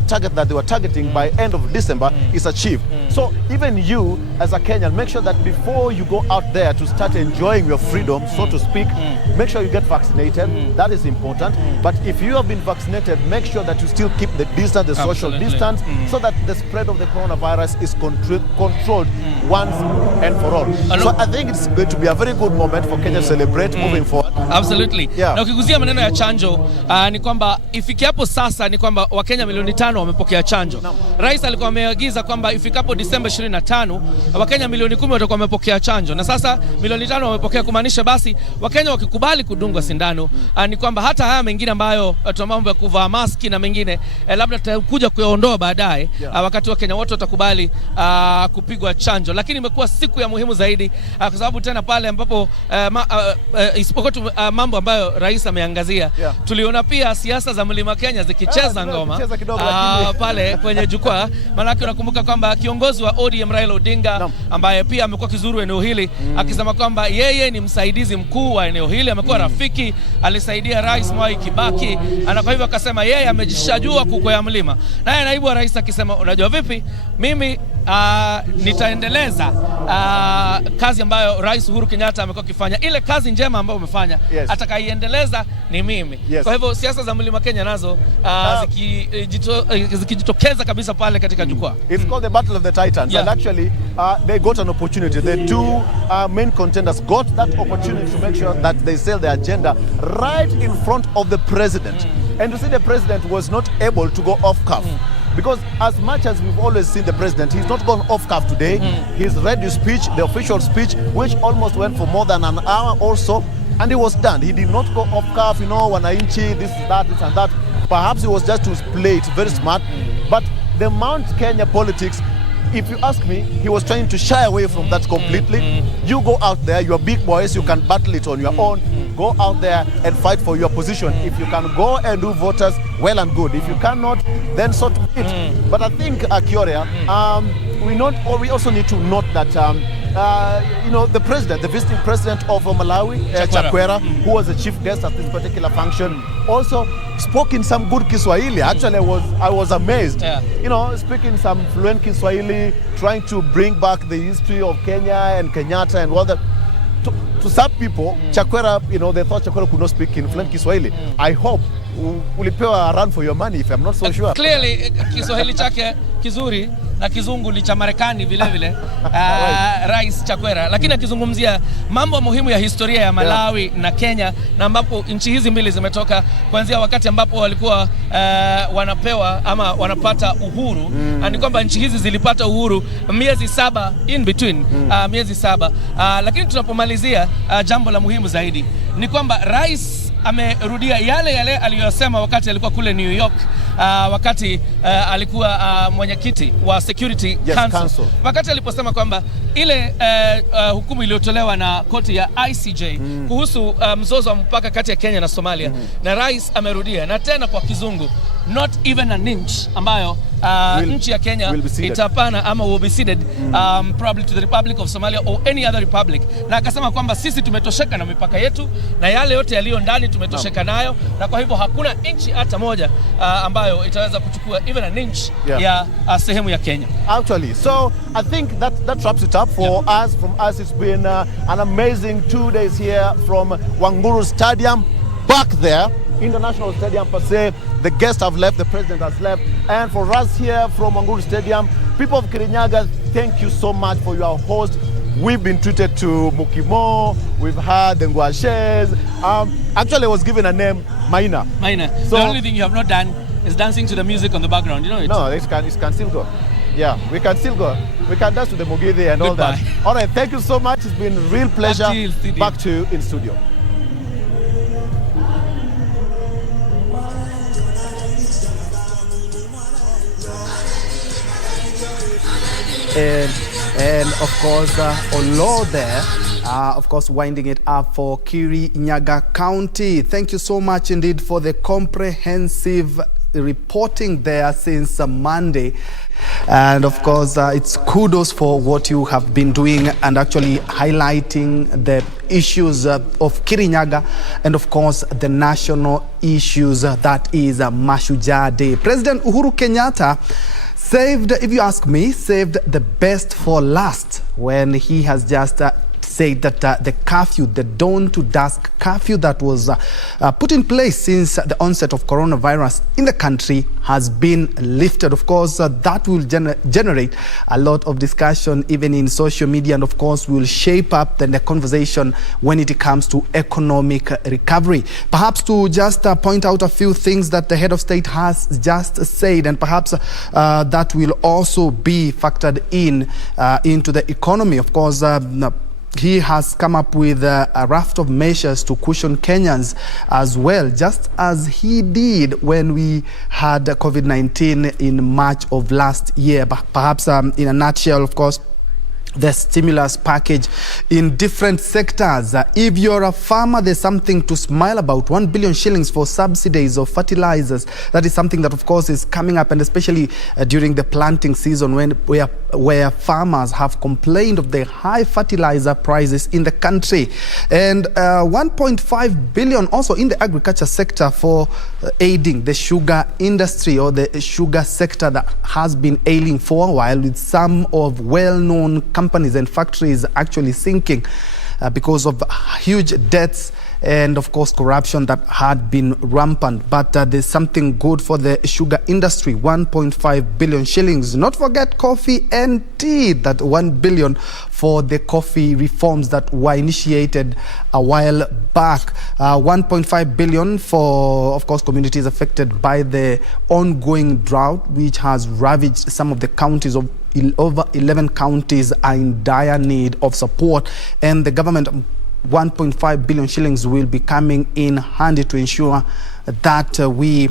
target that they were targeting by end of December is achieved. So even you as a Kenyan, make sure that before you go out there to start enjoying your freedom, so to speak, make sure you get vaccinated. That is important. But if you have been vaccinated, make sure that you still keep the distance, the social distance, so that the spread of the coronavirus is controlled once and for all. So I think it's going to be a very good moment for Kenya to celebrate moving forward. Absolutely. Na ukiguzia maneno ya chanjo, ni kwamba ifikiapo sasa ni kwamba Wakenya milioni 5 wamepokea chanjo. Rais alikuwa ameagiza kwamba ifikapo Disemba 25 Wakenya milioni 10 watakuwa wamepokea chanjo, na sasa milioni 5 wamepokea, kumaanisha basi Wakenya wakikubali kudungwa sindano, ni kwamba hata haya mengine ambayo tuna mambo ya kuvaa maski na mengine labda tutakuja kuyaondoa baadaye wakati Wakenya wote watakubali kupigwa chanjo. Lakini imekuwa siku ya muhimu zaidi kwa sababu tena pale ambapo isipokuwa mambo ambayo rais ameangazia, tuliona pia siasa za Mlima Kenya zikicheza ngoma pale kwenye jukwaa. Maana unakumbuka kwamba kiongozi wa ODM Raila Odinga ambaye pia amekuwa kizuru eneo hili akisema kwamba yeye ni msaidizi mkuu wa eneo hili, amekuwa rafiki, alisaidia Rais Mwai Kibaki, na kwa hivyo akasema yeye amejishajua kukwea mlima. Naye naibu wa rais akisema, unajua vipi, mimi nitaendeleza kazi ambayo Rais Uhuru Kenyatta amekuwa akifanya, ile kazi njema ambayo umefanya atakaiendeleza ni mimi. Kwa hivyo siasa za Mlima Kenya nazo zikijitokeza kabisa pale katika jukwaa. It's called the Battle of the Titans, and actually they got an opportunity. The two main contenders got that opportunity to make sure that they sell their agenda right in front of the president. And you see, the president was not able to go off cuff. Because as much as we've always seen the president, he's not gone off cuff today. He's read his speech, the official speech, which almost went for more than an hour or so, and he was done. He did not go off cuff, you know, wananchi, this and that. Perhaps he was just to play it very smart. But the Mount Kenya politics, if you ask me, he was trying to shy away from that completely. You go out there, you are big boys, you can battle it on your own. Go out there and fight for your position. If you can go and do voters, well and good. If you cannot, then so to it. But I think, Kioria, we also need to note that you know, the president, the visiting president of Malawi, Chakwera, who was the chief guest at this particular function, also spoke in some good Kiswahili. Actually, I was amazed. You know, speaking some fluent Kiswahili, trying to bring back the history of Kenya and Kenyatta and all that. To some people, Chakwera, you know, they thought Chakwera could not speak in fluent Kiswahili. I hope ulipewa a run for your money, if I'm not so sure. Clearly, Kiswahili chake kizuri na kizungu ni cha Marekani vile vile, Rais Chakwera, lakini akizungumzia mambo muhimu ya historia ya Malawi na Kenya, na ambapo nchi hizi mbili zimetoka kuanzia wakati ambapo walikuwa wanapewa ama wanapata uhuru. Ni kwamba nchi hizi zilipata uhuru miezi 7 in between, miezi 7. Lakini tunapomalizia, jambo la muhimu zaidi ni kwamba rais amerudia yale aliyosema wakati alikuwa kule New York, wakati alikuwa mwenyekiti wa Security Council. Wakati aliposema kwamba ile hukumu iliyotolewa na koti ya ICJ kuhusu mzozo wa mpaka kati ya Kenya na Somalia, na rais amerudia na tena kwa kizungu not even an inch ambayo nchi ya Kenya itapana ama will be ceded probably to the Republic of Somalia or any other republic. Na akasema kwamba sisi tumetosheka na mipaka yetu na yale yote yaliyo ndani tumetosheka nayo, na kwa hivyo hakuna nchi hata moja ambayo itaweza kuchukua even an inch ya sehemu ya Kenya. Actually, so I think that wraps it up for us. From us, it's been an amazing 2 days here from Uhuru Stadium. Back there, International Stadium per se, the guests have left, the president has left, and for us here from Uhuru Stadium, people of Kirinyaga, thank you so much for your host. We've been treated to Mukimo, we've had the Nguashes. Actually, I was given a name, Maina. So, the only thing you have not done is dancing to the music on the background, you know it? No, it can still go. Yeah, we can still go. We can dance to the Mugithi and all that. All right, thank you so much. It's been a real pleasure. Back to you in studio. And of course, Olo there, of course, winding it up for Kirinyaga County. Thank you so much indeed for the comprehensive reporting there since Monday. And of course, it's kudos for what you have been doing and actually highlighting the issues of Kirinyaga and of course the national issues that is Mashujaa Day. President Uhuru Kenyatta saved, if you ask me, saved the best for last when he has just said that the curfew, the dawn to dusk curfew that was put in place since the onset of coronavirus in the country has been lifted. Of course, that will generate a lot of discussion even in social media, and of course will shape up the conversation when it comes to economic recovery. Perhaps to just point out a few things that the head of state has just said, and perhaps that will also be factored into the economy. Of course, he has come up with a raft of measures to cushion Kenyans as well, just as he did when we had COVID-19 in March of last year. Perhaps in a nutshell, of course, the stimulus package in different sectors. If you're a farmer, there's something to smile about. 1 billion shillings for subsidies of fertilizers. That is something that, of course, is coming up, and especially during the planting season where farmers have complained of the high fertilizer prices in the country. And 1.5 billion also in the agriculture sector for aiding the sugar industry or the sugar sector that has been ailing for a while, with some of well-known companies and factories actually sinking because of huge debts and of course corruption that had been rampant. But there's something good for the sugar industry, 1.5 billion shillings. Not forget coffee and tea, that 1 billion for the coffee reforms that were initiated a while back. 1.5 billion for, of course, communities affected by the ongoing drought, which has ravaged some of the counties. Of over 11 counties are in dire need of support, and the government 1.5 billion shillings will be coming in handy to ensure that we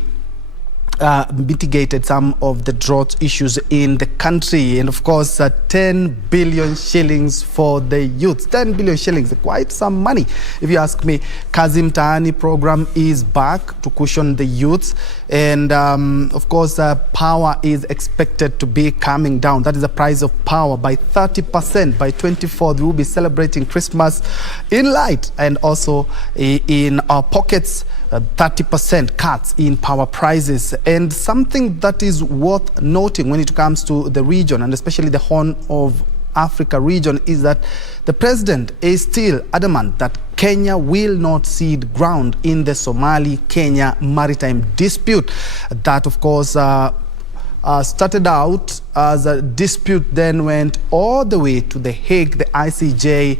mitigated some of the drought issues in the country. And of course 10 billion shillings for the youth. 10 billion shillings, quite some money if you ask me. Kazi Mtaani program is back to cushion the youths, and of course power is expected to be coming down. That is the price of power by 30%. By 24th we will be celebrating Christmas in light and also in our pockets. 30% cuts in power prices. And something that is worth noting when it comes to the region, and especially the Horn of Africa region, is that the president is still adamant that Kenya will not cede ground in the Somali-Kenya maritime dispute. That, of course, started out as a dispute, then went all the way to The Hague, the ICJ,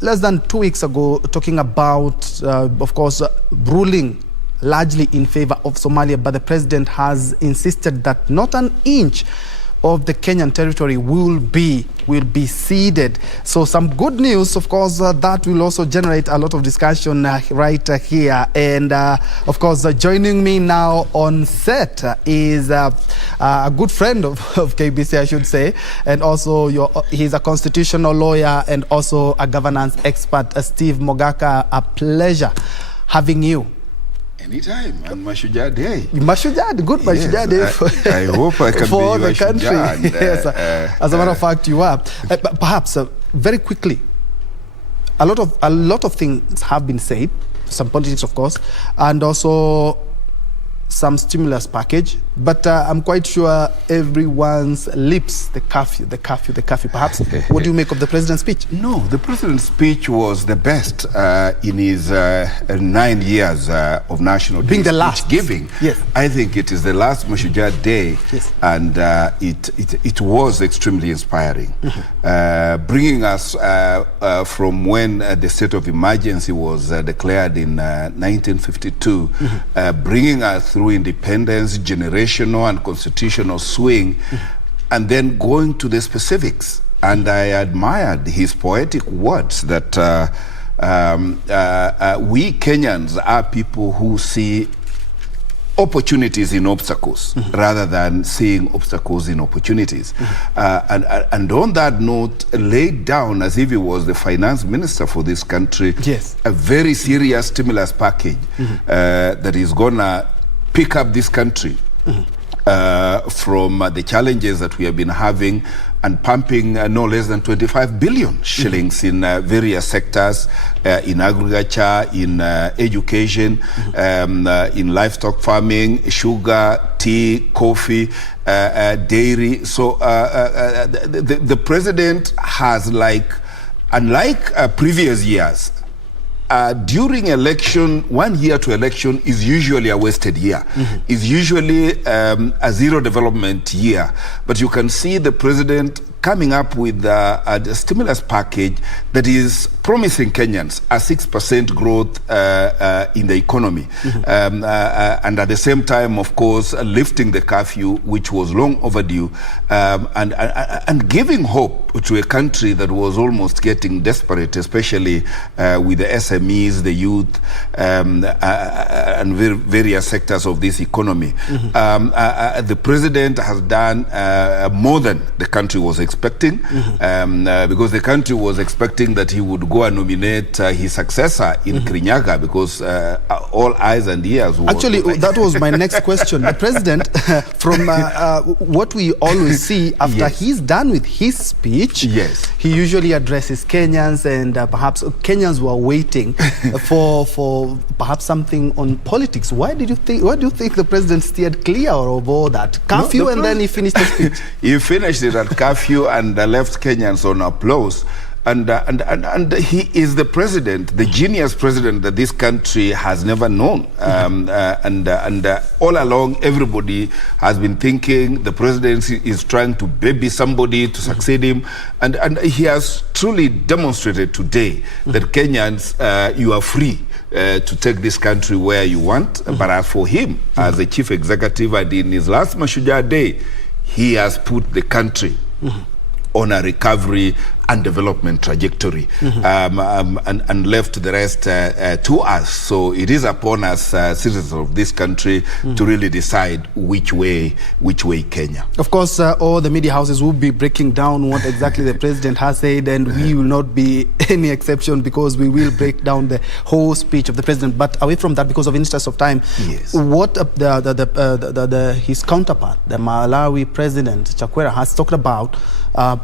less than 2 weeks ago, talking about, of course, ruling largely in favor of Somalia. But the president has insisted that not an inch of the Kenyan territory will be ceded. So some good news, of course, that will also generate a lot of discussion right here. And of course, joining me now on set is a good friend of KBC, I should say, and also he's a constitutional lawyer and also a governance expert, Steve Mogaka. A pleasure having you. Anytime, and Mashujaa Day. Mashujaa, good Mashujaa Day for, I hope I can for be the country. And, yes, as a matter of fact, you are. Perhaps very quickly, a lot of things have been said, some politics, of course, and also some stimulus package, but I'm quite sure everyone's lips, the curfew. Perhaps, what do you make of the president's speech? No, the president's speech was the best in his 9 years of national being the last giving. Yes, I think it is the last Mashujaa Day, yes. And it was extremely inspiring, bringing us from when the state of emergency was declared in 1952, bringing us through independence, generational and constitutional swing, and then going to the specifics. And I admired his poetic words that we Kenyans are people who see opportunities in obstacles rather than seeing obstacles in opportunities. And on that note, laid down as if he was the finance minister for this country, yes, a very serious stimulus package that is gonna pick up this country from the challenges that we have been having, and pumping no less than 25 billion shillings in various sectors, in agriculture, in education, in livestock farming, sugar, tea, coffee, dairy. So the president has, unlike previous years, during election, 1 year to election is usually a wasted year. Is usually a zero development year. But you can see the president coming up with a stimulus package that is promising Kenyans a 6% growth in the economy. And at the same time, of course, lifting the curfew, which was long overdue, and giving hope to a country that was almost getting desperate, especially with the SMEs, the youth, and various sectors of this economy. The president has done more than the country was expecting, because the country was expecting that he would go and nominate his successor in Kirinyaga, because all eyes and ears were... Actually, that was my next question. The president, from what we always see after he's done with his speech, he usually addresses Kenyans, and perhaps Kenyans were waiting for perhaps something on politics. Why do you think the president steered clear of all that curfew, and then he finished the speech? He finished it at curfew and left Kenyans on applause. And he is the president, the genius president that this country has never known. And all along, everybody has been thinking the presidency is trying to baby somebody to succeed him. And he has truly demonstrated today that Kenyans, you are free to take this country where you want. But as for him, as the chief executive, and in his last Mashujaa Day, he has put the country on a recovery and development trajectory, and left the rest to us. So it is upon us, citizens of this country, to really decide which way Kenya. Of course, all the media houses will be breaking down what exactly the president has said, and we will not be any exception, because we will break down the whole speech of the president. But away from that, because of interest of time, what his counterpart, the Malawi president Chakwera, has talked about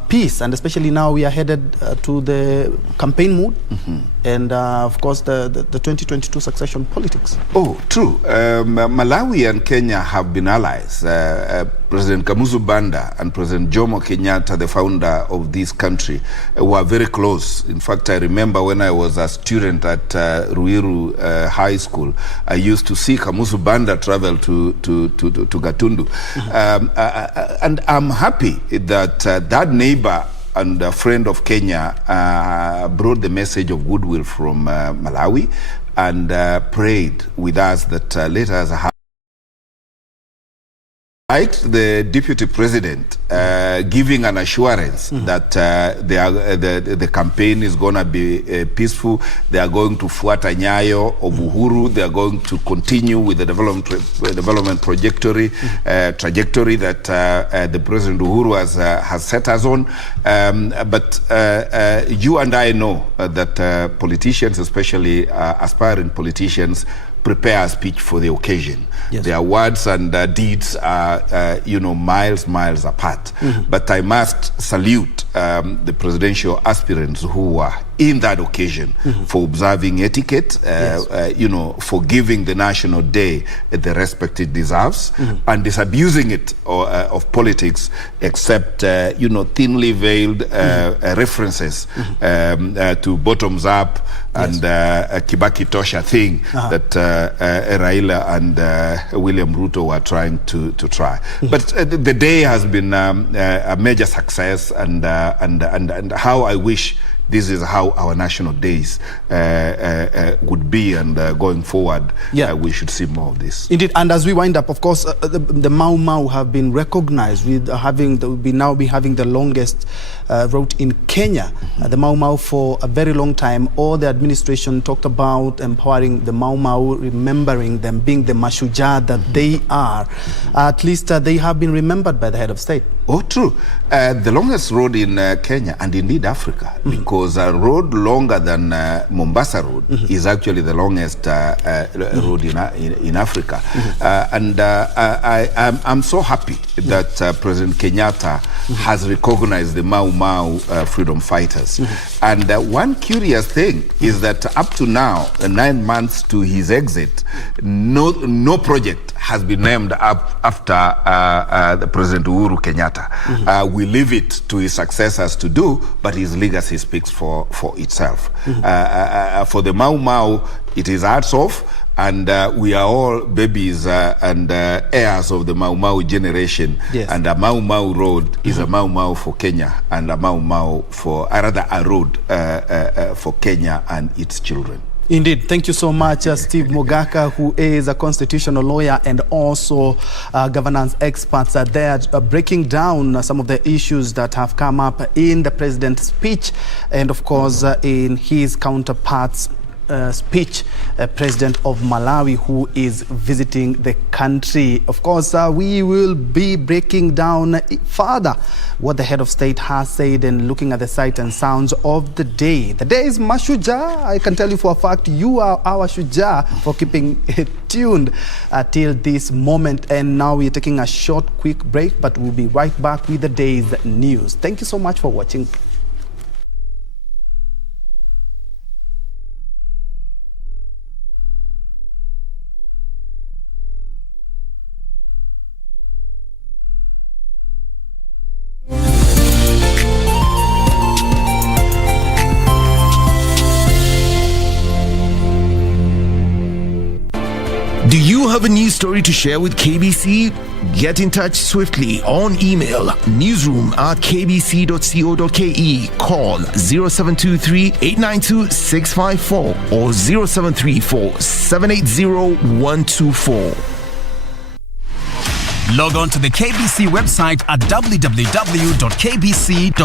peace, and especially now we are headed to the campaign mood, and of course the 2022 succession politics. Oh, true. Malawi and Kenya have been allies. President Kamuzu Banda and President Jomo Kenyatta, the founder of this country, were very close. In fact, I remember when I was a student at Ruiru High School, I used to see Kamuzu Banda travel to Gatundu. And I'm happy that that neighbor and a friend of Kenya brought the message of goodwill from Malawi, and prayed with us that let us have the deputy president giving an assurance that the campaign is going to be peaceful. They are going to fuata nyayo of Uhuru. They are going to continue with the development trajectory that the President Uhuru has set us on. But you and I know that politicians, especially aspiring politicians, prepare a speech for the occasion. Yes. Their words and deeds are, miles apart. But I must salute the presidential aspirants who were in that occasion for observing etiquette, for giving the national day the respect it deserves, and disabusing it of politics, except thinly veiled references to bottoms up and Kibaki Tosha thing that Raila and William Ruto were trying to try. But the day has been a major success, and how I wish this is how our national days would be, and going forward, we should see more of this. Indeed, and as we wind up, of course, the Mau Mau have been recognized with having the longest route in Kenya. The Mau Mau for a very long time, all the administration talked about empowering the Mau Mau, remembering them, being the Mashujaa that they are. At least they have been remembered by the head of state. Oh, true. The longest road in Kenya, and indeed Africa, because a road longer than Mombasa Road is actually the longest road in Africa. And I'm so happy that President Kenyatta has recognized the Mau Mau freedom fighters. And one curious thing is that up to now, 9 months to his exit, no project has been named up after the President Uhuru Kenyatta. We leave it to his successors to do, but his legacy speaks for itself. For the Mau Mau, it is hats off, and we are all babies and heirs of the Mau Mau generation. Yes. And a Mau Mau road is a Mau Mau for Kenya, and a Mau Mau for, rather a road for Kenya and its children. Indeed. Thank you so much, Steve Mogaka, who is a constitutional lawyer and also governance experts are there breaking down some of the issues that have come up in the president's speech and, of course, in his counterpart's speech, President of Malawi, who is visiting the country. Of course, we will be breaking down further what the head of state has said and looking at the sight and sounds of the day. The day is Mashujaa. I can tell you for a fact you are our Shujaa for keeping tuned till this moment. And now we're taking a short, quick break, but we'll be right back with the day's news. Thank you so much for watching. Do you have a news story to share with KBC? Get in touch swiftly on email newsroom@kbc.co.ke, call 0723 892 654 or 0734 780 124. Log on to the KBC website at www.kbc.co.ke.